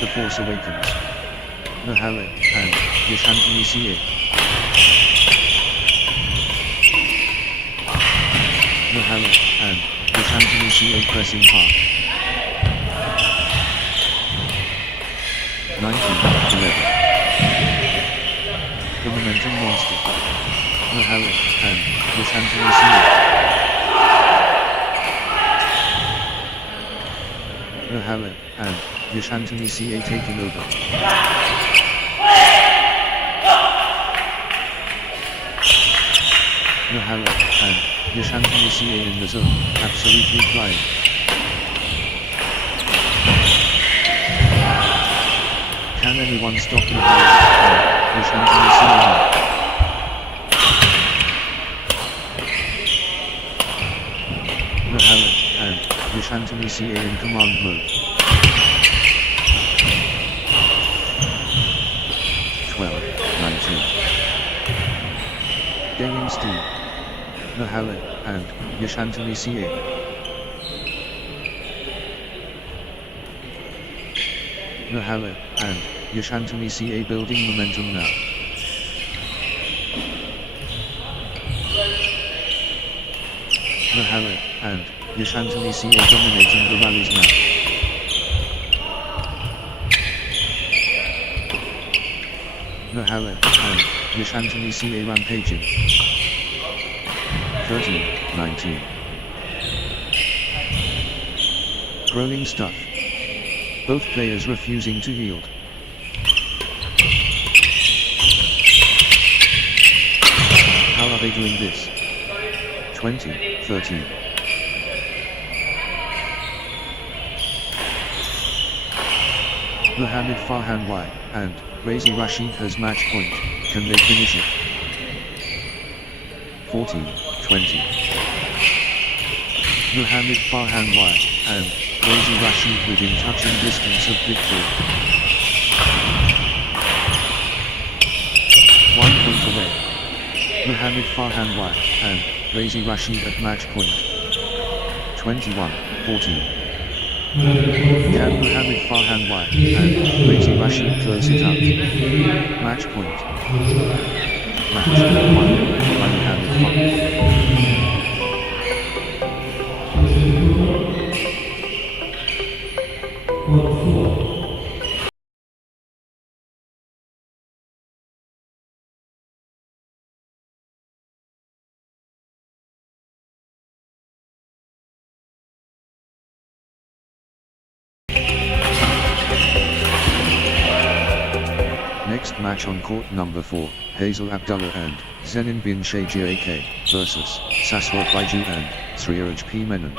The force awakens. Muhammad and Yashantani CA. Muhammad and Yashantani CA pressing hard. 19, 11. The momentum monster. Muhammad and Yashantani CA. Muhammad and Yashantani CA taking over. Muhammad and Yashantani CA in the zone, absolutely flying. Can anyone stop Muhammad and Yashantani CA now? Muhammad and Yashantani CA in command mode. 12, 19. Gaining steam. Muhammad and Yashantani CA. Muhammad and Yashantani CA building momentum now. Mahara and Yashantani CA dominating the rallies now. Mahara and Yashantani CA rampaging. 13-19. Growing stuff. Both players refusing to yield. How are they doing this? 20-13. Mohammed Farhan Y and Razi Rashid has match point. Can they finish it? 14-20. Mohammed Farhan Y and Razi Rashid within touching distance of victory. 1 point away. Mohammed Farhan Y and Razi Rashid at match point. 21-14. Can Mohammed Farhan Y and Razi Rashid close it up? Match point. Match 1 by Mohammed Farhan. Next match on court number 4, Hazel Abdullah and Zenin bin Shajir AK versus Saswat Baiju and Sriraj P. Menon.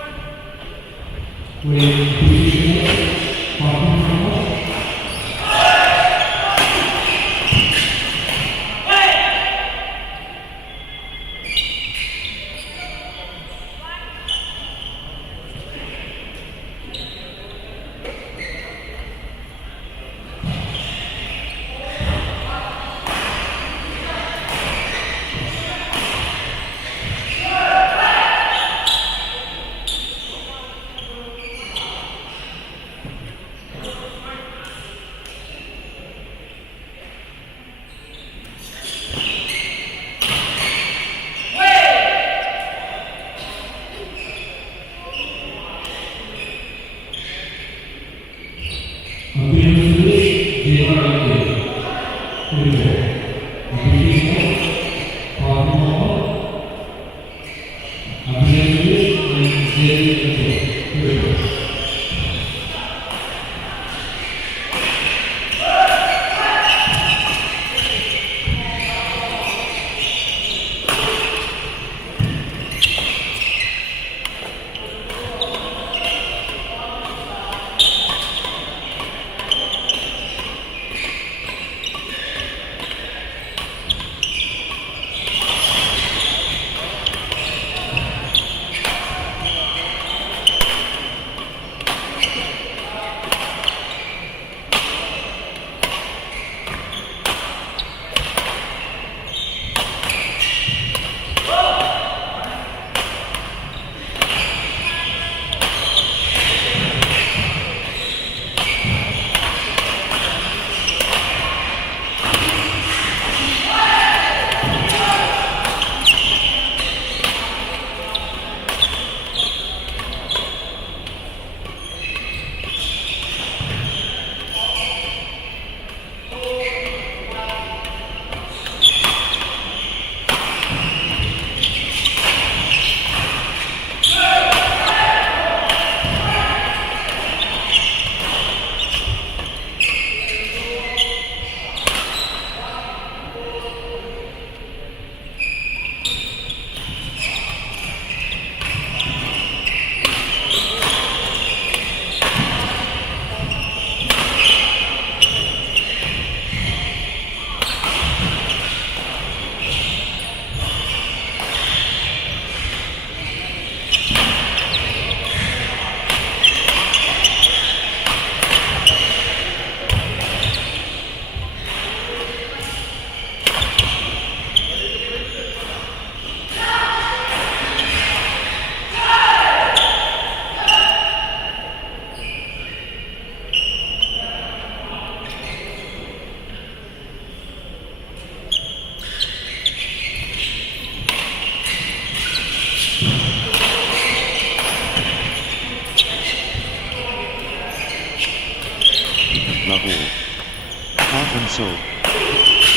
Seoul.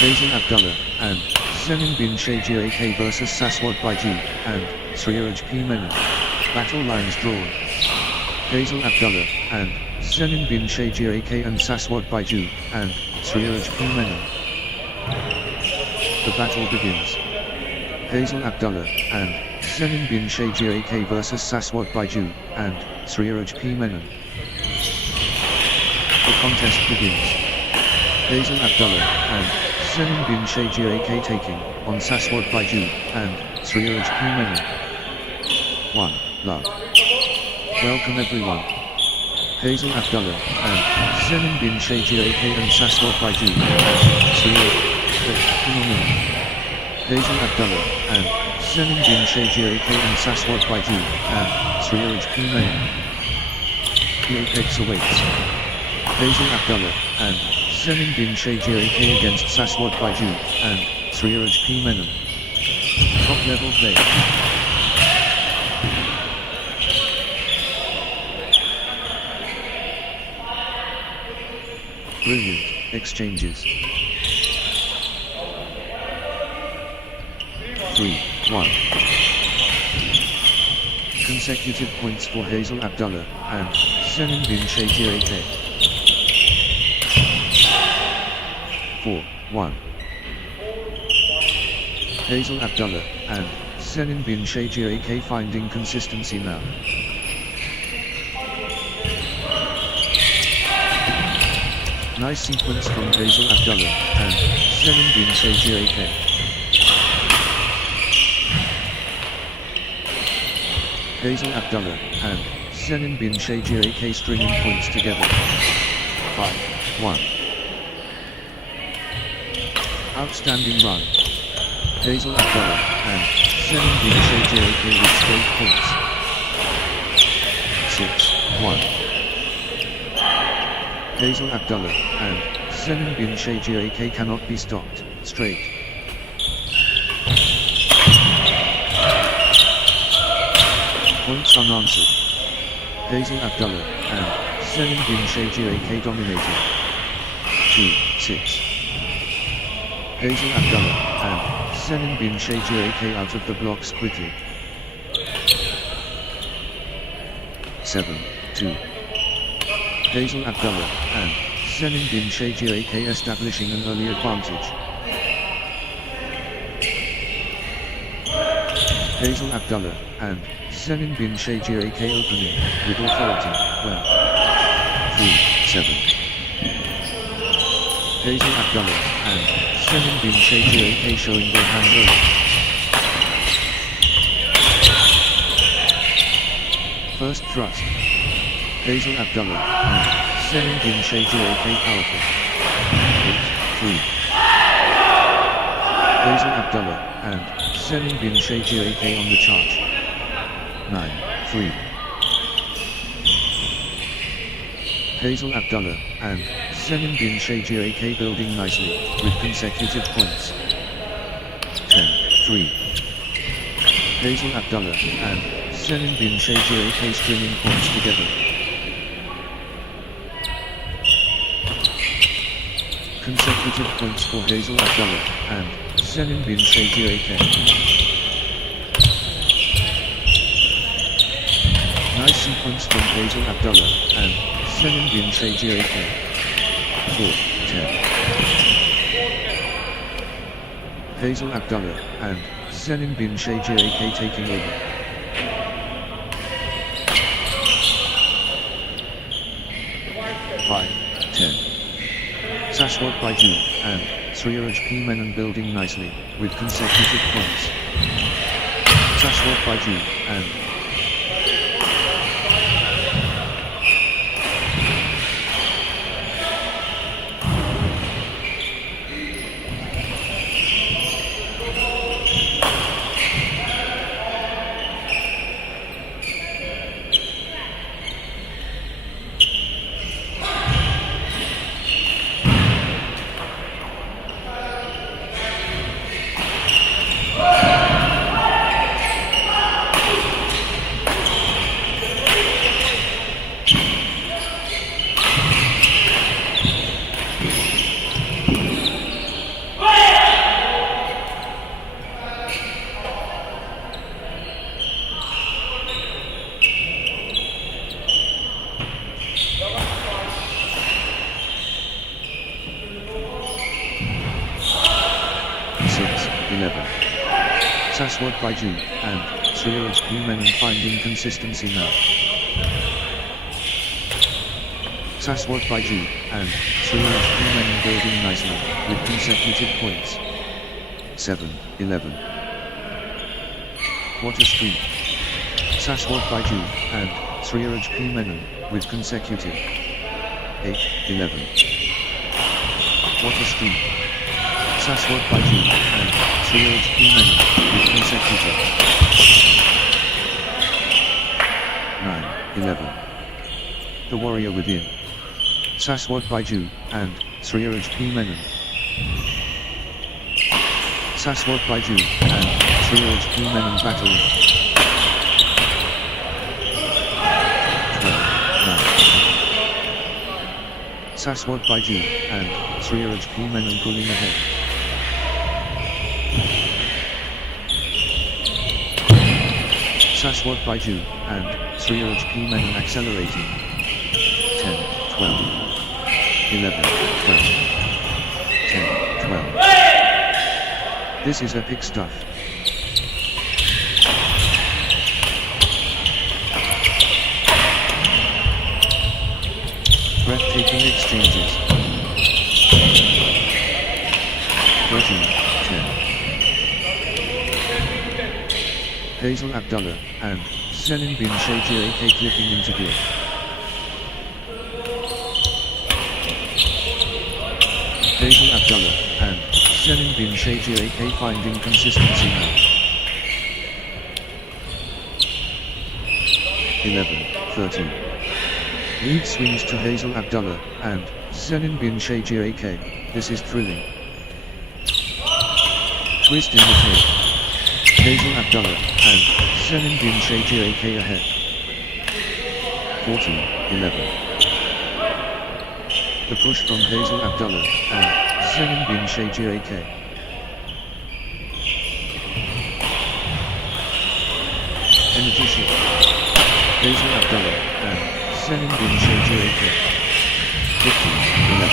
Hazel Abdullah and Zenin bin Shajir AK vs Saswat Baiju and Suraj P. Menon. Battle lines drawn. Hazel Abdullah and Zenin bin Shajir AK and Saswat Baiju and Suraj P. Menon. The battle begins. Hazel Abdullah and Zenin bin Shajir AK vs Saswat Baiju and Suraj P. Menon. The contest begins. Hazel Abdullah and Zenin bin Shajir AK taking on Saswat Baiju and Suraj P. Menon. 1. Love. Welcome everyone. Hazel Abdullah and Zenin bin Shajir AK and Saswat Baiju and Suraj P. Menon. Hazel Abdullah and Zenin bin Shajir AK and Saswat Baiju and Suraj P. Menon. The apex awaits. Hazel Abdullah and Zenin bin Shajir AK against Saswat Baiju and Suraj P. Menon. Top level play. Brilliant exchanges. 3-1. Consecutive points for Hazel Abdullah and Zenin bin Shajir AK. 4-1. Hazel Abdullah and Zenin bin Shajir AK finding consistency now. Nice sequence from Hazel Abdullah and Zenin bin Shajir AK. Hazel Abdullah and Zenin bin Shajir AK stringing points together. 5-1. Outstanding run. Hazel Abdullah and Zenin bin Shajir AK with straight points. 6-1. Hazel Abdullah and Zenin bin Shajir AK cannot be stopped. Straight. Points unanswered. Hazel Abdullah and Zenin bin Shajir AK dominating. 2-6. Hazel Abdullah and Zenin bin Shajir AK out of the blocks quickly. 7-2. Hazel Abdullah and Zenin bin Shajir AK establishing an early advantage. Hazel Abdullah and Zenin bin Shajir AK opening with authority. Well. 3-7. Hazel Abdullah and Zenin bin Shajir AK showing their hand early. First thrust. Hazel Abdullah and Zenin bin Shajir AK powerful. 8-3. Hazel Abdullah and Zenin bin Shajir AK on the charge. 9-3. Hazel Abdullah and Zenin bin Shajir AK building nicely with consecutive points. 10-3. Hazel Abdullah and Zenin bin Shajir AK stringing points together. Consecutive points for Hazel Abdullah and Zenin bin Shajir AK. Nice sequence from Hazel Abdullah and Zenin bin Shajir AK. 4-10. Hazel Abdullah and Zenin bin Shajir AK taking over. 5-10. Saswat Baiju and Suraj P. Menon building nicely with consecutive points. Saswat Baiju and Saswat Baiju and Zeetius Menon finding consistency now. Saswat Baiju and Zeetius Menon building nicely with consecutive points. 7-11. What a streak. Saswat Baiju and Zeetius Menon with consecutive 8-11. What a streak. Saswat Baiju and Zeetius Menon with consecutive 9-11. The warrior within. Saswat Baiju and Zeetius Menon. Saswat Baiju and Zeetius Menon battling. 12-9. Saswat Baiju and Zeetius Menon pulling ahead. Saswat Baiju and Zeetius Menon accelerating. 10-12. 11-12. 10-12. This is epic stuff. Breathtaking exchanges. 13-10. Hazel Abdullah and Senin bin Shajir AK clicking into gear. Hazel Abdullah and Senin bin Shajir AK finding consistency now. 11-13. Lead swings to Hazel Abdullah and Senin bin Shajir AK. This is thrilling. Twist in the tail. Hazel Abdullah and Senin bin Shajir AK ahead. 14-11. The push from Hazel Abdullah and Senin bin Shajir AK. Energy shift. Hazel Abdullah and Senin bin Shajir AK. 15-11.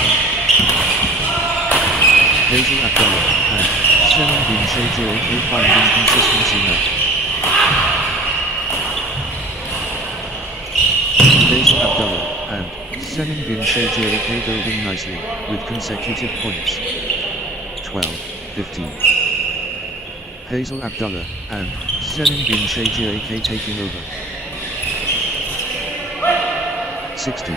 Hazel Abdullah and Senin bin Shajir AK finding consistency now. Hazel Abdullah and Senin bin Shajir AK building nicely with consecutive points. 12-15. Hazel Abdullah and Senin bin Shajir AK taking over. 16-12.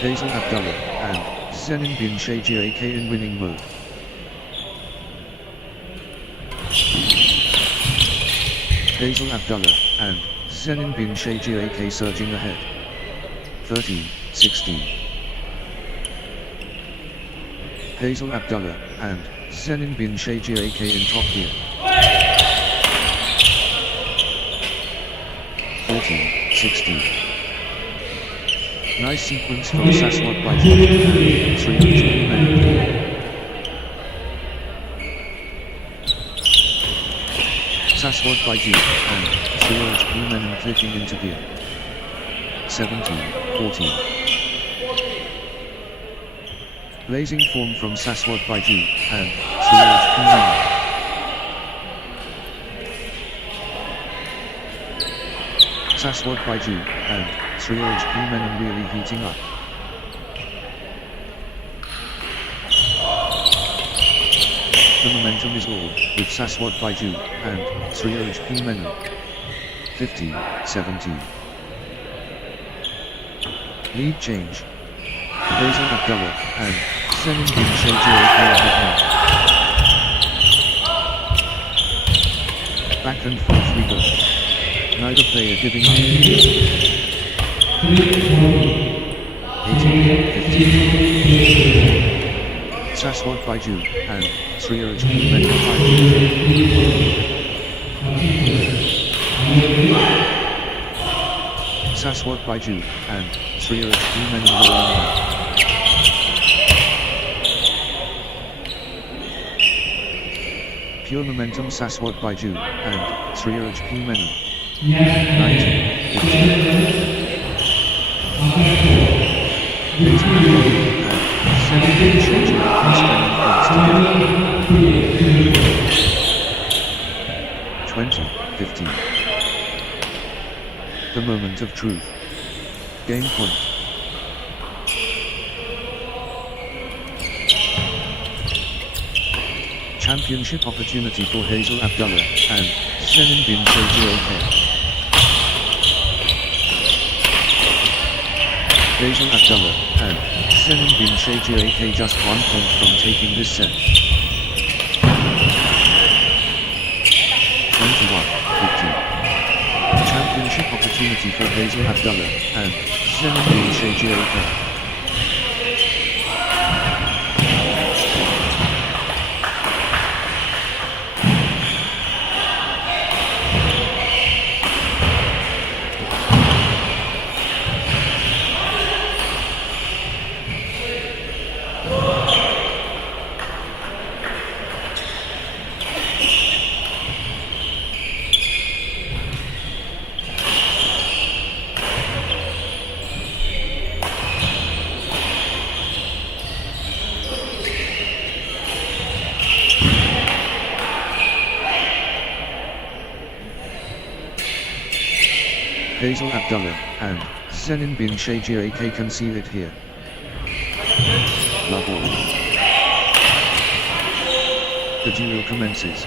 Hazel Abdullah and Senin bin Shajir AK in winning mode. Hazel Abdullah and Senin bin Shajir AK surging ahead. 13-16. Hazel Abdullah and Senin bin Shajir AK in top gear. 14-16. Nice sequence from Saswat Baiju. 300 men. Saswat Baiju and Zeetius Menon clicking into gear. 17-14. Blazing form from Saswat Baiju and Zeetius Menon. Saswat Baiju and Zeetius Menon really heating up. The momentum is all with Saswat Baiju and Zeetius Menon. 15-17. Lead change. Hazel Abdullah and Senin bin Shajir AK ahead now. Back and forth we go. Neither player giving up. 18-15. Saswat Baiju and Zeetius Menon fighting. Saswat Baiju and Zeetius Menon rolling out. Pure momentum Saswat Baiju and Zeetius Menon. 19-15. Senin bin Shajir AK straining points together. The moment of truth. Game point. Championship opportunity for Hazel Abdullah and Zenin bin Shajak. Hazel Abdullah and Zenin bin Shajak just 1 point from taking this set. 21-15. Championship opportunity for Hazel Abdullah and Zenin bin Shajak. Hazel Abdullah and Zenin bin Shajak can seal it here. Love all. The duel commences.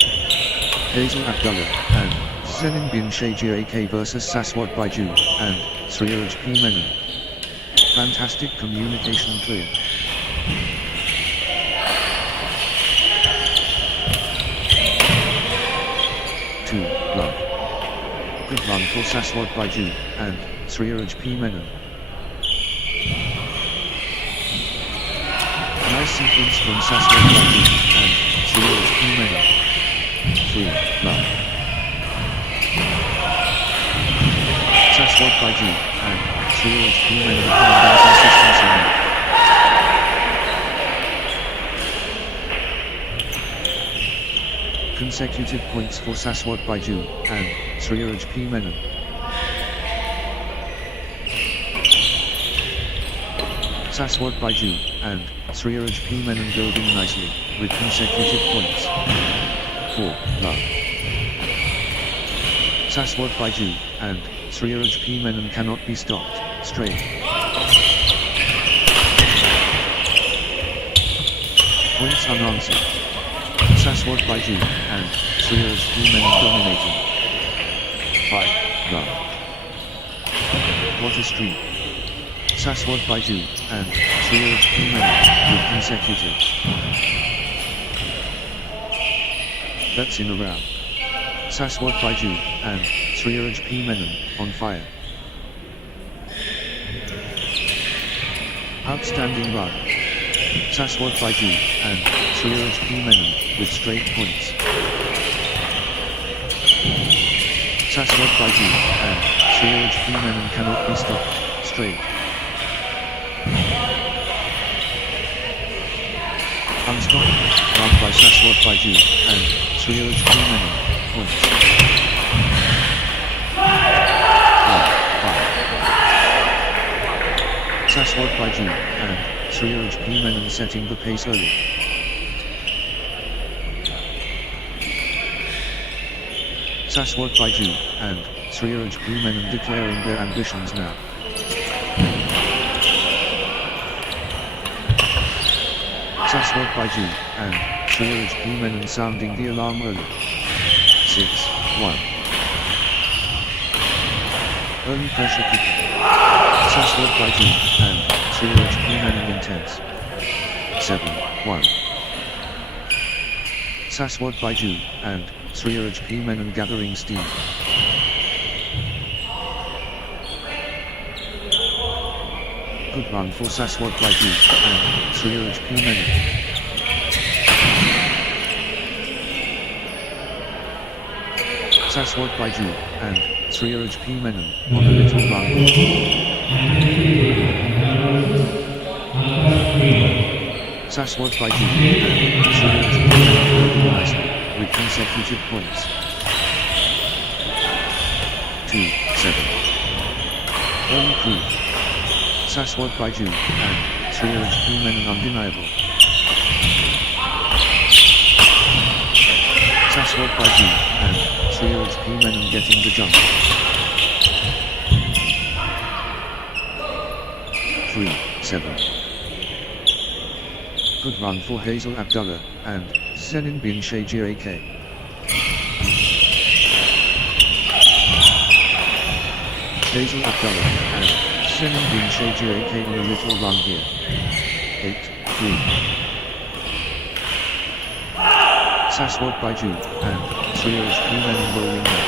Hazel Abdullah and Zenin bin Shajak versus Saswat Baiju and Suraj P. Menon. Fantastic communication clear. Two, love. Good run for Saswat Baiju and Suraj P. Menon. Nice sequence from Saswat Baiju and Suraj P. Menon. 3, love. Saswat Baiju and Suraj P. Menon found out consistency now. Consecutive points for Saswat Baiju and Suraj P. Menon. Saswat Baiju and Suraj P. Menon building nicely with consecutive points. 4, love. Saswat Baiju and Suraj P. Menon cannot be stopped. Straight. Points unanswered. Saswat Baiju and Suraj P. Menon dominating. 5, love. What a streak. Saswat Baiju and Suraj P. Menon with consecutive. That's in a round. Saswat Baiju and Suraj P. Menon on fire. Outstanding run. Saswat Baiju and Suraj P. Menon with straight points. Saswat Baiju and Suraj P. Menon cannot be stopped. Straight. Unstoppable run by Saswat Baiju and Suraj P. Menon. Points. 5. Saswat Baiju and Suraj P. Menon setting the pace early. Saswat Baiju and Suraj P. Menon declaring their ambitions now. Saswat Baiju and Suraj P. Menon sounding the alarm early. 6-1. Early pressure kicking. Saswat Baiju and Suraj P. Menon intense. 7-1. Saswat Baiju and Suraj P. Menon gathering steam. Good run for Saswat Baiju and Suraj P. Menon. Saswat Baiju and Suraj P. Menon on a little run. Saswat Baiju and Suraj P. Menon nicely with consecutive points. 2-7. Early proof. Saswat Baiju and Suraj P. Menon undeniable. Saswat Baiju and Suraj P. Menon getting the jump. 7. Good run for Hazel Abdullah and Senin bin Shajir AK. Hazel Abdullah and Senin bin Shajir AK on a little run here. 8-3. Saswat Baiju and Srioj Kuman rolling back.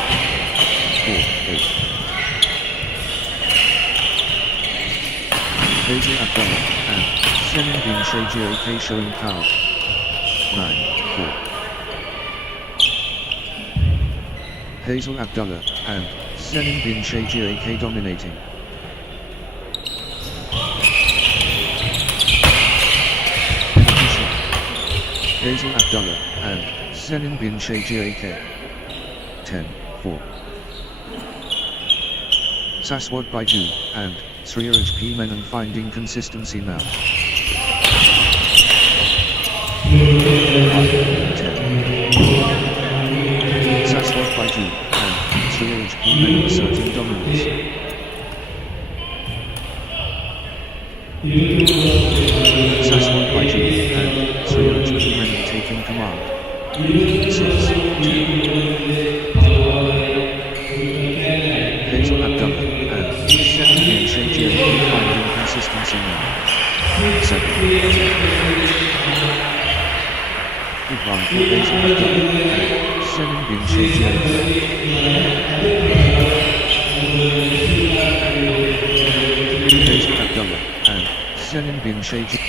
4-8. Hazel Abdullah and Senin bin Shajir AK showing power. 9-4. Hazel Abdullah and Senin bin Shajir AK dominating. Hazel Abdullah and Senin bin Shajir AK. 10-4. Saswat Baiju and Srioj P. Menon finding consistency now. 10. Saswat Baiju and Srioj P. Menon asserting dominance. Saswat Baiju and Srioj P. Menon taking command. 6-2. Hazel Abdullah and Senin bin Shajir finding consistency now. 7-10. Good run for Hazel Abdullah and Senin bin Shajir. Hazel Abdullah and Senin bin Shajir.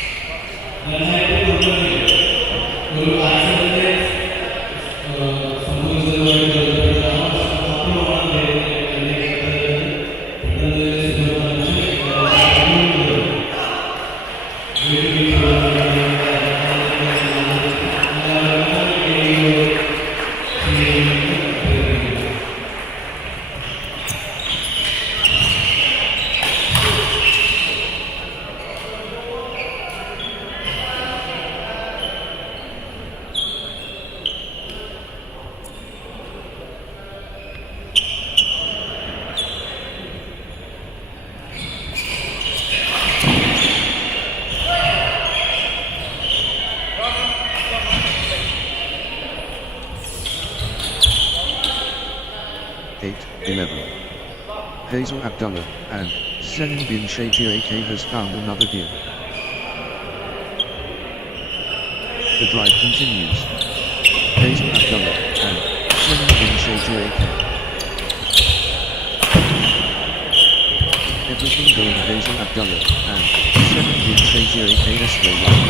Hazel Abdullah and Senin bin Shajir AK has found another gear. The drive continues. Hazel Abdullah and Senin bin Shajir AK. Everything going Hazel Abdullah and Senin bin Shajir AK escalating.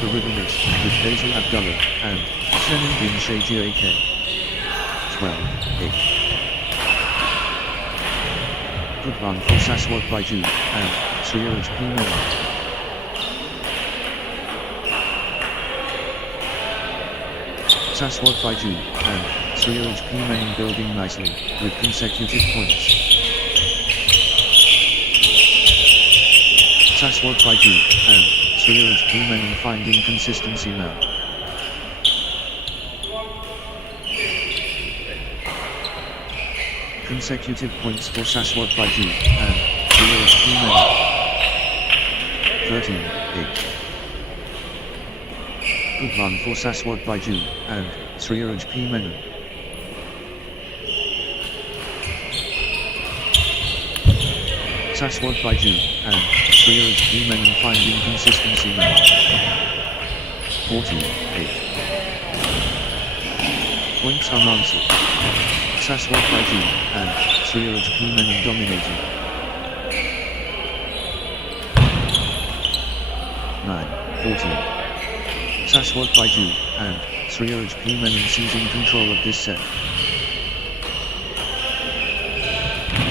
The rhythm is with Hazel Abdullah and Senin bin Shajir AK. 12-8. Good run for Saswat Baiju and Srioj P. Menon. Saswat Baiju and Srioj P. Menon building nicely with consecutive points. Saswat Baiju and Srioj P. Menon finding consistency now. Consecutive points for Saswat Baiju and Srioj P. Menon. 13-8. Good run for Saswat Baiju and Srioj P. Menon. Saswat Baiju and Srioj P. Menon finding consistency now. 14-8. Points unanswered. Saswat Baiju and Srioj P. Menon dominating. 9-14. Saswat Baiju and Srioj P. Menon seizing control of this set.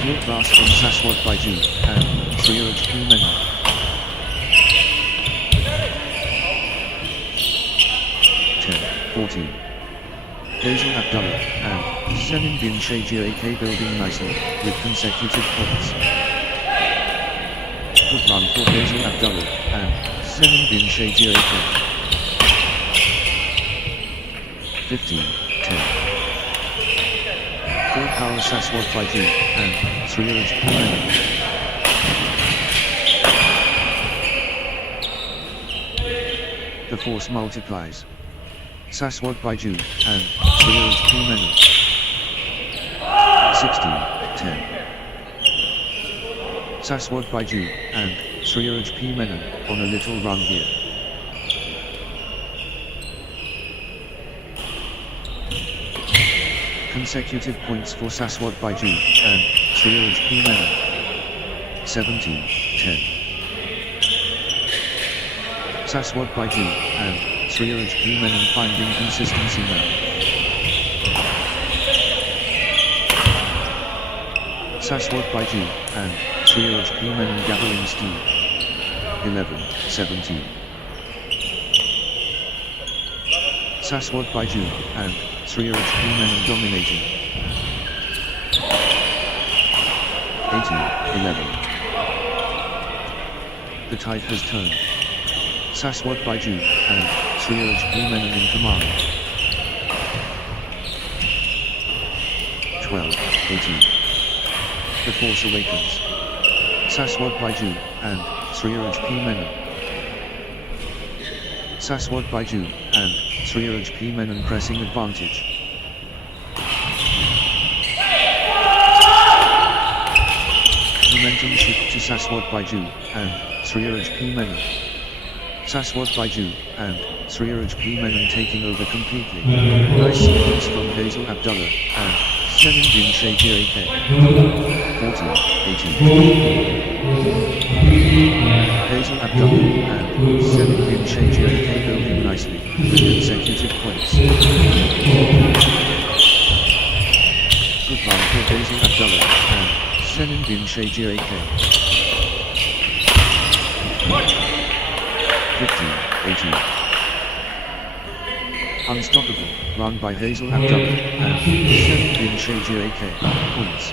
Good pass from Saswat Baiju and Srioj P. Menon. 10-14. Hazel Abdullah and Senin bin Shajir AK building nicely with consecutive points. Good run for Hazel Abdullah and Senin bin Shajir AK. 15-10. Full power Saswat Baiju, and 3 HP Menon. The force multiplies. Saswat Baiju, and 3 HP Menon. 16-10. Saswat Baiju, and 3 HP Menon, on a little run here. Consecutive points for Saswat Baiju, and 3 HP Menon. 17-10. Saswat Baiju, and 3 HP Menon finding consistency now. Saswat Baiju, and 3 HP Menon gathering steam. 11-17. Saswat Baiju, and 3 HP Menon dominating. 18-11. The tide has turned. Saswat Baiju, and 3 HP Menon in command. 12-18. The force awakens. Saswat Baiju, and 3 HP Menon. Saswat Baiju, and 3 HP Menon pressing advantage. Momentum shift to Saswat Baiju, and 3 HP Menon. Saswat Baiju, and 3 HP Menon taking over completely. Nice sequence from Hazel Abdullah, and Senin Bin Shakir AK. 14-18. Hazel Abdullah, and Senin Bin Shakir AK building nicely, with consecutive points. Good run for Hazel Abdullah, and Senin Bin Shakir AK. 15-18. Unstoppable, run by Hazel Abdullah, and Senin Bin Shakir AK, points.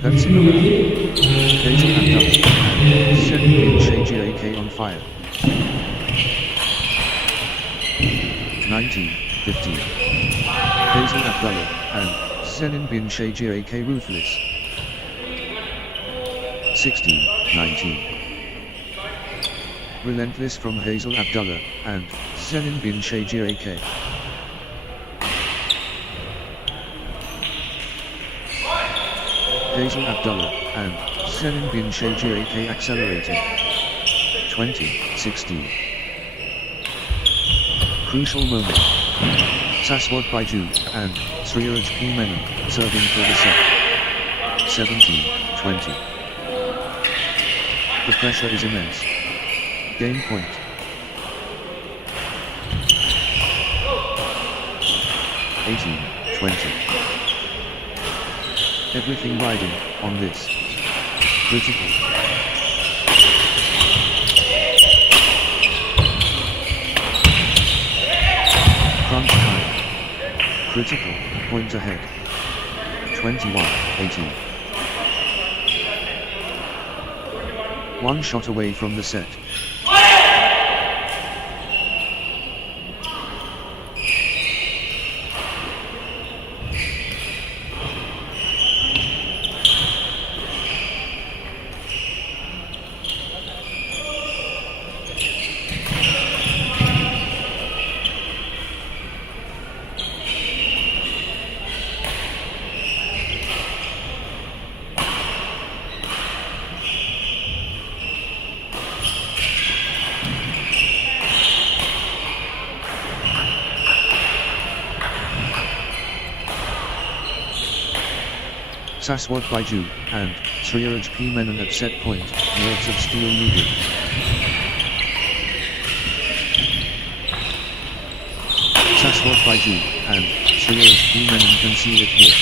That's enough. Hazel Abdullah, and Senin Bin Shakir AK on fire. 19-15. Hazel Abdullah, and Senin Bin Shakir AK ruthless. 16-19. Relentless from Hazel Abdullah, and Senin Bin Shakir AK. Hazel Abdullah, and Senin Bin Shakir AK accelerating. 20-16. Crucial moment. Saswat Baiju, and 3 HP Menon, serving for the set. 17-20. The pressure is immense. Game point. (18-20). Everything riding on this. Critical. Crunch time. Critical, point ahead. 21-18. One shot away from the set. Saswat Baiju, and 3 HP Menon at set point, nerves of steel needed. Saswat Baiju, and 3 HP Menon can see it here.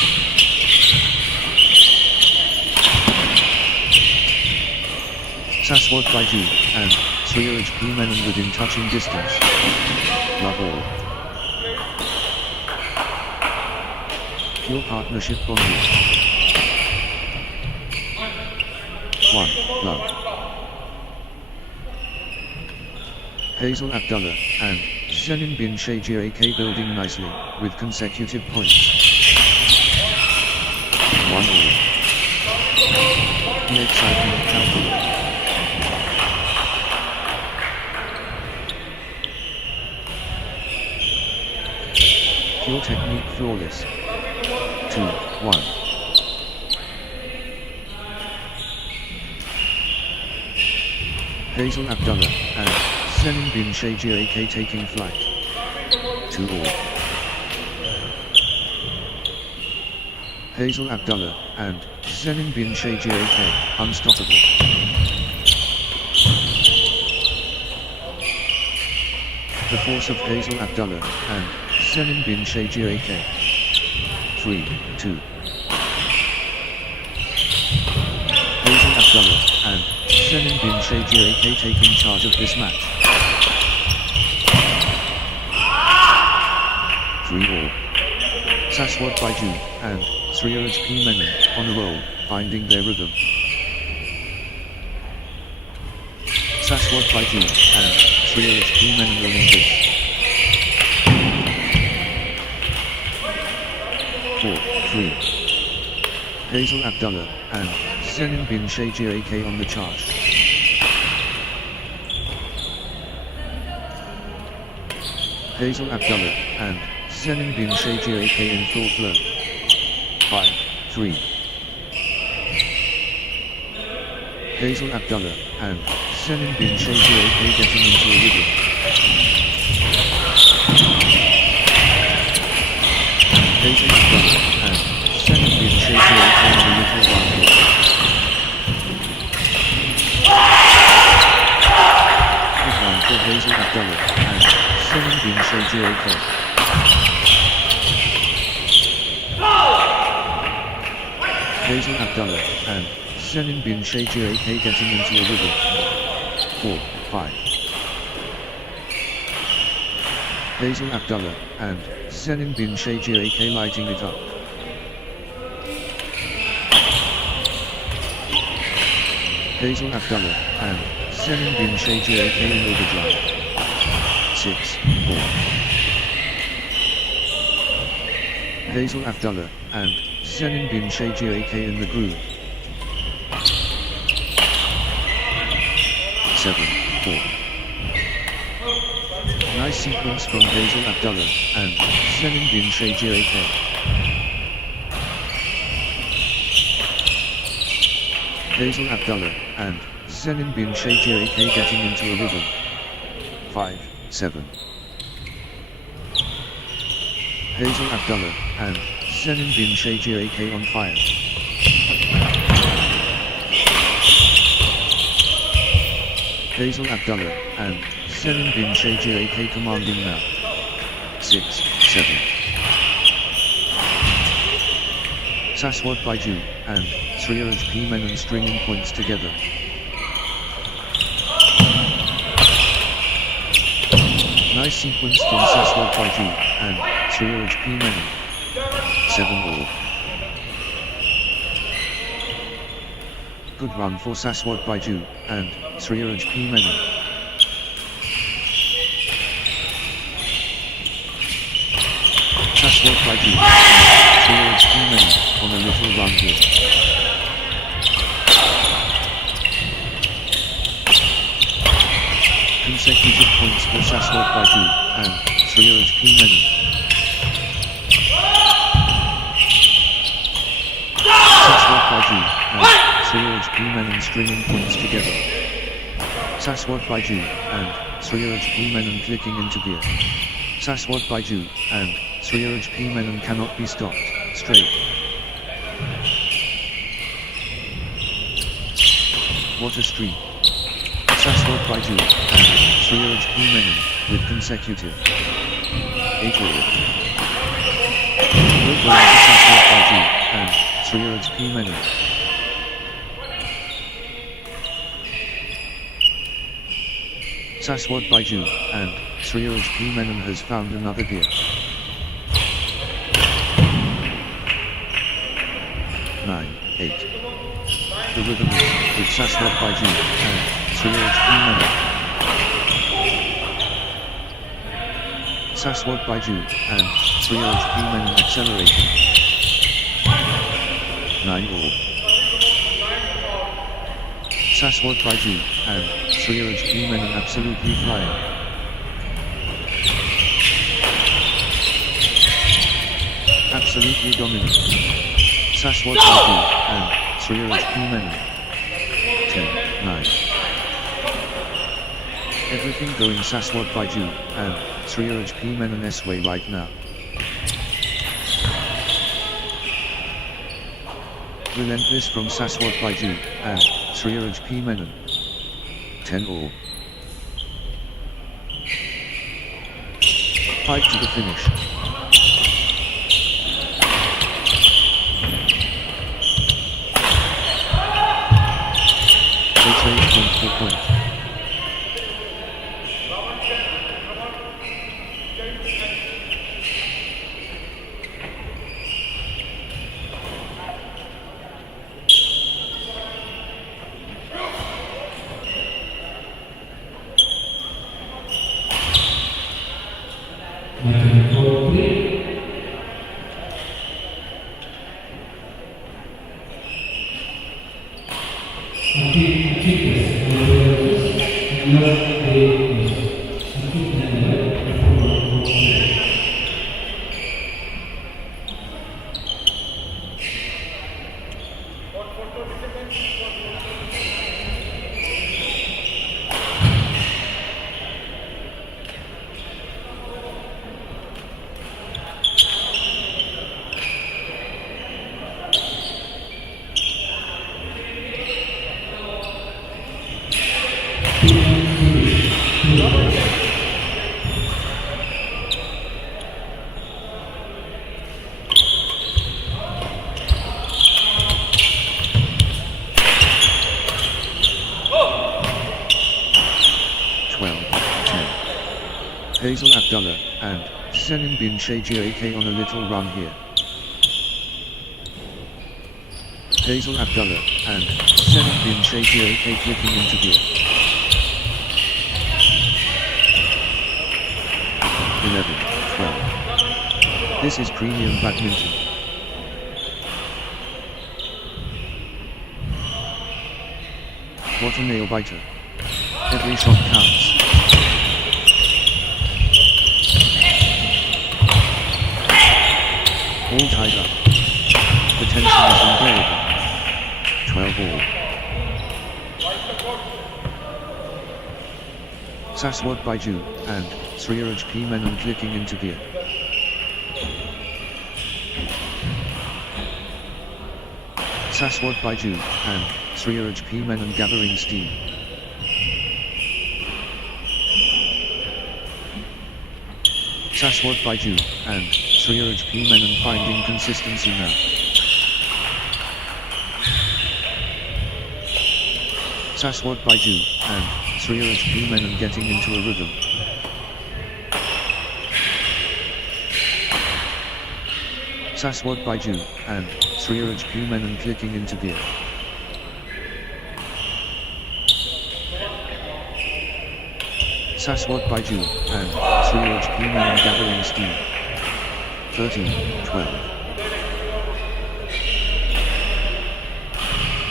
Saswat Baiju, and 3 HP Menon within touching distance. Love all. Pure partnership bonding. 1 love. Hazel Abdullah, and Zenin Bin Shajir AK building nicely, with consecutive points. 1 all. The excitement calculated. Pure technique flawless. 2-1. Hazel Abdullah and Zenin Bin Shajir AK taking flight. 2 all. Hazel Abdullah and Zenin Bin Shajir AK unstoppable. The force of Hazel Abdullah and Zenin Bin Shajir AK. 3-2. Hazel Abdullah and Zenin Bin Shajir AK taking charge of this match. 3 all. Saswat Baiju and Zeetius Menon on a roll, finding their rhythm. Saswat Baiju and Zeetius Menon running this. 4-3. Hazel Abdullah and Zenin Bin Shajir AK on the charge. Hazel Abdullah and Zenin Bin Shajir AK in full flow. 5-3. Hazel Abdullah and Zenin Bin Shajir AK getting into a rhythm. Hazel Abdullah and Zenin Bin Shajir AK in the little round here. Good round for Hazel Abdullah and Zenin Bin Shajir AK. Hazel Abdullah and Zenin Bin Shajir AK getting into a rhythm. 4-5. Hazel Abdullah and Zenin Bin Shajir AK lighting it up. Hazel Abdullah and Zenin Bin Shajir AK in overdrive. 6-4. Hazel Abdullah and Zenin Bin Shajir AK in the groove. 7-4. Nice sequence from Hazel Abdullah and Zenin Bin Shajir AK. Hazel Abdullah and Zenin Bin Shajir AK getting into a rhythm. 5-7. Hazel Abdullah and Zenin Bin Shajir AK on fire. Hazel Abdullah and Zenin Bin Shajir AK commanding now. 6-7. Saswat Baiju and Zeetius Menon stringing points together. Nice sequence from Saswat Baiju and Zeetius Menon. 7 all. Good run for Saswat Baiju and Zeetius Menon. Saswat Baiju and Zeetius Menon on a little run here. Consecutive points for Saswat Baiju and Zeetius Menon. Saswat Baiju and Zeetius Menon stringing points together. Saswat Baiju and Zeetius Menon clicking into gear. Saswat Baiju and Zeetius Menon cannot be stopped. Straight. What a streak. Saswat Baiju and Zeetius Menon with consecutive 8 all. Good run for Saswat Baiju and Zeetius Menon. Saswat Baiju and Zeetius Menon has found another gear. 9-8. The rhythm is with Saswat Baiju and Zeetius Menon. Saswat Baiju, and 3 HP Menon accelerating. 9 all. Saswat Baiju, and 3 HP Menon absolutely flying. Absolutely dominant. Saswat Baiju, and 3 HP Menon. 10, 9. Everything going Saswat Baiju, and 3 HP Menon's way right now. Relentless from Saswat Baiju, and 3 HP Menon. 10 all. Fight to the finish. They trade point for point. Hazel Abdullah, and Senin bin Shajir AK on a little run here. Hazel Abdullah, and Senin bin Shajir AK flicking into gear. 11, 12. This is premium badminton. What a nail biter. Every shot counts. All tied up. The tension is unbearable. 12 all. Saswat Baiju, and 3 HP Menon clicking into gear. Saswat Baiju, and 3 HP Menon gathering steam. Saswat Baiju, and 3 HP Menon finding consistency now. Saswat Baiju, and 3 HP Menon getting into a rhythm. Saswat Baiju, and 3 HP Menon clicking into gear. Saswat Baiju, and 3 HP Menon gathering steam. 13, 12.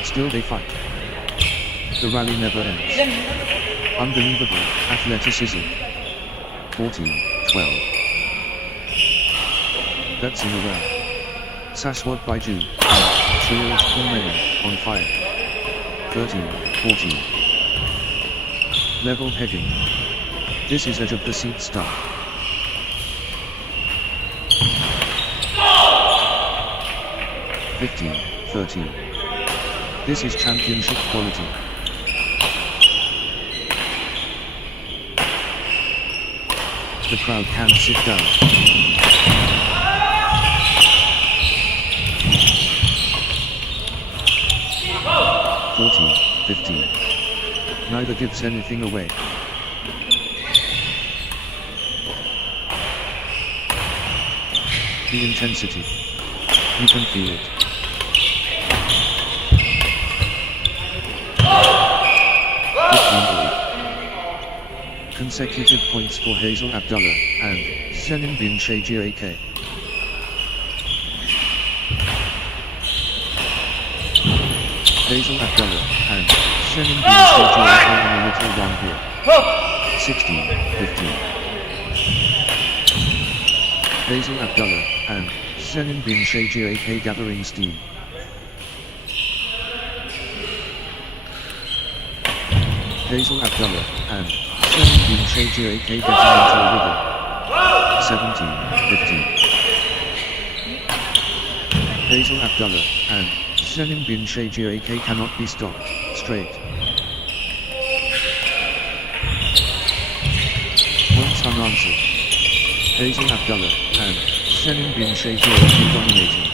Still they fight. The rally never ends. Unbelievable athleticism. 14, 12. That's in a row. Saswat Baiju, and 3 HP Menon on fire. 13, 14. Level heading. This is edge of the seat stuff. 15, 13. This is championship quality. The crowd can't sit down. 14, 15. Neither gives anything away. The intensity. You can feel it. 15 all. consecutive points for Hazel Abdullah and Senin bin Shajir AK. Hazel Abdullah and Senin bin Shajir AK in a little run here. 16-15. Hazel Abdullah and Senin bin Shajir AK gathering steam. Hazel Abdullah and Senin bin Shajir AK getting into a rhythm. 17-15. Hazel Abdullah and Senin bin Shajir AK cannot be stopped. Straight. Points unanswered. Hazel Abdullah and Senin bin Shajir AK dominating.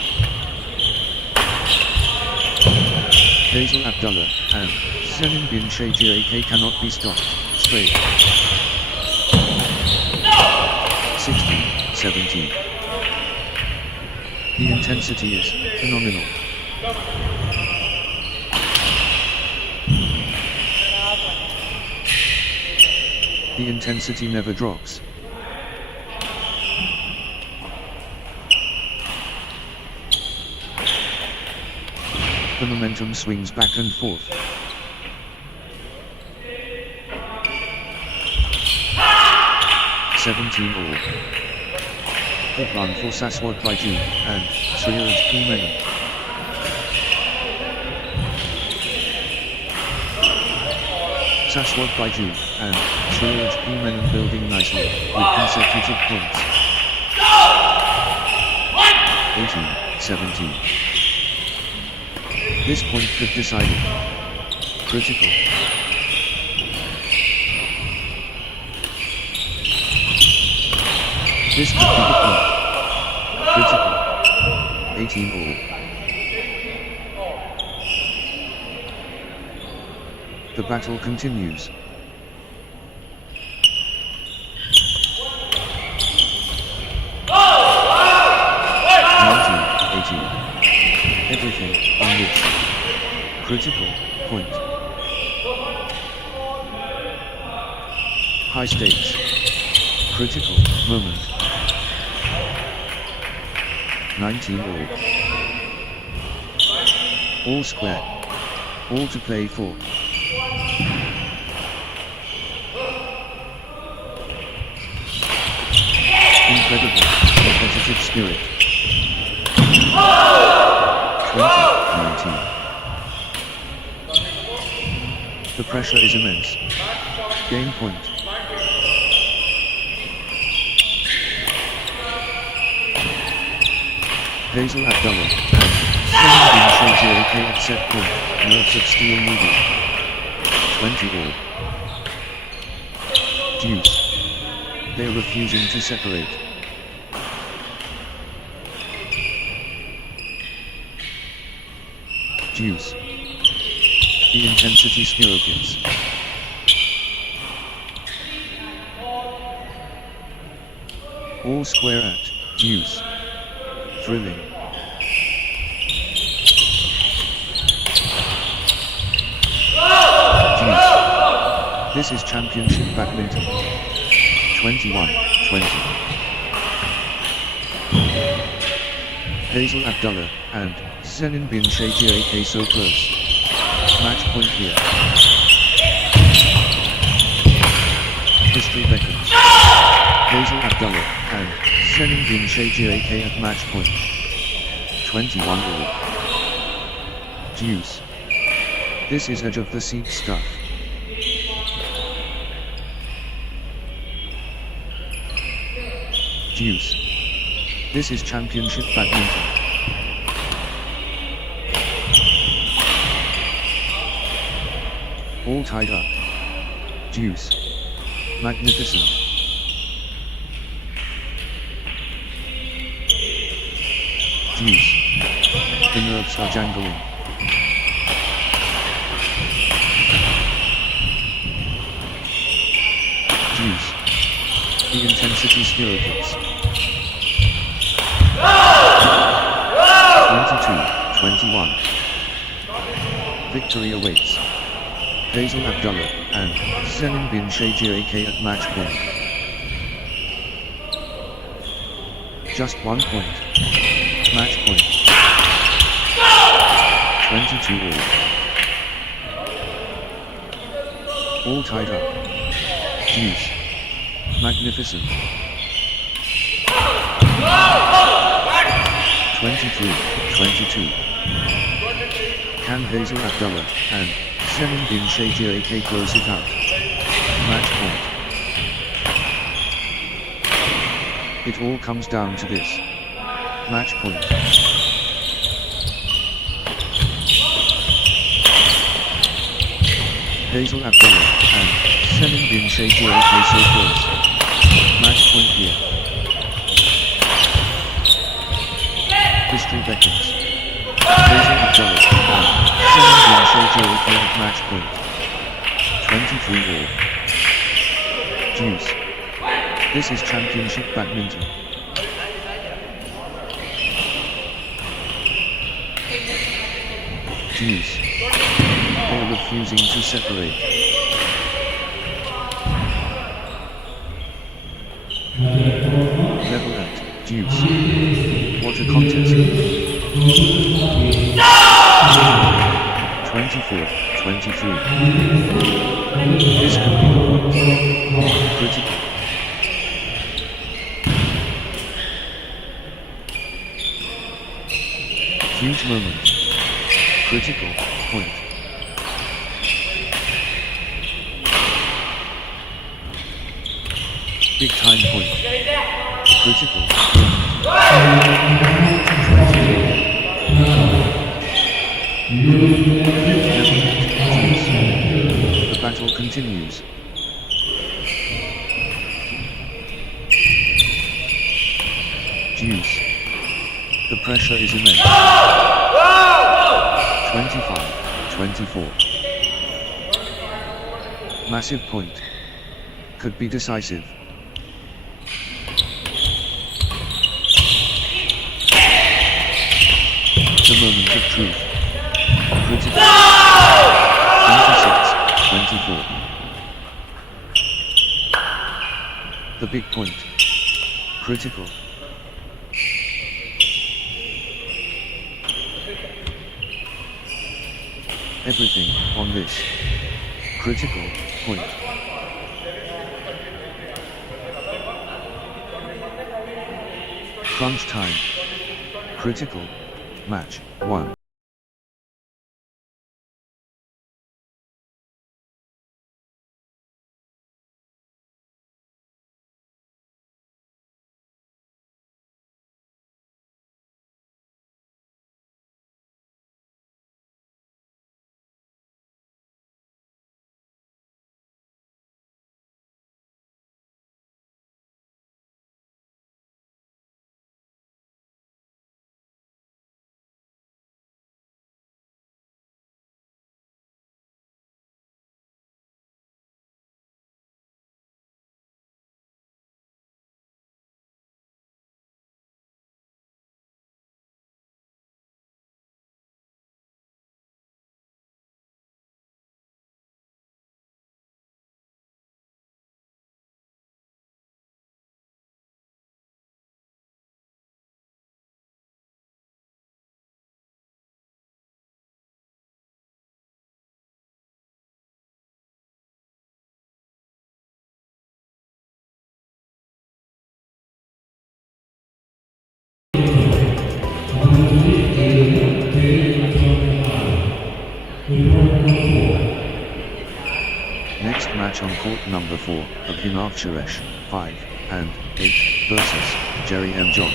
Hazel Abdullah and Senin bin Shajir AK cannot be stopped. Straight. 16-17. The intensity is phenomenal. The intensity never drops. The momentum swings back and forth. All. Good run for Saswat Baiju and Zeetius Menon. Saswat Baiju and Zeetius Menon building nicely with consecutive points. 18-17. This point could decide it. Critical. This could be the point. Critical. 18-all. The battle continues. Everything on this. Critical point. High stakes. Critical moment. 19-all. All square. All to play for. Incredible competitive spirit. 20-19. The pressure is immense. Game point. Hazel Abdullah and Senin bin Shajir AK at set point. Nerves of steel moving. 20-all. Deuce. They're refusing to separate. Deuce. The intensity skyrockets. All square at deuce. Thrilling. Deuce. This is championship badminton. 21-20. Hazel Abdullah and Senin bin Shajir AK so close. Match point here. History beckons. Hazel Abdullah and Senin bin Shajir AK at match point. 21-all. Deuce. This is edge of the seat stuff. Deuce. This is championship badminton. All tied up. Deuce. Magnificent. Deuce. The nerves are jangling. Deuce. The intensity skyrockets. 22-21. Victory awaits. Hazel Abdullah and Selim bin Shajir AK at match point. Just 1 point. Match point. 22 all tied up. Deuce. Magnificent. 23-22. Can Hazel Abdullah and Selim bin Shajir AK close it out? Match point. It all comes down to this. Match point. Hazel Abdullah and Selim bin Shajir AK so close. Match point here. History beckons. Hazel Abdullah and Selim bin Shajir AK at match point. 23 all. Deuce. This is championship badminton. Deuce. They're refusing to separate. Level at deuce. What a contest. 24-23. This could be the point. Critical. Huge moment. Critical point. Big time point. Critical point. The battle continues. Deuce. The pressure is immense. 25-24. Massive point. Could be decisive. The moment of truth. Critical. 26-24. The big point. Critical. Everything on this. Critical point. Crunch time. Critical. Match 1. Next match on court number 4, Abhinav Suresh, 5 and 8 versus Jerry M. John.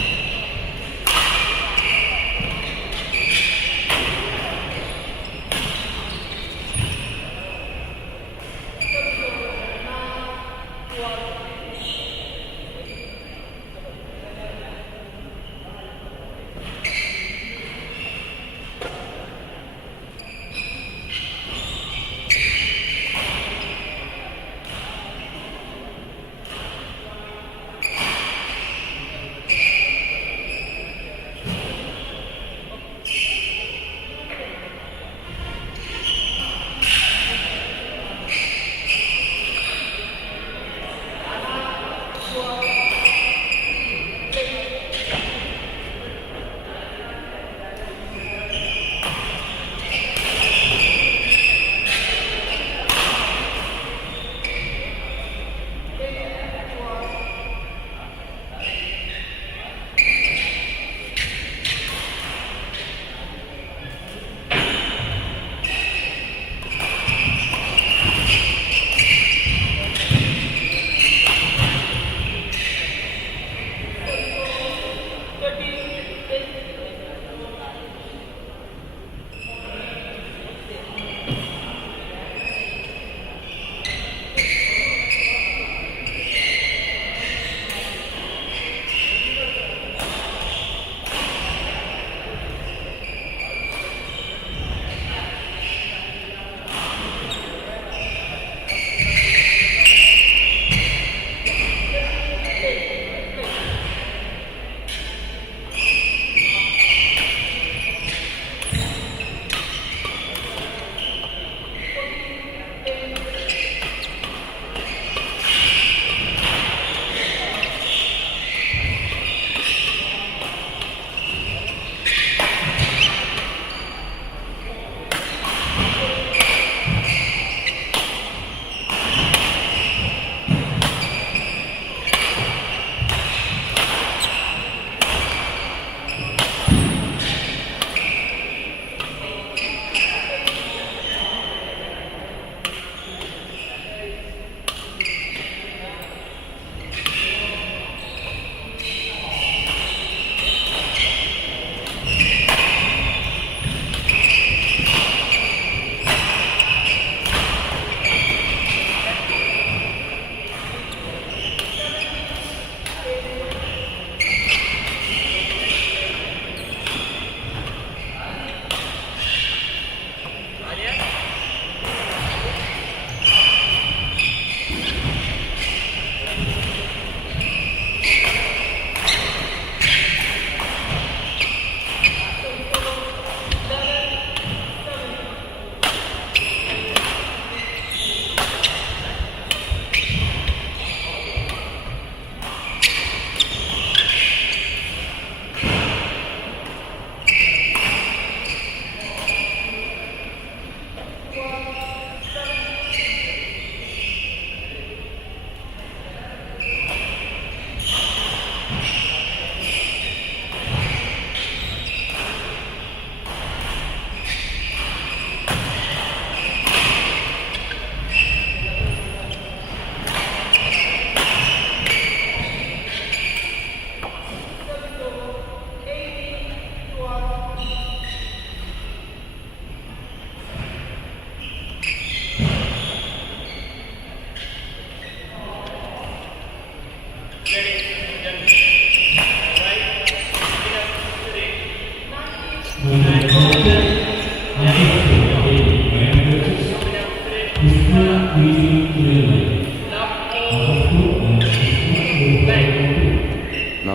Love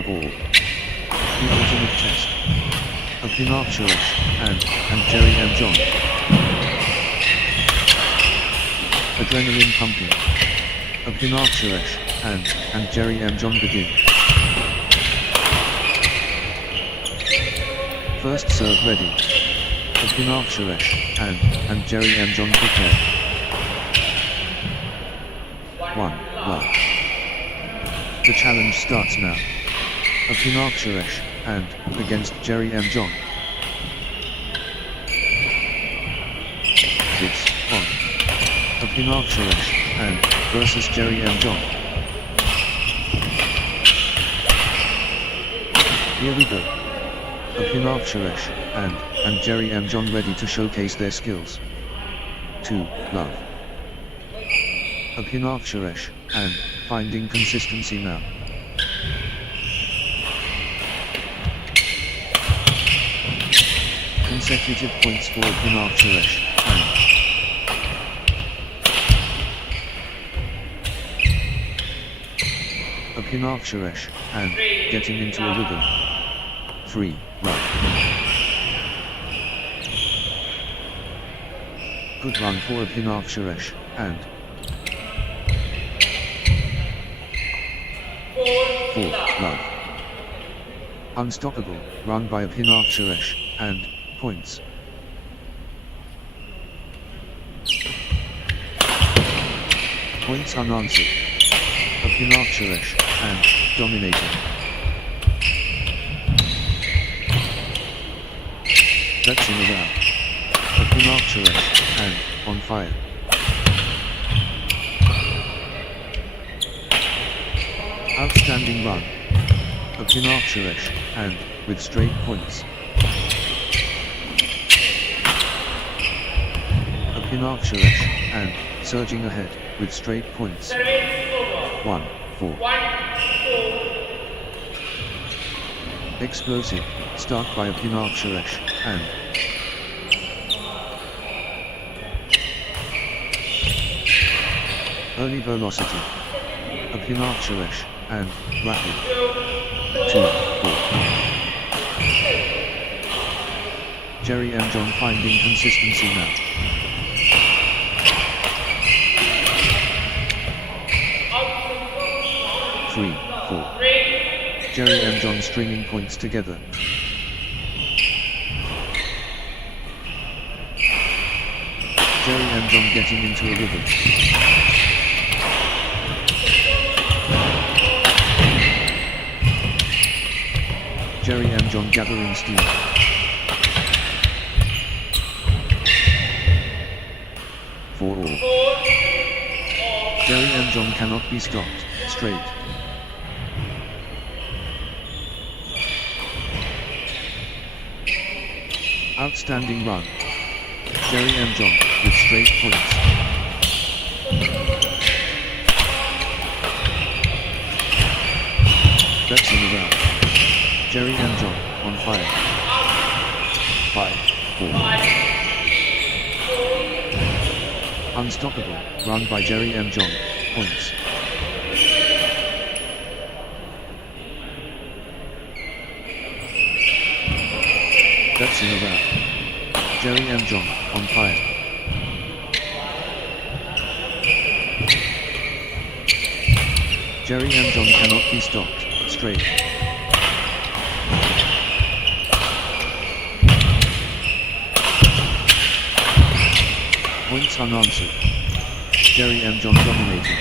all. The ultimate test. Of Pinard Suresh and Jerry M. John. Adrenaline pumping. Of Pinard Suresh and Jerry M. John begin. First serve ready. Of Pinard Suresh and Jerry M. John prepare. 1. Love. The challenge starts now. Of Pinard Suresh and against Jerry M. John. It's 1. Of Pinard Suresh and versus Jerry M. John. Here we go. Of Pinard Suresh and Jerry M. John ready to showcase their skills. 2. Love. Of Pinard Suresh and finding consistency now. Consecutive points for Pinard Suresh and Pinard Suresh and getting into a rhythm. 3. Run. Good run for Pinard Suresh and 4. Love. Unstoppable run by Pinard Suresh and points. Points unanswered. Of Pinard Suresh and dominating. That's in a round. Of Pinard Suresh and on fire. Outstanding run. Of Pinard Suresh and with straight points. Pinard Suresh and surging ahead with straight points. 1. 4. Explosive start by Pinard Suresh and early velocity. Pinard Suresh and rapid. 2. 4. Jerry M. John finding consistency now. 3. 4. Jerry M. John stringing points together. Jerry M. John getting into a rhythm. Jerry M. John gathering steam. 4 all. Jerry M. John cannot be stopped. Straight. Outstanding run. Jerry M. John with straight points. That's in the round. Jerry M. John on fire. 5. 4. Unstoppable run by Jerry M. John. Points. That's in a round. Jerry M. John on fire. Jerry M. John cannot be stopped. Straight. Points unanswered. Jerry M. John dominating.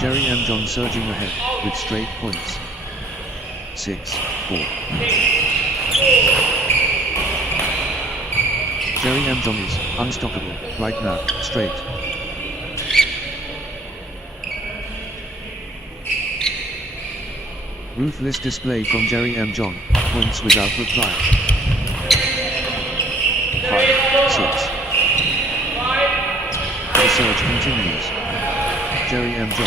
Jerry M. John surging ahead with straight points. 6. 4. Jerry M. John is unstoppable right now. Straight. Ruthless display from Jerry M. John. Points without reply. 5. 6. surge continues. Jerry M. John.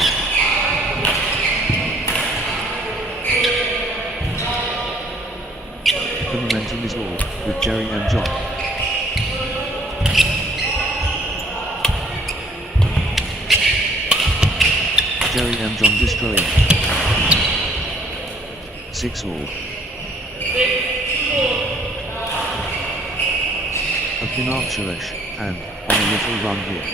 The momentum is all with Jerry M. John. Jerry M. John destroying. 6-all. A Pinark Shalish, and on a little run here.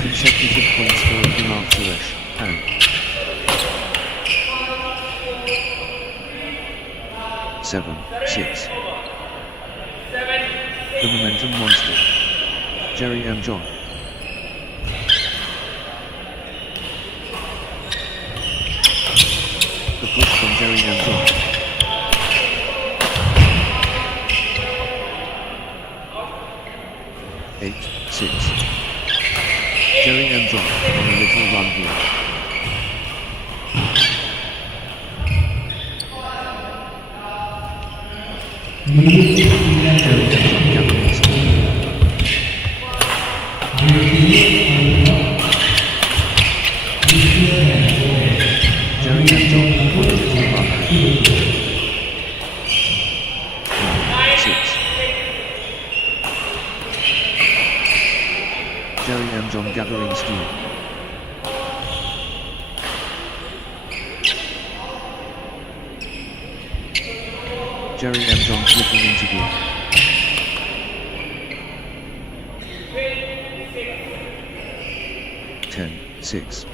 Consecutive points for a Pinark Shalish, and 7-6. The momentum monster. Jerry M. John. The push from Jerry M. John. Eight, 6. Jerry M. John on a little run here. Jerry M. John gathering steam. Jerry M. John flipping into gear. Ten, 6.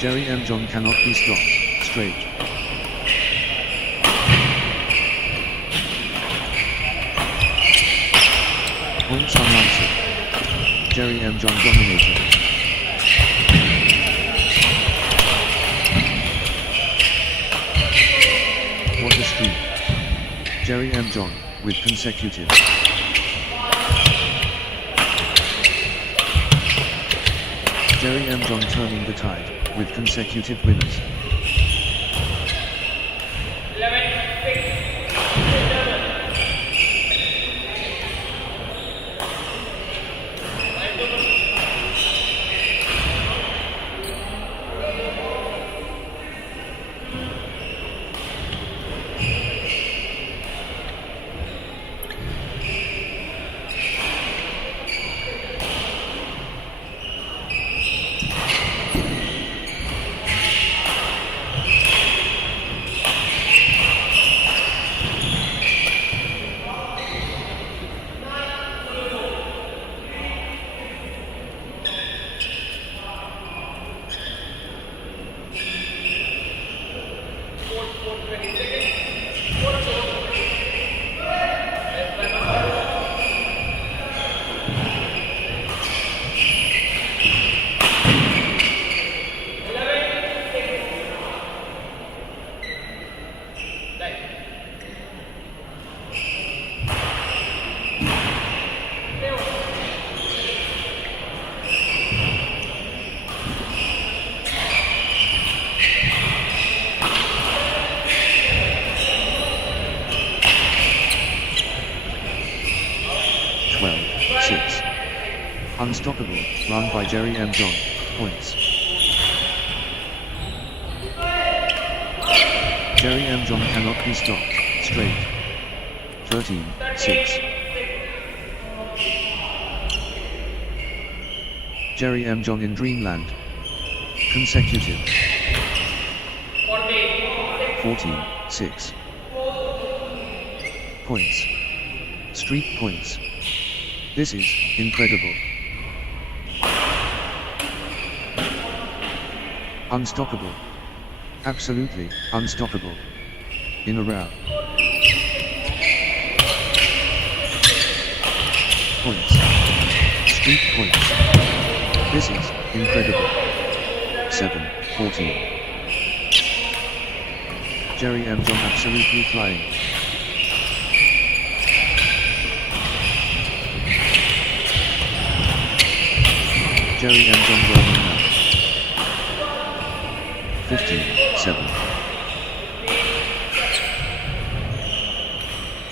Jerry M. John cannot be stopped. Straight. Points unanswered. Jerry M. John dominating. What a streak. Jerry M. John with consecutive. Jerry M. John turning the tide with consecutive winners. 6. Unstoppable, run by Jerry M. John, points. Jerry M. John cannot be stopped, straight. 13-6. Jerry M. John in Dreamland. Consecutive. 14-6. Points. Streak points. This is incredible. Unstoppable. Absolutely unstoppable. In a row. Points. Streak points. This is incredible. 7-14. Jerry M. John absolutely flying. Jerry M. John rolling now. 15-7.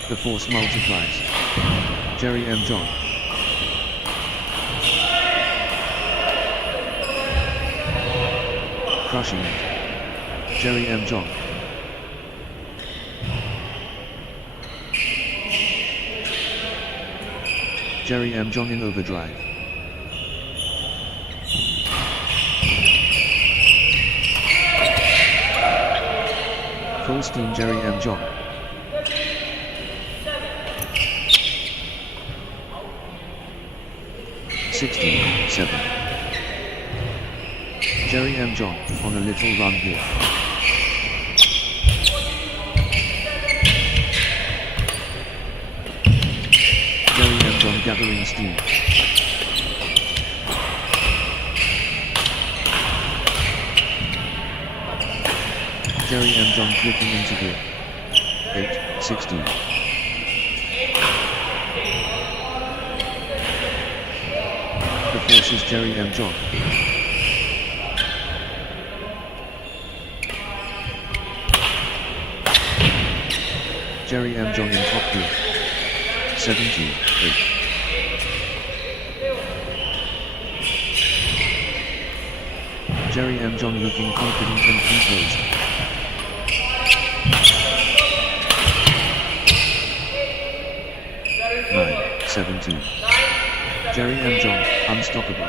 The force multiplies. Jerry M. John. Crushing it. Jerry M. John. Jerry M. John in overdrive. Full steam Jerry M. John. (16-7). Jerry M. John on a little run here. Jerry M. John gathering steam. Jerry M. John clicking into gear. 8-16. The force is Jerry M. John. Jerry M. John in top gear. 17-8. Jerry M. John looking confident and composed. Nine, 17. Jerry M. John, unstoppable.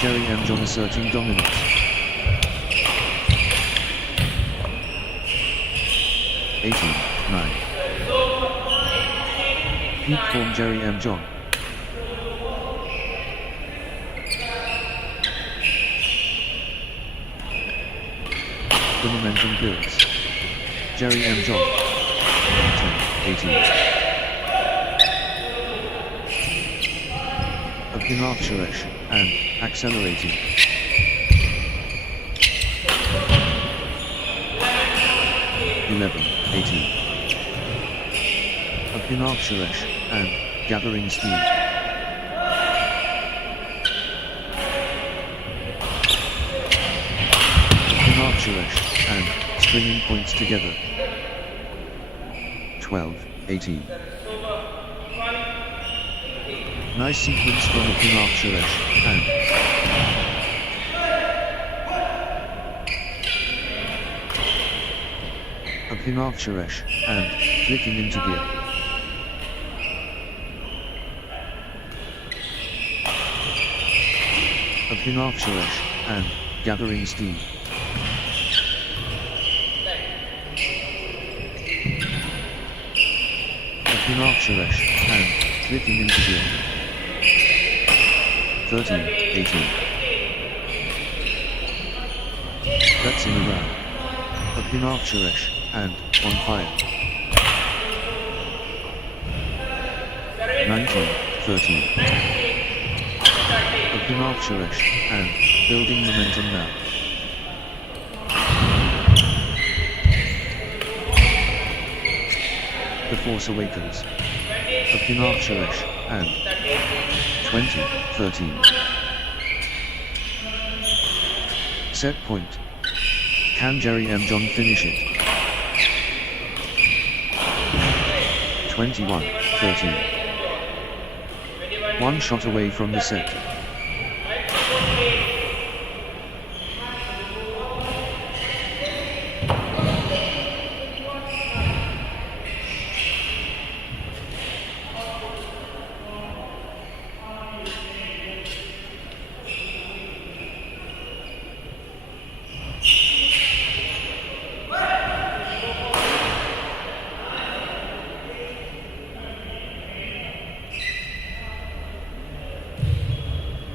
Jerry M. John asserting dominance. (18, 9). Peak form Jerry M. John. The momentum builds. Jerry M. John. 10, 18. A Pinard Suresh, and accelerating. (11, 18). A Pinard Suresh, and gathering steam. Pinard Suresh, and stringing points together. 12, 18. Nice sequence from a Pinard Suresh, and a Pinard Suresh, and flicking into gear. A Pinard Suresh, and gathering steam. Pinard Suresh, and flicking into gear. 13, 18. That's in a round. A Pinard Suresh, and on fire. 19, 13. A Pinard Suresh, and building momentum now. The force awakens. A Pinard Suresh, and 20, 13. Set point. Can Jerry M. John finish it? 21, 13. One shot away from the set.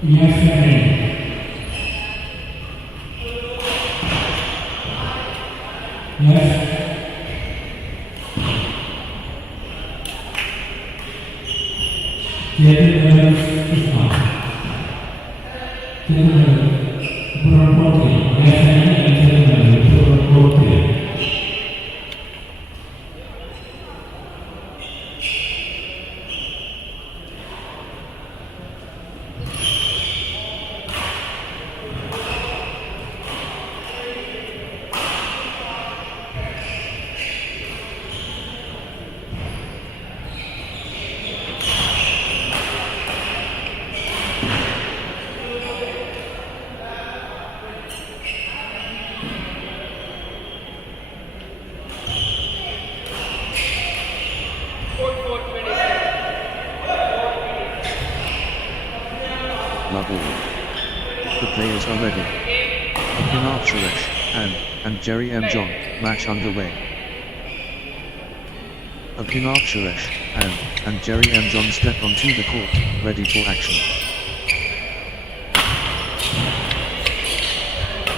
Yes, yes. players are ready. Pinar Suresh and Jerry M. John, match underway. Pinar Suresh and Jerry M. John step onto the court, ready for action.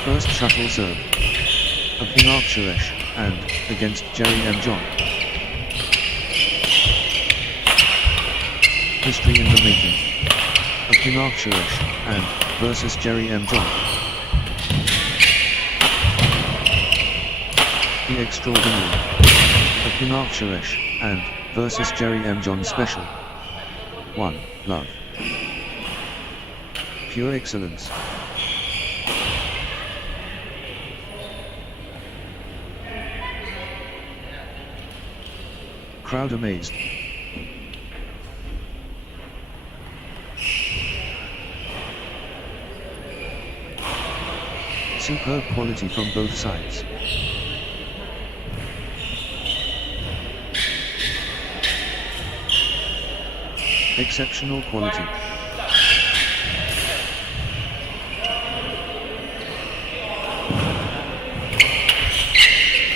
First shuttle serve. Pinar Suresh and against Jerry M. John. History in the making. Pinar Suresh and versus Jerry M. John. The extraordinary. Pinar Suresh and versus Jerry M. John special. 1. Love. Pure excellence. Crowd amazed. Superb quality from both sides. Exceptional quality.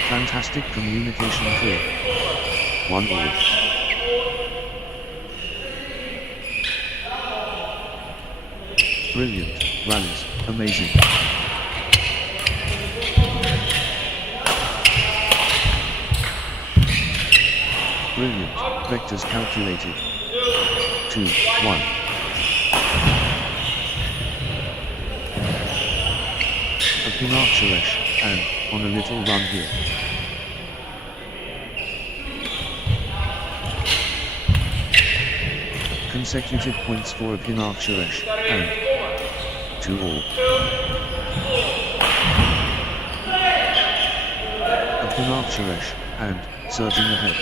Fantastic communication clear. 1-all. Brilliant, rallies, amazing. Brilliant, vectors calculated. 2-1. Pinar Suresh and on a little run here. Consecutive points for Pinar Suresh and 2-all. Pinar Suresh and surging ahead.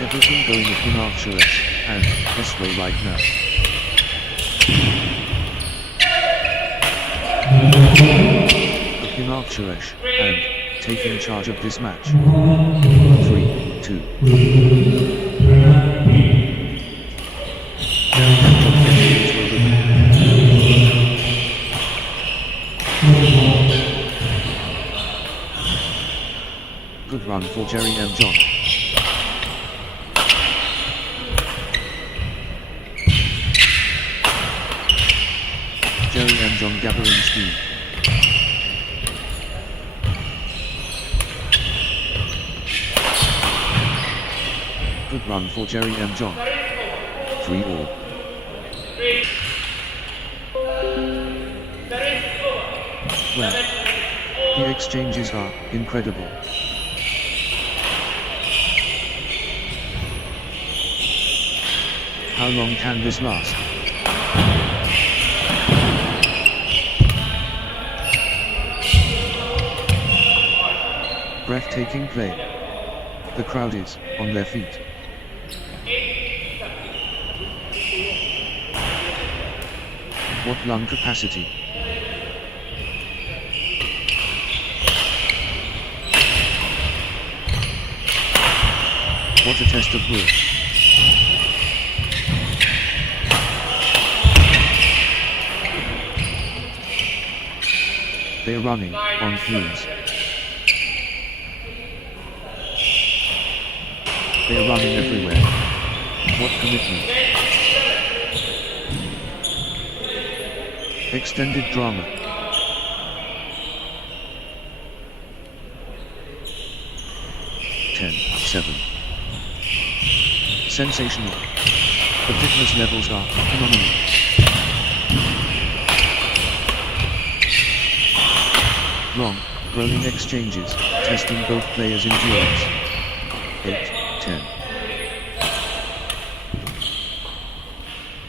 Everything going with Pinar Suresh and this way right now. Pinar Suresh and taking charge of this match. 3-2. Good run for Jerry M. John. Jerry M. John gathering speed. Good run for Jerry M. John. 3-all. Well, the exchanges are incredible. How long can this last? Breathtaking play. The crowd is on their feet. What lung capacity. What a test of will. They're running on fumes. They're running everywhere. What commitment. Extended drama. Ten, 7. Sensational. The fitness levels are phenomenal. Long, rolling exchanges, testing both players' endurance. 8, 10.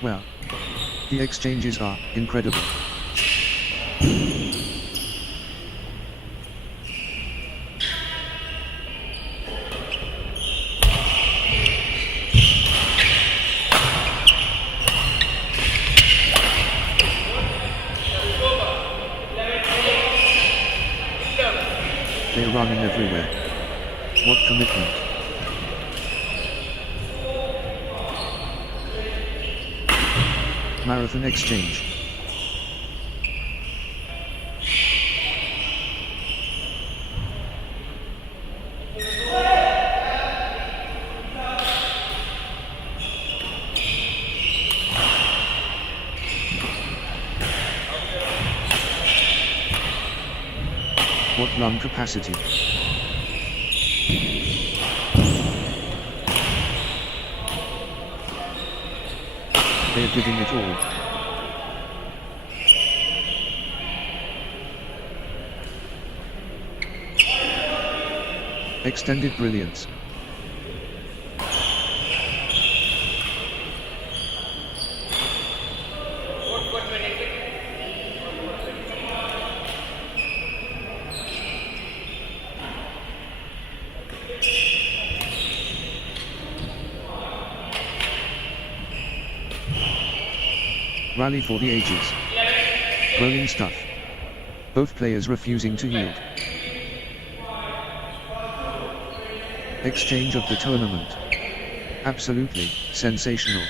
Well, the exchanges are incredible. They're running everywhere. What commitment. Marathon exchange. What lung capacity? They are giving it all. Extended brilliance. Rally for the ages. Rolling stuff. Both players refusing to yield. Exchange of the tournament. Absolutely sensational.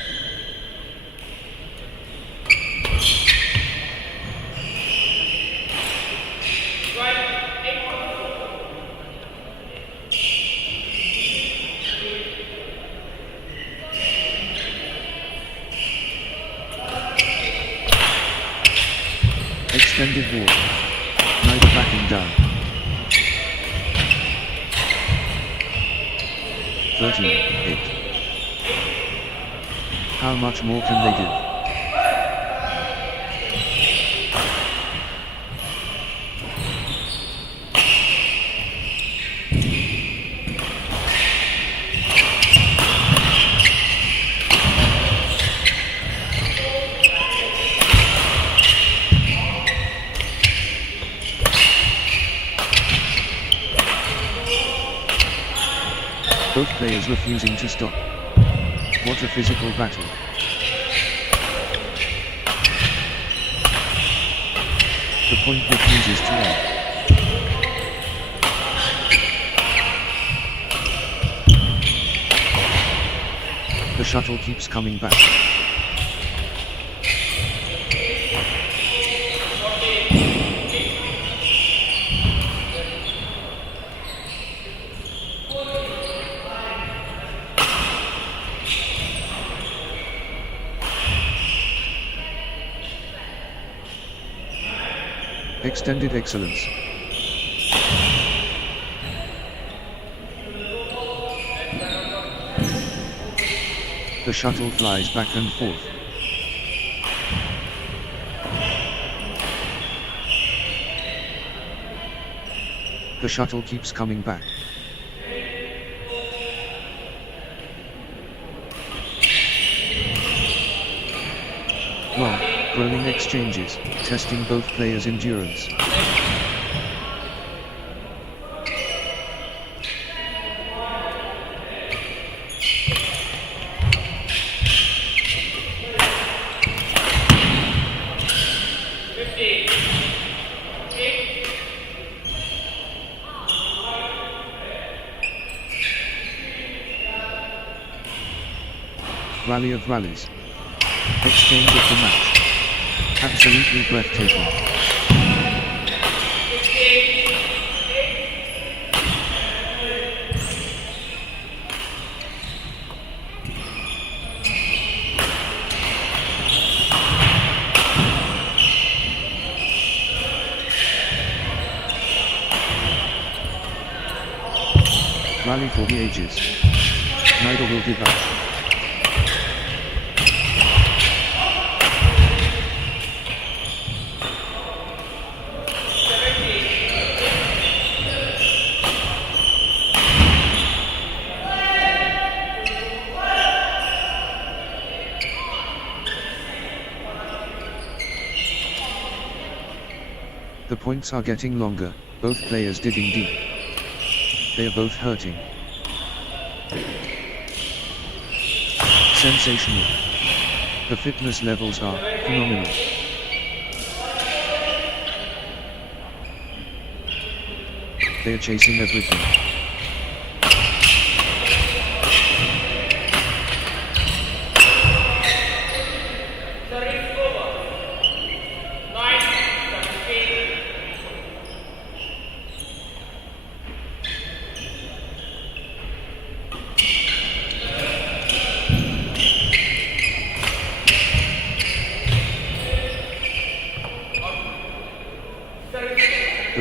Extended war. Neither backing down. 13-8. How much more can they give? Both players refusing to stop. What a physical battle. The point refuses to end. The shuttle keeps coming back. Extended excellence. The shuttle flies back and forth. The shuttle keeps coming back. Long, rolling exchanges, testing both players' endurance. Rally of rallies. Exchange of the match. Absolutely breathtaking. Rally for the ages. Neither will give up. The points are getting longer, both players digging deep. They are both hurting. Sensational. The fitness levels are phenomenal. They are chasing everything.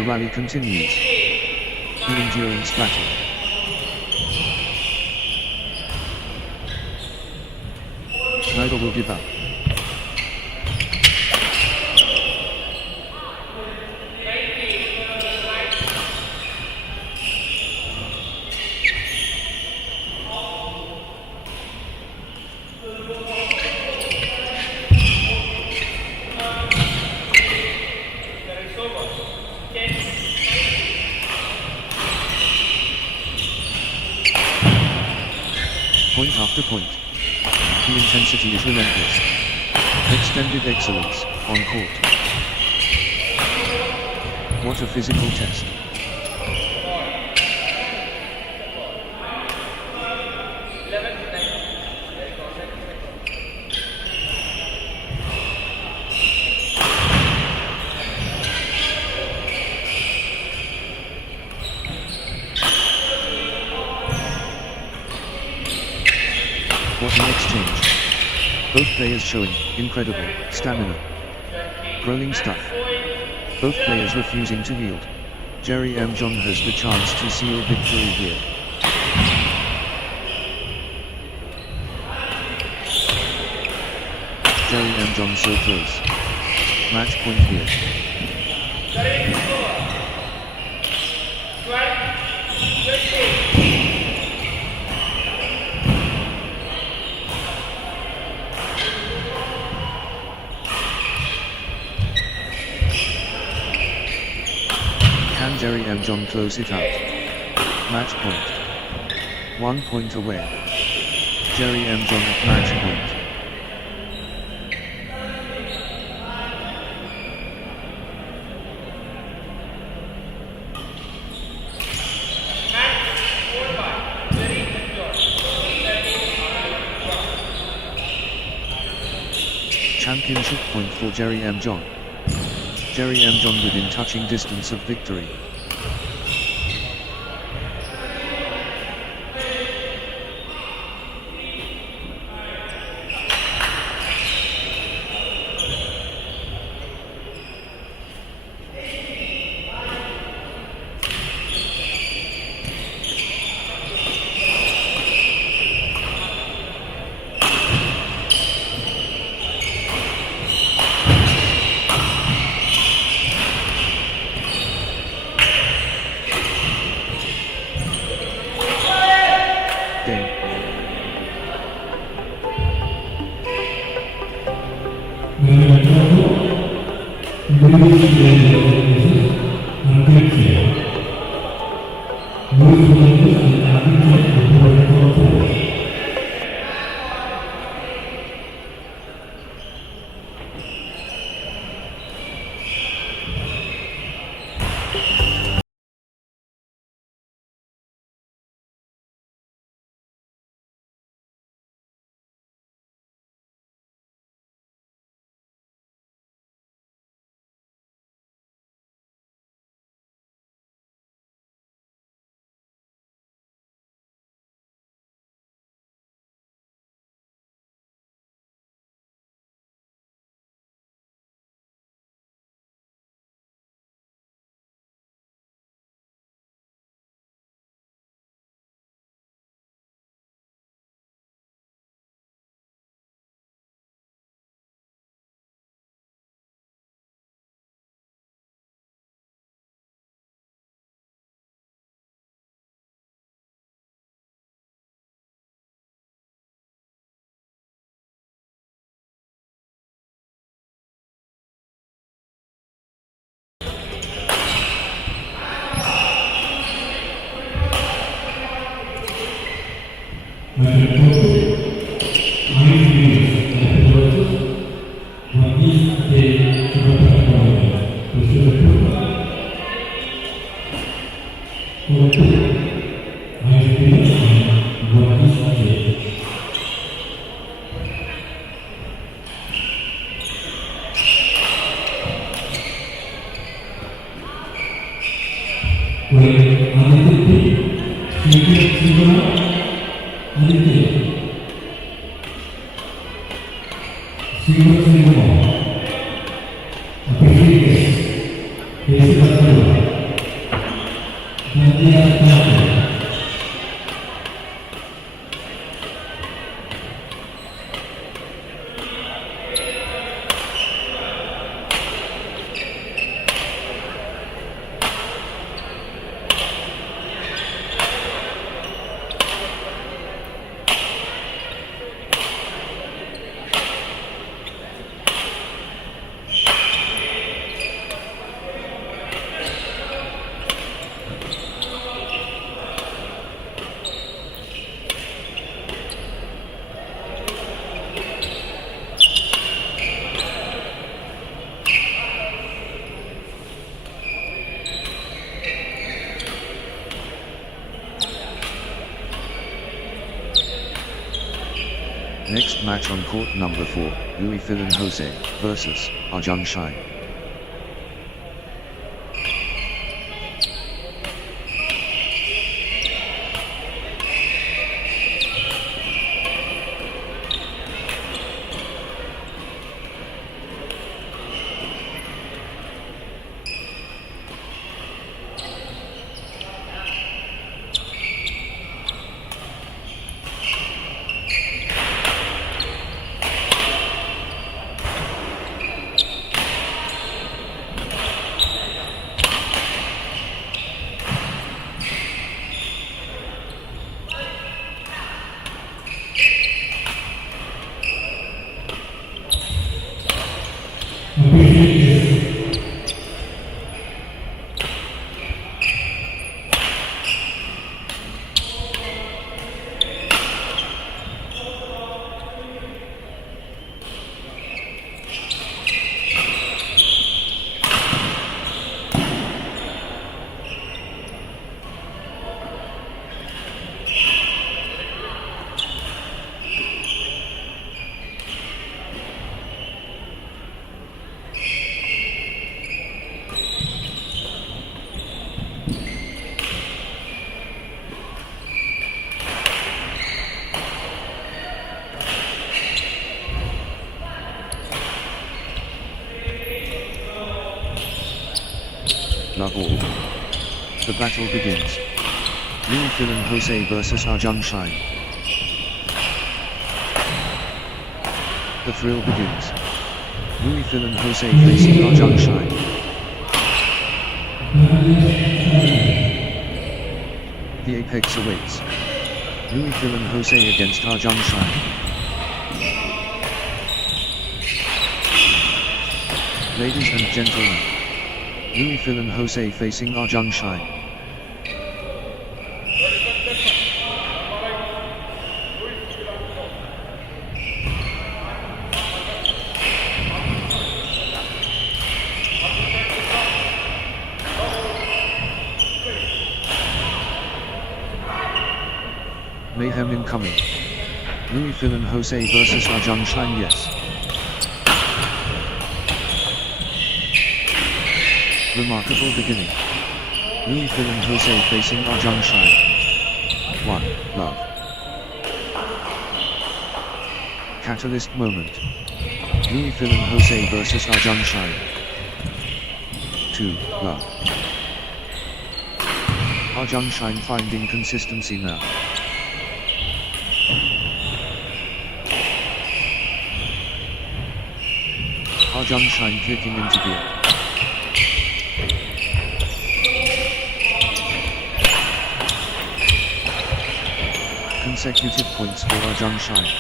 The rally continues. The endurance battle. Neither will give up. Point after point. The intensity is relentless. Extended excellence, on court. What a physical test. What an exchange. Both players showing incredible stamina. Rolling stuff. Both players refusing to yield. Jerry M. John has the chance to seal victory here. Jerry M. John so close. Match point here. Can Jerry M. John close it out? Match point. 1 point away. Jerry M. John at match point. Championship point for Jerry M. John. Jerry M. John within touching distance of victory. Appreciate this. Next match on court number 4, Louis-Philippe Jose versus Arjun Shine. Love all. The battle begins. Louis-Philippe Jose versus Arjun Shine. The thrill begins. Louis-Philippe Jose facing Arjun Shine. The apex awaits. Louis-Philippe Jose against Arjun Shine. Ladies and gentlemen, Louis-Philippe Jose facing Arjun Shine. Mayhem incoming. Louis-Philippe Jose versus Arjun Shine, yes. Remarkable beginning. Louis-Philippe Jose facing Arjun Shine. 1. Love. Catalyst moment. Louis-Philippe Jose versus Arjun Shine. 2. Love. Arjun Shine finding consistency now. Arjun Shine clicking into gear. Consecutive points for Arjun Shine.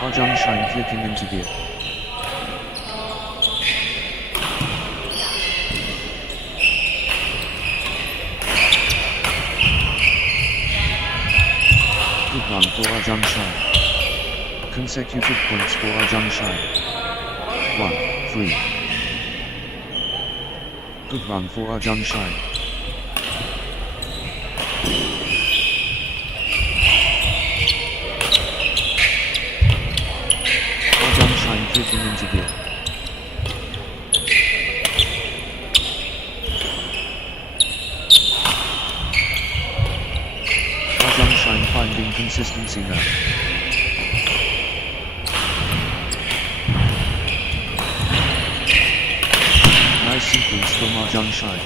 Arjun Shine clicking into gear. Good run for Arjun Shine. Consecutive points for Arjun Shine. 1, 3. Good run for Arjun Shine. Arjun Shine clicking into gear. Arjun Shine finding consistency now. from Arjun Shine.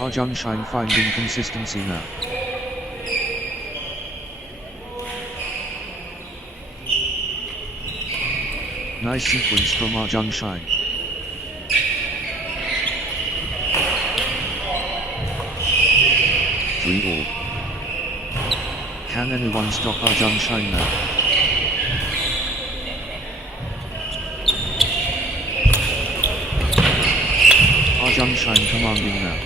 Arjun Shine finding consistency now. Nice sequence from Arjun Shine. Three all. Can anyone stop Arjun Shine now? Arjun Shine commanding now.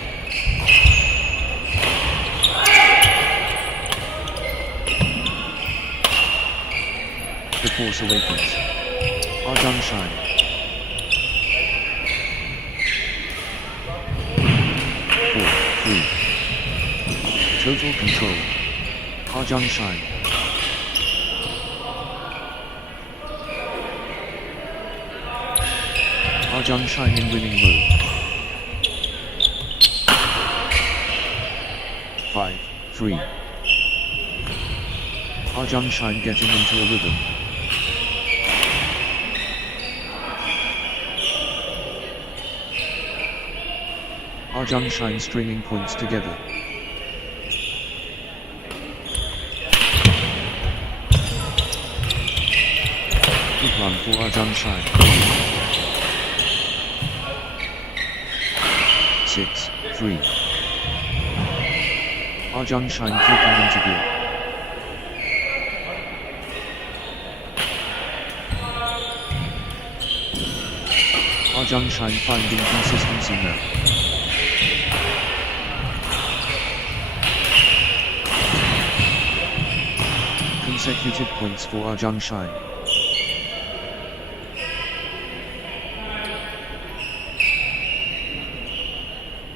The Force Awakens. Arjun Shine. 4, 3. Total control. Arjun Shine. Arjun Shine in winning mode. 5, 3. Arjun Shine getting into a rhythm. Arjun Shine stringing points together. Good run for Arjun Shine. 6, 3. Arjun Shine flipping into gear. Arjun Shine finding consistency now. Consecutive points for Arjun Shine.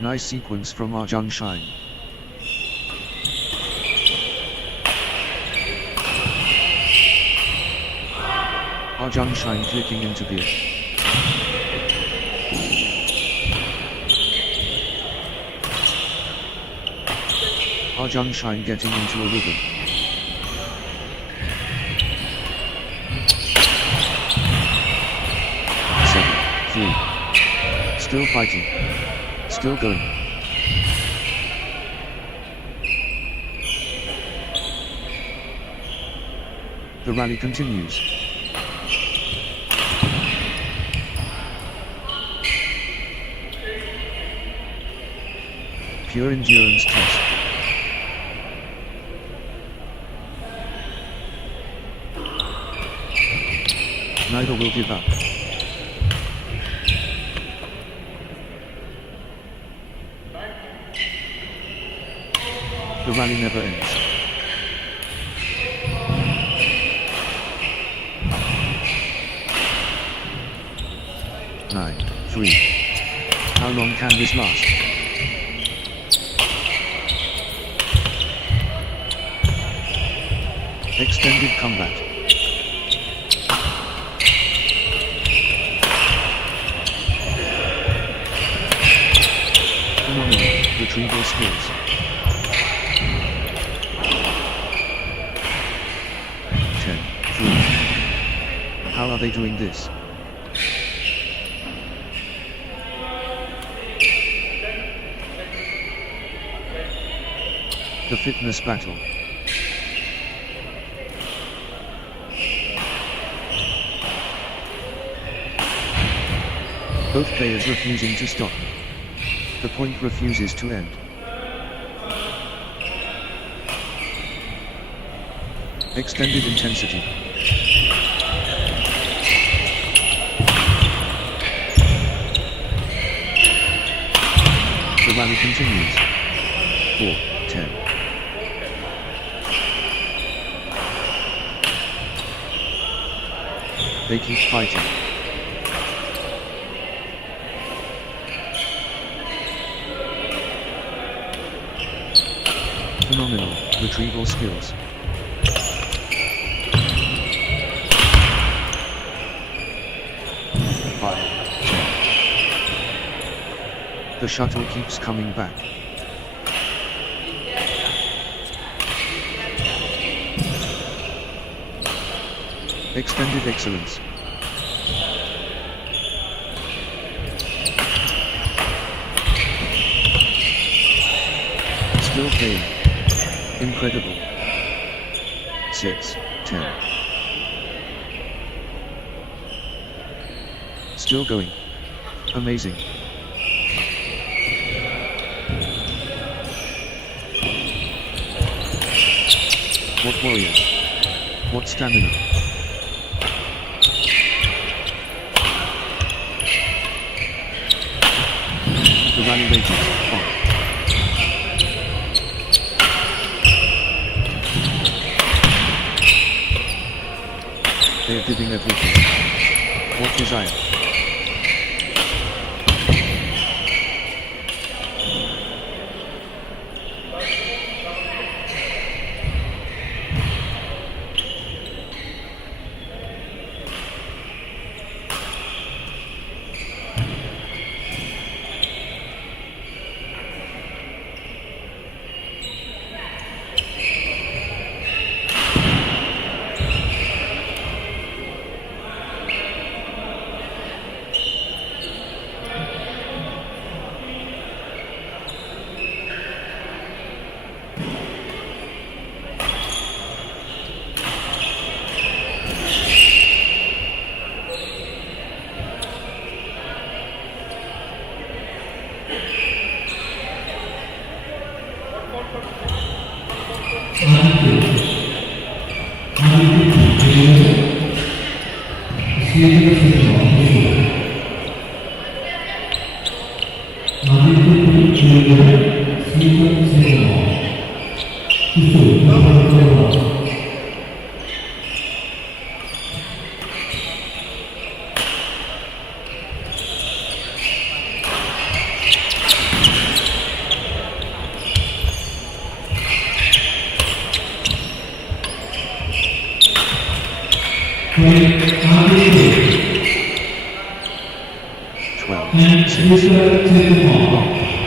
Nice sequence from Arjun Shine. Arjun Shine clicking into gear. Arjun Shine getting into a rhythm. Still fighting. Still going. The rally continues. Pure endurance test. Neither will give up. The rally never ends. Nine, 3. How long can this last? Extended combat. Phenomenal retrieval skills. 10, 3. How are they doing this? The fitness battle. Both players refusing to stop. The point refuses to end. Extended intensity. The rally continues. 4, 10. They keep fighting. Phenomenal retrieval skills. 5, 10. The shuttle keeps coming back. Extended excellence. Still playing. Incredible. 6, 10. Still going. Amazing. What warrior? What stamina? The rally rages on. They are giving everything. What desire?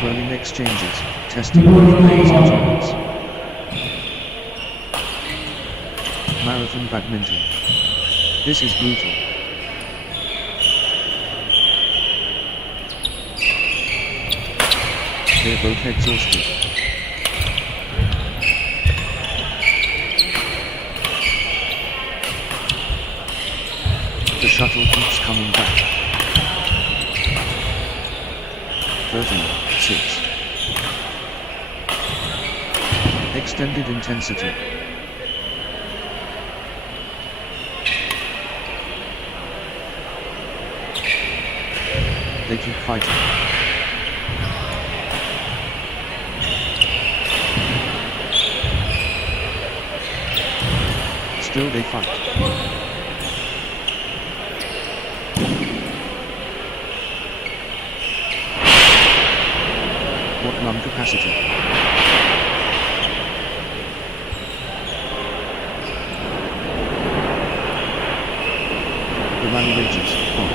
Running exchanges, testing both players' endurance. Marathon badminton. This is brutal. They're both exhausted. The shuttle keeps coming back. 36. Extended intensity. They keep fighting. Still they fight. What lung capacity? The rally rages on.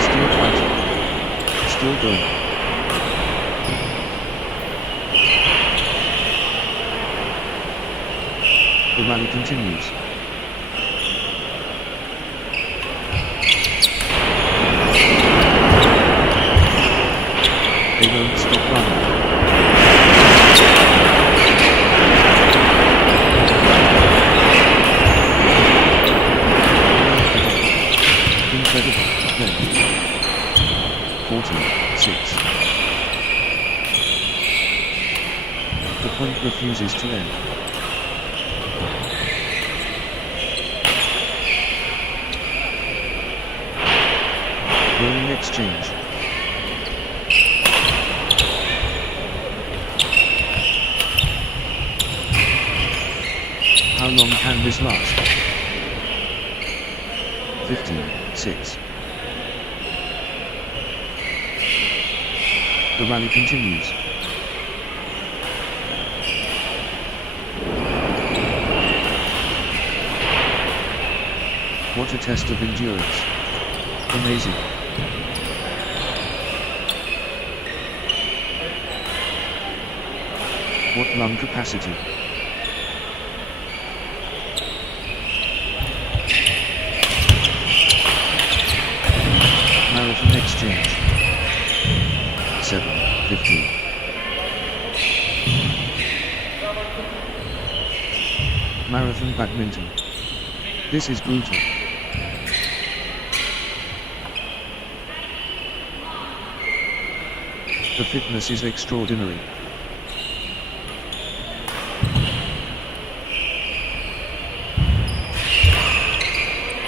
Still fighting. Still going. The rally continues. They won't stop running. Incredible. Then. 46. The point refuses to end. Rolling exchange. How long can this last? 15, 6. The rally continues. What a test of endurance. Amazing. What lung capacity? Marathon exchange. 7:15. Marathon badminton. This is brutal. The fitness is extraordinary.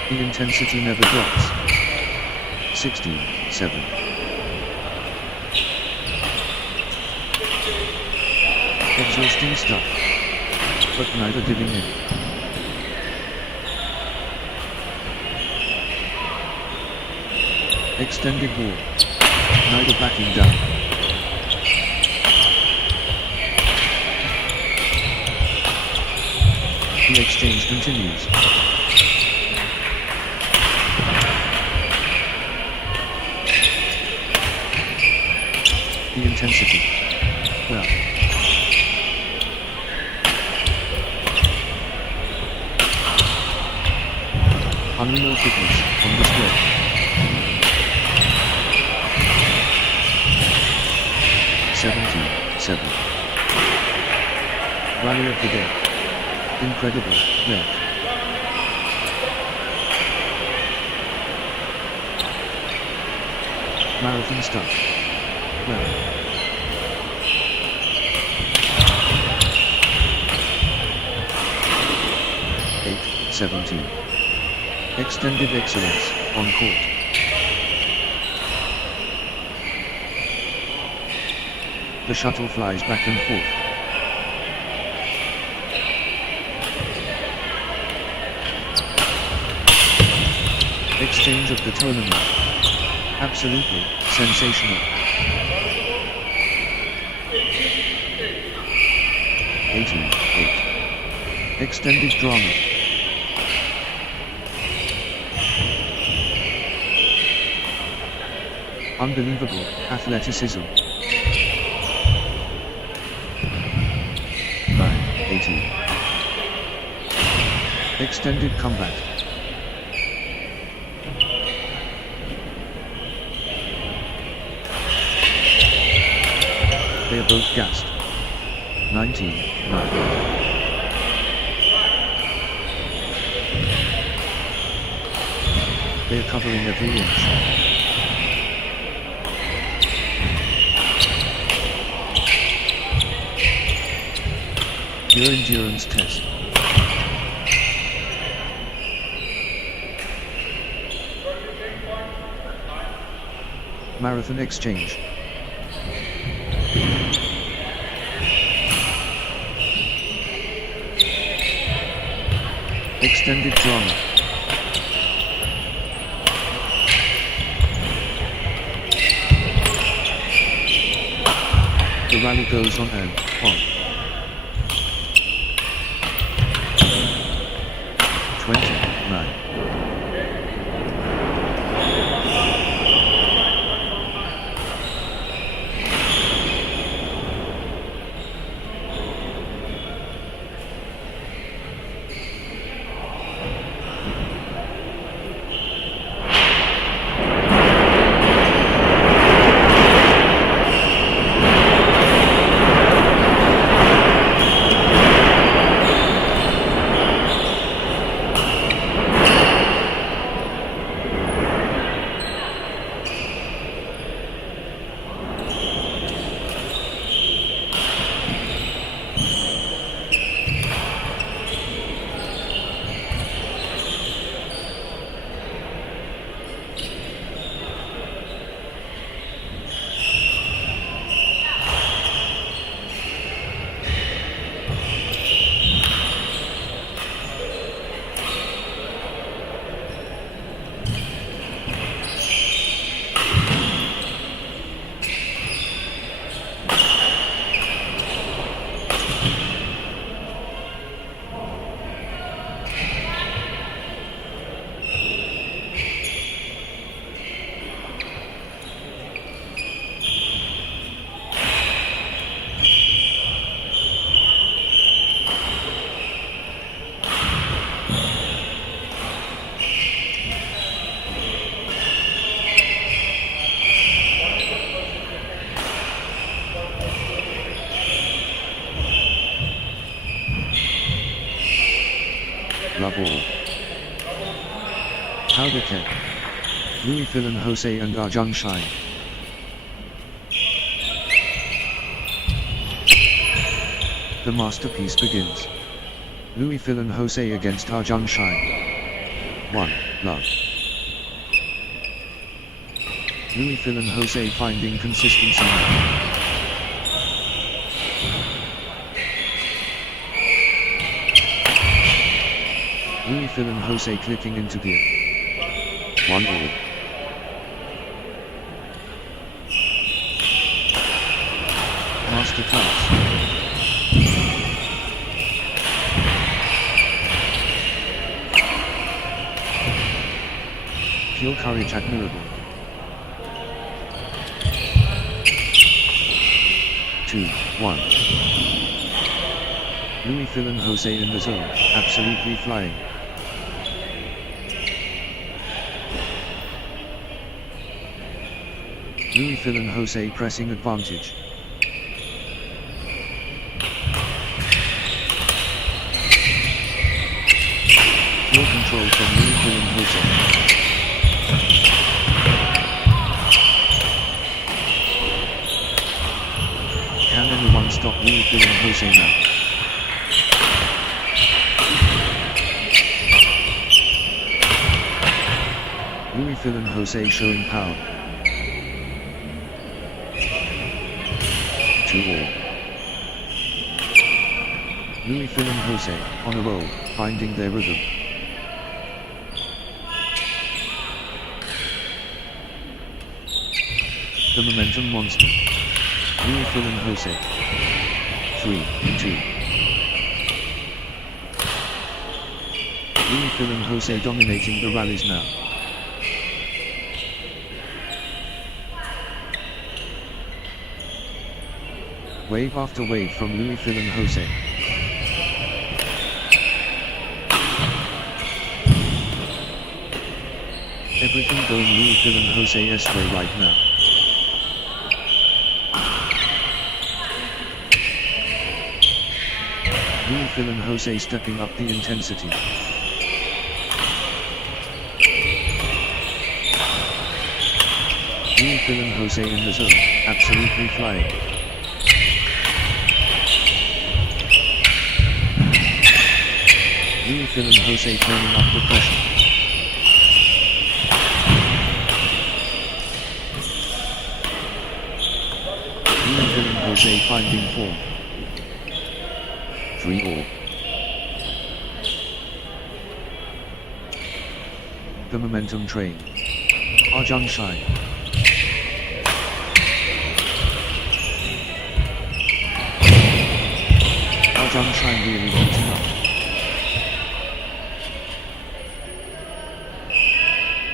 The intensity never drops. 16:7. Exhausting stuff, but neither giving in. Extended war, neither backing down. The exchange continues. The intensity. Well. Unreal fitness on display. Seven. Rally of the day. Incredible, red. Marathon stuff. Well. 8:17. Extended excellence, on court. The shuttle flies back and forth. Exchange of the tournament. Absolutely sensational. 18:8. Extended drama. Unbelievable athleticism. 9:18. Extended comeback. They are both gassed. 19:9. They are covering every inch. Your endurance test. Marathon exchange. Extended drama. The rally goes on and on. 29. love all. Powder keg. Louis Philin Jose and Arjun Shine. The masterpiece begins. Louis Philin Jose against Arjun Shine. 1. Love. Louis Philin Jose finding consistency now. Louis Philin Jose clicking into gear. 1 all. Masterclass. Pure courage admirable. 2, 1. Louis Philin Jose in the zone, absolutely flying. Louis Philin Jose pressing advantage. Pure control from Louis Philin Jose. Can anyone stop Louis Philin Jose now? Louis Philin Jose showing power. 2 all. Louis Philin Jose on a roll, finding their rhythm. The momentum monster. Louis Philin Jose. 3, 2. Louis Philin Jose dominating the rallies now. Wave after wave from Louis Philin Jose. Everything going Louis Philin Jose's way right now. Louis Philin Jose stepping up the intensity. Louis Philin Jose in the zone, absolutely flying. Louis Philin Jose turning up the pressure. Louis Philin Jose finding form. 3 all. The momentum train. Arjun Shine. Arjun Shine really heating up.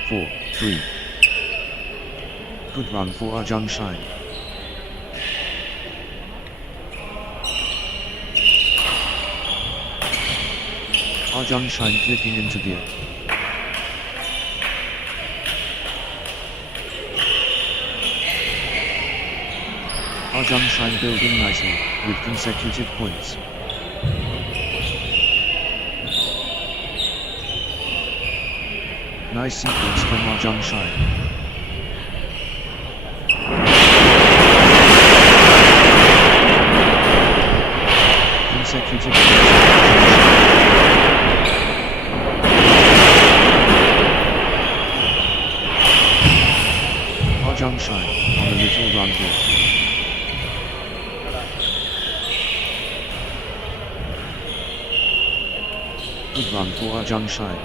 4, 3. Good run for Arjun Shine. Arjun Shine clicking into gear. Arjun Shine building nicely, with consecutive points. Nice sequence from Arjun Shine. Consecutive points. Arjun Shine on a little run here. Good run for Arjun Shine.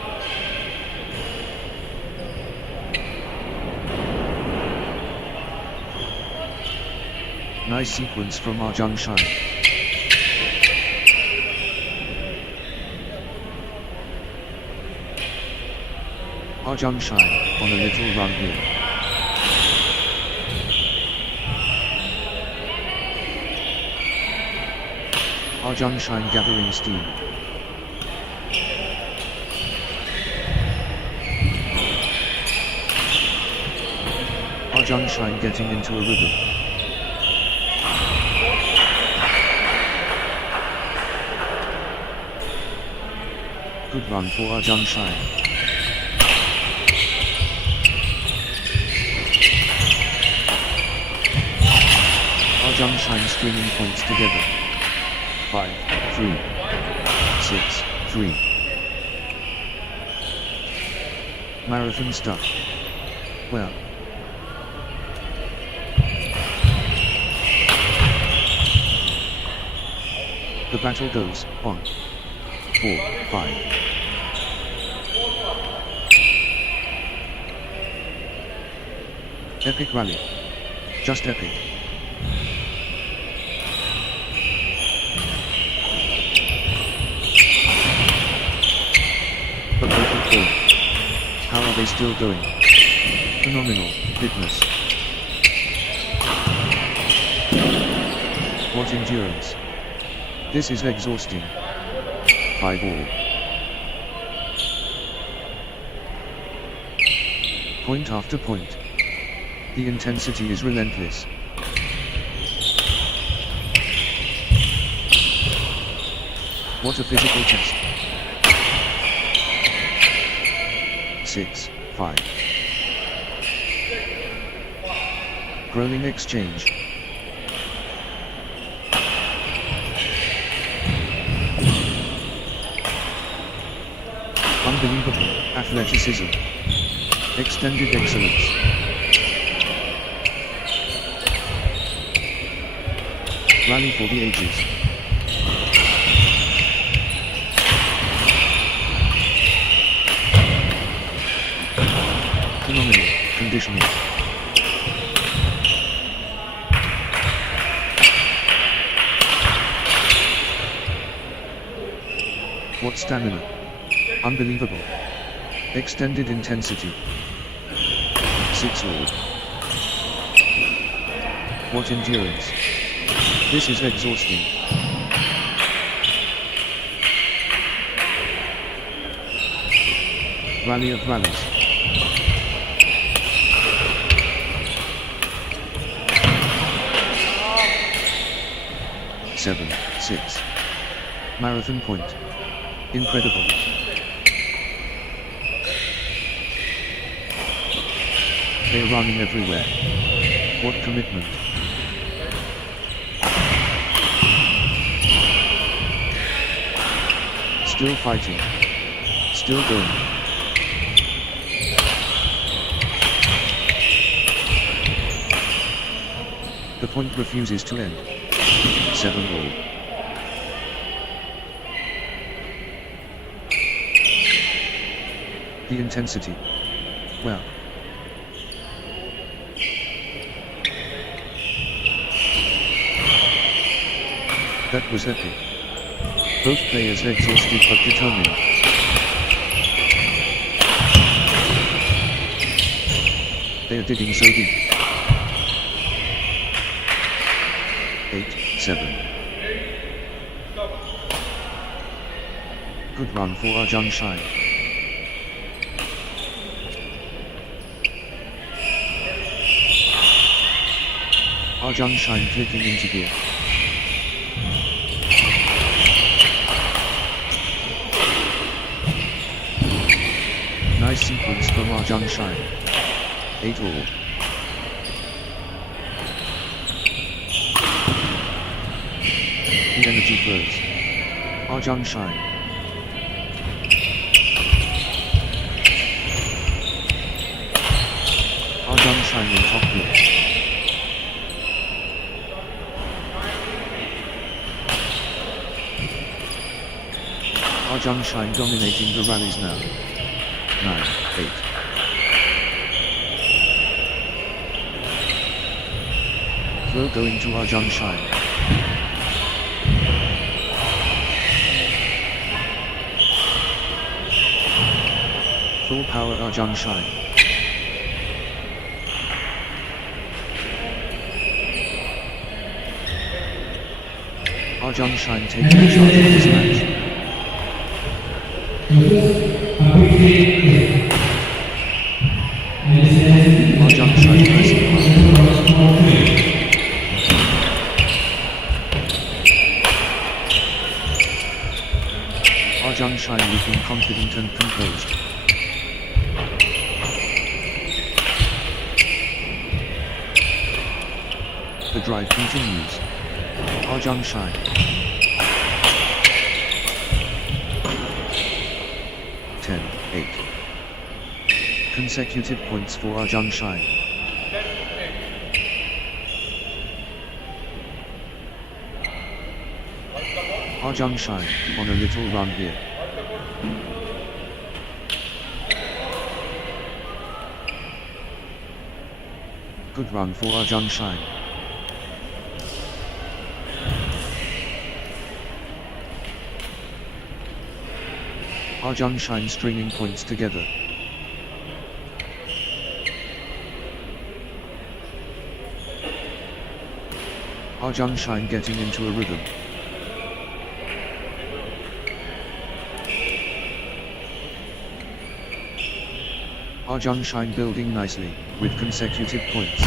Nice sequence from Arjun Shine. Arjun Shine on a little run here. Arjun Shine gathering steam. Arjun Shine getting into a rhythm. Good run for Arjun Shine. Arjun Shine stringing points together. 5, 3, 6, 3. Marathon stuff. Well. The battle goes on. 4, 5. Epic rally. Just epic. But perfect goal. How are they still going? Phenomenal fitness. What endurance. This is exhausting. 5 all. Point after point. The intensity is relentless. What a physical test. 6, 5. Groaning exchange. Unbelievable athleticism. Extended excellence. Rally for the ages. Phenomenal conditioning. What stamina. Unbelievable. Extended intensity. 6 all. What endurance. This is exhausting. Rally of rallies. Seven, 6. Marathon point. Incredible. They're running everywhere. What commitment. Still fighting. Still going. The point refuses to end. 7 all. The intensity. Well. That was epic. Both players exhausted but determined. They are digging so deep. 8, 7. Good run for Arjun Shine. Arjun Shine clicking into gear. Nice sequence from Arjun Shine. 8 all. The energy flows. Arjun Shine. Arjun Shine in top gear. Arjun Shine dominating the rallies now. 9, 8. Throw going to Arjun Shine. Full power Arjun Shine. Arjun Shine taking charge of this match. Arjun Shine pressing hard. Arjun Shine looking confident and composed. The drive continues. Arjun Shine. Ten, 8. Consecutive points for Arjun Shine. Arjun Shine on a little run here. Good run for Arjun Shine. Arjun Shine stringing points together. Arjun Shine getting into a rhythm. Arjun Shine building nicely, with consecutive points.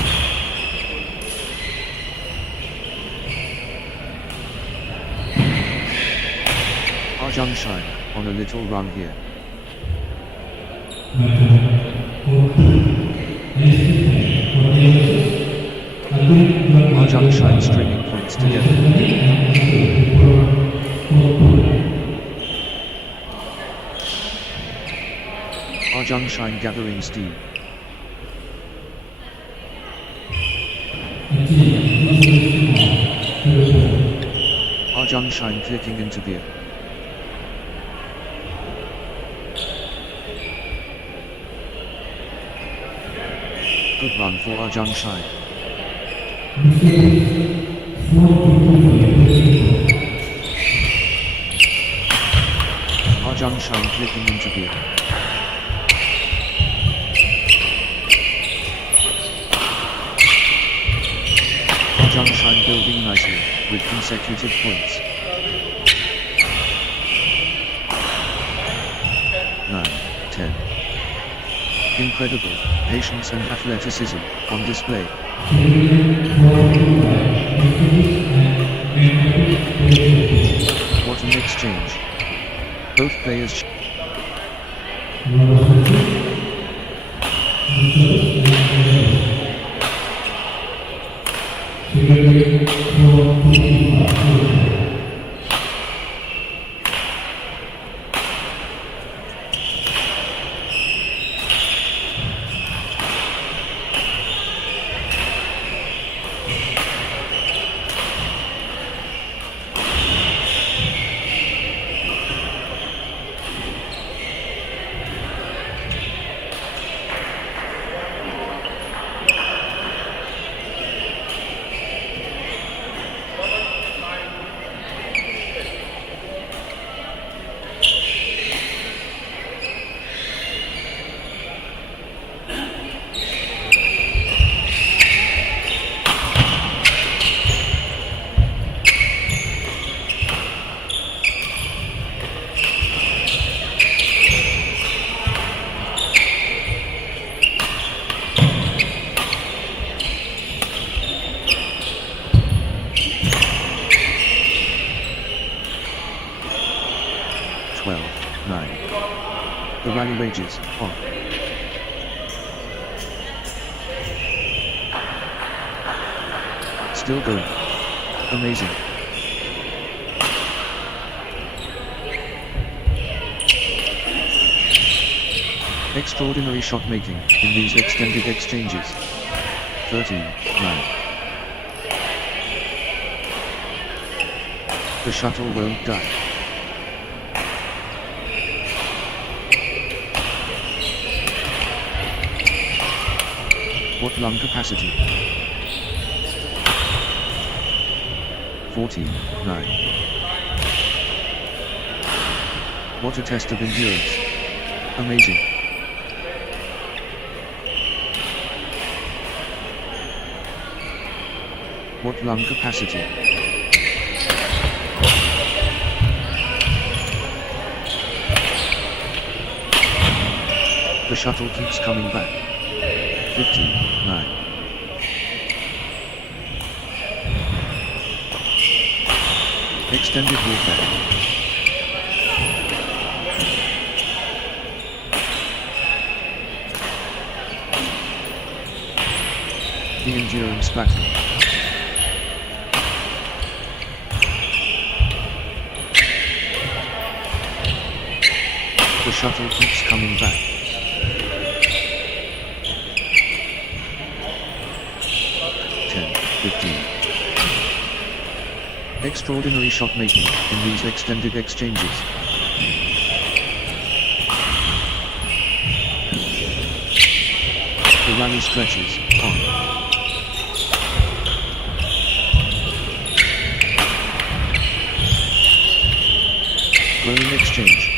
Arjun Shine on a little run here. Arjun Shine stringing points together. Arjun Shine gathering steam. Arjun Shine clicking into gear. Good run for Arjun Shine. Arjun Shine clicking into gear. Arjun Shine building nicely, with consecutive points. 9, 10. Incredible patience and athleticism on display. What an exchange. Both players The rally rages on. Still going. Amazing. Extraordinary shot making in these extended exchanges. 13-9. The shuttle won't die. What lung capacity? 14-9. What a test of endurance. Amazing. What lung capacity? The shuttle keeps coming back. 15-9. Extended warfare. The endurance battle. The shuttle keeps coming back. Ten, 15. Extraordinary shot making in these extended exchanges. The rally stretches on. Rolling exchange.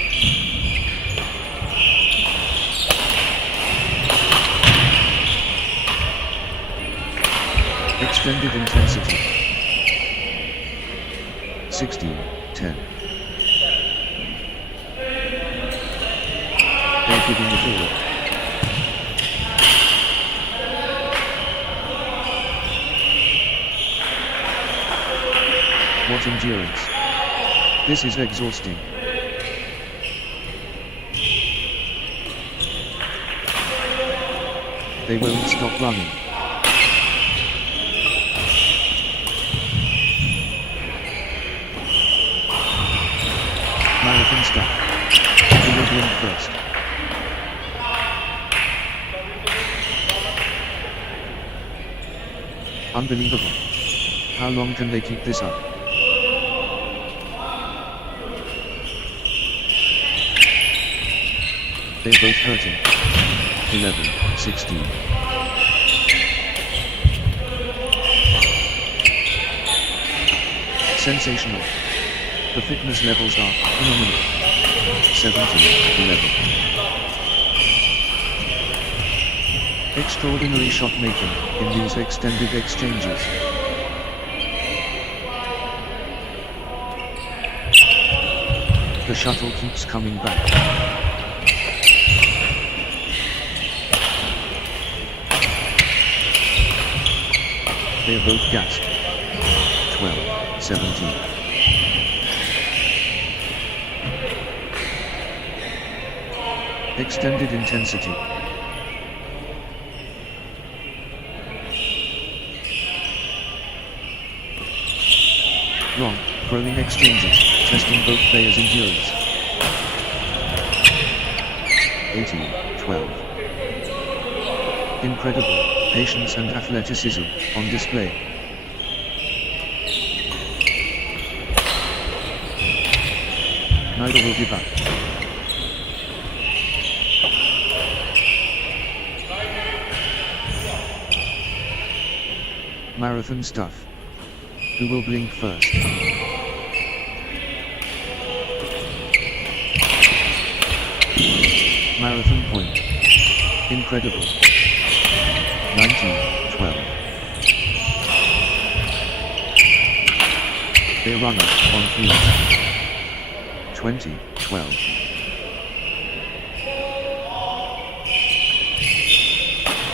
Extended intensity. 16, 10. They're giving it all. What endurance. This is exhausting. They won't stop running. Marathon stuff. Who will blink first? Unbelievable. How long can they keep this up? They're both hurting. 11, 16. Sensational. The fitness levels are phenomenal. 17, 11. Extraordinary shot making in these extended exchanges. The shuttle keeps coming back. They are both gassed. 12, 17. Extended intensity. Wrong, rolling exchanges, testing both players' endurance. 18, 12. Incredible, patience and athleticism, on display. Neither will give up. Marathon stuff. Who will blink first? Marathon point. Incredible. 19, 12. They run on field. 20, 12.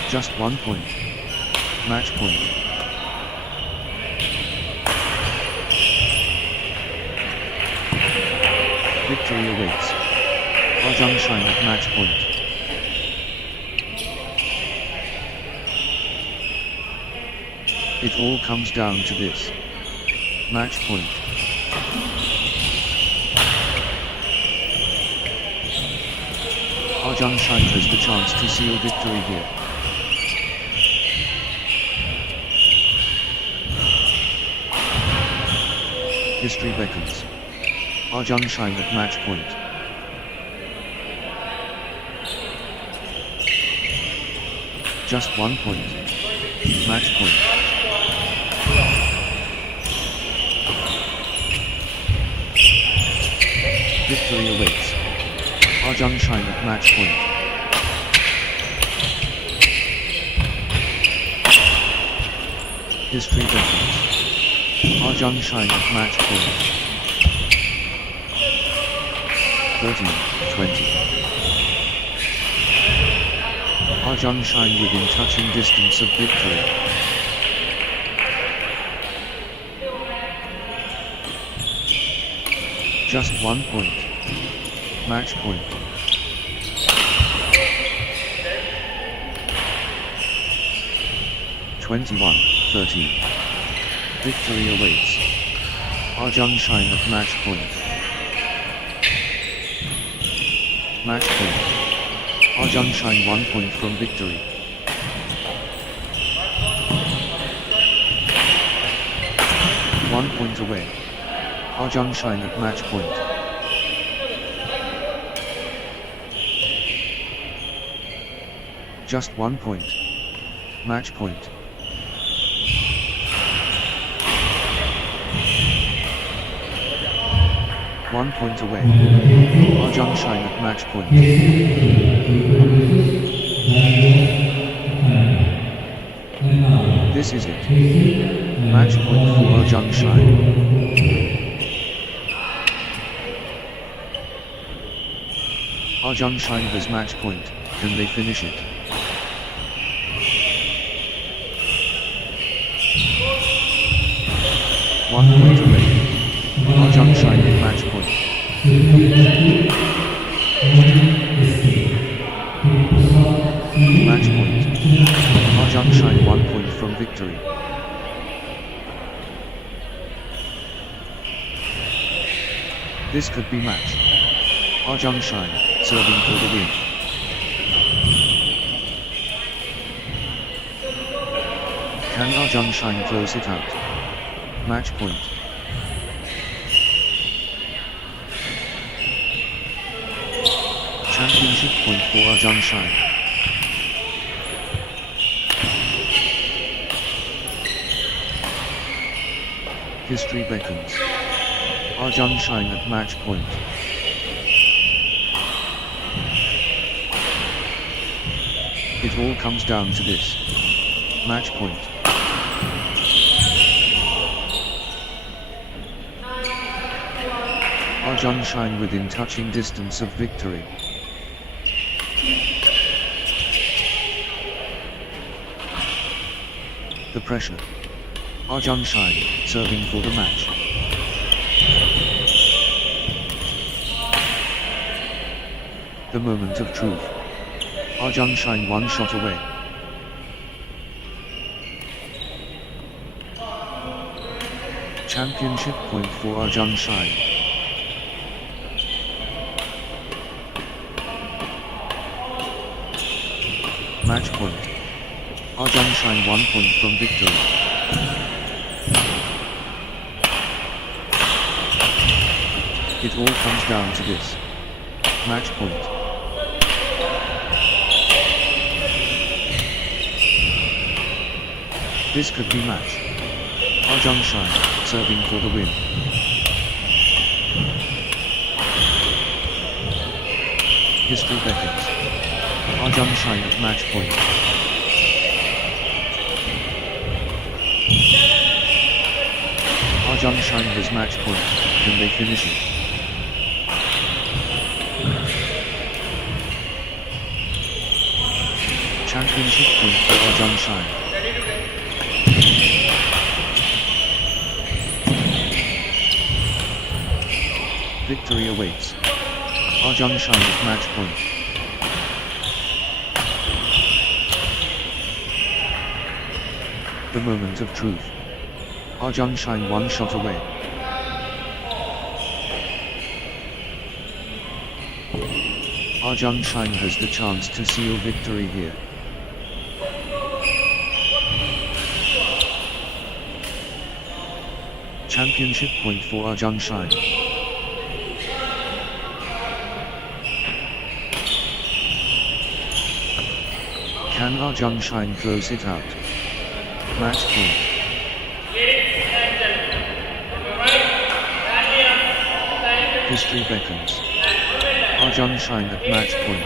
Just 1 point. Match point. Victory awaits. Arjun shine at match point. It all comes down to this. Match point. Arjun Shine has the chance to seal victory here. History beckons. Arjun Shine at match point. Just 1 point. Match point. Victory awaits. Arjun Shine at match point. History beckons. Arjun Shine at match point. 13, 20. Arjun Shine within touching distance of victory. Just 1 point. Match point. 21-13. Victory awaits. Arjun Shine at match point. Match point. Arjun Shine 1 point from victory. One point away. Arjun Shine at match point. Just 1 point. Match point. One point away. Arjun Shine at match point. This is it. Match point for Arjun Shine. Arjun Shine has match point. Can they finish it? One point away. Arjun Shine at match point. Match point. Arjun Shine 1 point from victory. This could be match. Arjun Shine, serving for the win. Can Arjun Shine close it out? Match point. Championship point for Arjun Shine. History beckons. Arjun Shine at match point. It all comes down to this. Match point. Arjun Shine within touching distance of victory. The pressure. Arjun Shine, serving for the match. The moment of truth. Arjun Shine 1 shot away. Championship point for Arjun Shine. Match point. Arjun Shine 1 point from victory. It all comes down to this. Match point. This could be match. Arjun Shine, serving for the win. History beckons. Arjun Shine at match point. Arjun Shine has match point. Can they finish it? Championship point for Arjun Shine. Victory awaits. Arjun Shine at match point. The moment of truth. Arjun Shine 1 shot away. Arjun Shine has the chance to seal victory here. Championship point for Arjun Shine. Can Arjun Shine close it out? Match point. History beckons. Arjun Shine at match point.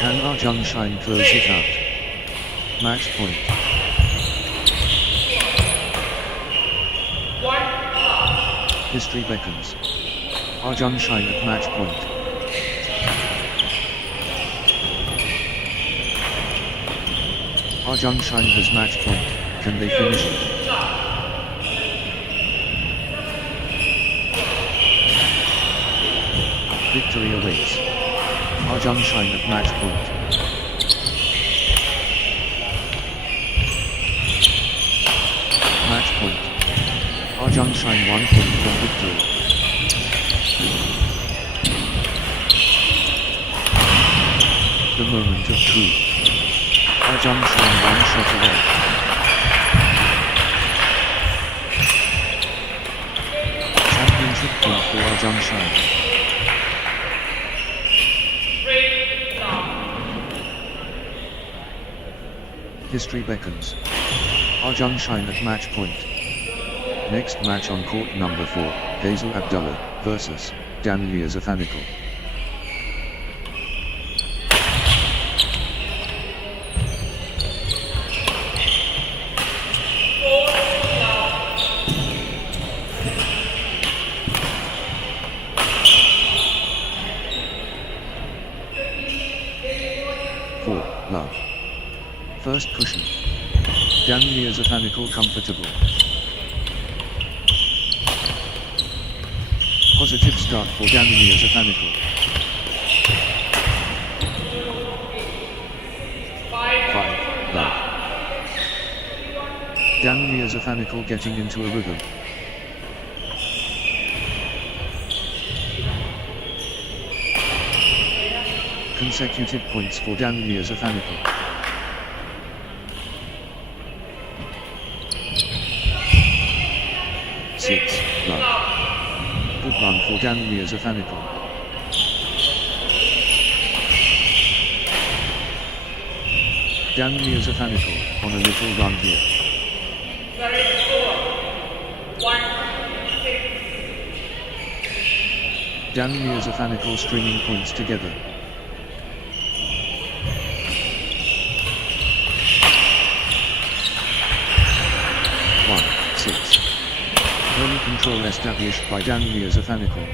Can Arjun Shine close it out? Match point. History beckons. Arjun Shine at match point. Arjun Shine has match point. Can they finish it? Victory awaits. Arjun Shine at match point. Match point. Arjun Shine 1 point from victory. The moment of truth. Arjun Shine 1 shot away. Championship point for Arjun Shine. History beckons. Arjun Shine at match point. Next match on court number 4, Hazel Abdullah versus Danilia Zafanikal. Love. First cushion. Danilia Zafanikal comfortable. Positive start for Danilia Zafanikal. 5. Love. Danilia Zafanikal getting into a rhythm. Consecutive points for Danilia Zafanikal. 6. Love. Good run for Danilia Zafanikal. Danilia Zafanikal on a little run here. Danilia Zafanikal stringing points together. Early control established by Danilia Zafanikal.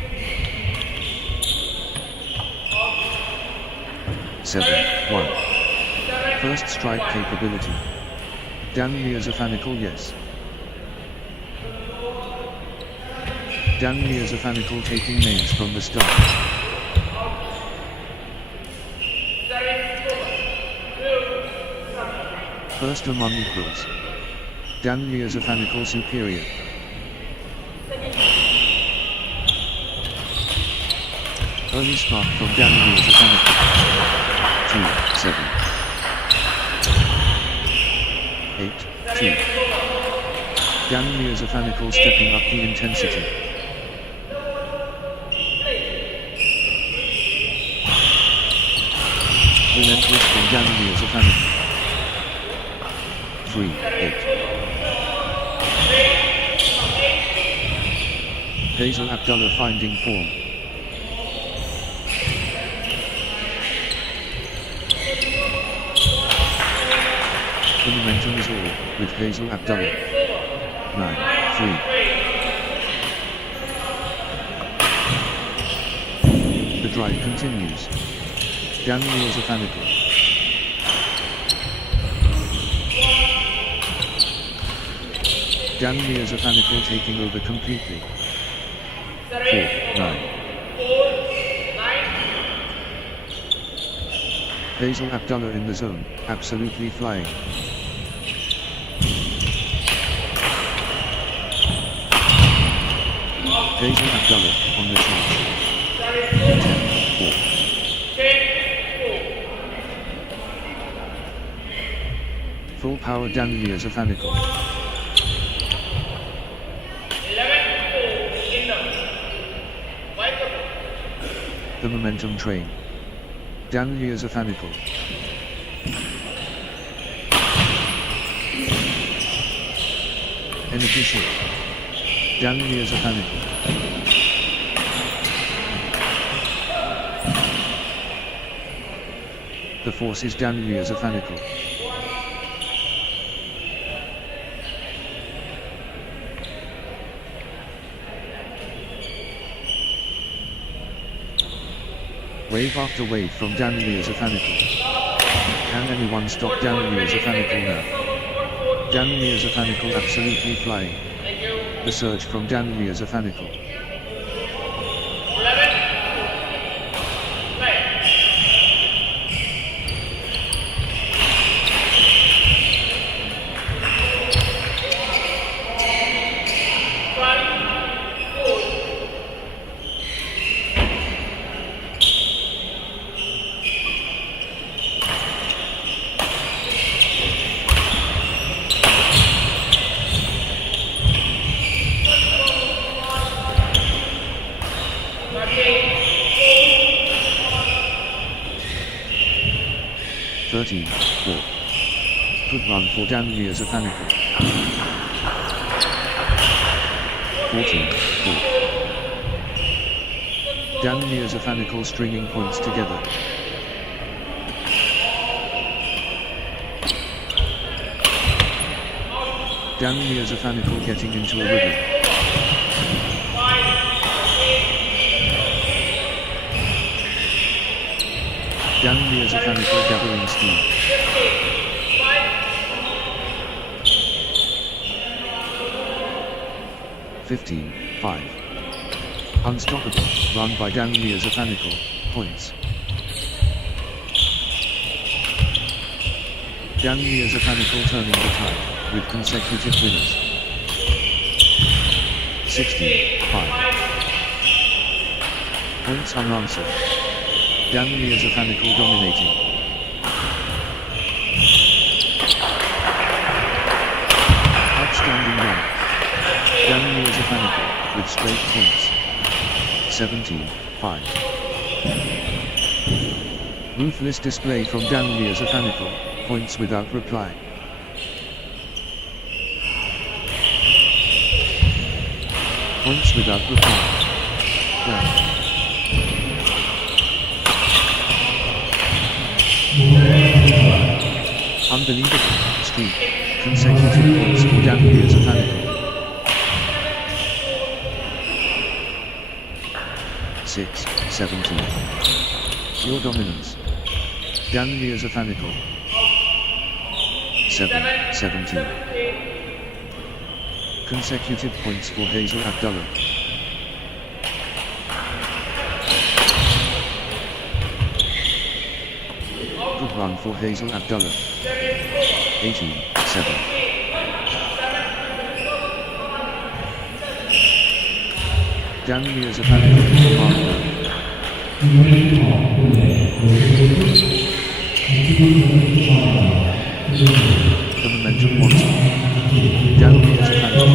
7-1. First strike capability. Danilia Zafanikal yes. Danilia Zafanikal taking names from the start. First among equals. Danilia Zafanikal superior. Early start from Danilia Zafanikal. 2-7. 8-2. Danilia Zafanikal stepping up the intensity. Relentless from Danilia Zafanikal. 3-8. Hazel Abdullah finding form. The momentum is all with Hazel Abdullah. 9-3. The drive continues. Danilia Zafanikal. Danilia Zafanikal taking over completely. 4-9. Hazel Abdullah in the zone, absolutely flying. Hazel Abdullah on the charge. 10-4. Full power Danilia Zafanikal. The momentum train. Danilia Zafanikal. Energy shift. Danilia Zafanikal. The force is Danilia Zafanikal. Wave after wave from Danilia Zafanikal. Can anyone stop Danilia Zafanikal now? Danilia Zafanikal absolutely flying. The surge from Danilia Zafanikal. 13, 4. Good run for Dan Mirzafaniko. 14, 4. Dan Mirzafaniko stringing points together. Dan Mirzafaniko getting into a rhythm. Dan Mirzafaniko gathering steam. (15, 5). Unstoppable, run by Dan Mirzafaniko, points. Dan Mirzafaniko turning the tide, with consecutive winners. 16, 5. Points unanswered. Dan Mirzafaniko dominating. Outstanding run. Dan Mirzafaniko, with straight points. 17, 5. Ruthless display from Dan Mirzafaniko, points without reply. Points without reply. Well. Unbelievable streak. Consecutive points for Dan Mirzafaniko. 6, 17. Pure dominance. Dan Mirzafaniko. 7, 17. Consecutive points for Hazel Abdullah. Good run for Hazel Abdullah. 18, 7. Dan Mirzafaniko commando. The momentum monster. Dan Mirzafaniko.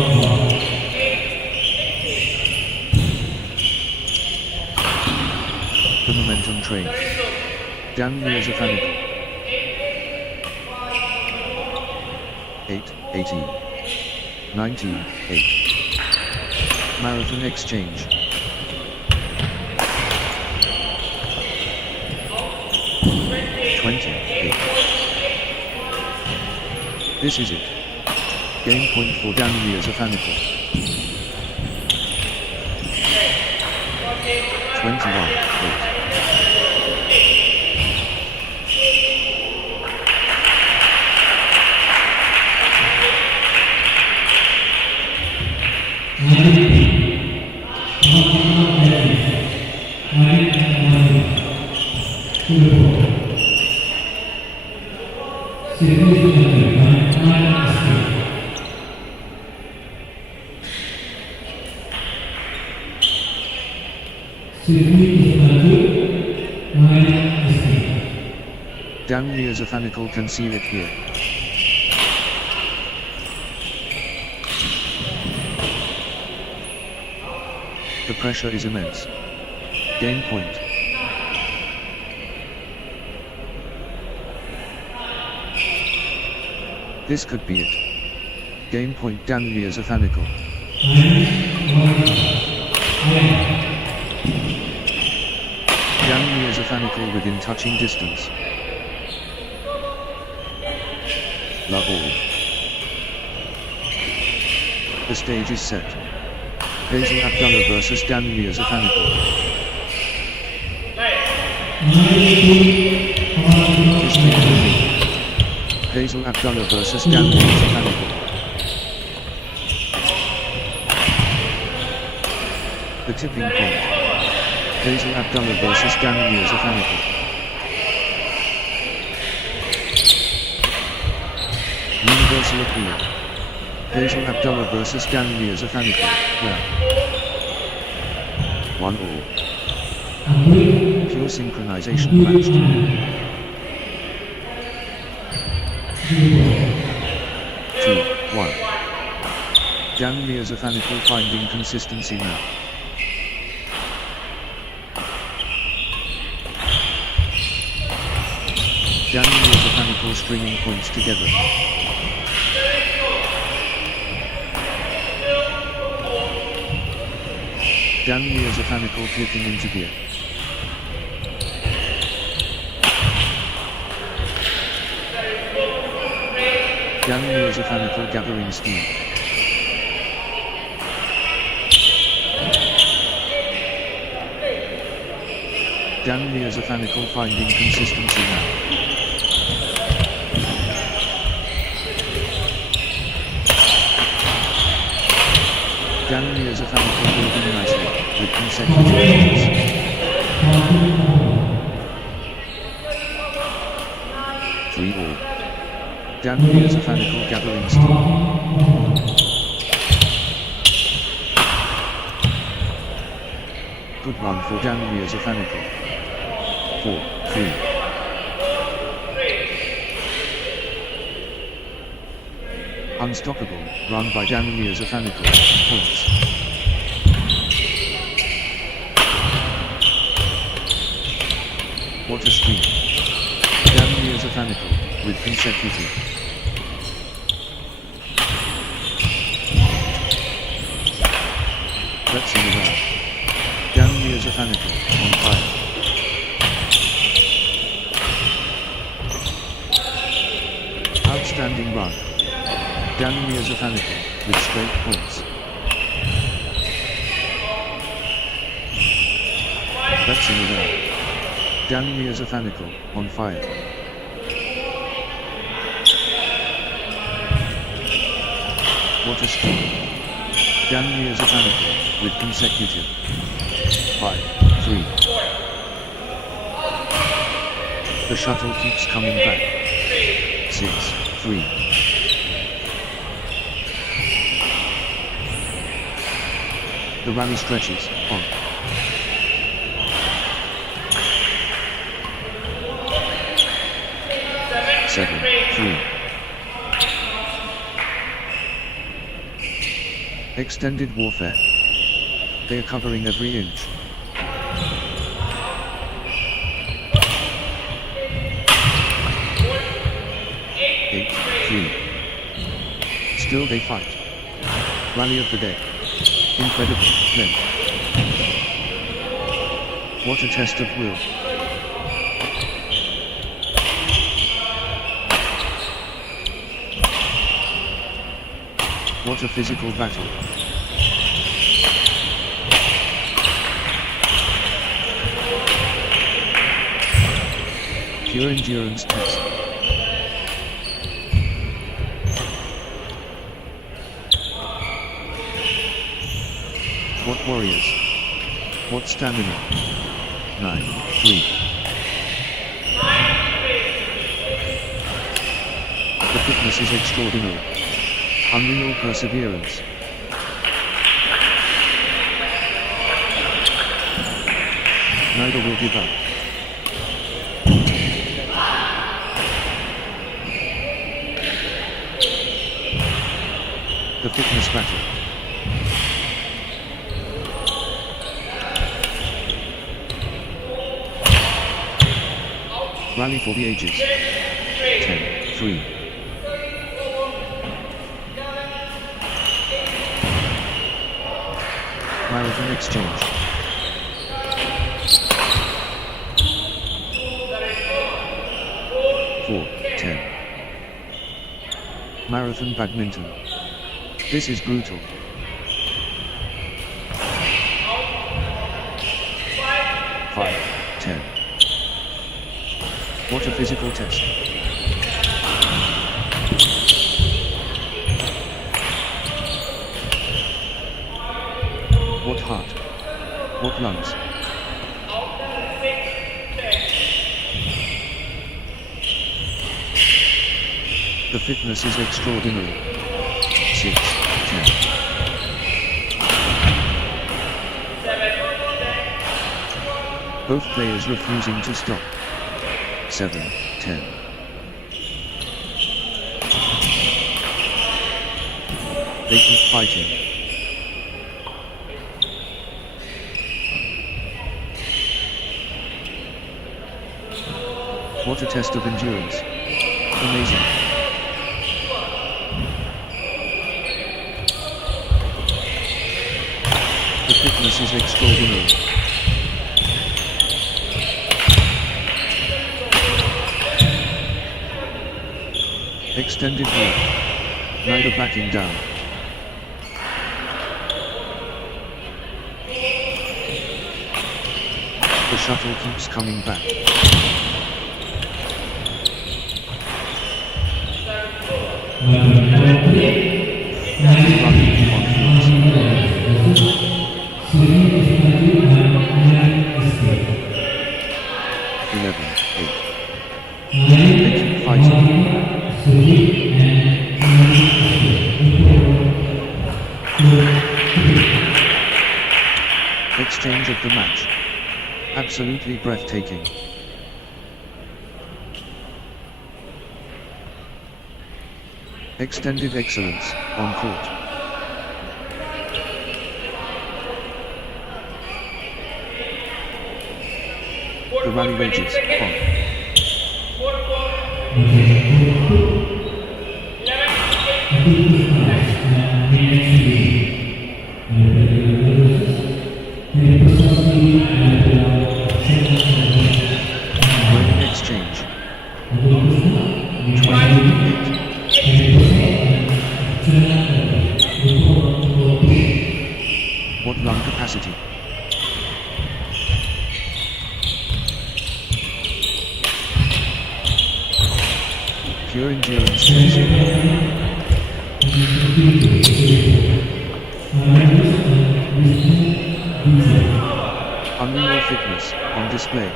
The momentum train. Dan Mirzafaniko. 8, 18. 19, 8. Marathon exchange. 20, 8. This is it. Game point for Dan Mirzafaniko. 21, 8. Dan Mirzafaniko can seal it here. The pressure is immense. Game point. This could be it. Game point Dan Mirzafaniko. Dan Mirzafaniko within touching distance. Love all. The stage is set. Hazel Abdullah versus Dan Mirzafaniko. Hazel Abdullah versus Dan Mirzafaniko. The tipping point. Hazel Abdullah versus Dan Mirzafaniko. Universal appeal. Hazel Abdullah versus Dan Mirzafaniko. Well. 1 all. Pure synchronization matched. 2, 1. Dan Mirzafaniko finding consistency now. Dan Mirzafaniko fanatical stringing points together. Down nears a fanatical flipping into gear. Down nears a fanatical gathering steam. Down nears a fanatical finding consistency now. Down nears a fanatical building nicely, with consecutive edges. Three all. Down nears a fanatical gathering steam. Good run for down nears a fanatical. 4-3. Unstoppable, run by Daniel Zafanical, points. What a streak. Daniel Zafanical, with consecutive. Let's see that. Daniel Zafanical, on fire. Outstanding run. Daniel Zafanical, with straight points. Let's see that. Daniel Zafanical, on fire. What a streak. Daniel Zafanical, with consecutive. 5-3. The shuttle keeps coming back. 6-3. The rally stretches, on. Seven, 3. Extended warfare. They are covering every inch. 8-3. Still they fight. Rally of the day. Incredible, length. What a test of will. What a physical battle. Pure endurance test. What warriors. What stamina. 9-3. The fitness is extraordinary. Unreal perseverance. Neither will give up. The fitness battle. Rally for the ages. 10-3. Marathon exchange. Four, 10. Marathon badminton. This is brutal. 5-10. What a physical test. What heart. What lungs. The fitness is extraordinary. 6-10. Both players refusing to stop. 7-10. They keep fighting. What a test of endurance. Amazing. The fitness is extraordinary. Extended hold. Neither backing down. The shuttle keeps coming back. Running on fields. 11, 8. They keep fighting. Exchange of the match. Absolutely breathtaking. Extended excellence on court. The rally rages on. Winning exchange. 28. What lung capacity? Pure endurance. Unreal fitness on display.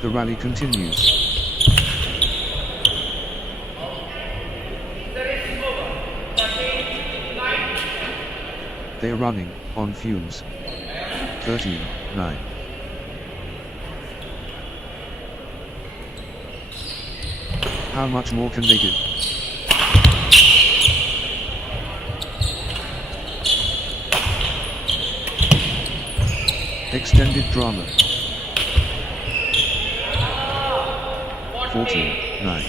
The rally continues. They are running on fumes. 13, 9. How much more can they give? Extended drama. 14, 9.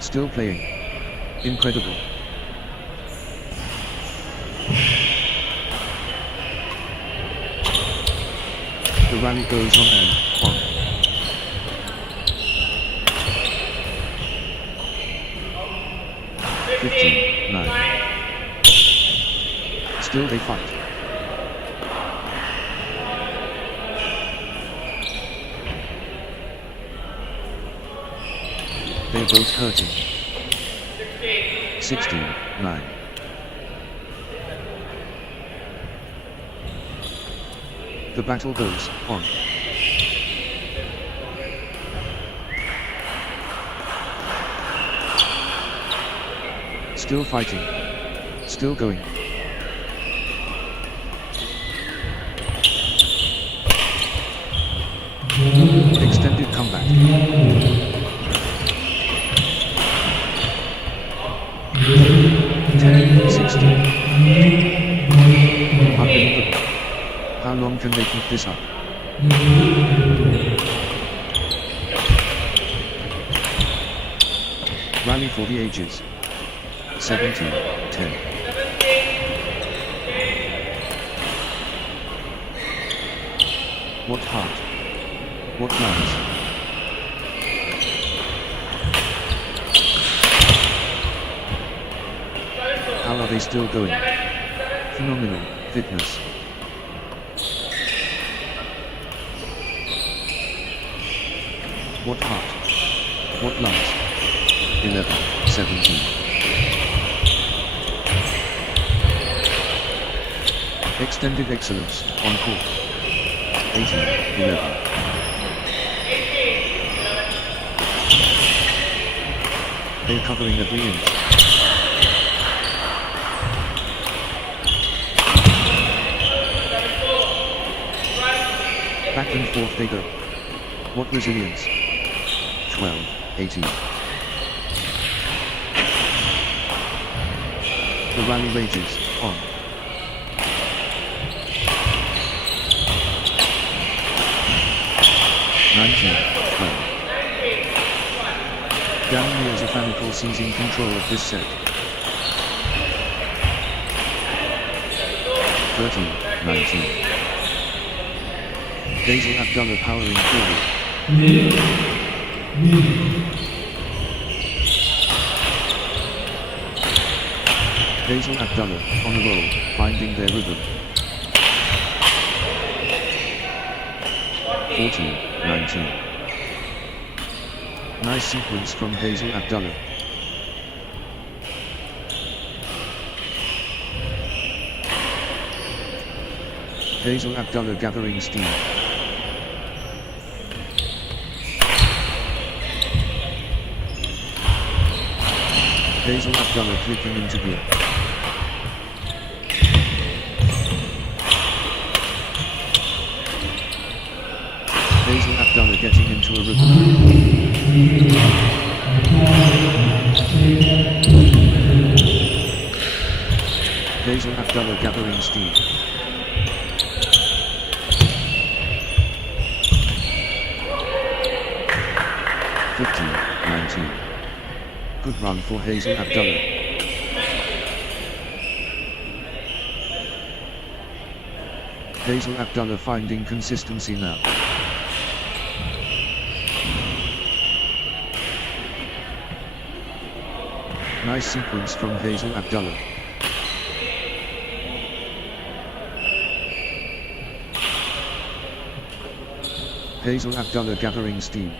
Still playing. Incredible. The rally goes on and on. Fifteen, 9. Still they fight. They're both hurting. 16, 9. The battle goes on. Still fighting. Still going. Extended comeback. 10, 16. Unbelievable. How long can they keep this up? Rally for the ages. 17, 10. What heart? What lungs? How are they still going? Phenomenal fitness. What heart? What lungs? 11, 17. Extended excellence on court. 18, 11. They're covering every inch. Back and forth they go. What resilience? 12, 18. The rally rages on. 19-12. Dan Mirzaphanikal seizing control of this set. 30-19. Basil Abdullah powering forward. Basil Abdullah, on a roll, finding their rhythm. 40-19. Nice sequence from Basil Abdullah. Basil Abdullah gathering steam. Basil Abdullah clicking into gear. Basil Abdullah getting into a rhythm. Basil Abdullah gathering steam. Good run for Basil Abdullah. Basil Abdullah finding consistency now. Nice sequence from Basil Abdullah. Basil Abdullah gathering steam.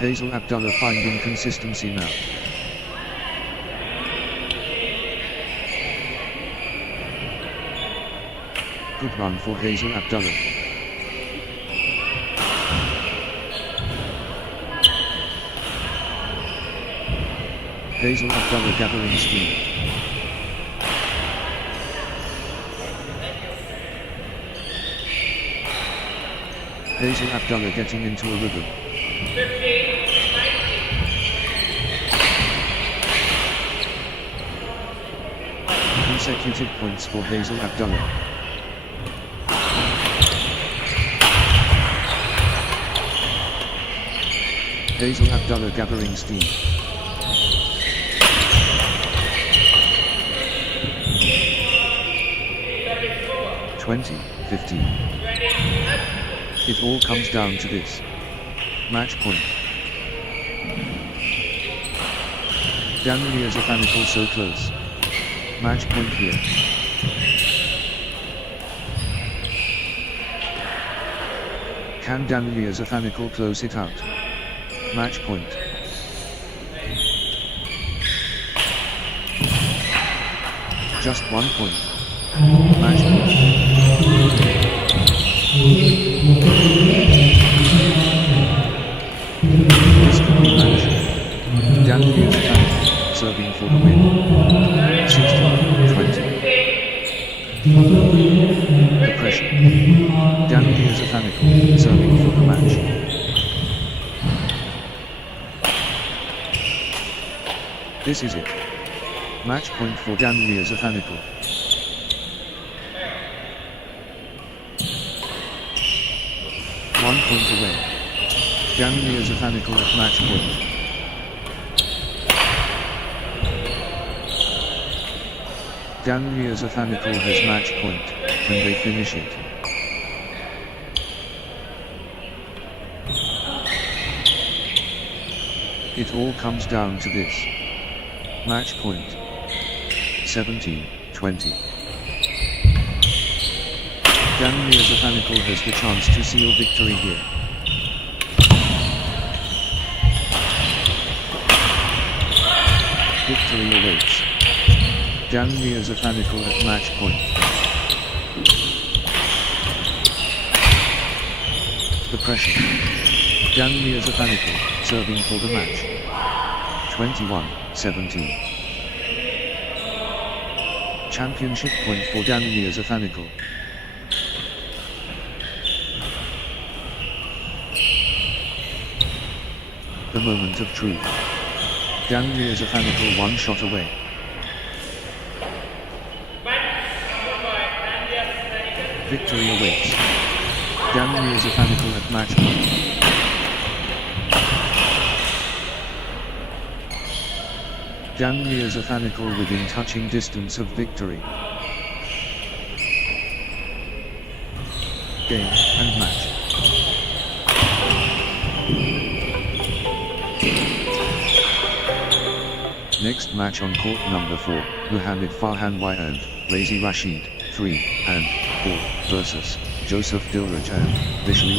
Basil Abdullah finding consistency now. Good run for Basil Abdullah. Basil Abdullah gathering steam. Basil Abdullah getting into a rhythm. Consecutive points for Basil Abdullah. Basil Abdullah gathering steam. (20-15). It all comes down to this. Match point. Dan Mirzaphanikal so close. Match point here. Can Dan Mirzaphanikal close it out? Match point. Just 1 point. Match point. This could be match. Dan Mirzaphanikal serving for the win. 60-20. The pressure. Dan Mirzaphanikal serving for the match. This is it. Match point for Dan Mirzaphanikal. One point away. Dan Mirzaphanikal at match point. Dan Mirzaphanikal has match point. Can they finish it? It all comes down to this. Match point. 17-20. Dan Mirzaphanikal has the chance to seal victory here. Victory awaits. Dan Mirzaphanikal at match point. The pressure. Dan Mirzaphanikal serving for the match. 21-17. Championship point for Dan Mirzaphanikal. The moment of truth. Dan Mirzaphanikal one shot away. Victory awaits. Gang Mirzafanakul at match point. Gang Mirzafanakul within touching distance of victory. Game and match. Next match on court number 4, Muhammad Farhan Y and Razi Rashid, 3 and 4 versus Joseph Dilraj and Vishnu.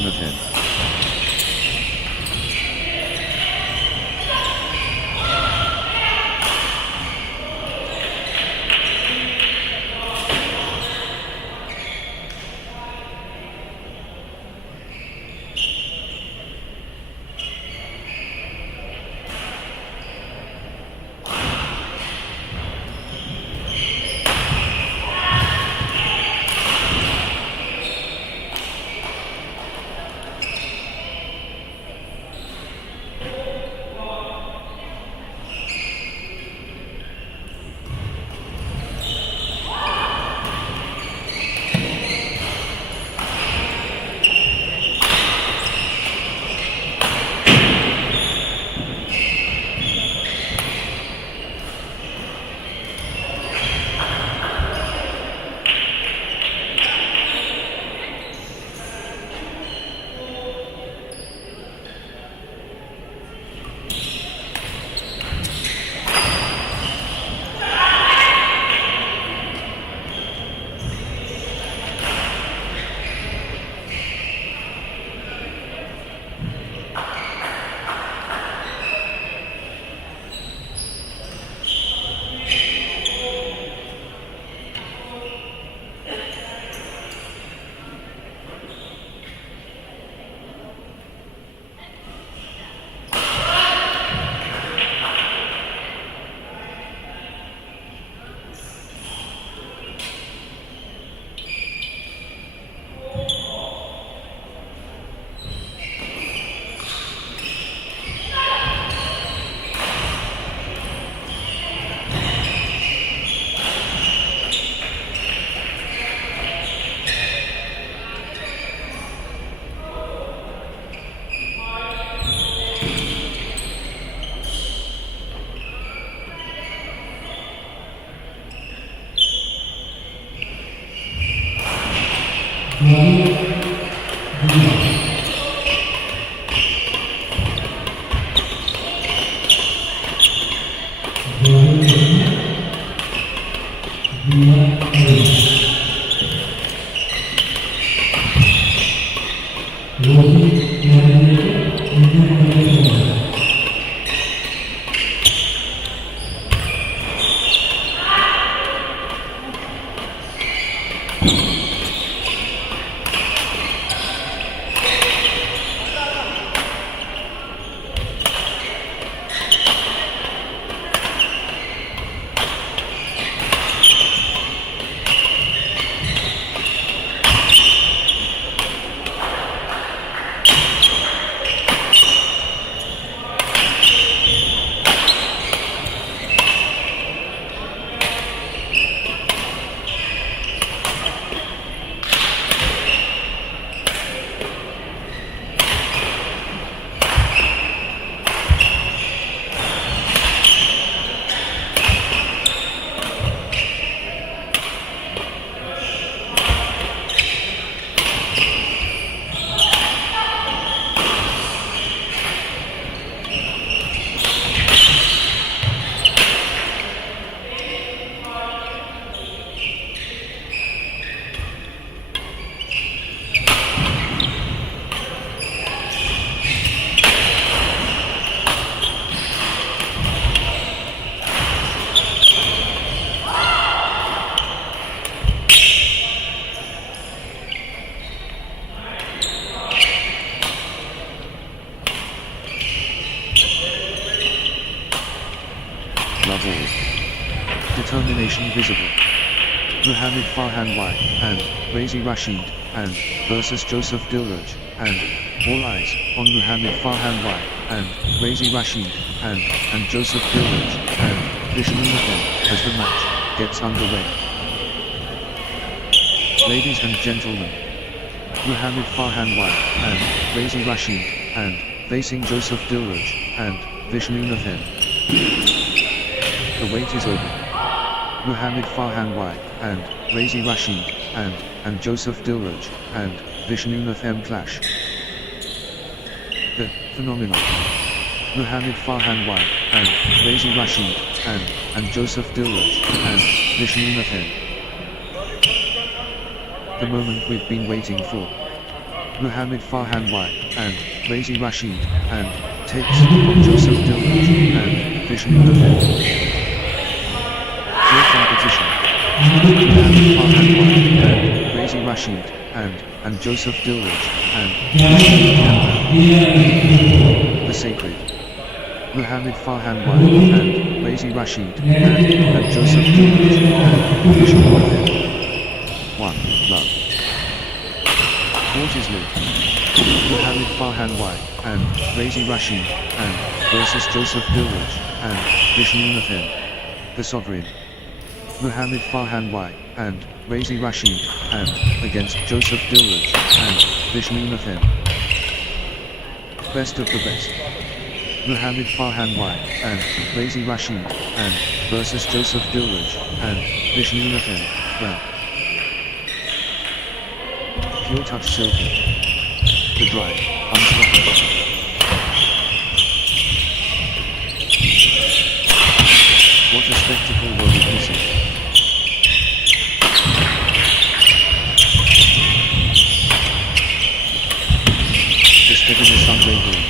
Determination visible. Muhammad Farhan Y and Razi Rashid and versus Joseph Dilraj and all eyes on Muhammad Farhan Y and Razi Rashid and Joseph Dilraj and Vishnu as the match gets underway. Ladies and gentlemen, Muhammad Farhan White and Razi Rashid, and facing Joseph Dilraj and Vishnu Nathan. The wait is over. Muhammad Farhan White and Razi Rashid and Joseph Dilraj and Vishnu Nathan clash. The phenomenon. Muhammad Farhan White and Razi Rashid and Joseph Dilraj and Vishnu Nathan. The moment we've been waiting for. Muhammad Farhan White and Razi Rashid and takes Joseph Dilraj and Vishnu Nathan. Real competition. Muhammad Farhan White and Razi Rashid and Joseph Dilraj and Vishnu Nathan. The sacred. Muhammad Farhan White and Razi Rashid and Joseph Dilraj and Vishnu Nathan. One love. What is love? Muhammad Farhan White and Razi Rashid and versus Joseph Dilraj and Vishnu Nathan. The sovereign. Muhammad Farhan White and Razi Rashid and against Joseph Dilraj and Vishnu Nathan. Best of the best. Muhammad Farhan White and Razi Rashid and versus Joseph Dilraj and Vishnu Nathan. Well. Pure touch silky. The drive, unstoppable. What a spectacle we're witnessing. The steadiness unwavering.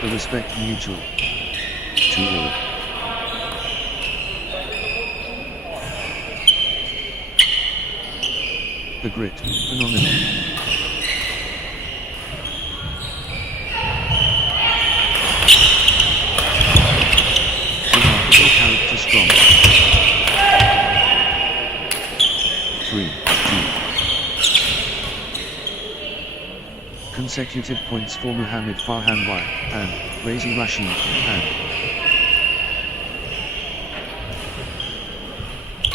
The respect mutual. To all. The grit, phenomenal. Remarkable character strong. 3, 2. Consecutive points for Muhammad Farhan White and Razi Rashid and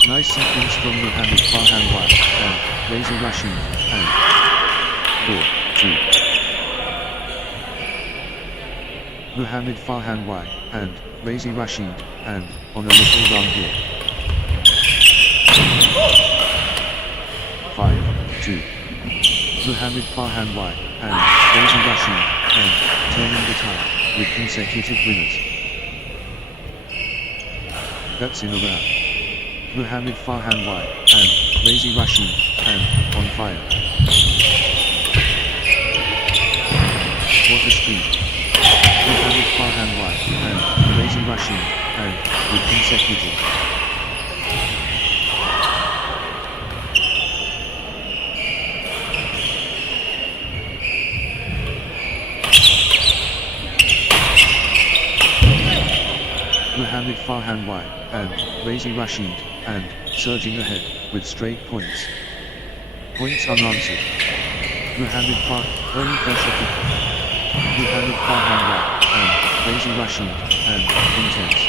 nice sequence from Muhammad Farhan White and Razi Rashid and 4, 2. Muhammad Farhan White and Razi Rashid and on a little run here. 5, 2. Muhammad Farhan White and Razi Rashid and turning the tide with consecutive winners. That's in a round. Muhammad Farhan White and Razi Rashid and on fire. What a speed. Muhammad Farhan White and Razi Rashid and with consecutive. Muhammad Farhan White and Razi Rashid and surging ahead with straight points. Points unanswered. Muhammad Farhan early pressure kick. Muhammad Farhan White and Razi Rashid and intense.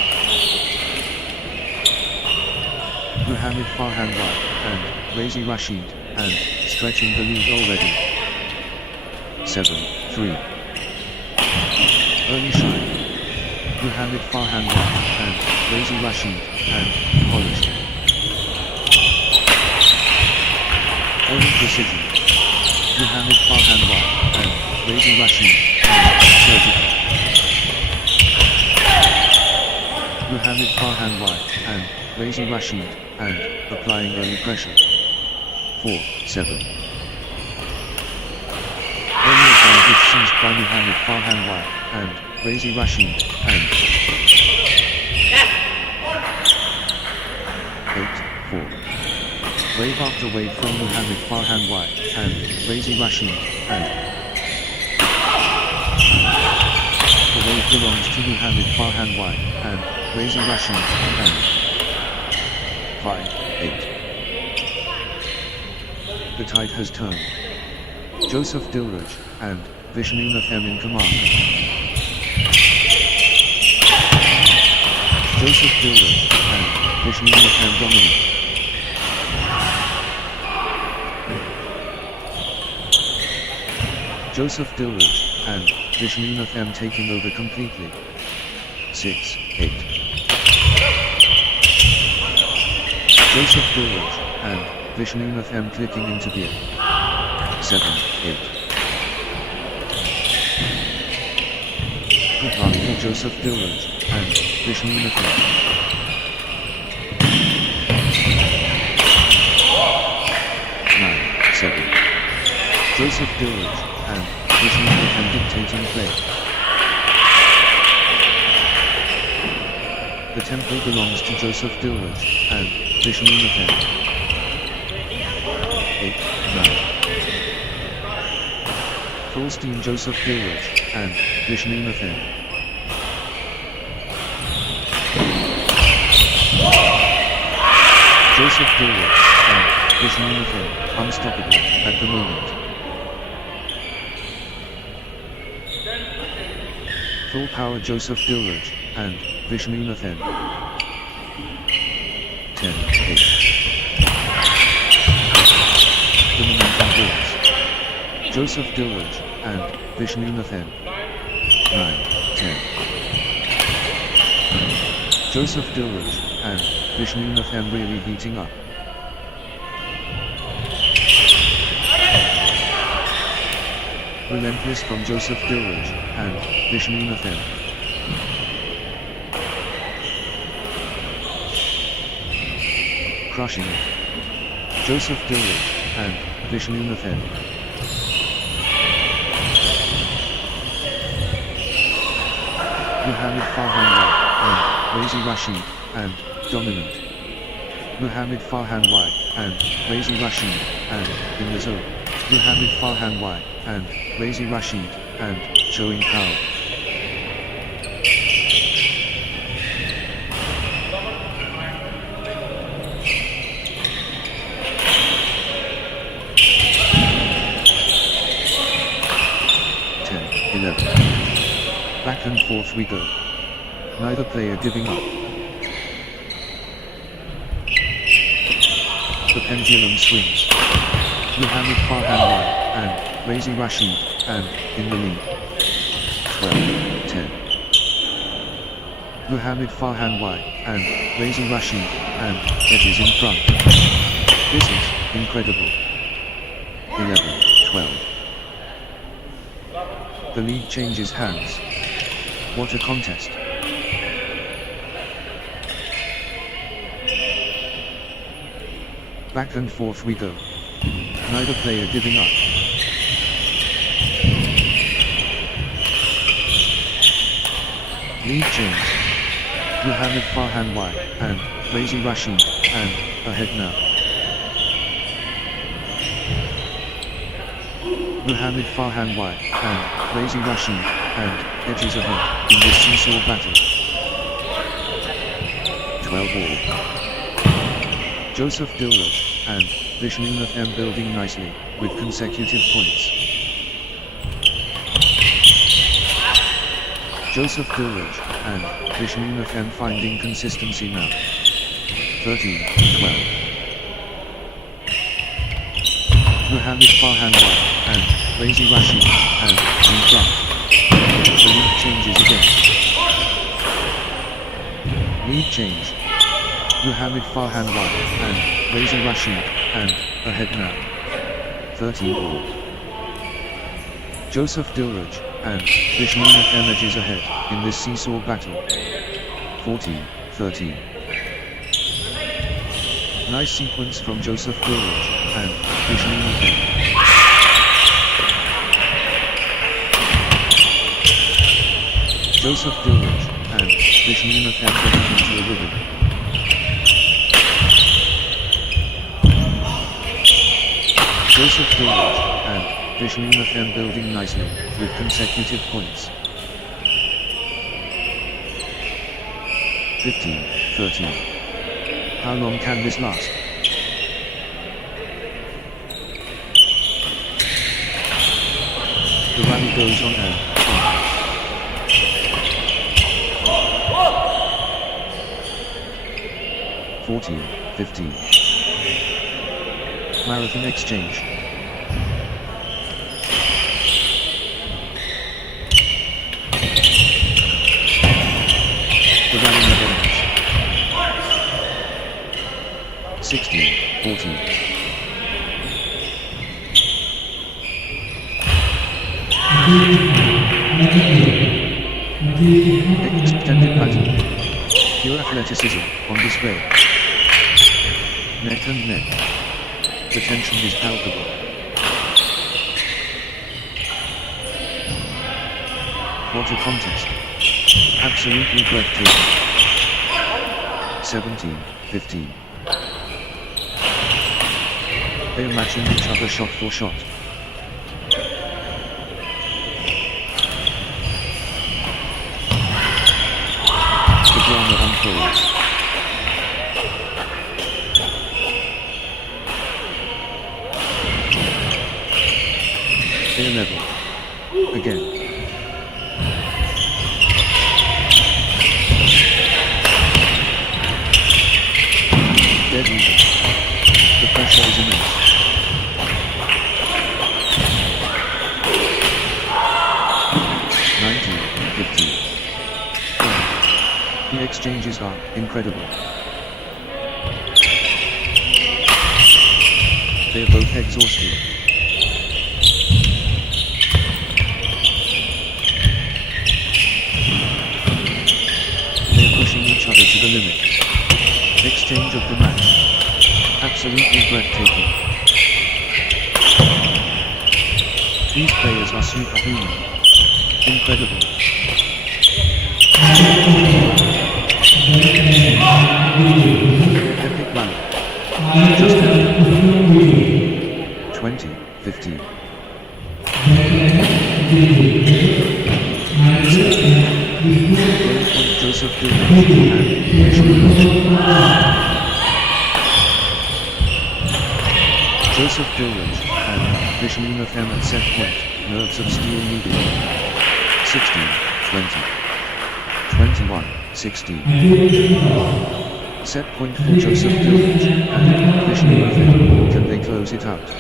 Muhammad Farhan White and Razi Rashid and stretching the lead already. 7, 3. Early shine. Muhammad Farhan White and Razi Rashid and polished. Early precision. Muhammad Farhan White and Razi Rashid and surgical. Muhammad Farhan White and Razi Rashid and applying early pressure. 4, 7. Early advantage seized by Muhammad Farhan White and Razi Rashid and 8, 4. Wave after wave from Muhammad Farhan White and Razi Rashid and the wave belongs to Muhammad Farhan White and Razi Rashid and 5, 8. The tide has turned. Joseph Dilraj and Vishnu Nathan in command. Joseph Dilraj and Vishnu Nathan dominate. Joseph Dilraj and Vishnu Nathan taking over completely. 6, 8. Joseph Dilraj and Vishnu Nathan clicking into gear. 7, 8. Good luck for Joseph Dilraj and Vishnu Nathan. 9, 7. Joseph Dilraj and Vishnu Nathan dictating play. The tempo belongs to Joseph Dilraj and Vishnu Nathan. 8, 9. Full steam Joseph Dilraj and Vishnu Nathan. Joseph Dilraj and Vishnu Nathan unstoppable at the moment. Full power Joseph Dilraj and Vishnu Nathan. 10, 8. The momentum builds. Joseph Dilraj and Vishnu Nathan. 9, 10. Joseph Dilraj and Vishnu Nathan really heating up. Relentless from Joseph Dilraj and Vishnu Nathan. Crushing it. Joseph Dilraj and Vishnu Nathan. Muhammad Farhan White and Razi Rashid and dominant. Muhammad Farhan White and Razi Rashid and in the zone. Muhammad Farhan White and Razi Rashid and showing power. Back and forth we go. Neither player giving up. The pendulum swings. Muhammad Farhan White and Razi Rashid and in the lead. 12, 10. Muhammad Farhan White and Razi Rashid and edges in front. This is incredible. 11, 12. The lead changes hands. What a contest. Back and forth we go. Neither player giving up. Lead change. Muhammad Farhan White and Razi Rashid and ahead now. Muhammad Farhan White and Razi Rashid and edges ahead in this seesaw battle. 12 all. Joseph Dilraj and Vishnu Nathan building nicely with consecutive points. Joseph Dilraj and Vishnu Nathan finding consistency now. 13, 12. Muhammad Farhan White and Razi Rashid and in front. The lead changes again. Lead change. Muhammad Farhan White and Razi Rashid and ahead now. 13 all. Joseph Dilraj and Vishnu Nathan edges ahead in this seesaw battle. 14, 13. Nice sequence from Joseph Dilraj and Vishnu Nathan. Joseph Dilraj and Vishnu Nathan getting into a rhythm. Joseph Dilraj and Vishnu Nathan building nicely with consecutive points. 15, 13. How long can this last? The rally goes on and on. 14, 15. Marathon exchange. The rally never ends. 16, 14. Extended pattern. Pure athleticism on display. Neck and neck. The tension is palpable. What a contest. Absolutely breathtaking. 17, 15. They are matching each other shot for shot. The drama unfolds. They are level. Again. Dead even. The pressure is immense. 19, 15. The exchanges are incredible. They are both exhausted. They are pushing each other to the limit. Exchange of the match. Absolutely breathtaking. These players are superhuman. Incredible. Epic rally. Just epic. 20, 15. Joseph Dilridge and Vishnu FM at set point, nerves of steel needed. 16, 20. 21, 16. Set point for Joseph Dilridge and Vishnu FM. Can they close it out?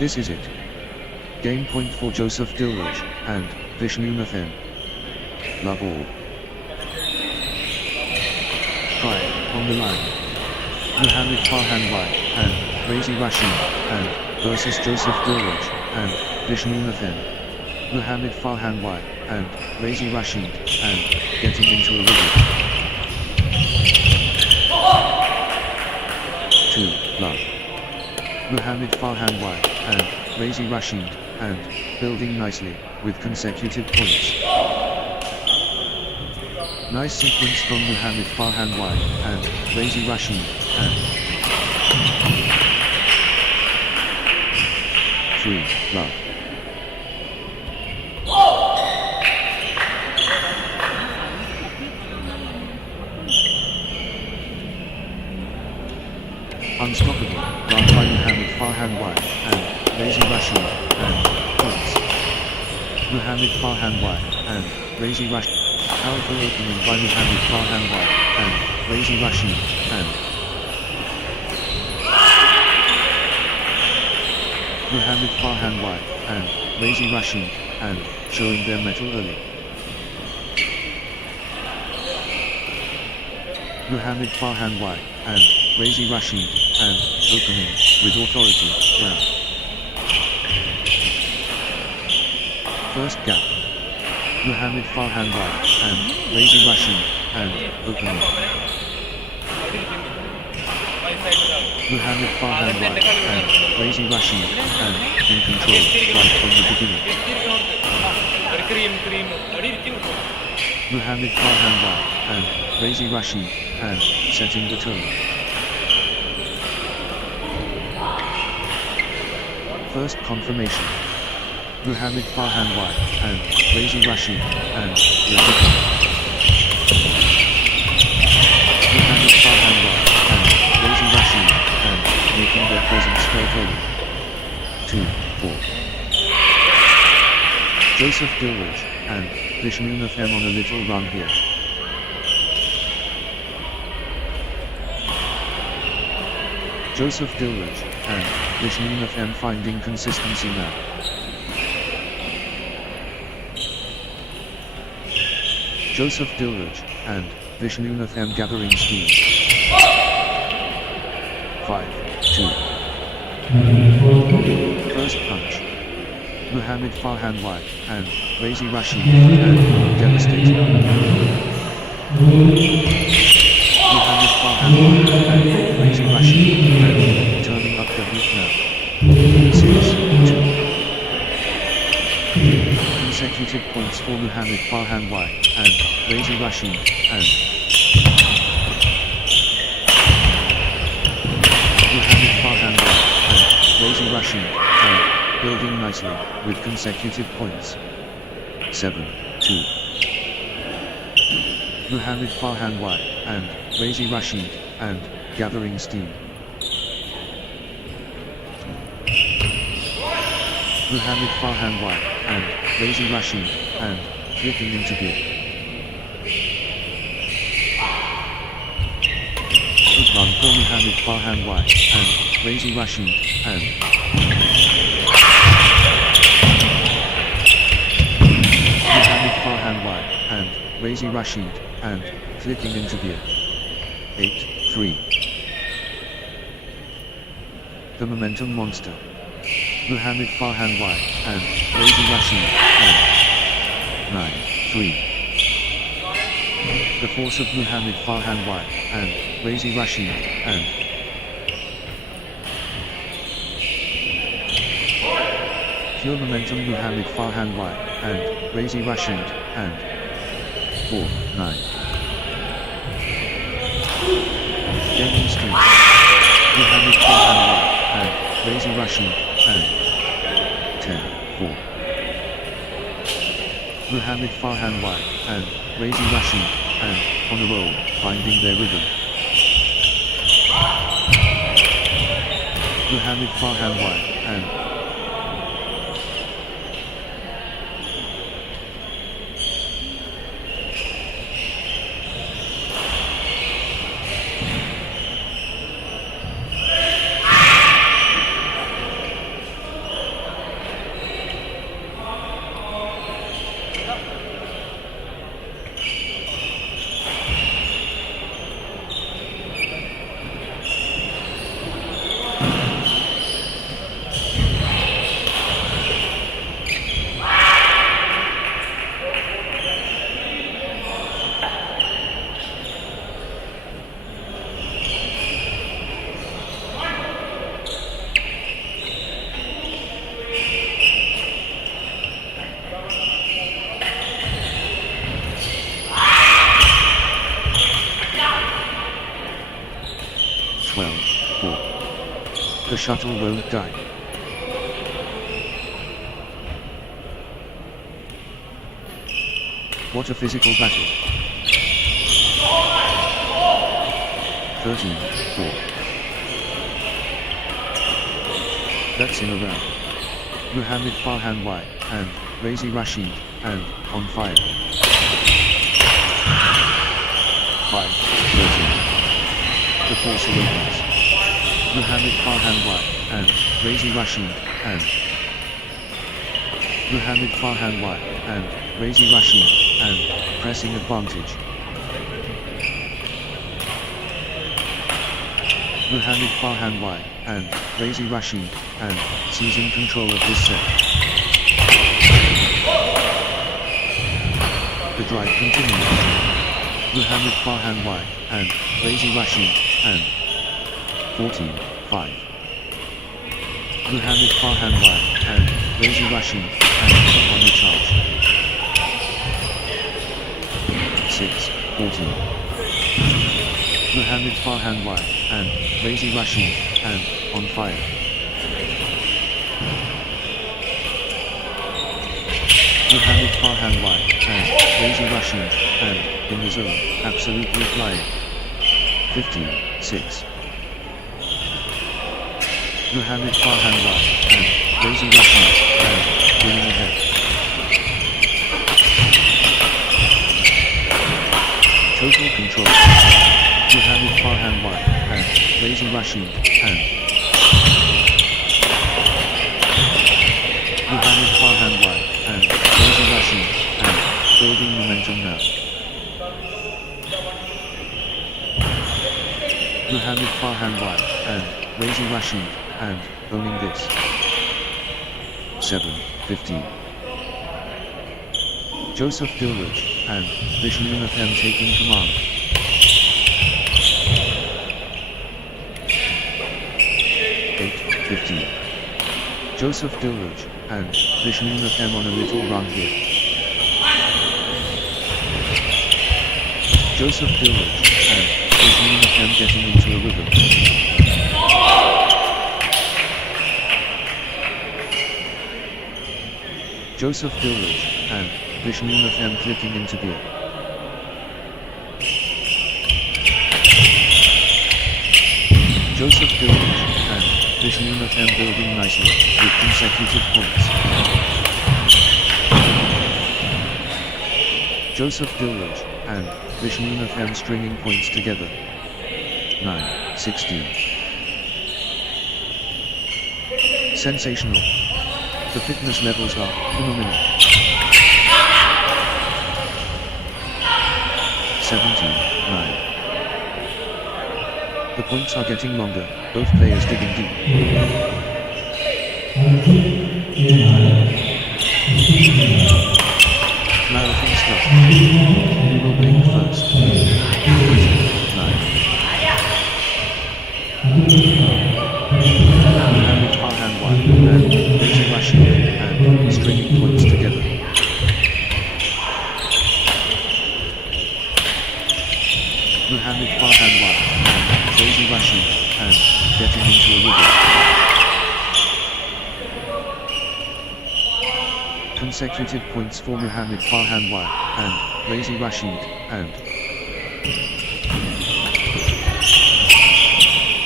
This is it. Game point for Joseph Dilridge and Vishnu FM. Love all. Try on the line. Muhammad Farhan White and Razi Rashid and versus Joseph Dilridge and Vishnu FM. Muhammad Farhan White and Razi Rashid and getting into a rhythm. 2. Love. Muhammad Farhan White and Razi Rashid and building nicely with consecutive points. Nice sequence from Muhammad Farhan White and Razi Rashid and 3. Love. Unstoppable, run by Muhammad Farhan White and Razi Rashid and points. Muhammad Farhan White and Razi Rashid. Powerful opening by Muhammad Farhan White and Razi Rashid and Muhammad Farhan White and Razi Rashid and showing their mettle early. Muhammad Farhan White and Razi Rashid and opening with authority. Round. First gap. Muhammad Farhan wide and Razi Rashid and opening. Muhammad Farhan wide and Razi Rashid and in control right from the beginning. Muhammad Farhan wide and Razi Rashid and setting the tone. First confirmation. Muhammad Farhan wide and Razi Rashid and repeating. Muhammad Farhan wide and Razi Rashid and making their presence felt early. 2-4. Joseph Dilraj and Vishnu FM on a little run here. Joseph Dilraj and Vishnu FM finding consistency now. Joseph Dilraj and Vishnu FM gathering steam. 5-2. First punch. Muhammad Farhan wide and Razi Rashid and devastating. Muhammad Farhan wide and Razi Rashid and turning up the heat now. 6-2. Consecutive points for Muhammad Farhan wide and Razi Rashid and Muhammad Farhan wide and Razi Rashid and building nicely with consecutive points. 7-2. Muhammad Farhan wide and Razi Rashid and gathering steam. Muhammad Farhan wide and Razi Rashid and flicking into gear. Good run for Muhammad Farhan wide and Razi Rashid and Muhammad Farhan wide and Razi Rashid and flicking into gear. 8-3. The momentum monster. Muhammad Farhan wide and Razi Rashid and 9-3. The force of Muhammad Farhan wide and Razi Rashid and pure momentum Muhammad Farhan wide and Razi Rashid and 4-9. Gaining steam. Muhammad Farhan wide and Razi Rashid and 10-4. Muhammad Farhan wide and Razi Rashid and on a roll, finding their rhythm. Muhammad Farhan wide and 12-4. The shuttle won't die. What a physical battle. 13-4. That's in a round. Muhammad Farhan wide and Razi Rashid and on fire. 5-13. The force awakens. Muhammad Farhan wide and Razi Rashid and Muhammad Farhan wide and Razi Rashid and pressing advantage. Muhammad Farhan wide and Razi Rashid and seizing control of this set. the drive continues. Muhammad Farhan Y and Lazy Rashid and 14-5. Muhammad Farhan Y and Lazy Rashid and on the charge. 6-14. Muhammad Farhan Y and Lazy Rashid and on fire. Muhammad Farhan Y and Lazy Rashid and in the zone, absolutely flying. 15-6. Muhammad Farhan Y and Lazy Rashid and winning ahead. Total control. Muhammad Farhan Y and Lazy Rashid and Muhammad Farhan Y and Lazy Rashid and building momentum now. Muhammad Farhan Y and Lazy Rashid and owning this. 7-15. Joseph Dilraj and Vishnu FM taking command. 8-15. Joseph Dilraj and Vishnu FM on a little run here. Joseph Dilraj and Vishnu FM getting into a rhythm. Joseph Dilraj and Vishnu FM clicking into gear. Joseph Dilraj and Vishnu FM building nicely with consecutive points. Joseph Dilraj and Vishnu FM stringing points together. 9-16. Sensational. The fitness levels are phenomenal. 17-9. The points are getting longer, both players digging deep. Marathon stuff. Who will blink first? 9. Muhammad Farhan Y and Lazy Rashid and stringing points together. Muhammad Farhan Y and Lazy Rashid and getting into a rhythm. Consecutive points for Muhammad Farhan Y and Lazy Rashid and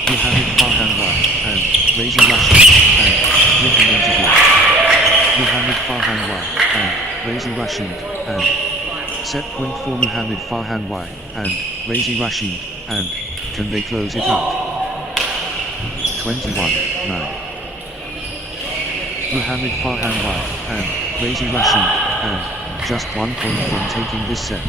Muhammad Farhan Y and Lazy Rashid and looking into gear. Muhammad Farhan Y and Lazy Rashid and set point for Muhammad Farhan Y and Lazy Rashid and can they close it out? 21-9. Muhammad Farhan Y and Lazy Rashid and just 1 point from taking this set.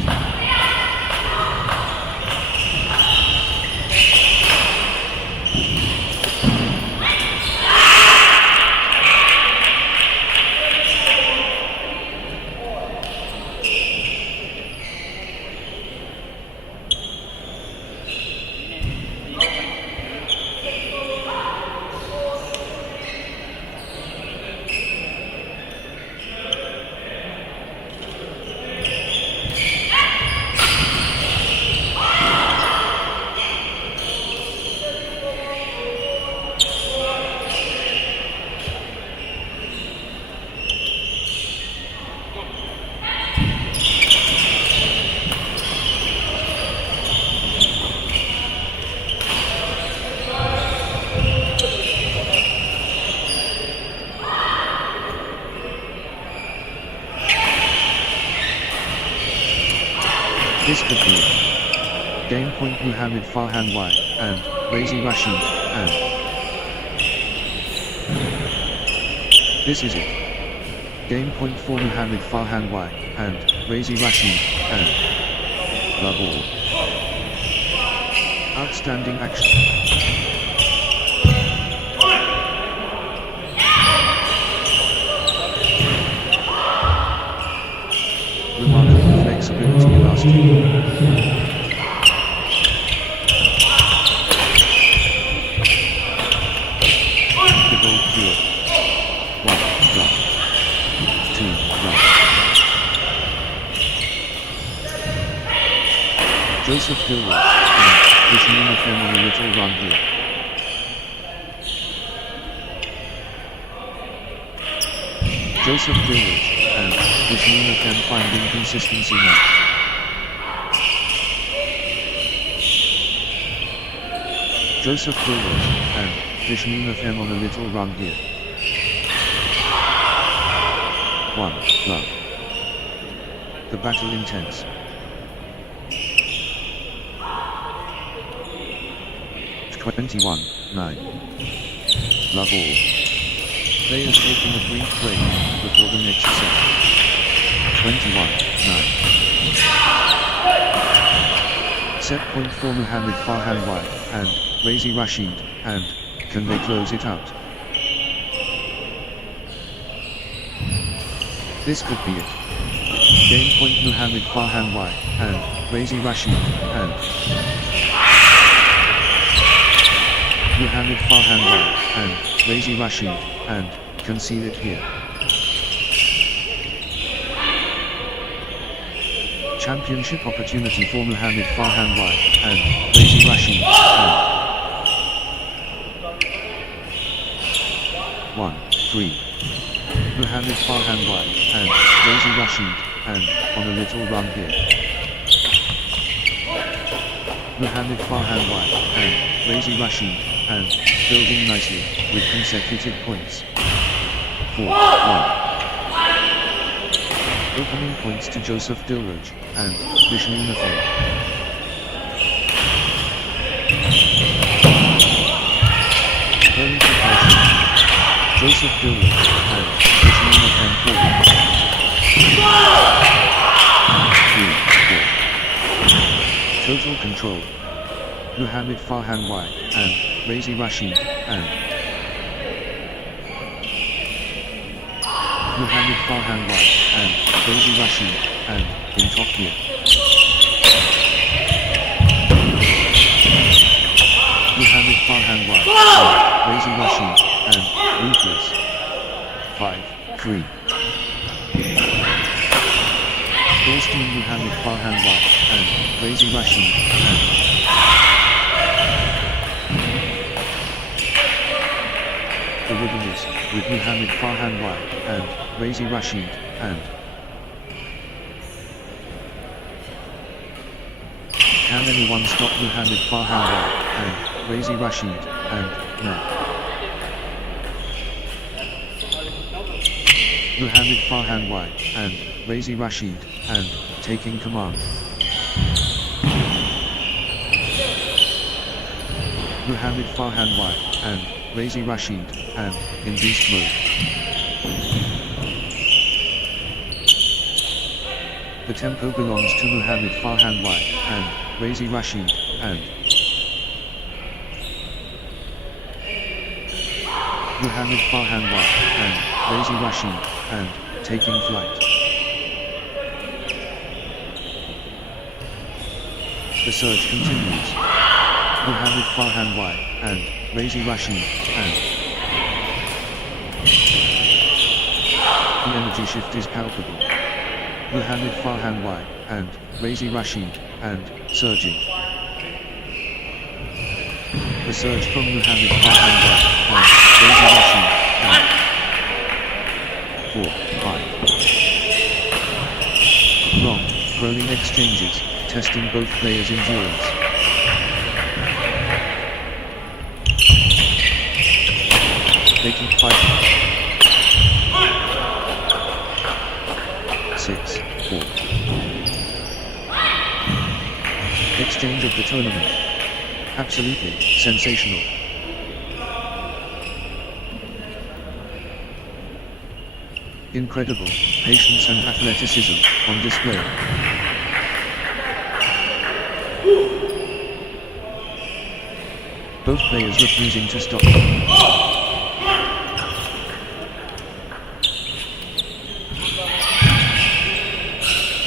This could be game point Muhammad Farhan Y and Lazy Rashid and this is it. Game point for Muhammad Farhan Y and Lazy Rashid and the ball. Outstanding action. Remarkable flexibility. Gold duel. 1 love. 2 love. Joseph Gilroy and Vishnu FM on a little run here. Joseph Gilroy and Vishnu FM finding consistency match. Joseph Gilroy and Vishnu FM on a little run here. 1 love. The battle intense. (21) 9. Love all. Players taking a brief break before the next set. 21 9. Set point for Muhammad Farhan White and Razi Rashid, and can they close it out? This could be it. Game point Muhammad Farhan White and Razi Rashid, and Muhammad Farhan White and Razi Rashid, and can seal it here. Championship opportunity for Muhammad Farhan White and Razi Rashid, and 1 3. Muhammad Farhan White and Razi Rashid, and on a little run here. Muhammad Farhan White and Razi Rashid, and building nicely with consecutive points. 4 1. Opening points to Joseph Dilroj and Vishnu Nafay. Early preparation. Joseph Dilroj and Vishnu Nafay forward. 3 4. Total control. Muhammad Farhan White and Razi Rashid, and Muhammad Farhan White and Razi Rashid, and in top gear. Muhammad Farhan White and Razi Rashid, and ruthless. 5 3. Goldstein Muhammad Farhan White and Razi Rashid, and the rhythm is with Muhammad Farhan White and Razi Rashid, and can anyone stop Muhammad Farhan White and Razi Rashid, and no. Muhammad Farhan White and Razi Rashid, and taking command. Muhammad Farhan White and Razi Rashid, and in beast mode. The tempo belongs to Muhammad Farhan White and Razi Rashid, and Muhammad Farhan White and Razi Rashid, and taking flight. The surge continues. Muhammad Farhan White and Razi Rashid, and the energy shift is palpable. Muhammad Farhan White and Razi Rashid, and surging. The surge from Muhammad Farhan White and Razi Rashid, and 4 5. Long, rolling exchanges, testing both players' endurance. Taking 5 6 4. Exchange of the tournament. Absolutely sensational. Incredible patience and athleticism on display. Both players refusing to stop.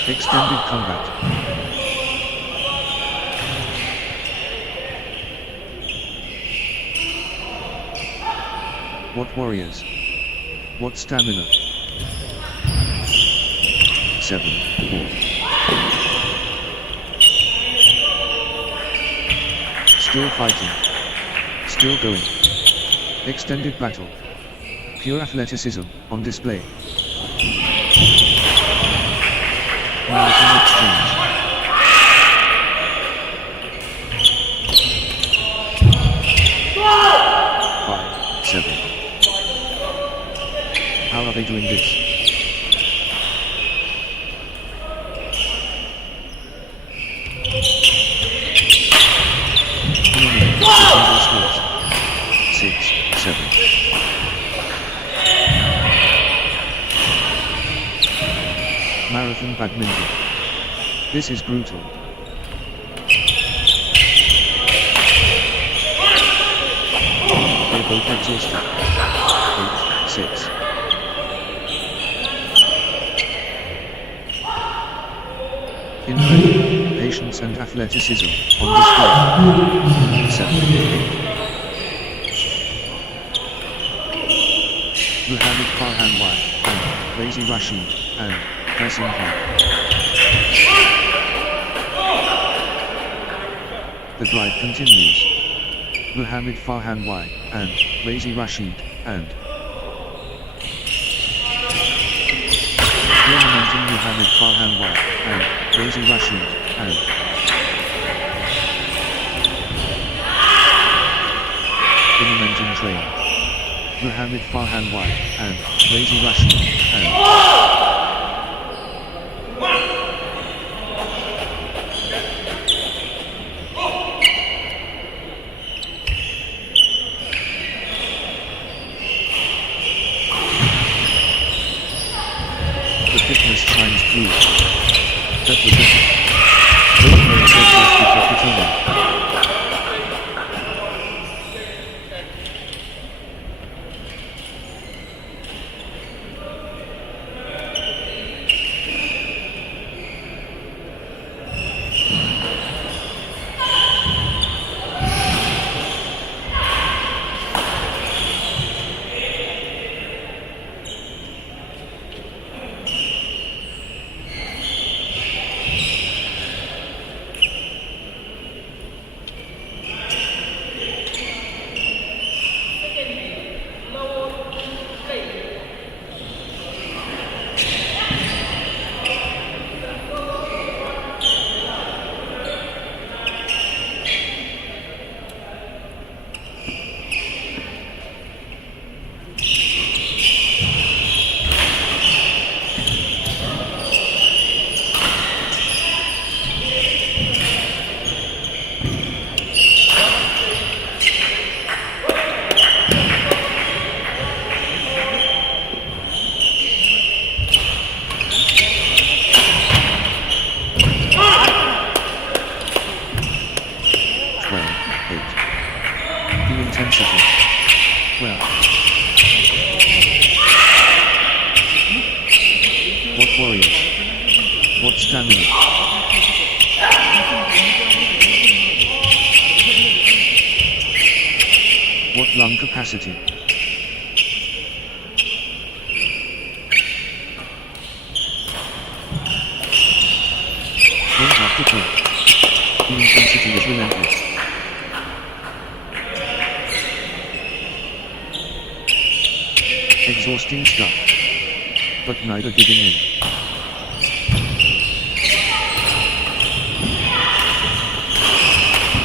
Extended combat. What warriors? What stamina? 7, 4. Still fighting. Still going. Extended battle. Pure athleticism on display. Marathon exchange. Five, 7. How are they doing this? Single scores. 6, 7. Marathon badminton. This is brutal. They're both exhausted. 8, 6. Incredible patience and athleticism on display. 7, 8. Muhammad Farhan Wai and Lazy Rashid and pressing hard. The drive continues. Muhammad Farhan Wai and Lazy Rashid and pure momentum. Muhammad Farhan Wai and Lazy Rashid and the momentum train. Muhammad Farhan Wai and Lazy Rashid and the fitness shines through. That was it. Both players exhausted for fatigue. Intensity. Well. What warriors? What stamina? What lung capacity? Point after point. The intensity is relentless. Exhausting stuff. But neither giving in.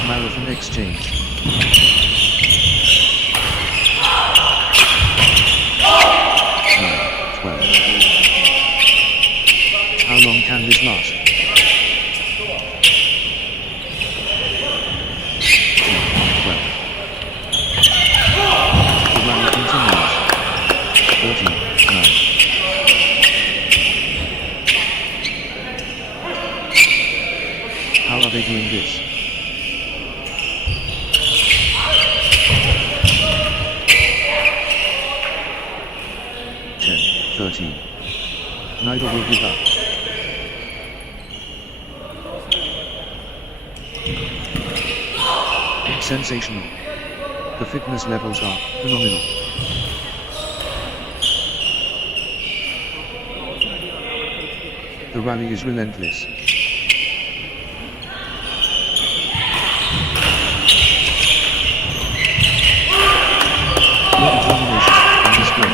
Marathon exchange. Nine, 12. How long can this last? 10, 12. The rally continues. 14, 9. How are they doing this? Neither will give up. Sensational. The fitness levels are phenomenal. The rally is relentless. Your determination on display.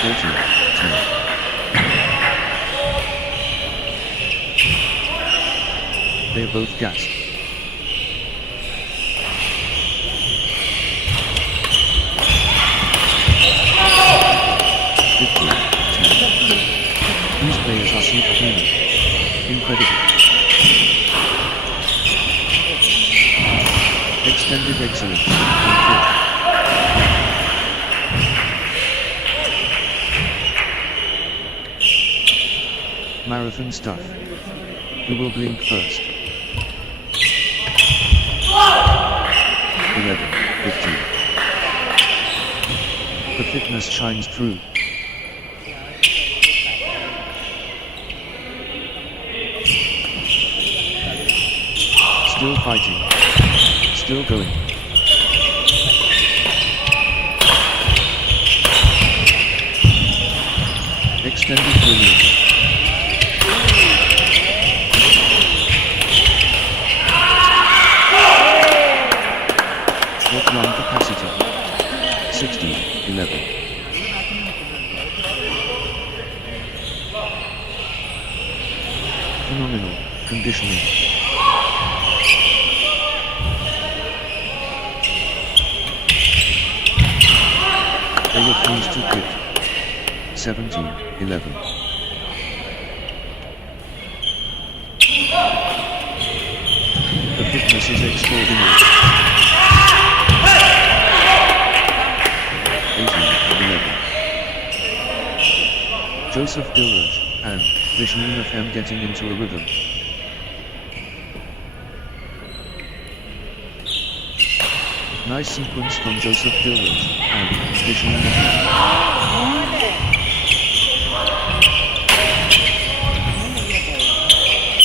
14-10. They are both gassed. These players are superhuman. Incredible. Extended excellence. Marathon stuff. Who will blink first? 11-15. The fitness shines through. Still fighting. Still going. Extended brilliance. What lung capacity? 16-11. Phenomenal conditioning. They refuse to quit. 17-11. The fitness is extraordinary. 18-11. Joseph Dilraj and Vishnu FM getting into a rhythm. Nice sequence from Joseph Dilraj and Vishnu FM.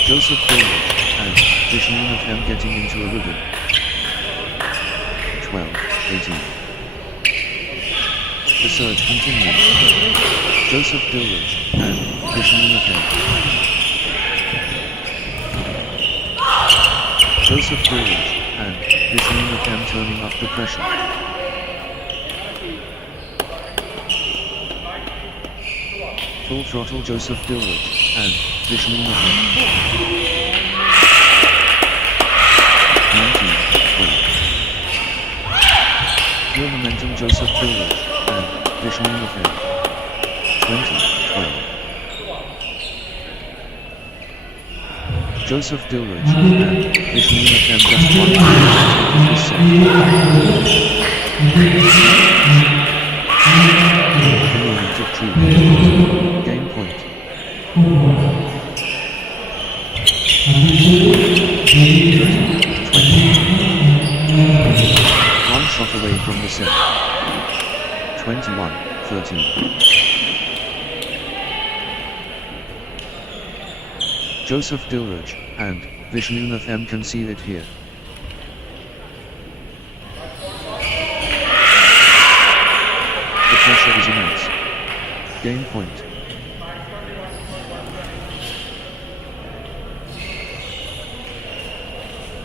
Joseph Dilraj and Vishnu FM getting into a rhythm. 12-18. The surge continues. Joseph Dilraj and Vishnu FM. Joseph Dilraj and Vishnu FM turning up the pressure. Full throttle Joseph Dilraj and Vishnu FM. 19-12. Pure momentum Joseph Dilraj and Vishnu FM. 20-12. Joseph Dilraj and Vishnu FM just 1 minute this set. The moment of truth. Game point. One shot away from the set. 21-13. Joseph Dilraj and Vishnu FM can seal it here. The pressure is immense. Game point.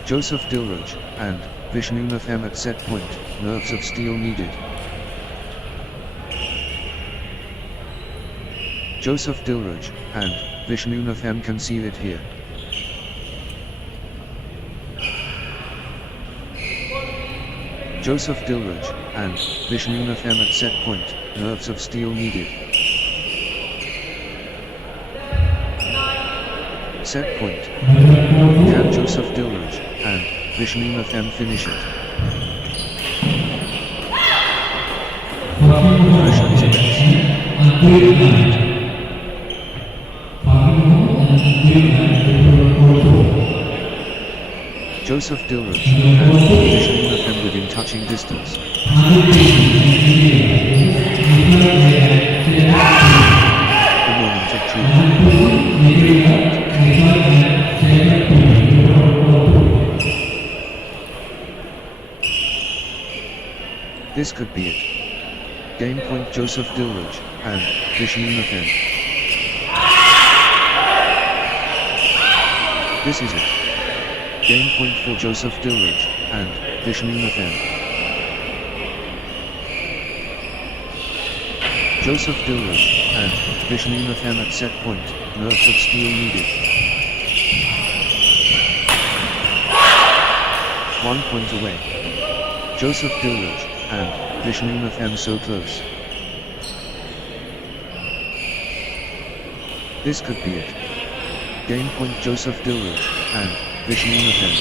Joseph Dilraj and Vishnu FM at set point. Nerves of steel needed. Joseph Dilraj and Vishnu FM can seal it here. Joseph Dilraj and Vishnu FM at set point. Nerves of steel needed. Set point. Can Joseph Dilraj and Vishnu FM finish it? Pressure is immense. Joseph Dilraj and Vishnu FM within touching distance. The moment of truth. This could be it. Game point Joseph Dilraj and Vishnu FM. This is it. Game point for Joseph Dilridge and Vishnu FM. Joseph Dilridge and Vishnu FM at set point. Nerves of steel needed. 1 point away. Joseph Dilridge and Vishnu FM so close. This could be it. Game point Joseph Dilridge and Vishnu FM.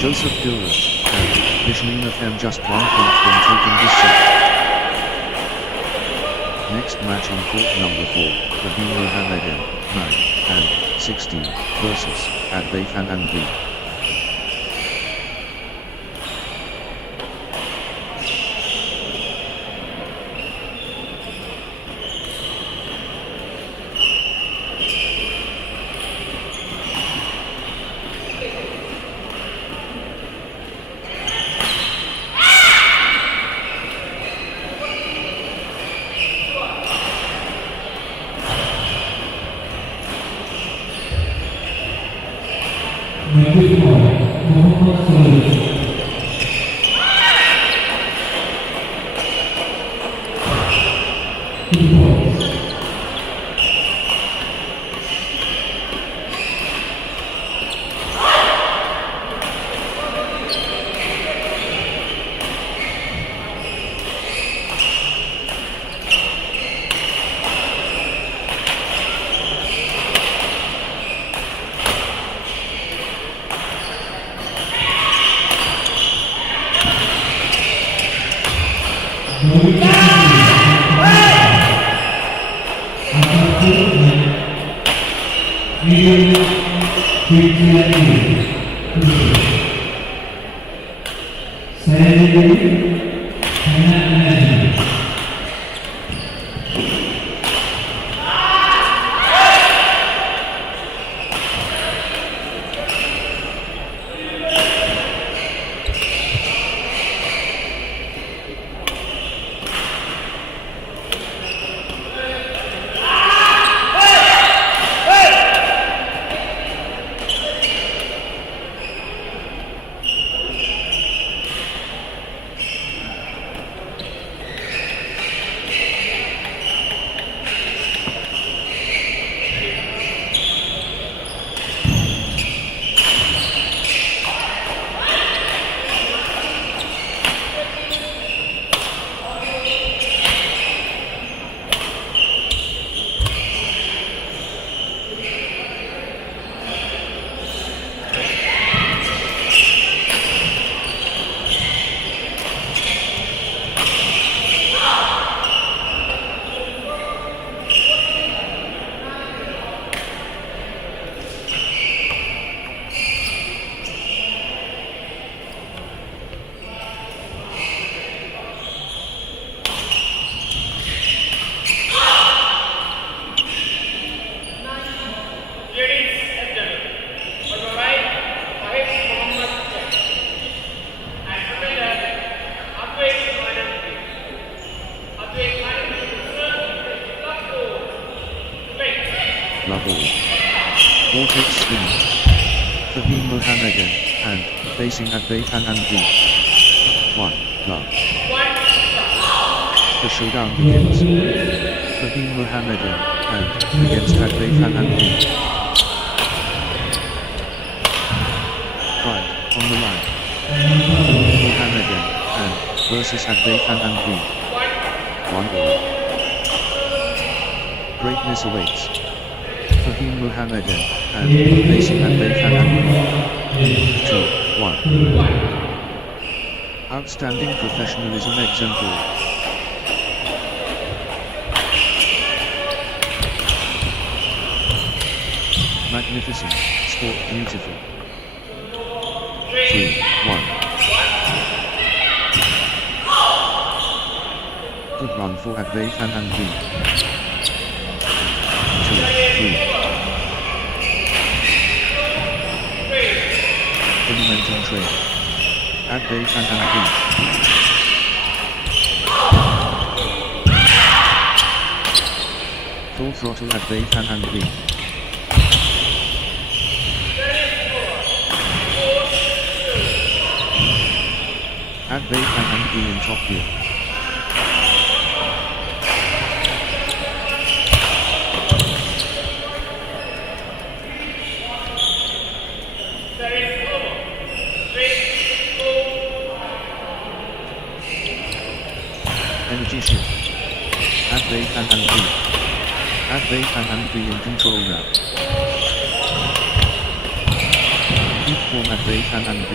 Joseph Dilridge and Vishnu FM just 1 point from taking this set. Next match on court number 4, Rabin Mohammedan, 9 and 16 versus Advaithan and V. Vortex spin. Fahim Mohammedan and facing Advaithan and V. 1 love. The showdown begins. Fahim Mohammedan and against Advaithan and V. Fight on the line. Mohammedan and versus Advaithan and V. 1 all. Greatness awaits. Fahim Mohammedan and facing Advaithan and V. 2-1. Outstanding professionalism exemplary. Magnificent, sport beautiful. 3-1. Good run for Advaithan and V. 2-3. Momentum trade. Advaithan and V. 4-1. Full throttle at Bayfan and V. At Bayfan and V in top gear. Energy shift. At Bayfan and V. At Bayfan and V in control now. Peak form at Bayfan and V.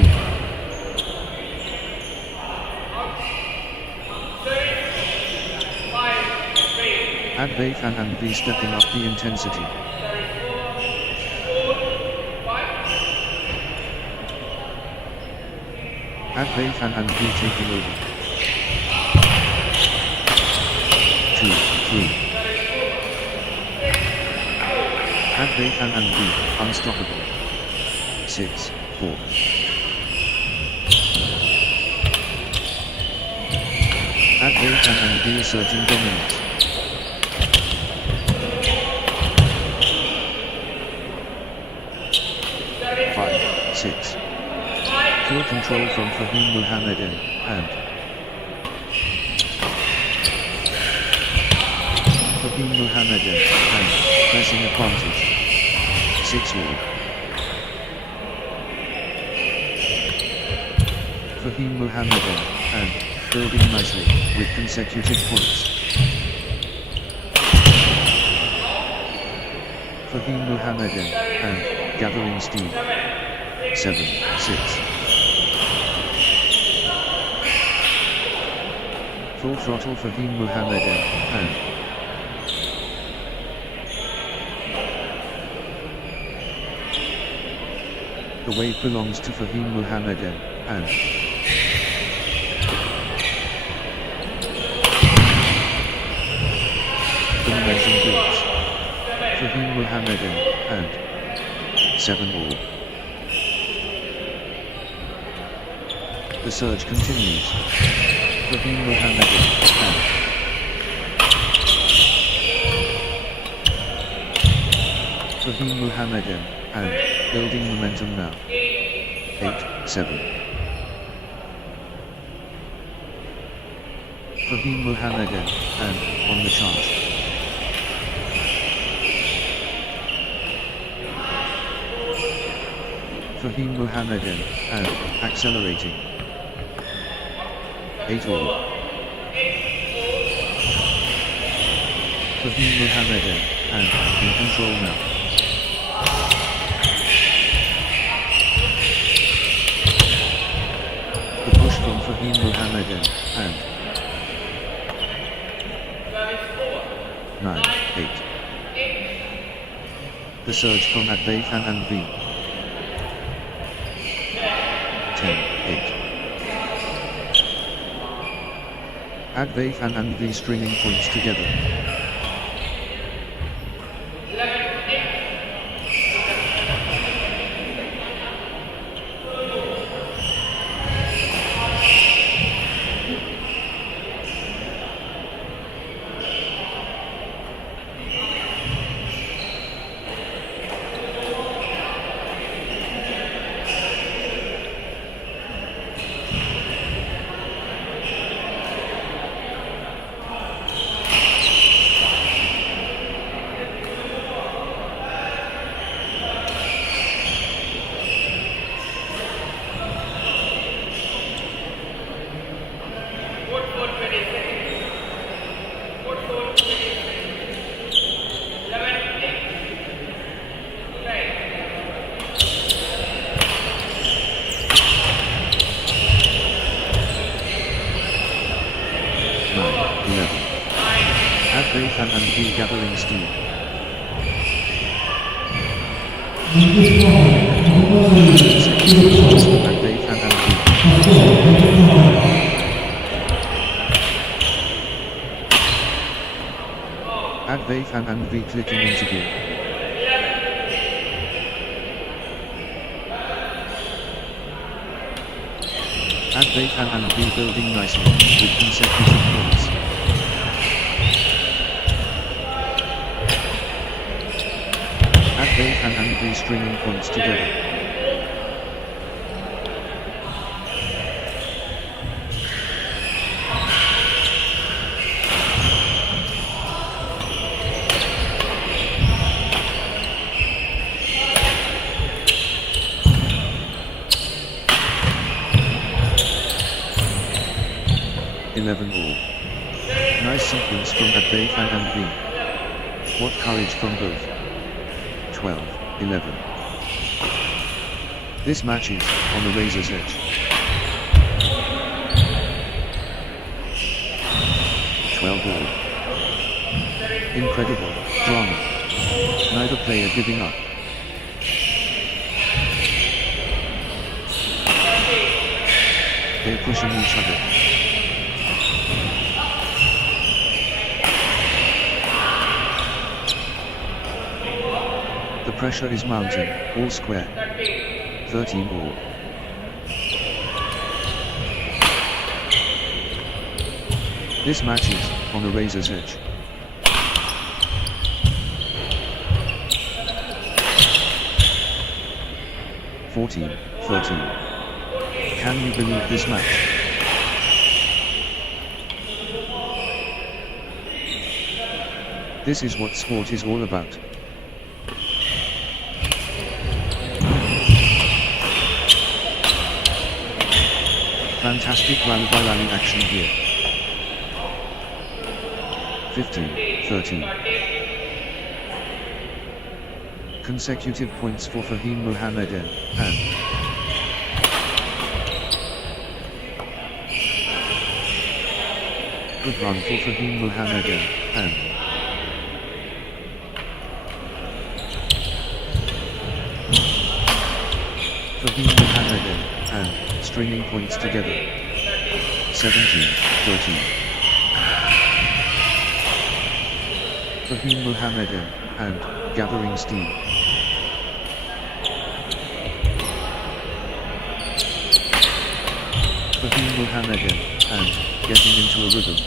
At Bayfan and V stepping up the intensity. At Bayfan and V taking over. 2, 3. At Bayfan and V, unstoppable. 6, 4. At Bayfan and V surging dominance. 5, 6. Full control from Fahim Muhammadan, and Fahim Muhammadan, and pressing advantage. 6 all. Fahim Muhammadan, and building nicely, with consecutive points. Fahim Muhammadan, and gathering steam. 7, 6. Full throttle Fahim Muhammadan, and the wave belongs to Fahim Muhammadan, and the momentum builds. Fahim Muhammadan, and 7 all. The surge continues. Fahim Muhammadan, and Fahim Muhammadan, and building momentum now. 8, 7. Fahim Muhammadan, and on the chart. Fahim Muhammadan, and accelerating. 8 all. Fahim Muhammadan, and in control now. The push from Fahim Muhammadan, and 9, 8. The surge from Bayfan and V. 10, 8. At Bayfan and V stringing points together. 11. At Bayfan and V gathering steam. At Bayfan and V. At Bayfan and V clicking into gear. At Bayfan and V building nicely, with consecutive points. Advaithan and B stringing points together. All. Nice sequence from Advaithan and B. What courage from both. 12-11. This match is on the razor's edge. 12 all. Incredible drama. Neither player giving up. They're pushing each other. The pressure is mounting, all square. 13 all. This match is on the razor's edge. (14-13). Can you believe this match? This is what sport is all about. Fantastic rally-by-rally action here. 15-13. Consecutive points for Fahim Mohammedan, and good run for Fahim Mohammedan, and Fahim Mohammedan, and stringing points together. 17-13. Fahim Mohammedan, and gathering steam. Fahim Mohammedan, and getting into a rhythm.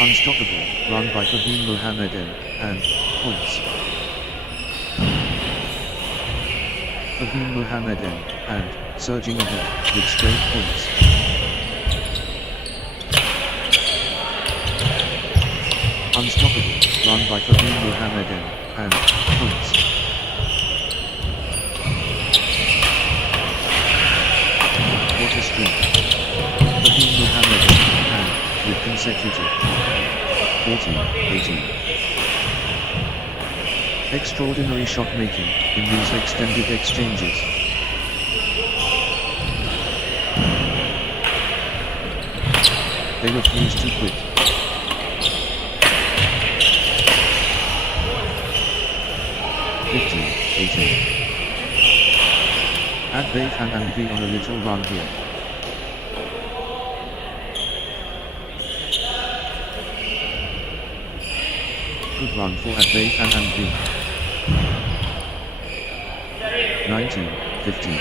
Unstoppable run by Fahim Mohammedan, and points. Fahim Mohammedan, and surging ahead with straight points. Unstoppable run by Fahim Mohammedan, and points. What a streak. Fahim Mohammedan, and with consecutive 14-18. Extraordinary shot making in these extended exchanges. They refuse to quit. Advaithan and B on a little run here. Good run for Advaithan and B. 19-15.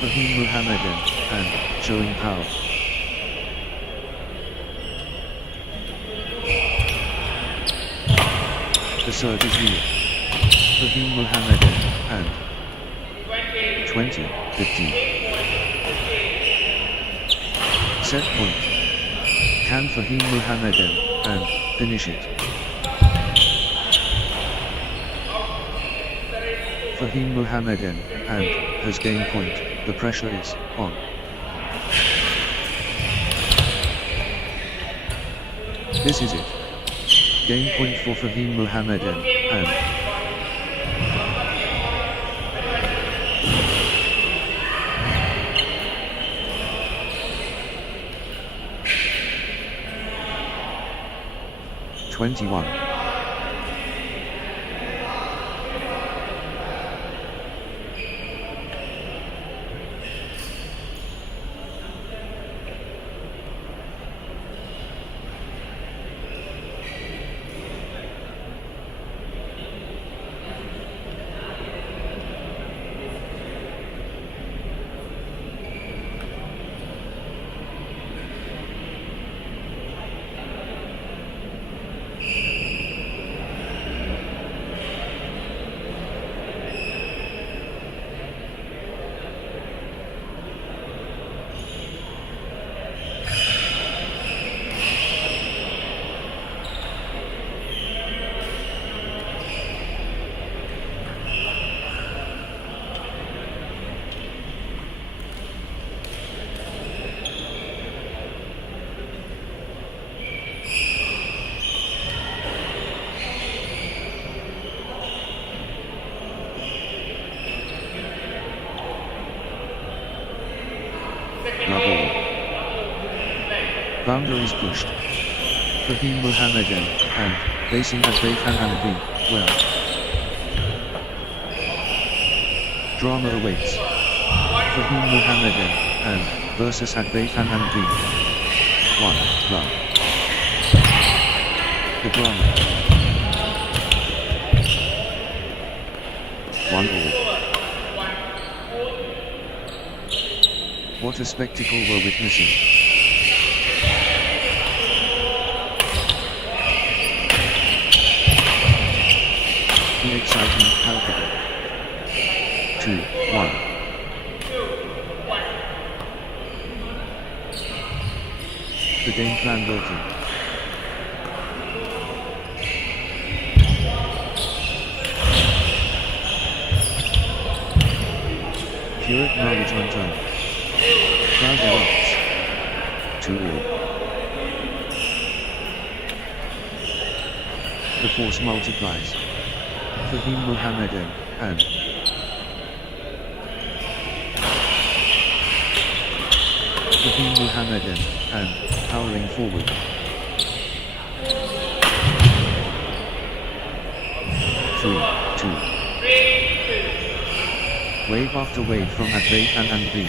Fahim Mohammedan, and showing power. The surge is real. Fahim Mohammedan, and 20-15. Set point. Can Fahim Mohammedan, and finish it. Fahim Mohammedan, and has gained point. The pressure is on. This is it. Game point for Fahim Mohammedan, and 21. love all. Boundaries pushed. Fahim Muhammadan, and, facing at Bayfan and B, well. Drama awaits. Fahim Muhammadan, and, versus at Bayfan and B. 1, love. The drama. 1 all. What a spectacle we're witnessing. The excitement palpable. 2, 1. The game plan working. Pure acknowledgement on. Crowd erupts. 2 all. The force multiplies. Fahim Muhammadan, and. Fahim Muhammadan, and, powering forward. 3, 2. Wave after wave from Advaitan and B.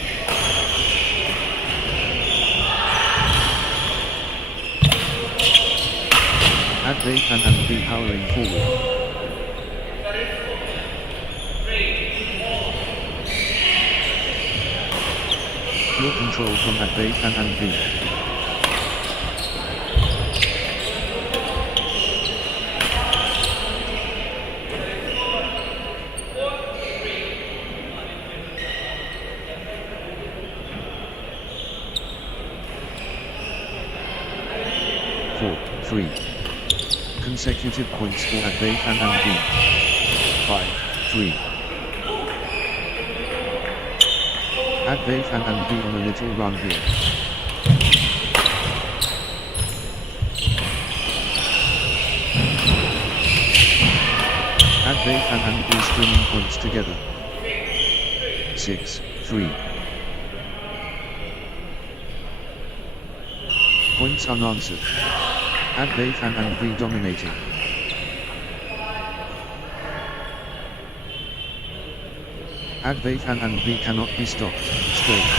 Advaitan and B powering forward. Pure control from Advaitan and B. Four, 3. Consecutive points for Advaitan and B. 5, 3. Advaitan and B on a little run here. Advaitan and B stringing points together. 6, 3. Points unanswered. Advaitan and B dominating. Advaitan and B cannot be stopped. Straight.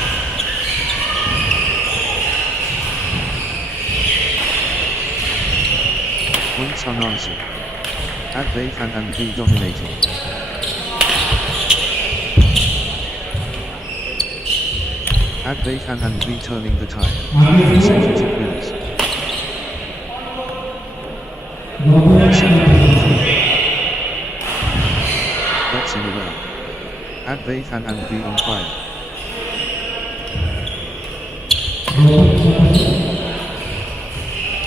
Points unanswered. Advaitan and B dominating. Advaitan and B turning the tide. Consecutive wins. 7, 3. That's in a row. Advaitan and B on fire.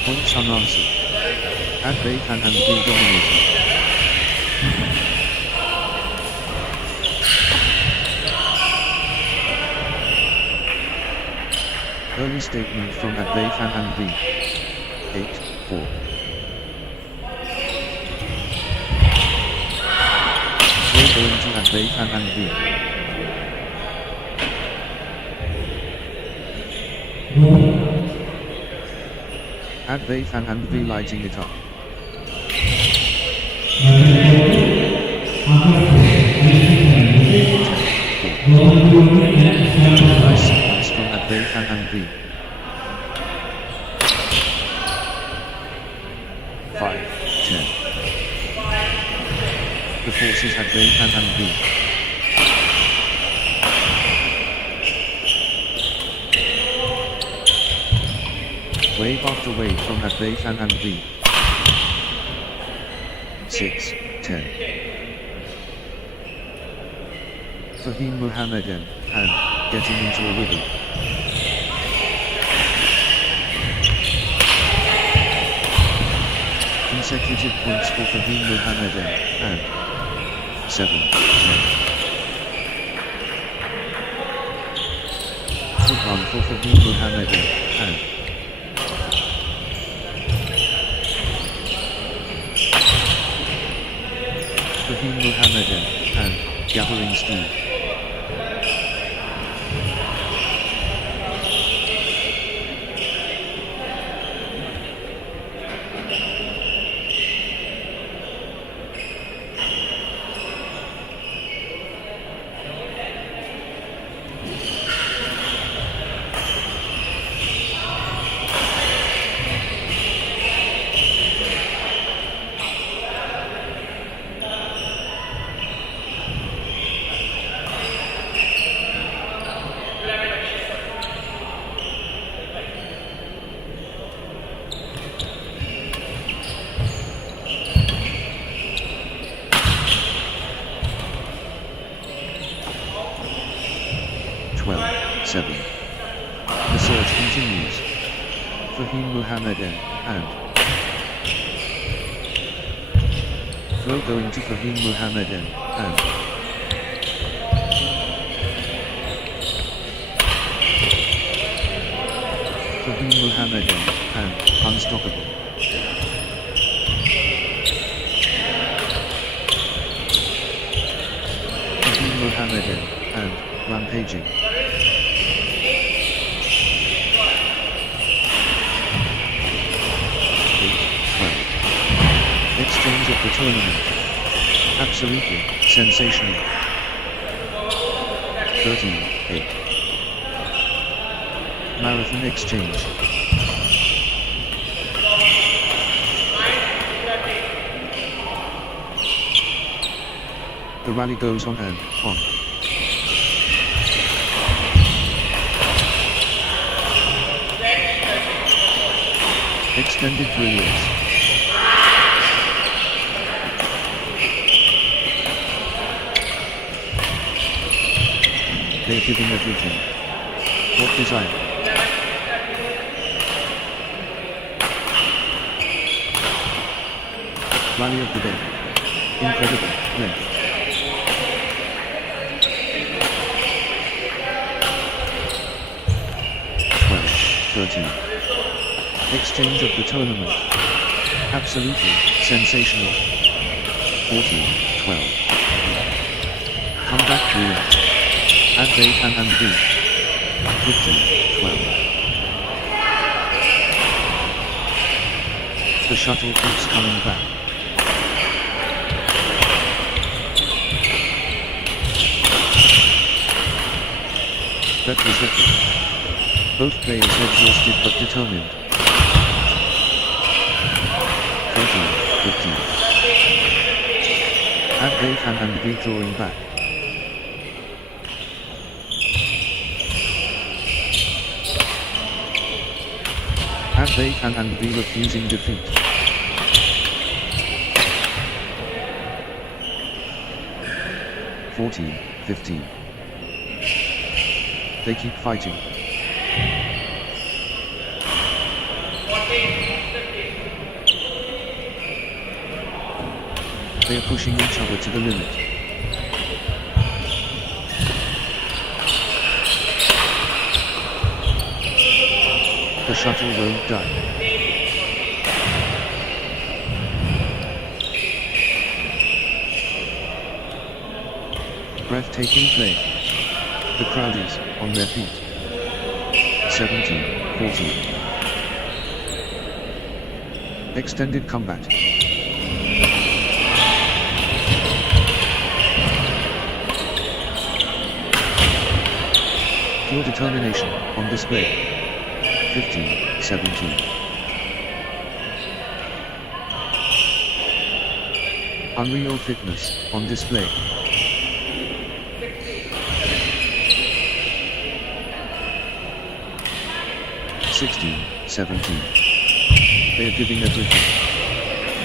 Points unanswered. Advaitan and B dominating. Early statement from Advaitan and B. 8, 4. We're going to Advaitan and B. Advaitan and B lighting it up. Nice sequence from Advaitan and B. 5, 10. The forces Advaitan and B. Wave after wave from Advaitan and B. 6, 10. Fahim Muhammadan, and, getting into a rhythm. Consecutive points for Fahim Muhammadan, and 7, 10. Good run for Fahim Muhammadan, and Fahim Muhammadan, and gathering speed. 7. The search continues. Fahim Mohammedan, and throw going to Fahim Mohammedan, and Fahim Mohammedan, and unstoppable. Fahim Mohammedan, and rampaging. Exchange of the tournament. Absolutely sensational. 13-8. Marathon exchange. The rally goes on and on. Extended brilliance. They're giving everything. What desire? Rally of the day. Incredible length. 13. Exchange of the tournament. Absolutely sensational. 14-12. Comeback brilliant. Add Bayhan and B. 15-12. The shuttle keeps coming back. That was epic. Both players exhausted but determined. 13-15. Add Bayhan and B drawing back. Add Bayhan and B refusing defeat. (14-15). They keep fighting. They are pushing each other to the limit. The shuttle won't die. Breathtaking play. The crowd is on their feet. 17-14. Extended combat. Pure determination on display. 15-17. Unreal fitness on display. 16-17. They are giving everything.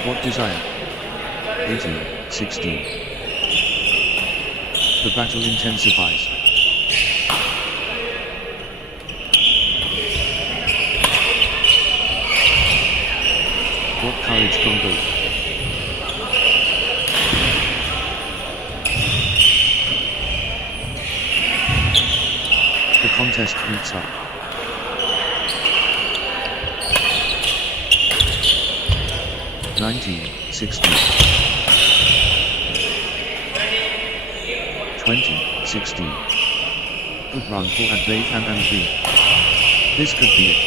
What desire? 18-16. The battle intensifies. What courage from both. The contest heats up. (19-16). 20-16. Good run for Bayhan and B. This could be it.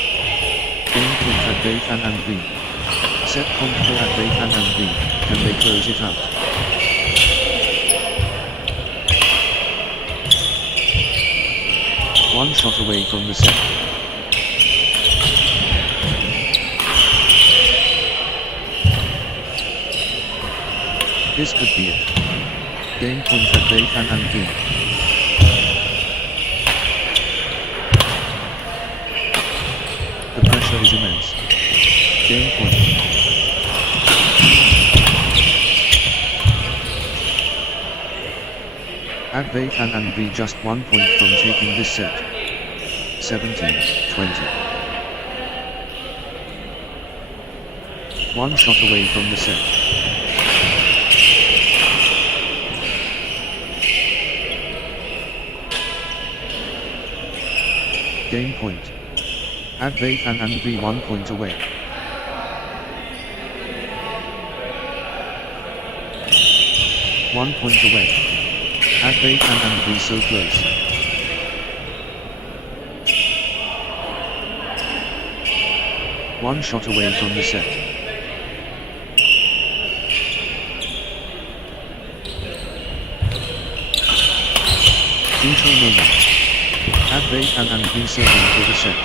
Game point at Bayhan and B. Set point for Bayhan and B. Can they close it out? One shot away from the set. This could be it. Game point at Bayhan and B. The pressure is immense. Game point. Bayhan and B just 1 point from taking this set. 17-20. One shot away from the set. Game point. Badminton and B 1 point away. One point away. Badminton and B so close. One shot away from the set. Crucial moment. Badminton and B serving for the set.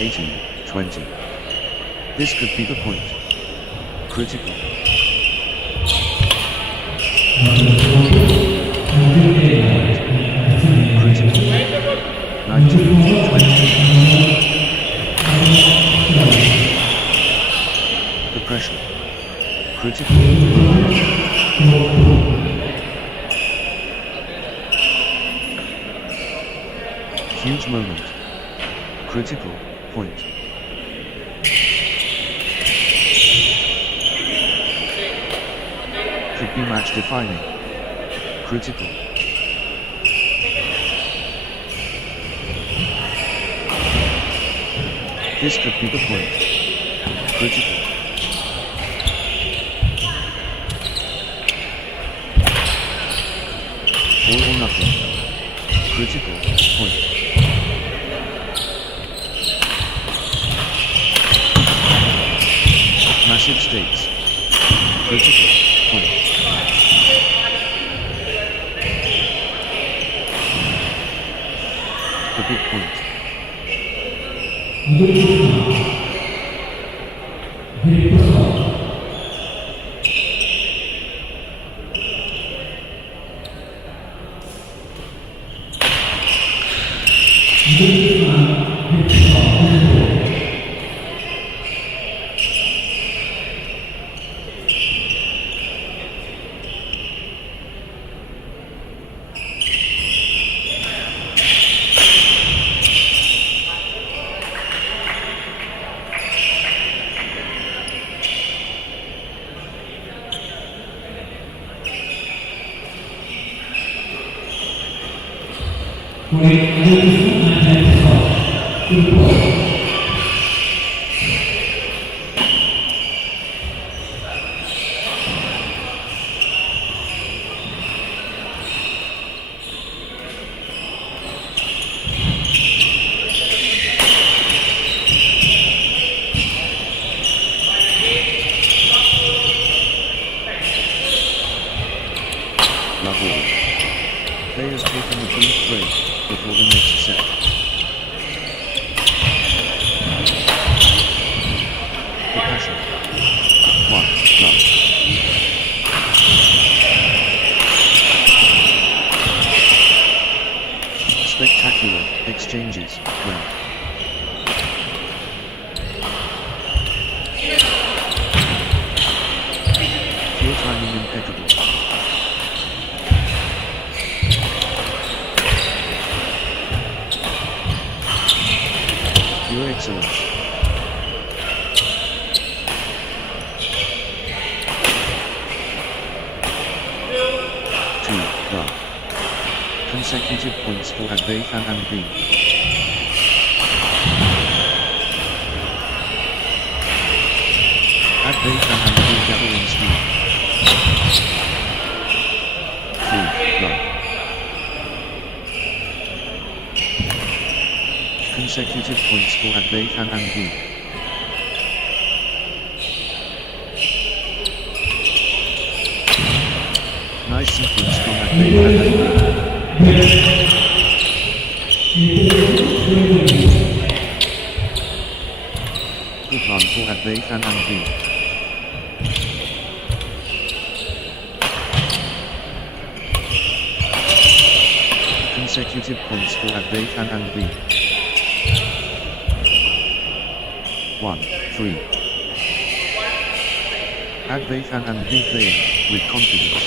18-20. This could be the point. Critical. Critical. 19-20. The pressure. Critical. Huge moment. Critical point. Could be match defining. Critical. This could be the point. Critical. All or nothing. Critical point. Massive stakes. Critical point. The big point. Players taking a brief break before the next set. The passion. 1 love. Spectacular exchanges. Well. Pure timing impeccable. Pure excellence. Two, love. Consecutive points for Badminton and B. Badminton and B gathering speed. 3, love. Consecutive points for Badminton and B. Nice sequence from Badminton and B. Good run for Badminton and B. Consecutive points for Badminton and B. 1, 3. Badminton and B playing with confidence.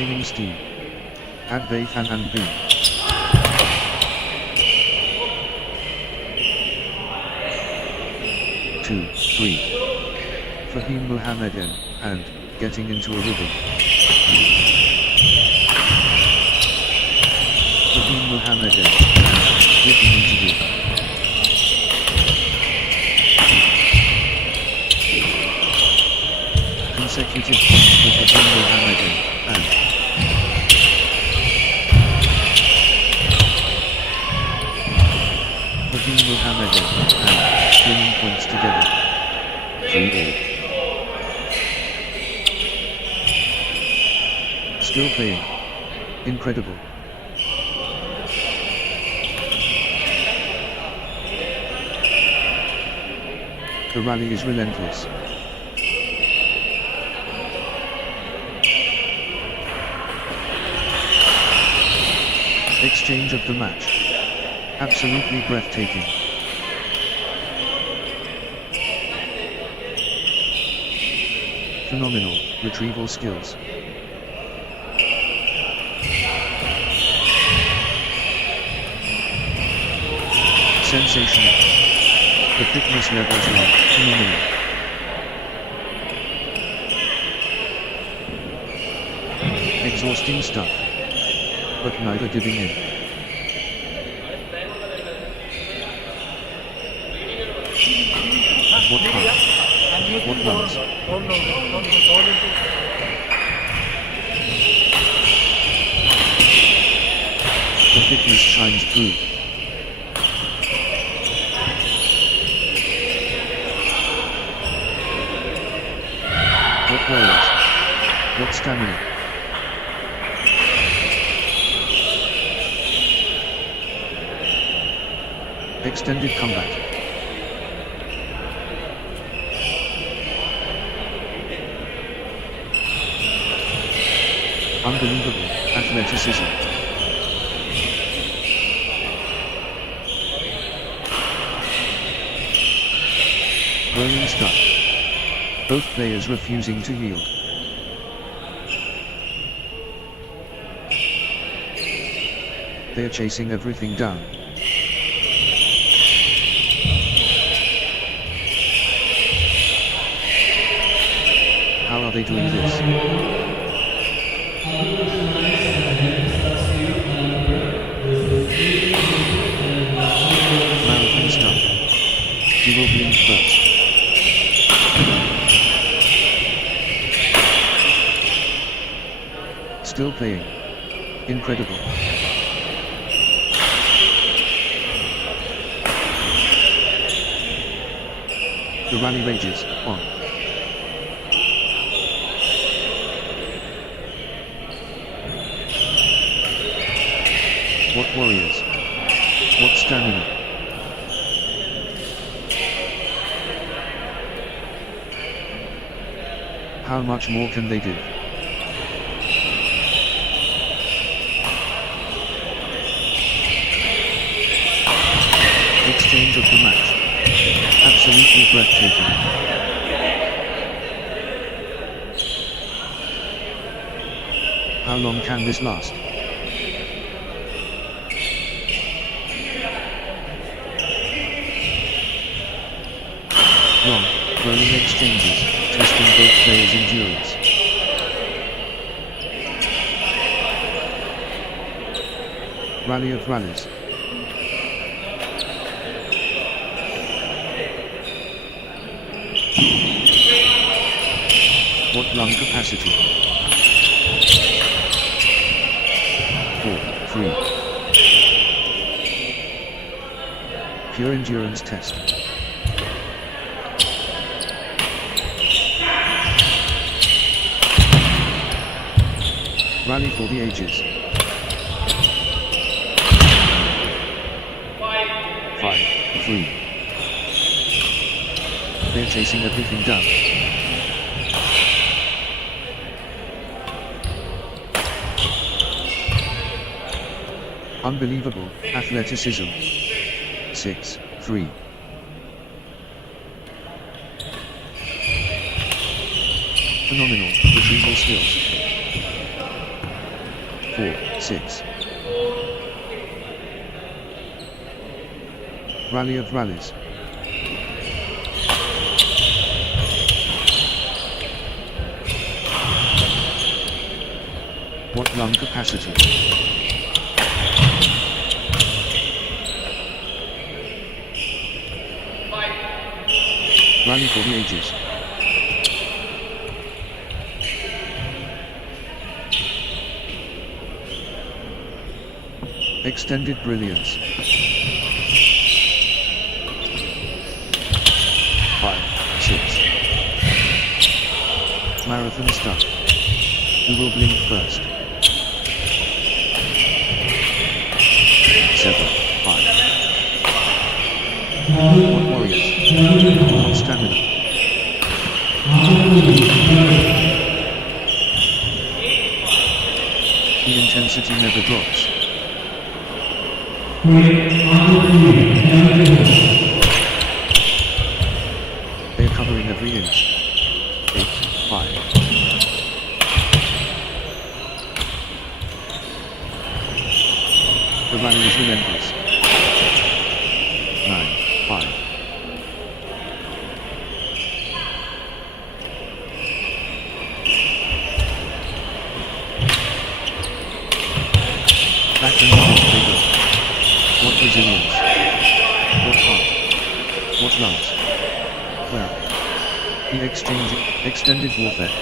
gaining steam. Advaithan and B. Two, three. Fahim Muhammadan, and, getting into a rhythm. Fahim Muhammadan, and, getting into rhythm. Consecutive points for Fahim Muhammadan, and. Fahim Muhammadan, and, winning points together. 3-all. Still playing. Incredible. The rally is relentless. Exchange of the match. Absolutely breathtaking. Phenomenal retrieval skills. Sensational. The fitness levels are phenomenal. Exhausting stuff. But neither giving in. What heart? What lungs? The fitness shines through. What warriors? What stamina? Extended comeback. Unbelievable athleticism. Rolling stuff. Both players refusing to yield. They are chasing everything down. How are they doing this? Marathon stuff. He will blink first. Still playing. Incredible. The rally rages on. What warriors? What stamina? How much more can they give? Exchange of the match. Absolutely breathtaking. How long can this last? Long, rolling exchanges, testing both players' endurance. Rally of rallies. What lung capacity? 4-3. Pure endurance test. Rally for the ages. 5-3. They're chasing everything down. Unbelievable athleticism. 6-3. Phenomenal retrieval skills. 4, 6. Rally of rallies. What lung capacity? Rally for the ages. Extended brilliance. 5, 6. Marathon stuff. Who will blink first? 7, 5. What warriors? What stamina? The intensity never drops. They're covering every inch. 8, 5. The rally is relentless. 9, 5. Back and forth they go. What resilience? What heart? What lungs? Where? The extended warfare.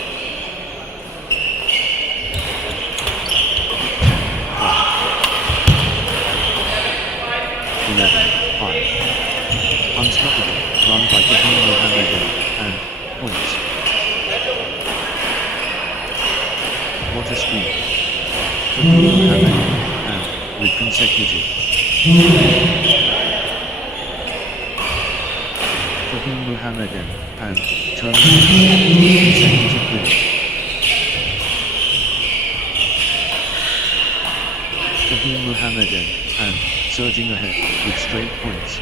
11, 5. Unstoppable, run by Kevin Mohammedan, and points. What a speed. Kevin Mohammedan, and with consecutive. Kevin Mohammedan, and turning consecutive wins. Kevin Mohammedan, and surging ahead with straight points.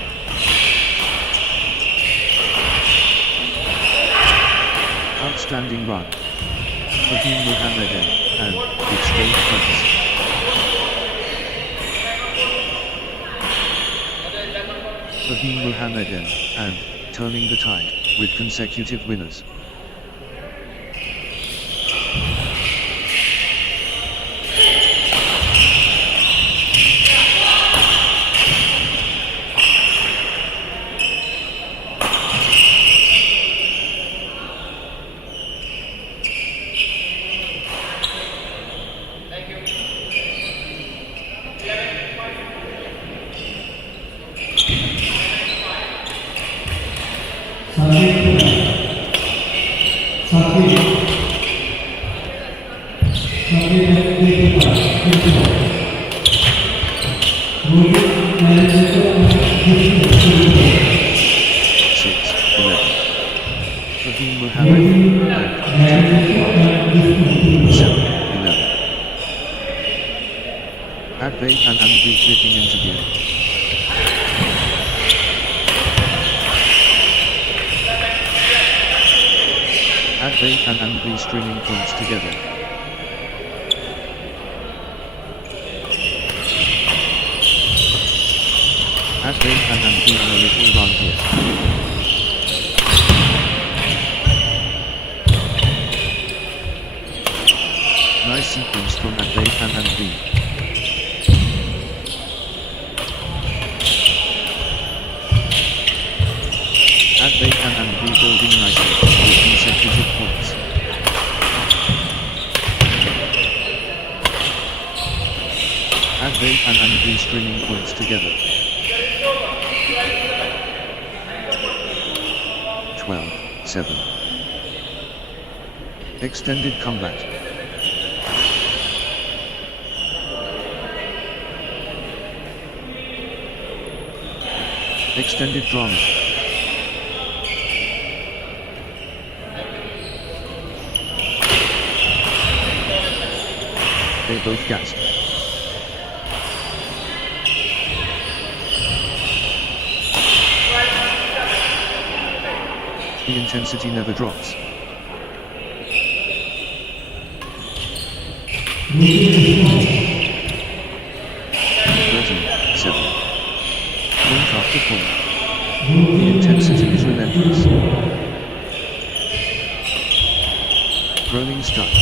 Outstanding run. Kevin Mohammedan, and with straight points. Kevin Mohammedan, and turning the tide with consecutive winners. Badminton and flipping into gear. Badminton and stringing points together. Badminton and on a little run here. Nice sequence from Badminton and B. Badminton and B building nicely with consecutive points. Badminton and B stringing points together. 12, 7. Extended combat. Extended drama. They both gasped. The intensity never drops. point after point. The intensity is relentless. Rolling stuck.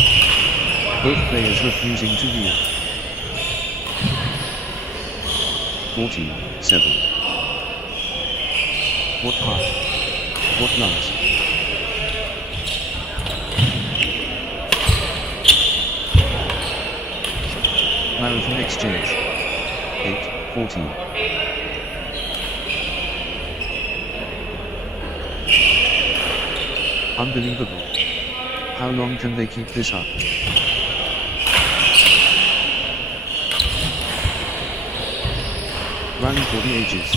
Both players refusing to yield. 47. What heart? What lungs? Marathon exchange. 8-14. Unbelievable. How long can they keep this up? Rally for the ages.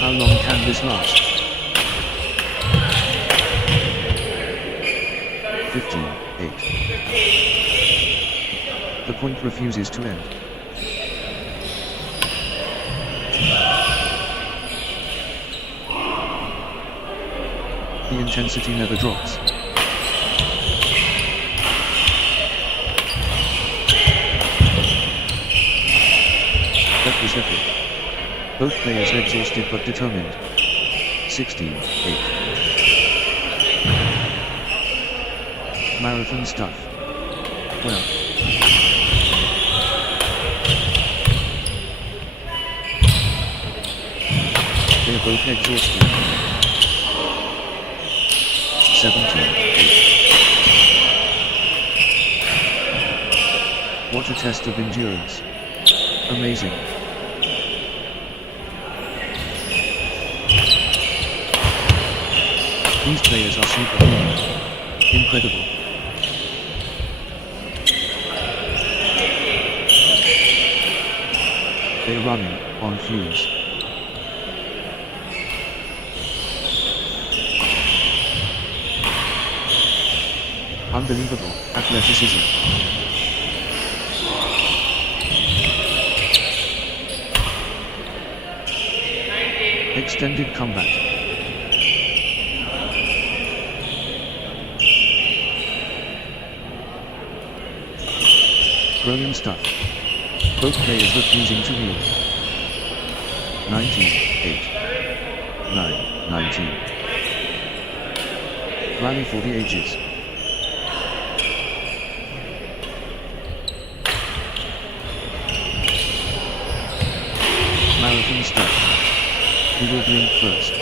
How long can this last? 15-8. The point refuses to end. The intensity never drops. That was epic. Both players exhausted but determined. 16-8. Marathon stuff. Well. They're both exhausted. 17-8. What a test of endurance. Amazing. These players are superhuman. Incredible. They're running on fumes. Unbelievable athleticism. Extended comeback. Rolling stuff. Both players refusing to yield. 19-8. 9-19. Rally for the ages. Marathon stuff. Who will blink first?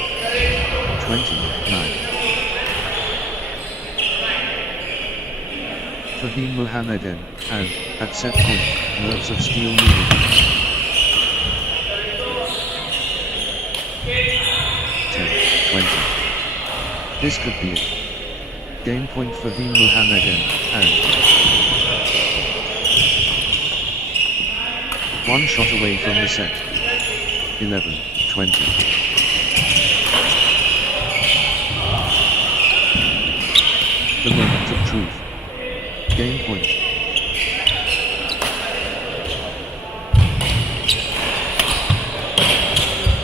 29. Fahim Mohammedan, and, at set point, nerves of steel needed. 10-20. This could be it. Game point Fahim Mohammedan, and one shot away from the set. 11-20. The moment of truth. Game point.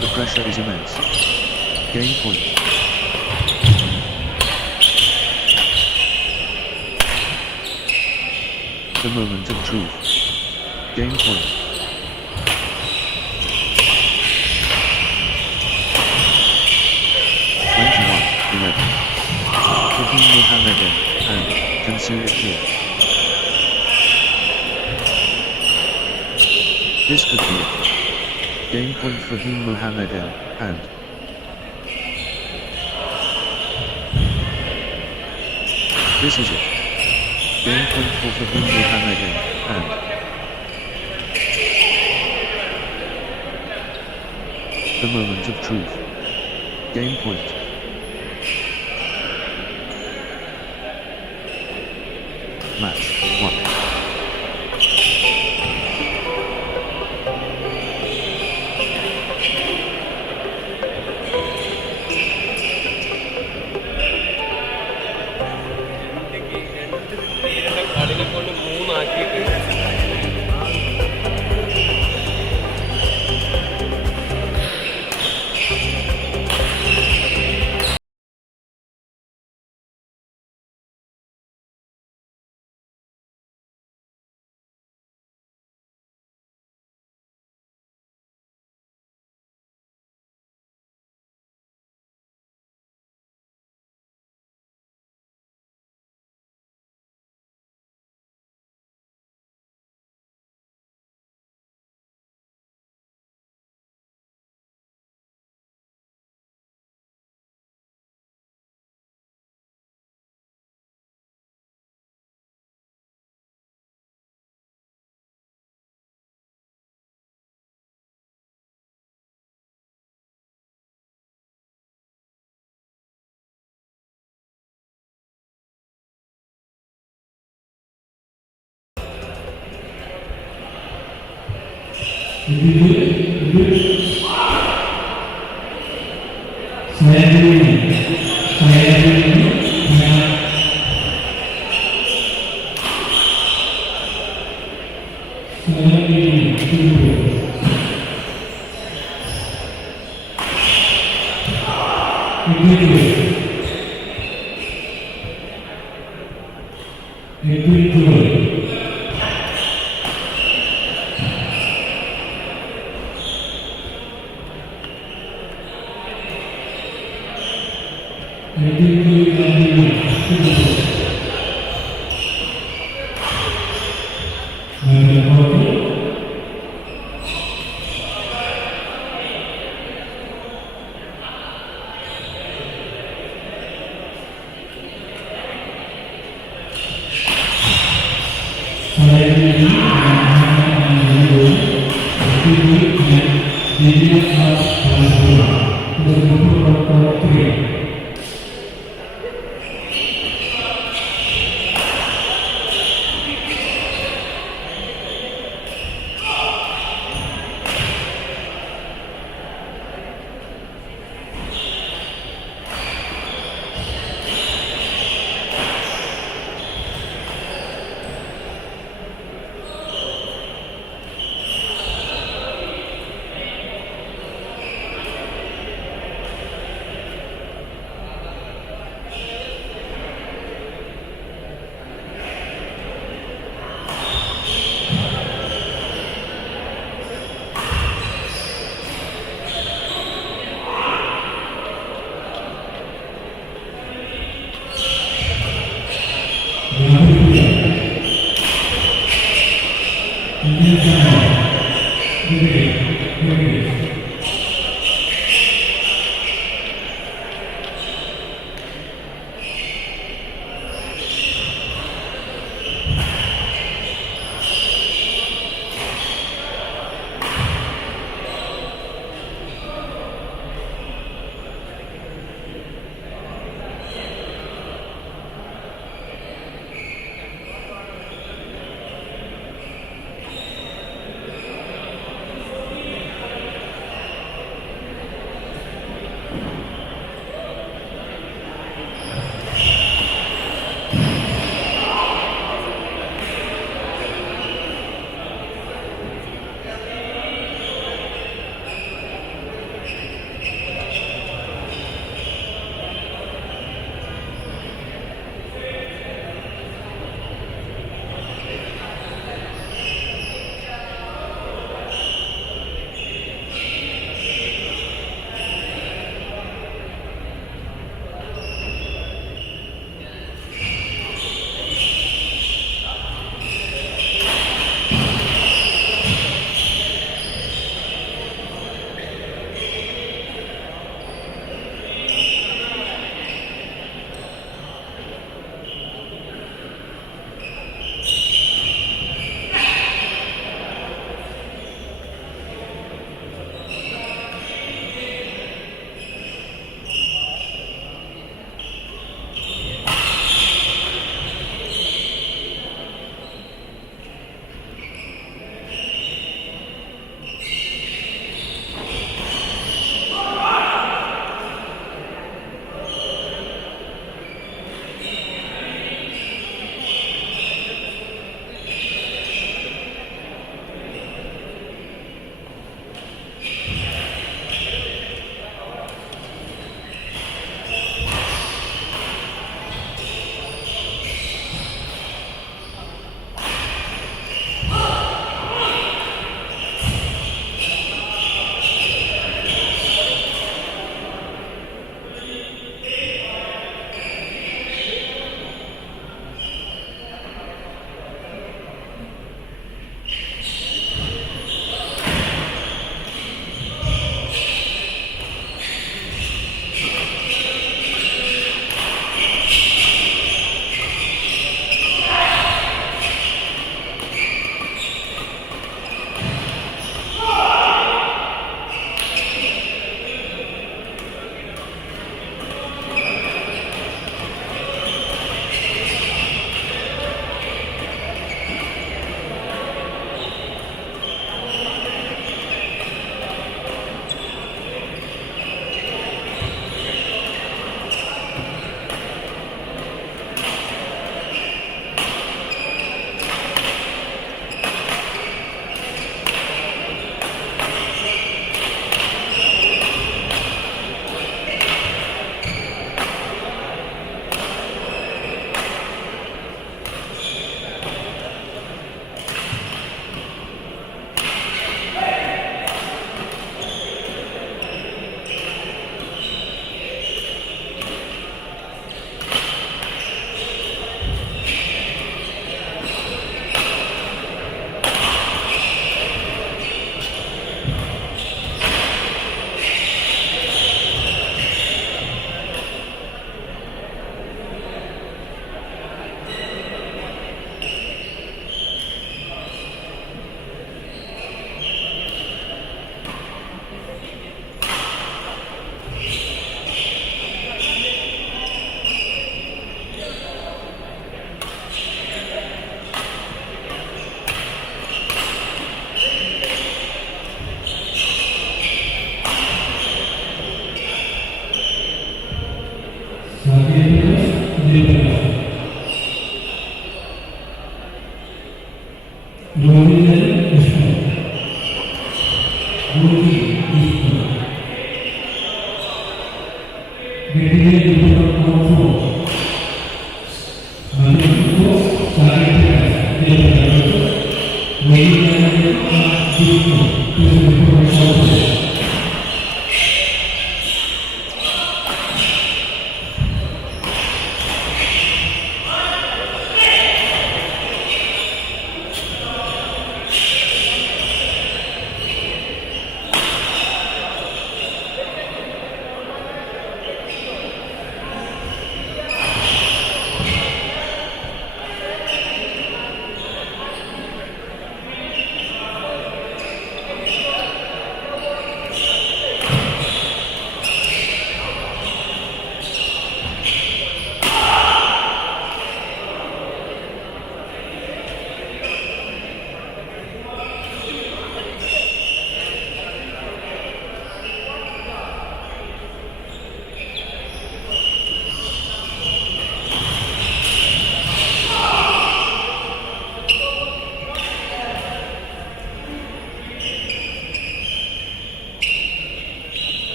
The pressure is immense. Game point. The moment of truth. Game point. Fahim Mohammedan, and, can see it here. This could be it. Game point Fahim Mohammedan, and this is it. Game point for Fahim Mohammedan, and the moment of truth. Game point. Match 1.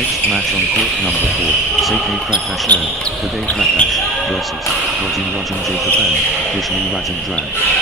Next match on court number 4, Seke Prakash and Uday Prakash versus Rajan Jacob and Vishnu Rajendran.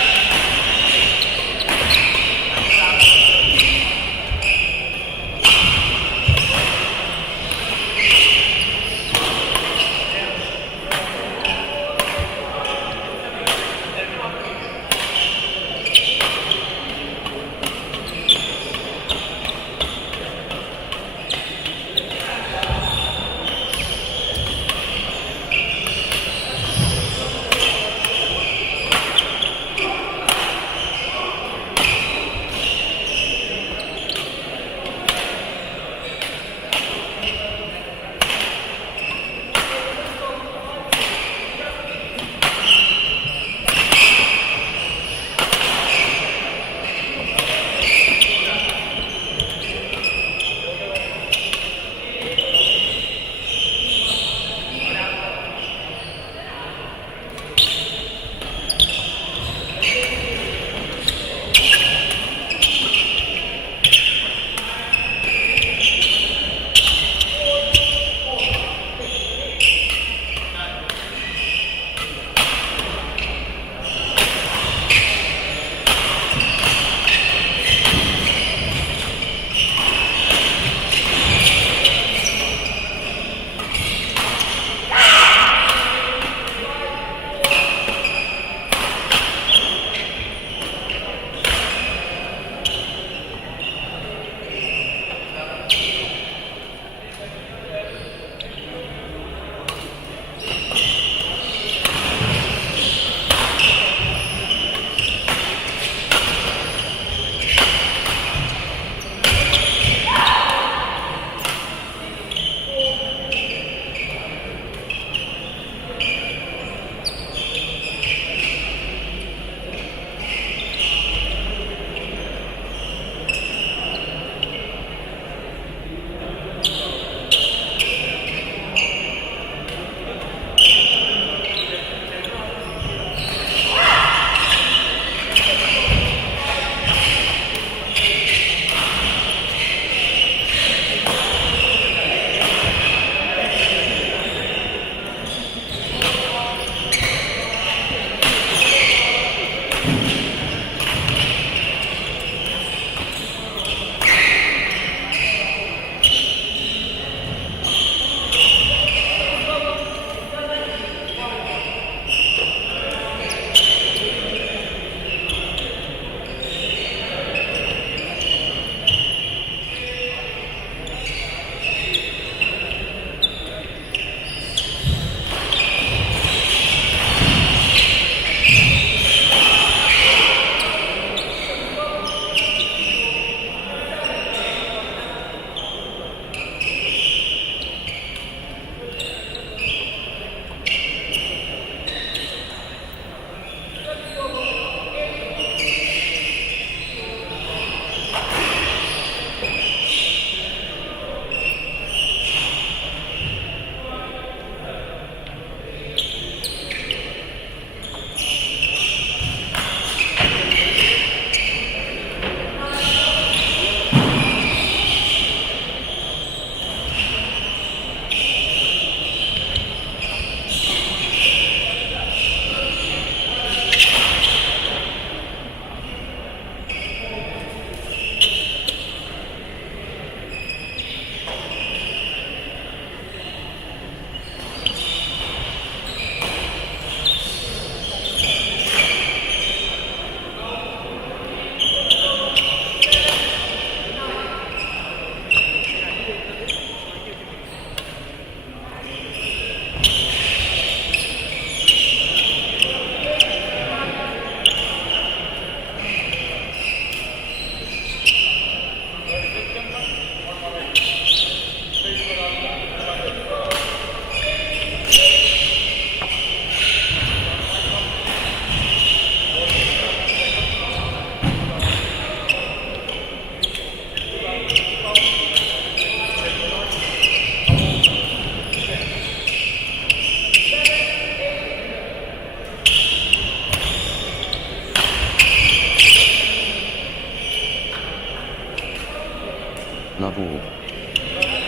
4.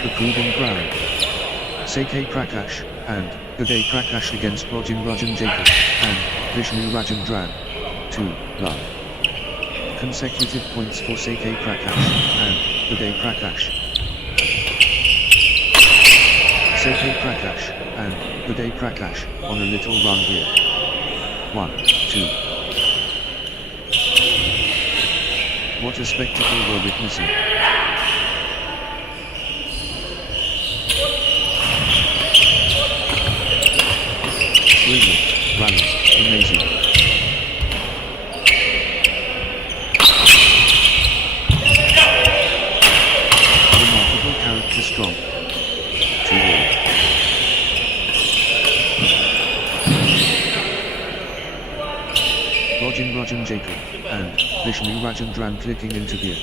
The Proving Ground. Sekhe Prakash and Uday Prakash against Rajan Jacob and Vishnu Rajendran. 2. Love. Consecutive points for Sekhe Prakash and Uday Prakash. Sekhe Prakash and Uday Prakash on a little run here. 1, 2. What a spectacle we're witnessing. Brilliant, rallies, amazing. Remarkable character strong. 2-all. Rajan Jacob and Vishnu Rajendran clicking into gear.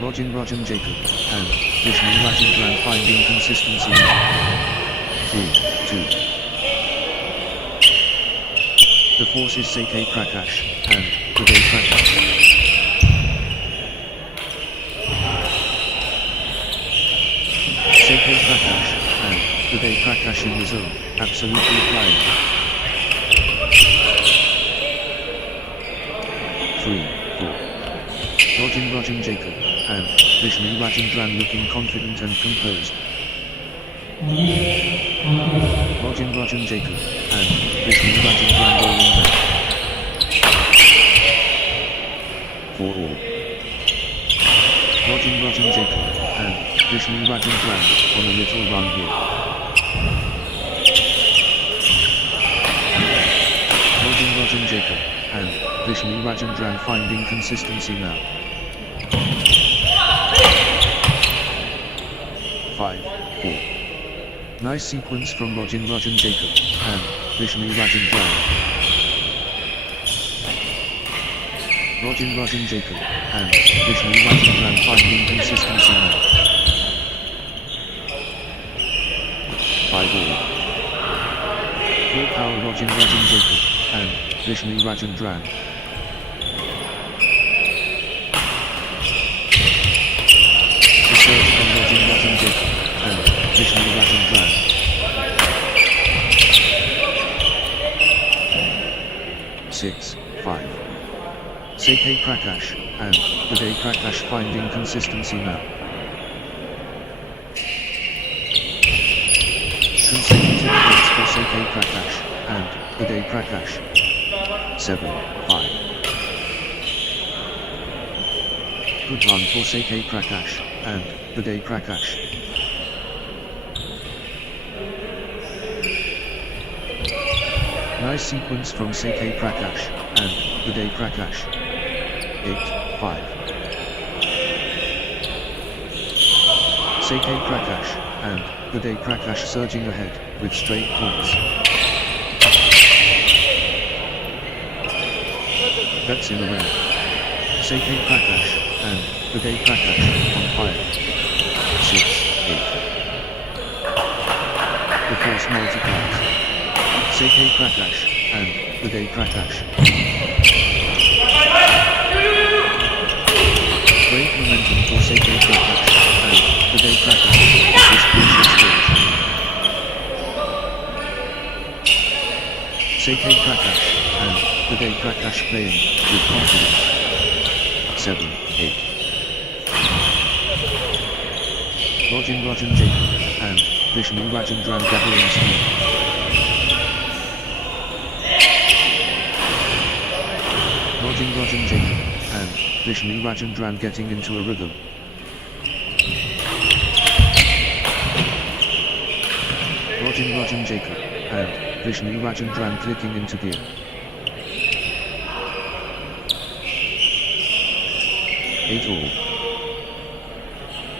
Rajan Jacob and Vishnu Rajendran finding consistency. 3, 2. The force is Sekhe Prakash and Uday Prakash. Sekhe Prakash and Uday Prakash in the zone, absolutely flying. 3, 4. Rajan Jacob and Vishnu Rajendran looking confident and composed. Rajan Jacob and Vishnu Rajendran rolling back. 4-all. Rajan Jacob and Vishnu Rajendran on a little run here. Rajan Jacob and Vishnu Rajendran finding consistency now. 5, 4. Nice sequence from Rajan Jacob and Vishnu Rajendran. Rajan Jacob and Vishnu Rajendran finding consistency now. 5-all. Full power Rajan Jacob and Vishnu Rajendran. The surge from Rajan Jacob and Vishnu Rajendran. 6, 5. Sekhe Prakash and Uday Prakash finding consistency now. Consecutive points for Sekhe Prakash and Uday Prakash. 7, 5. Good run for Sekhe Prakash and Uday Prakash. Nice sequence from Sekhe Prakash and Uday Prakash. 8, 5. Sekhe Prakash and Uday Prakash surging ahead with straight points. That's in a round. Sekhe Prakash and Uday Prakash on fire. 6, 8. The force multiplies. Sekhe Prakash and Uday Prakash. Great momentum for Sekhe Prakash and Uday Prakash at this crucial stage. Sekhe Prakash and Uday Prakash playing with confidence. 7, 8. Rajan Jacob and Vishnu Rajendran gathering speed. Rajan Jacob and Vishnu Rajendran getting into a rhythm. Rajan Jacob and Vishnu Rajendran clicking into gear. 8-all.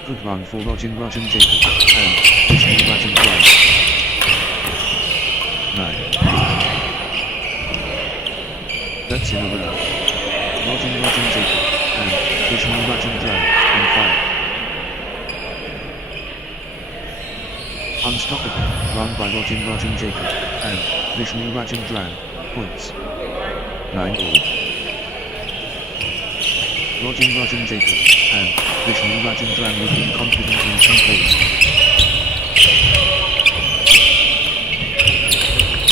Good run for Rajan Jacob and Vishnu Rajendran. 9. That's in a row. Rajan Jacob and Vishnu Rajendran on fire. Unstoppable run by Rajan Jacob and Vishnu Rajendran. Points. 9-all. Rajan Jacob, and Vishnu Rajendran looking confident and composed.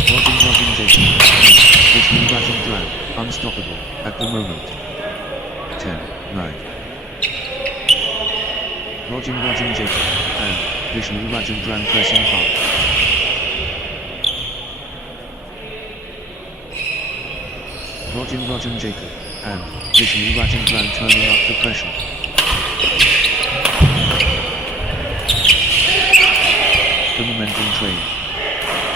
Rajan Jacob, and Vishnu Rajendran, unstoppable, at the moment. 10, 9. Rajan Jacob, and Vishnu Rajendran pressing hard. Rajan Jacob, and Vishnu Rajendran turning up the pressure. The momentum train.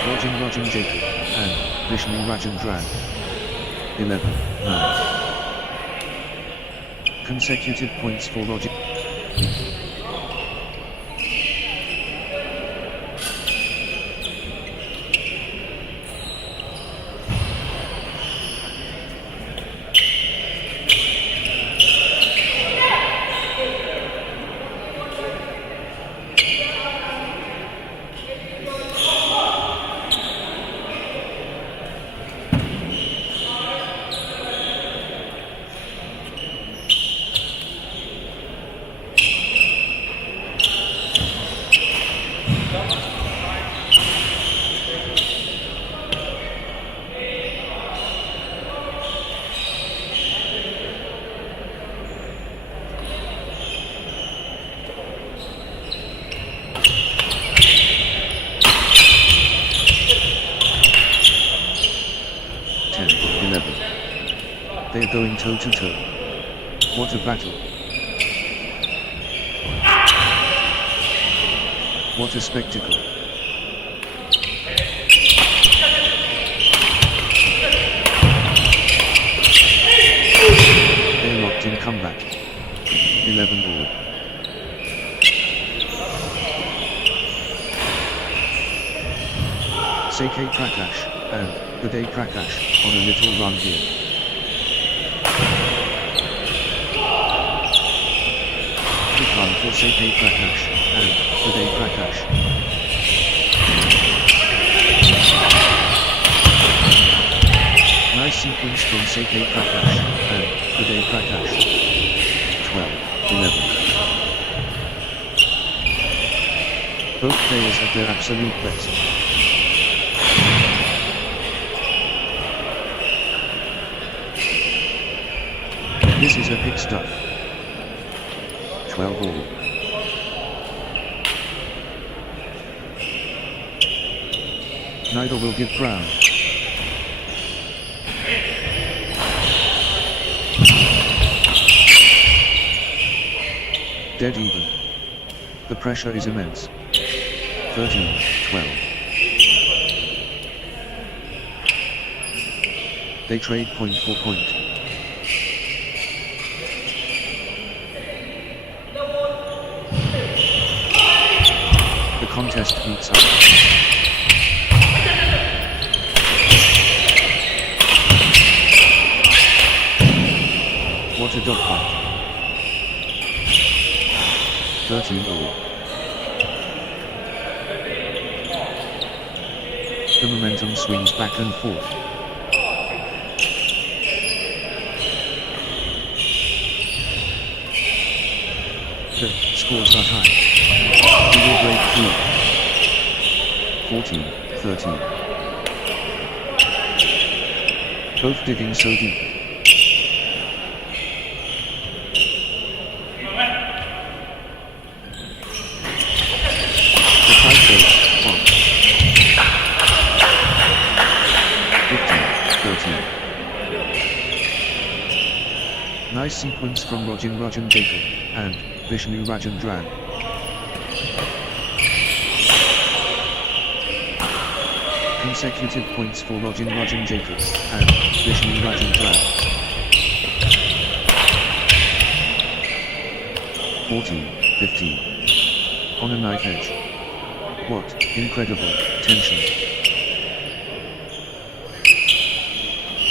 Rajan Jacob, and Vishnu Rajendran. 11, 9. Consecutive points for Rajan. They're going toe to toe. What a battle. What a spectacle. They're locked in comeback. 11 all. Sekhe Prakash and Uday Prakash on a little run here. Quick run for Sekhe Prakash and Uday Prakash. Nice sequence from Sekhe Prakash and Uday Prakash. 12, 11. Both players at their absolute best. This is epic stuff. 12 all. Neither will give ground. Dead even. The pressure is immense. 13, 12. They trade point for point. The contest heats up. What a dogfight. 13 all. The momentum swings back and forth. The scores are high. We will break through. 14, 13. Both digging so deep. The tie goes on. 15, 13. Nice sequence from Rajan Jacob and Vishnu Rajendran. Consecutive points for Rajan Jacob and Vishnu Rajendran. 14, 15. On a knife edge. What incredible tension.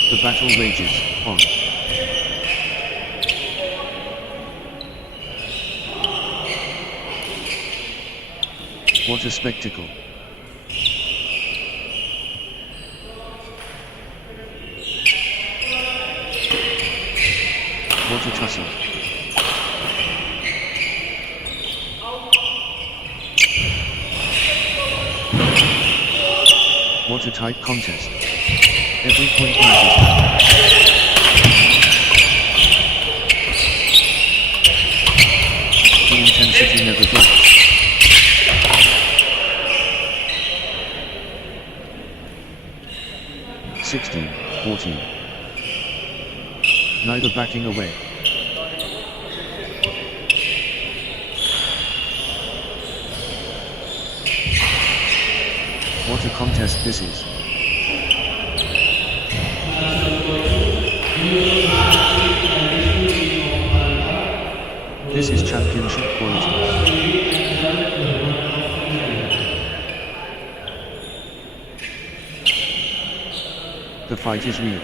The battle rages on. What a spectacle. What a tussle. What a tight contest. Every point matters now. The intensity never drops. (16, 14). Neither backing away. What a contest this is. This is championship quality. The fight is real.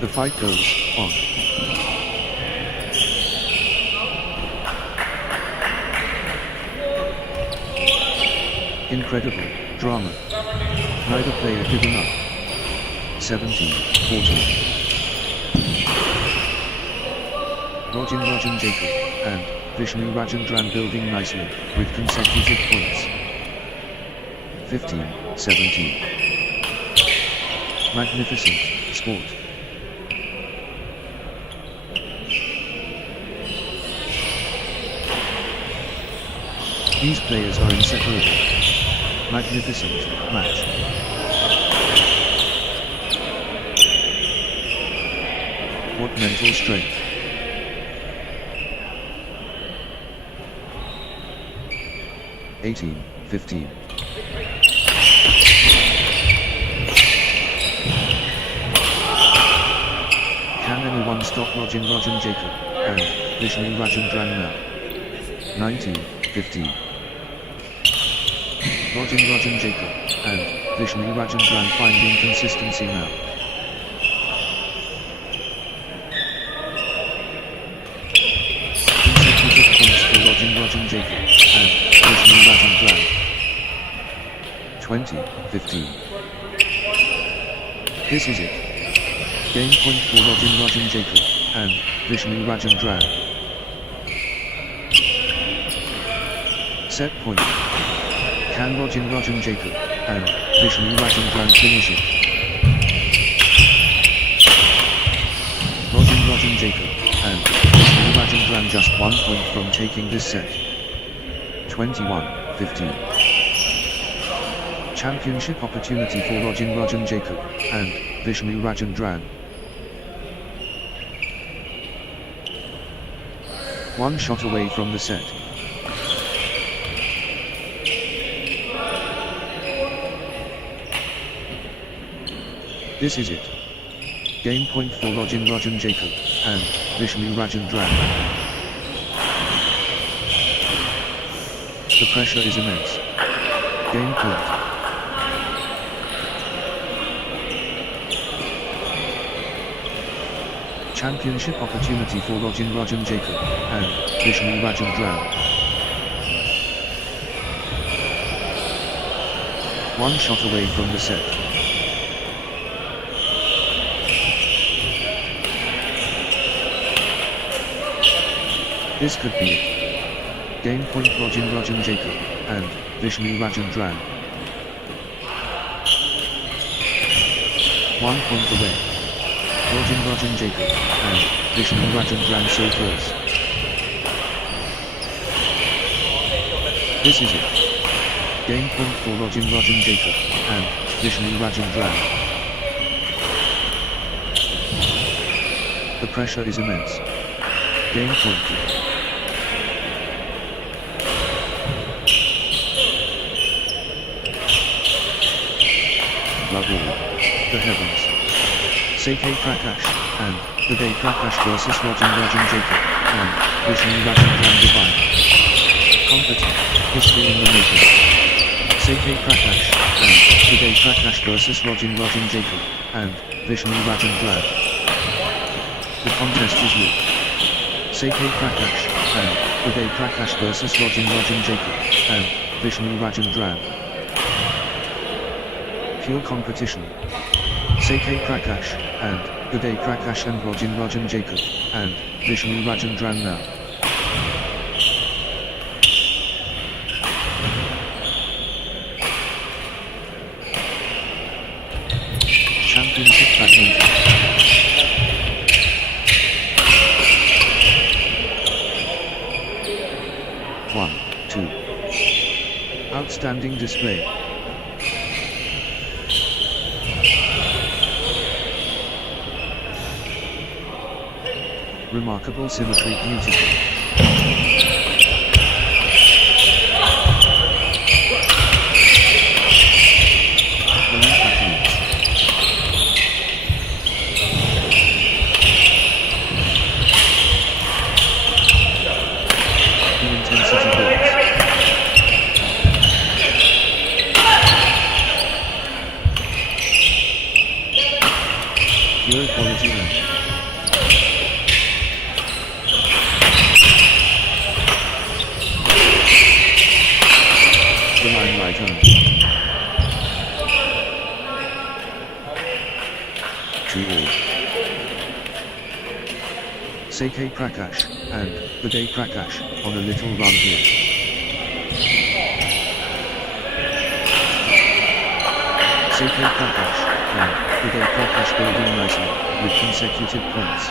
The fight goes on. Incredible drama. Neither player giving up. 17, 14. Rajan Jacob and Vishnu Rajendran building nicely with consecutive points. 15, 17. Magnificent sport. These players are inseparable. Magnificent match. What mental strength. (18, 15). Can anyone stop Rajan Jacob and Vishnu Rajendran now? 19, 15. Rajan Jacob and Vishnu Rajendran finding consistency now. Consecutive points for Rajan Jacob and Vishnu Rajendran. 20, 15. This is it. Game point for Rajan Jacob and Vishnu Rajendran. Set point. Can Rajan Jacob and Vishnu Rajendran finish it? Rajan Jacob and Vishnu Rajendran just 1 point from taking this set. 21, 15. Championship opportunity for Rajan Jacob and Vishnu Rajendran. 1 shot away from the set. This is it. Game point for Rajan Jacob and Vishnu Rajendran. The pressure is immense. Game point. Championship opportunity for Rajan Jacob and Vishnu Rajendran. 1 shot away from the set. This could be it. Game point Rajan Jacob and Vishnu Rajendran. 1 point away. Rajan Jacob and Vishnu Rajendran so close. This is it. Game point for Rajan Jacob and Vishnu Rajendran. The pressure is immense. Game point. Love all. The heavens. Seke Prakash and Uday Prakash versus Rajan Jacob and Vishnu Rajendran divine. Competent. History in the making. Seke Prakash and Uday Prakash versus Rajan Jacob and Vishnu Rajendran. The contest is real. Seke Prakash and Uday Prakash versus Rajan Jacob and Vishnu Rajendran. Pure competition. Seke Prakash and Uday Prakash and Rajan Jacob and Vishnu Rajendran now. Championship Badminton. 1, 2. Outstanding display. Remarkable symmetry, beautiful. Brilliant athletes. The intensity builds. Pure quality rank. The line right home. 2-all. Seke Prakash and Uday Prakash on a little run here. Seke Prakash and Uday Prakash building nicely with consecutive points.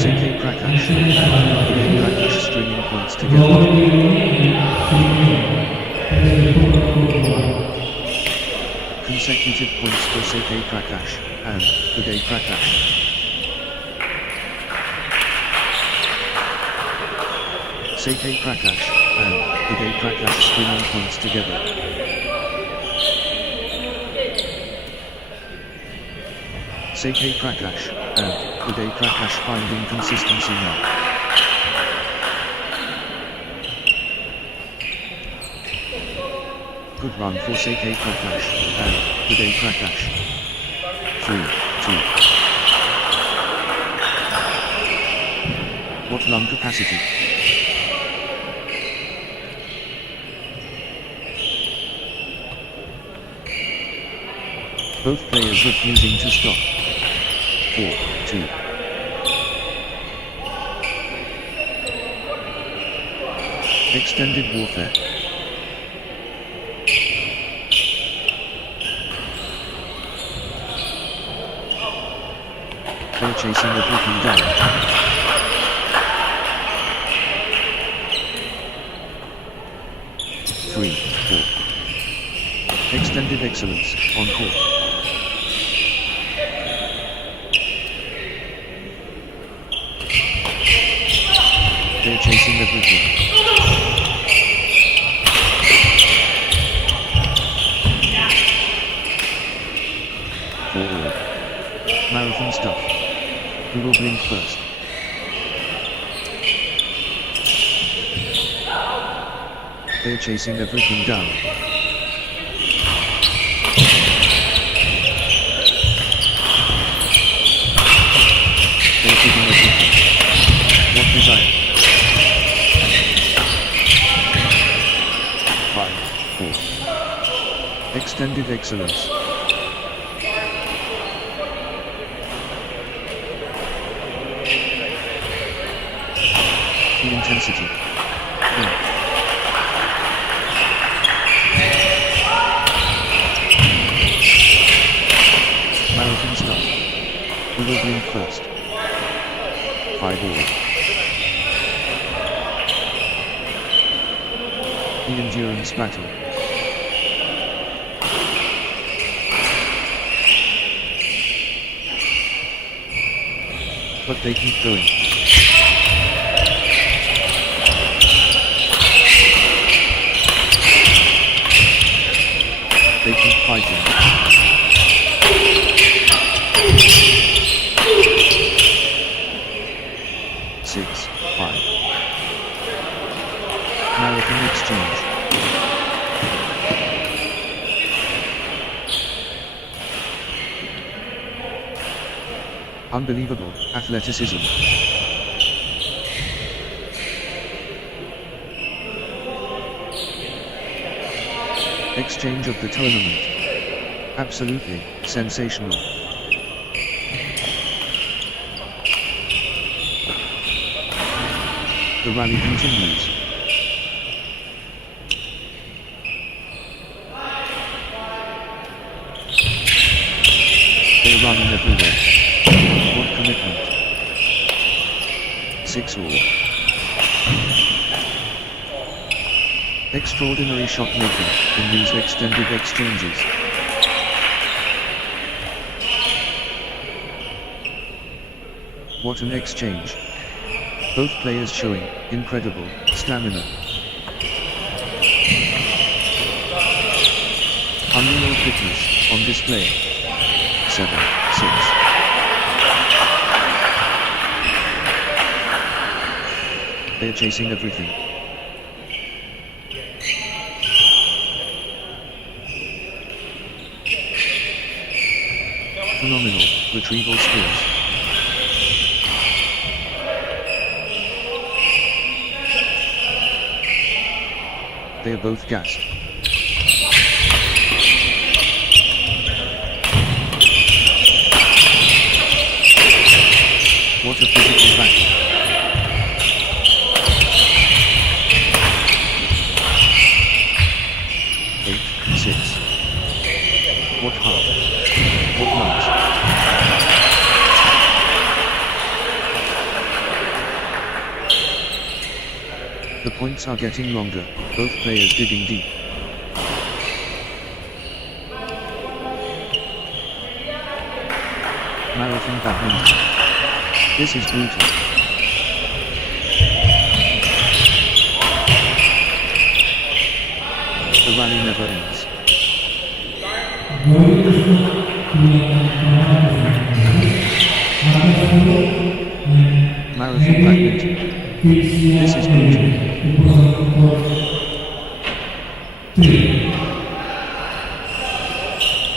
Seke Prakash and Uday Prakash stringing points together. Consecutive points for Seke Prakash and Uday Prakash. Seke Prakash and Uday Prakash stringing points together. Seke Prakash and Uday Prakash finding consistency now. Good run for Seke Prakash and Uday Prakash. 3-2. What lung capacity? Both players refusing to stop. 4-2. Extended warfare. They're chasing the booking down. Three, 4. Extended excellence on court. They're chasing everything. Forward. Marathon stuff. Who will blink first? They're chasing everything down. They're taking everything. What desire? 5, 4. Extended excellence. The intensity. Yeah. Marathon start. Who will blink first? 5-all. The endurance battle. But they keep going. They keep fighting. Six, 5. Marathon exchange. Unbelievable athleticism. Exchange of the tournament. Absolutely sensational. The rally continues. running everywhere. What commitment. 6-all. Extraordinary shot making in these extended exchanges. What an exchange. Both players showing incredible stamina. Unreal fitness on display. 7-6. They're chasing everything. Phenomenal retrieval skills. They are both gassed. What a physical battle. Eight, 6. What hard. What nice. The points are getting longer, both players digging deep. Marathon badminton. This is brutal. The rally never ends. Marathon badminton. This is brutal.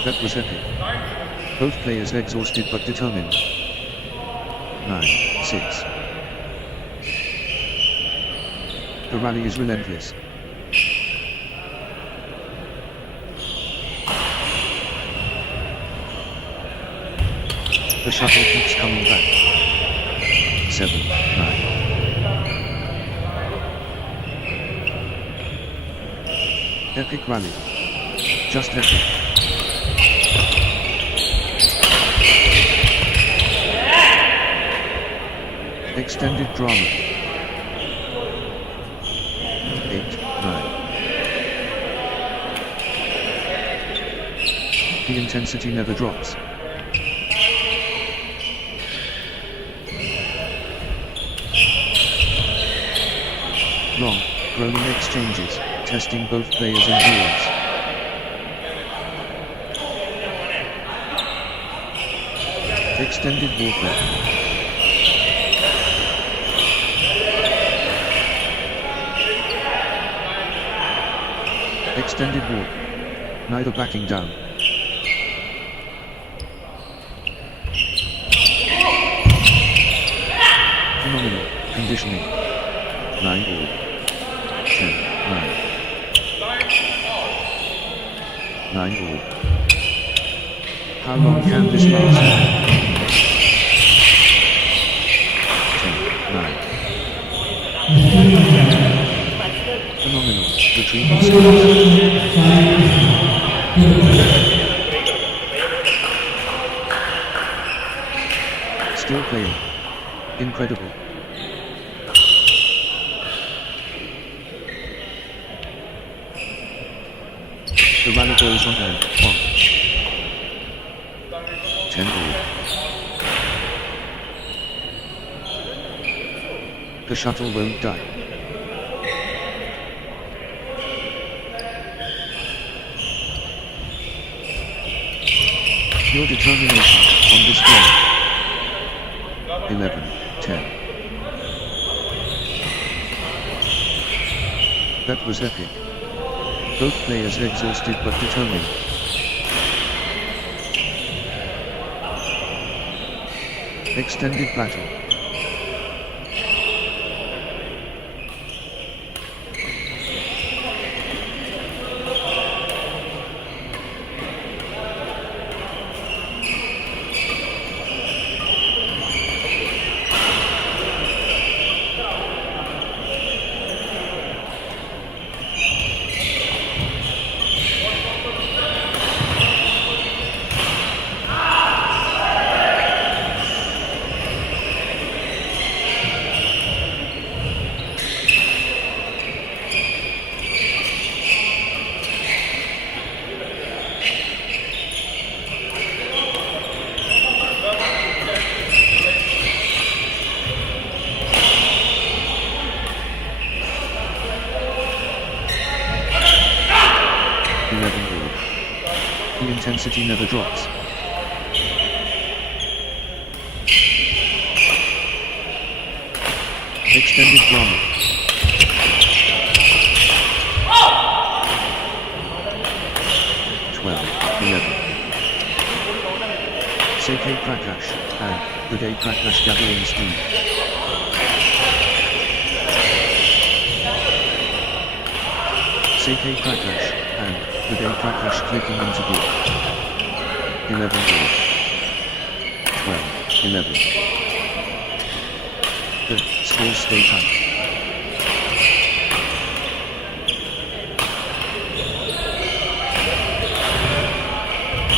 That was epic. Both players exhausted but determined. 9-6. The rally is relentless. The shuttle keeps coming back. 7-9. Epic rally. Just epic. Extended drama. 8-9. The intensity never drops. Long, rolling exchanges, testing both players' endurance. Extended warfare. Extended walk. Neither backing down. Phenomenal conditioning. 9-all. 10-9. 9-all. How long can this last? 10-9. Phenomenal retrieval skills. Still playing. Incredible. The rally goes on and on. 10-all. The shuttle won't die. Your determination on display. 11-10. That was epic. Both players exhausted but determined. Extended battle. 11 all. The intensity never drops. Extended drama. Seke Prakash and Uday Prakash gathering speed. Seke Prakash and Uday Prakash clicking into gear. 11 all. 12, 11. The scores stay tight.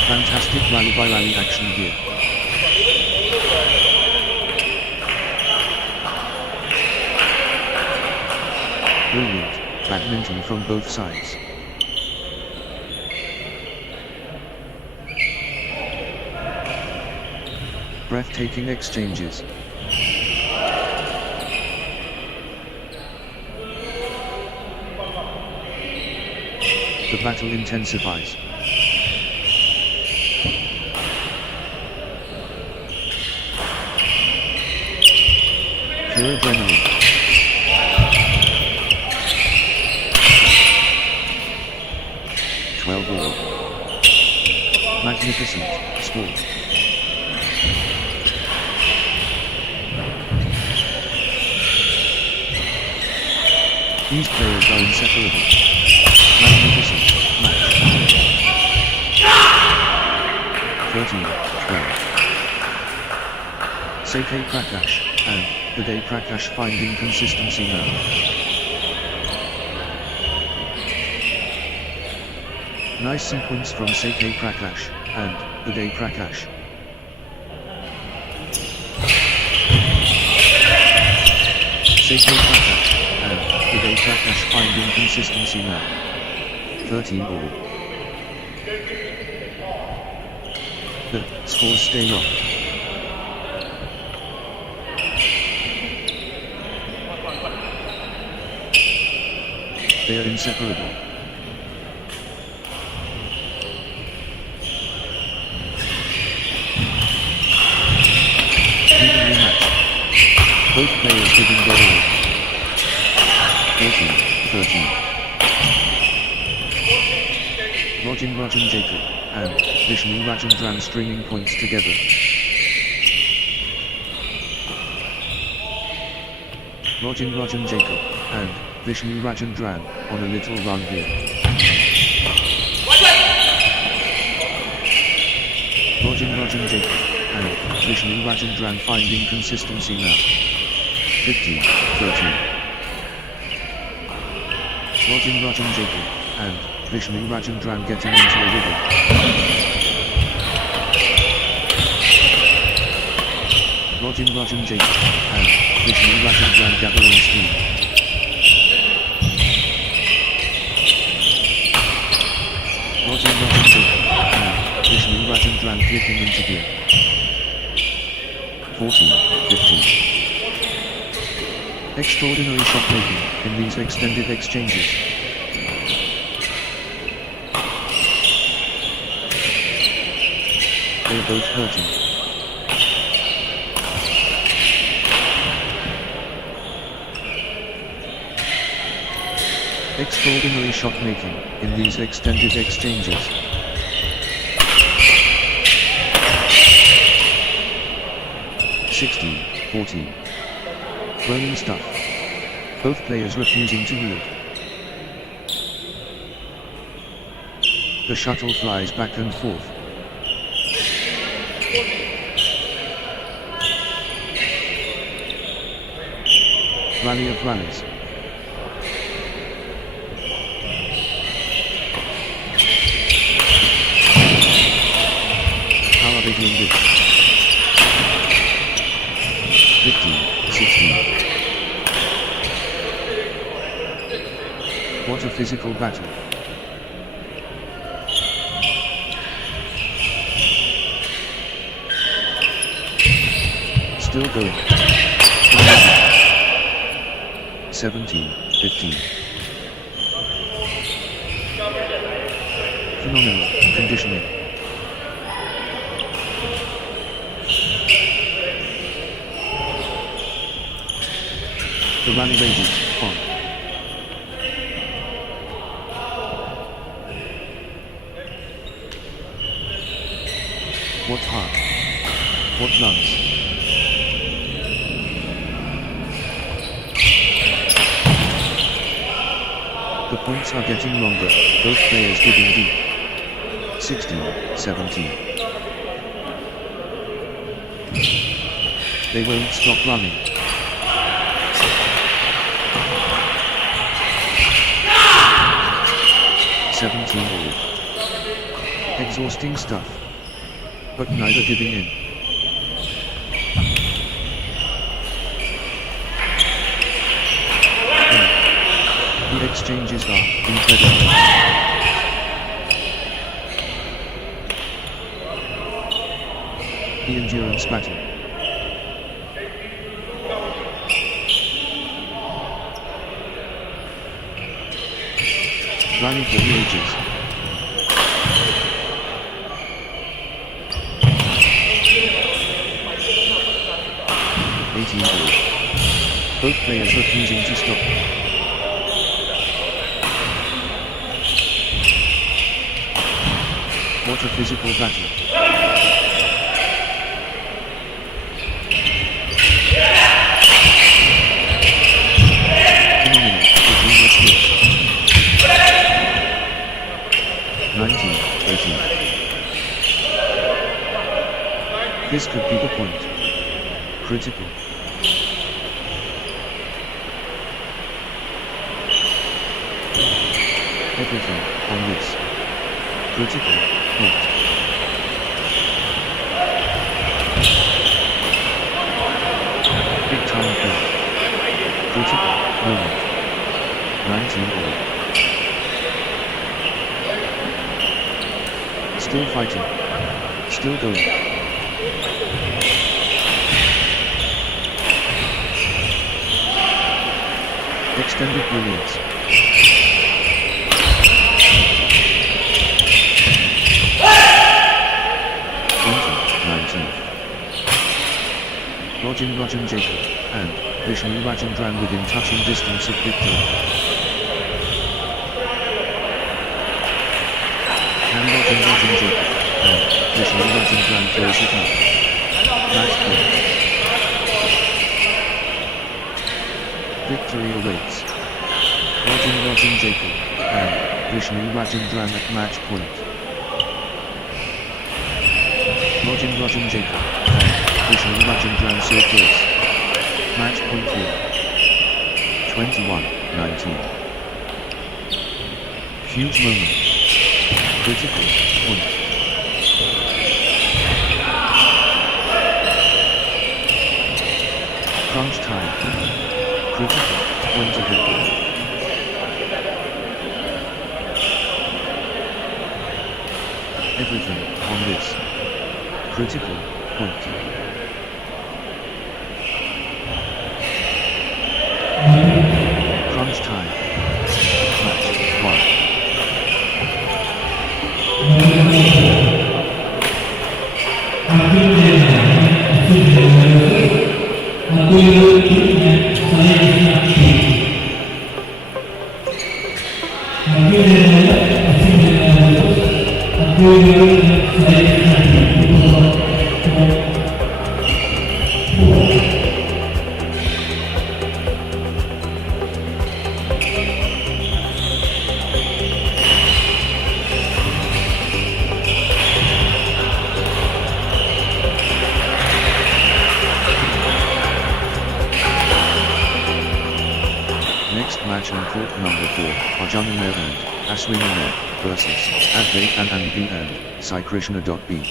Fantastic rally by rally action here. Brilliant badminton from both sides. Breathtaking exchanges. The battle intensifies. Pure adrenaline. All. Magnificent sport. These players are inseparable. Magnificent match. 13, 12. Seke Prakash and Uday Prakash finding consistency now. Nice sequence from Seke Prakash and Uday Prakash. Seke Prakash and Uday Prakash finding consistency now. 13 all. The scores stay locked. They are inseparable. Evenly matched. Both players giving their all. 13, 13. Rajan Jacob and Vishnu Rajendran stringing points together. Rajan Jacob and Vishnu Rajendran on a little run here. Rajan Jacob and Vishnu Rajendran finding consistency now. 15, 13. Rajan Jacob and Vishnu Rajendran getting into a rhythm. Rajan Jacob and Vishnu Rajendran gathering speed. Rajan Jacob and Vishnu Rajendran clicking into gear. 14, 15. Extraordinary shot making in these extended exchanges. They are both hurting. Extraordinary shot making in these extended exchanges. (16, 14). Rolling stuff. Both players refusing to yield. The shuttle flies back and forth. Rally of rallies. How are they doing this? 15, 16. What a physical battle. Still going. 17, 15. Phenomenal conditioning. The rally rages on. What heart? What lungs? The points are getting longer, both players digging deep. 16-17. They won't stop running. All. Exhausting stuff. But neither giving in. The exchanges are incredible. The endurance battle. Rally for the ages. Both players refusing to stop. What a physical battle. In a minute, between the skills. 19-18. This could be the point. Critical. Everything on this. Critical point. Big time point. Critical moment. 19-all. Still fighting. Still going. Extended brilliance. 19. Rajan Jacob and Vishnu Rajendran within touching distance of victory. And Rajan Jacob and Vishnu Rajendran close it up. Match point. Victory awaits. Rajan Jacob and Vishnu Rajendran at match point. Rajan Jacob and Vishnu Rajendran so close. Match point here. 21-19. Huge moment. Critical point. Crunch time. Critical point ahead. Everything on this. Critical point. Crunch time. Match 1. Match on court number 4, Yonex and Aswini versus Advait and Anvi and Sai Krishna.B.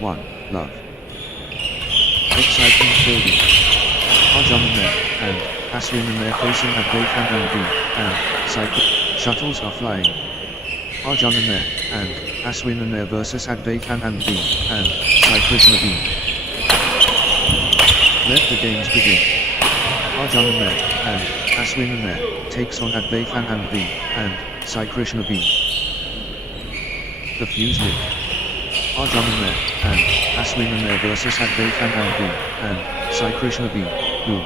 One, love. Exciting building. Arjuna and Aswin facing at Bayfan and B, and cycle. Shuttles are flying. Arjuna and Aswin versus at Bayfan and B, and Cykrishna B. Let the games begin. Arjuna and Aswin takes on at Bayfan and B, and Cykrishna B. The fuse lit. Arjuna and Aswin versus at Bayfan and B, and Cykrishna B. Boom.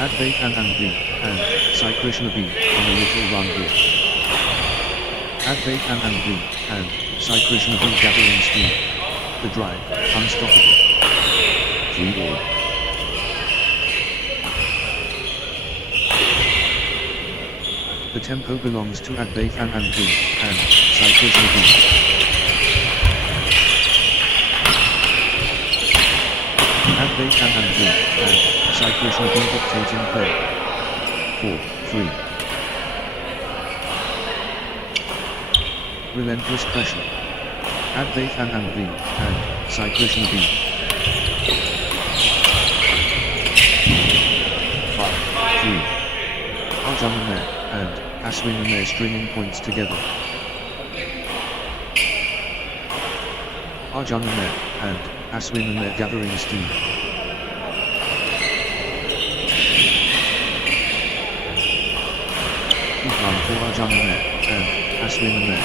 At Bayfan and B, and Cykrishna B, on a little run here. At Bayfan and B, and Cykrishna B gathering speed. The drive, unstoppable. 3-all. The tempo belongs to at Bayfan and B, and Cykrishna B. At Bayfan and B, and Cykrishna B dictating play. 4-3. Relentless pressure. At Bayfan and B, and Cykrishna B. 5-3. Arjuna and Aswin stringing points together. Arjuna and Aswin gathering steam. Run for Arjuna and Aswin.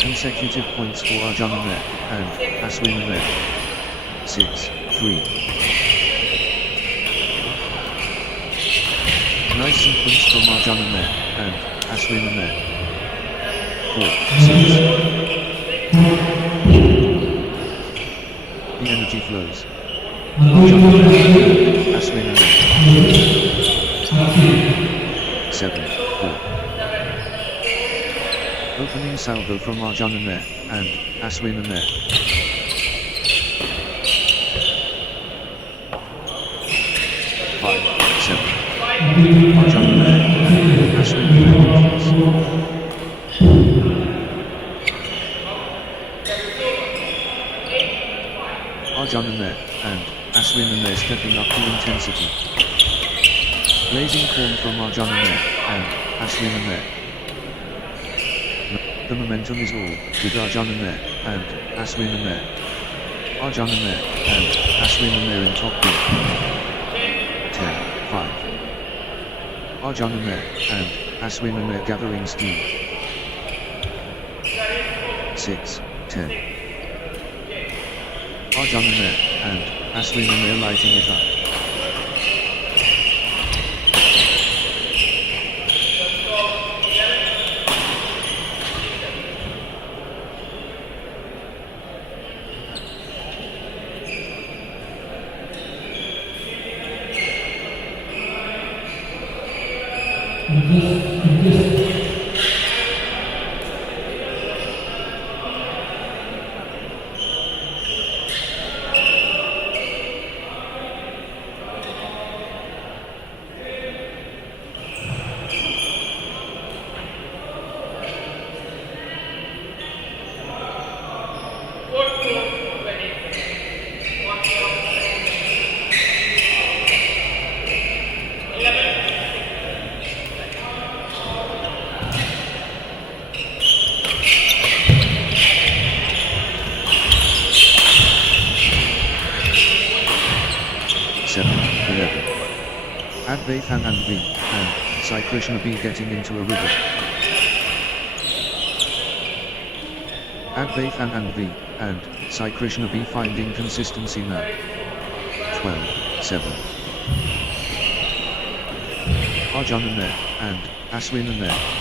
Consecutive points for Arjuna and Aswin. 6-3. Nice sequence from Arjuna and Aswin. 4-6. The energy flows. Aswin. 7-4. Opening salvo from Arjuna and Aswin. 5-7. Arjuna and Aswin. Arjuna and Aswin stepping up to intensity. Blazing form from Arjuna and Aswin. The momentum is all with Arjuna and Aswin. Arjuna and Aswin in top group. 10-5. Arjuna and Aswin gathering steam. 6-10. Arjuna and Aswin lighting it up. Advaithan and V and Sai Krishna B getting into a rhythm. Advaithan and V and Sai Krishna B finding consistency now. 12-7. Arjuna and Aswin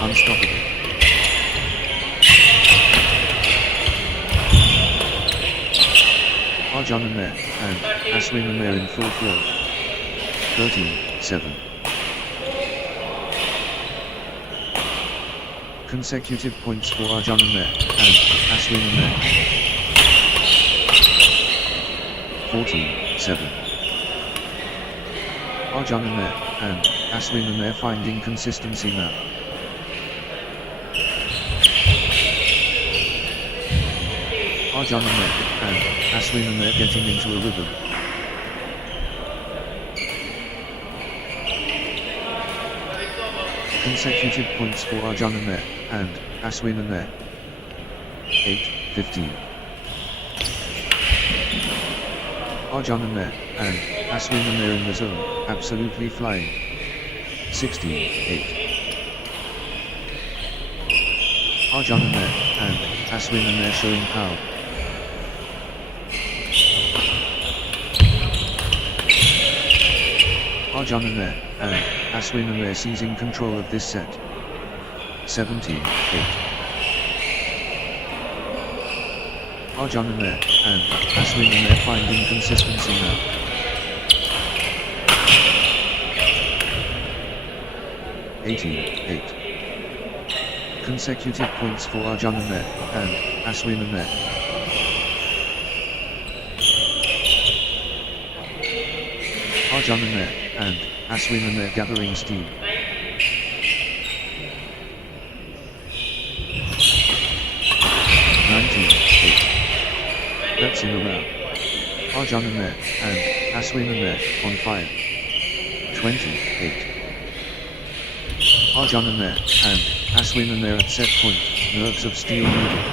unstoppable. Arjuna and Aswin in full flow. 13-7. Consecutive points for Arjuna and Aswin. 14-7. Arjuna and Aswin finding consistency now. Arjuna and Aswin getting into a rhythm. Consecutive points for Arjuna and Aswin. 8-15. Arjuna and Aswin in the zone, absolutely flying. 16-8. Arjuna and Aswin showing power. Arjuna and Aswin seizing control of this set. 17-8. Arjuna and Aswin finding consistency now. (18-8). Consecutive points for Arjuna and Aswin. Arjuna and Aswin gathering steam. 19-8. Reps in a round. Arjuna and Aswin on fire. 20-8. Arjuna and Aswin at set point, nerves of steel needed.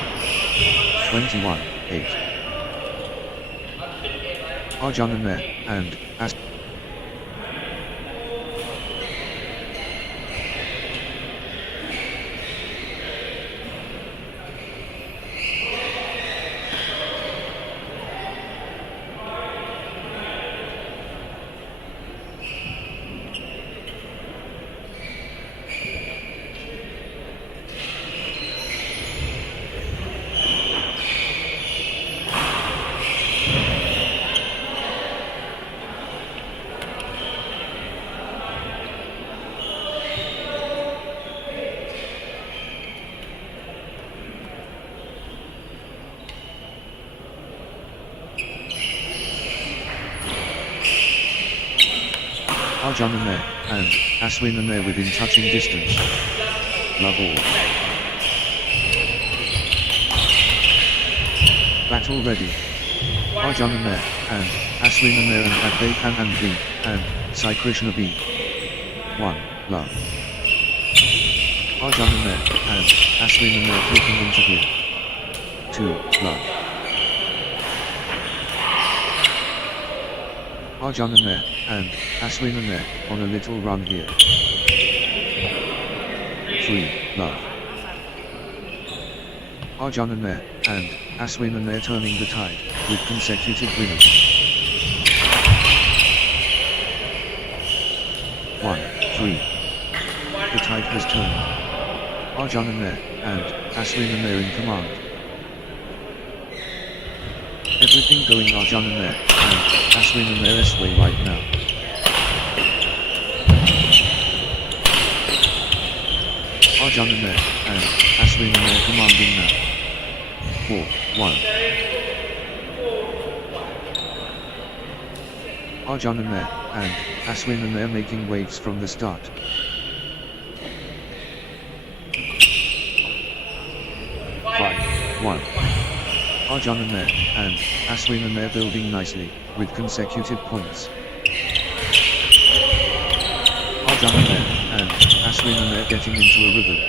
21-8. Arjuna and Aswin. Arjuna and Aswin within touching distance. Love all. Battle ready. Arjuna Mer and Aswina Mer and Advaitan and B and Sai Krishna B. 1. Love. Arjuna Mer and Aswina Mer flipping into here. 2. Love. Arjuna Mer and Aswina Mer on a little run here. 3. Love. Arjuna Mer and Aswina Mer turning the tide with consecutive winners. 1. 3. The tide has turned. Arjuna Mer and Aswina Mer in command. Everything going Arjuna Mer and Aswina Mer's way right now. Arjuna Mer and Aswina Mer commanding now. 4. 1. Arjuna Mer and Aswina Mer making waves from the start. 5. 1. Arjuna Mer and Aswina Mer building nicely, with consecutive points. Arjuna Mer and Aswina Mer getting into a rhythm.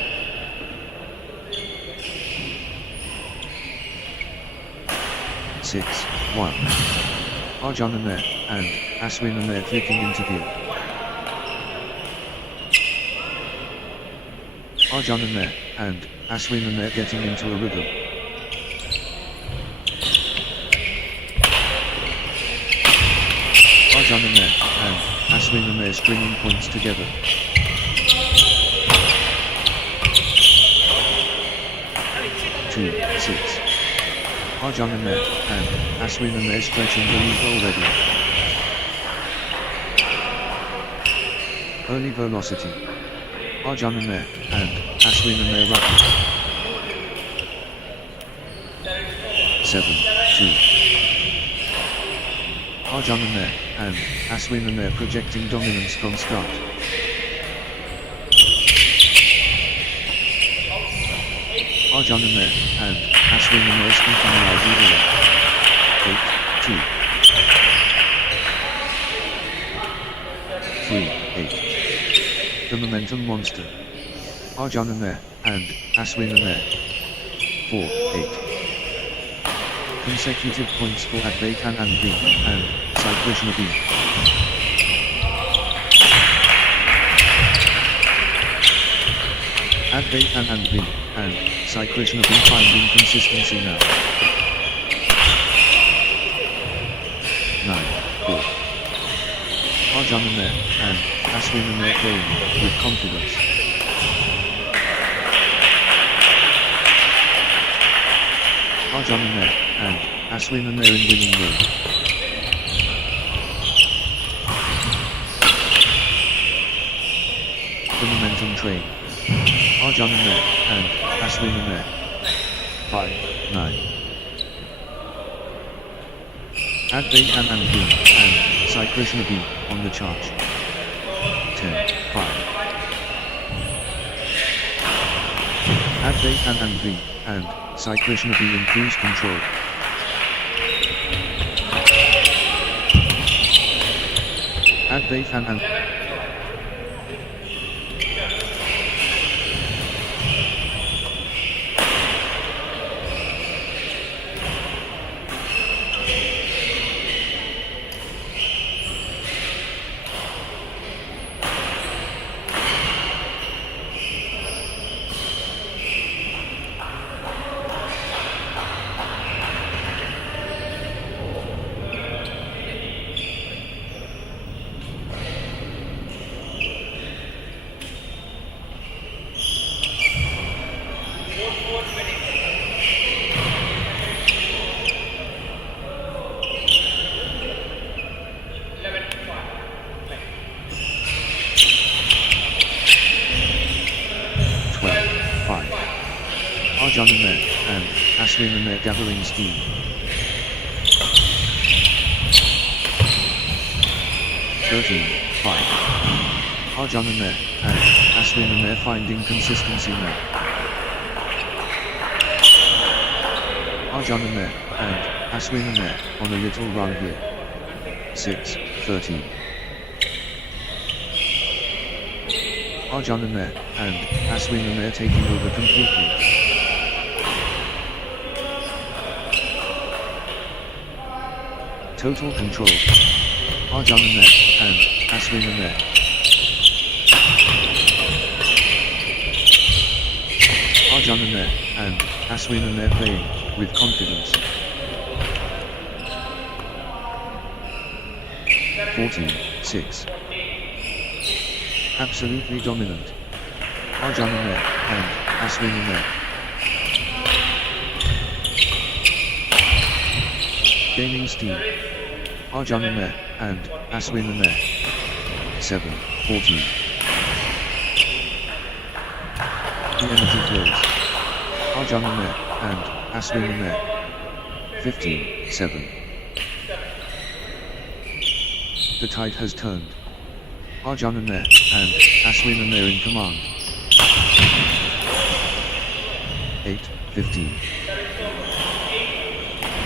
6. 1. Arjuna Mer and Aswina Mer clicking into gear. Arjuna Mer and Aswina Mer getting into a rhythm. Arjuna Mer and Aswina Mer stringing points together. 2. 6. Arjuna Mer and Aswina Mer stretching the lead already. Early velocity. Arjuna Mer and Aswina Mer rapid. 7. 2. Arjuna Mer and Aswina Mer projecting dominance from start. Arjuna Mer and Aswina Mer speaking loud evenly. 8. 2. 3. 8. The momentum monster. Arjuna Mer and Aswina Mer. 4. 8. Consecutive points for Advaitan and B and Sai Krishna B. Advaitan and B and Sai Krishna B finding consistency now. 9. 4. Arjuna Mer and Aswina Mer playing with confidence. Arjuna Mer and Aswina Mer in winning mode. The momentum train. Arjuna Mer and Aswina Mer. 5. 9. Advaitan and B and Sai Krishna B on the charge. 10. 5. Advaitan and B and Sai Krishna B in cruise control. Advaitan and Arjuna Mer and Aswina Mer gathering steam. 13. 5. Arjuna Mer and Aswina Mer finding consistency now. Arjuna Mer and Aswin the mare on a little run here. 6-13. Arjun the mare and Aswin the mare taking over completely. Total control. Arjun the mare and Aswin the mare. Arjun the mare and Aswin the mare playing with confidence. 14-6. Absolutely dominant. Arjun the mare and Aswin the mare. Gaining steam. Arjun the mare and Aswin the mare. 7-14. The energy flows. Arjun the mare and Aswin the mare. 15-7. The tide has turned. Arjun the mare and Aswin the mare in command. 8-15.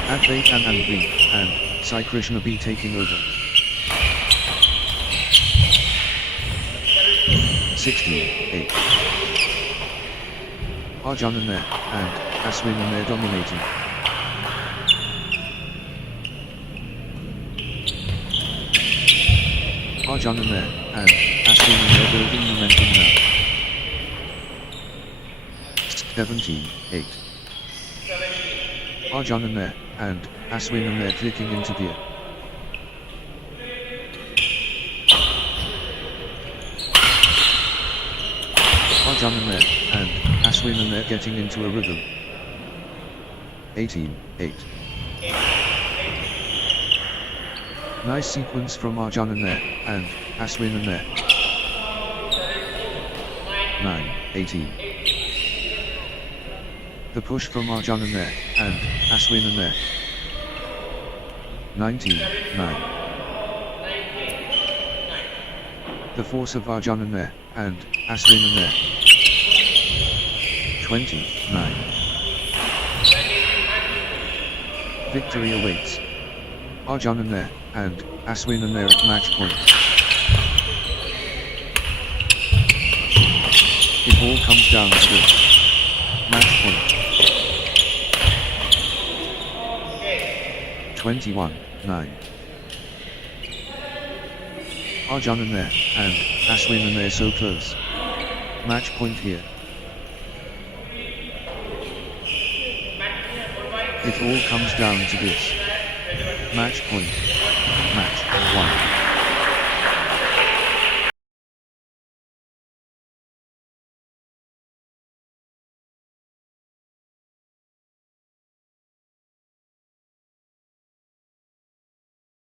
Advait Anand B and Sai Krishna B taking over. 16-8. Arjun the mare and Aswin the mare dominating. Arjun the mare and Aswin the mare building momentum now. 17-8. Arjun the mare and Aswin the mare clicking into gear. Arjun the mare and Aswin the mare getting into a rhythm. 18-8. Nice sequence from Arjun the mare and Aswin the mare. 9-18. The push from Arjun the mare and Aswin the mare. 19-9. The force of Arjun the mare and Aswin the mare. 20-9. Victory awaits. Arjun the mare and Aswin the mare at match point. It all comes down to this. Match point. 21-9. Arjun the mare and Aswin the mare so close. Match point here. It all comes down to this. Match point. Match 1.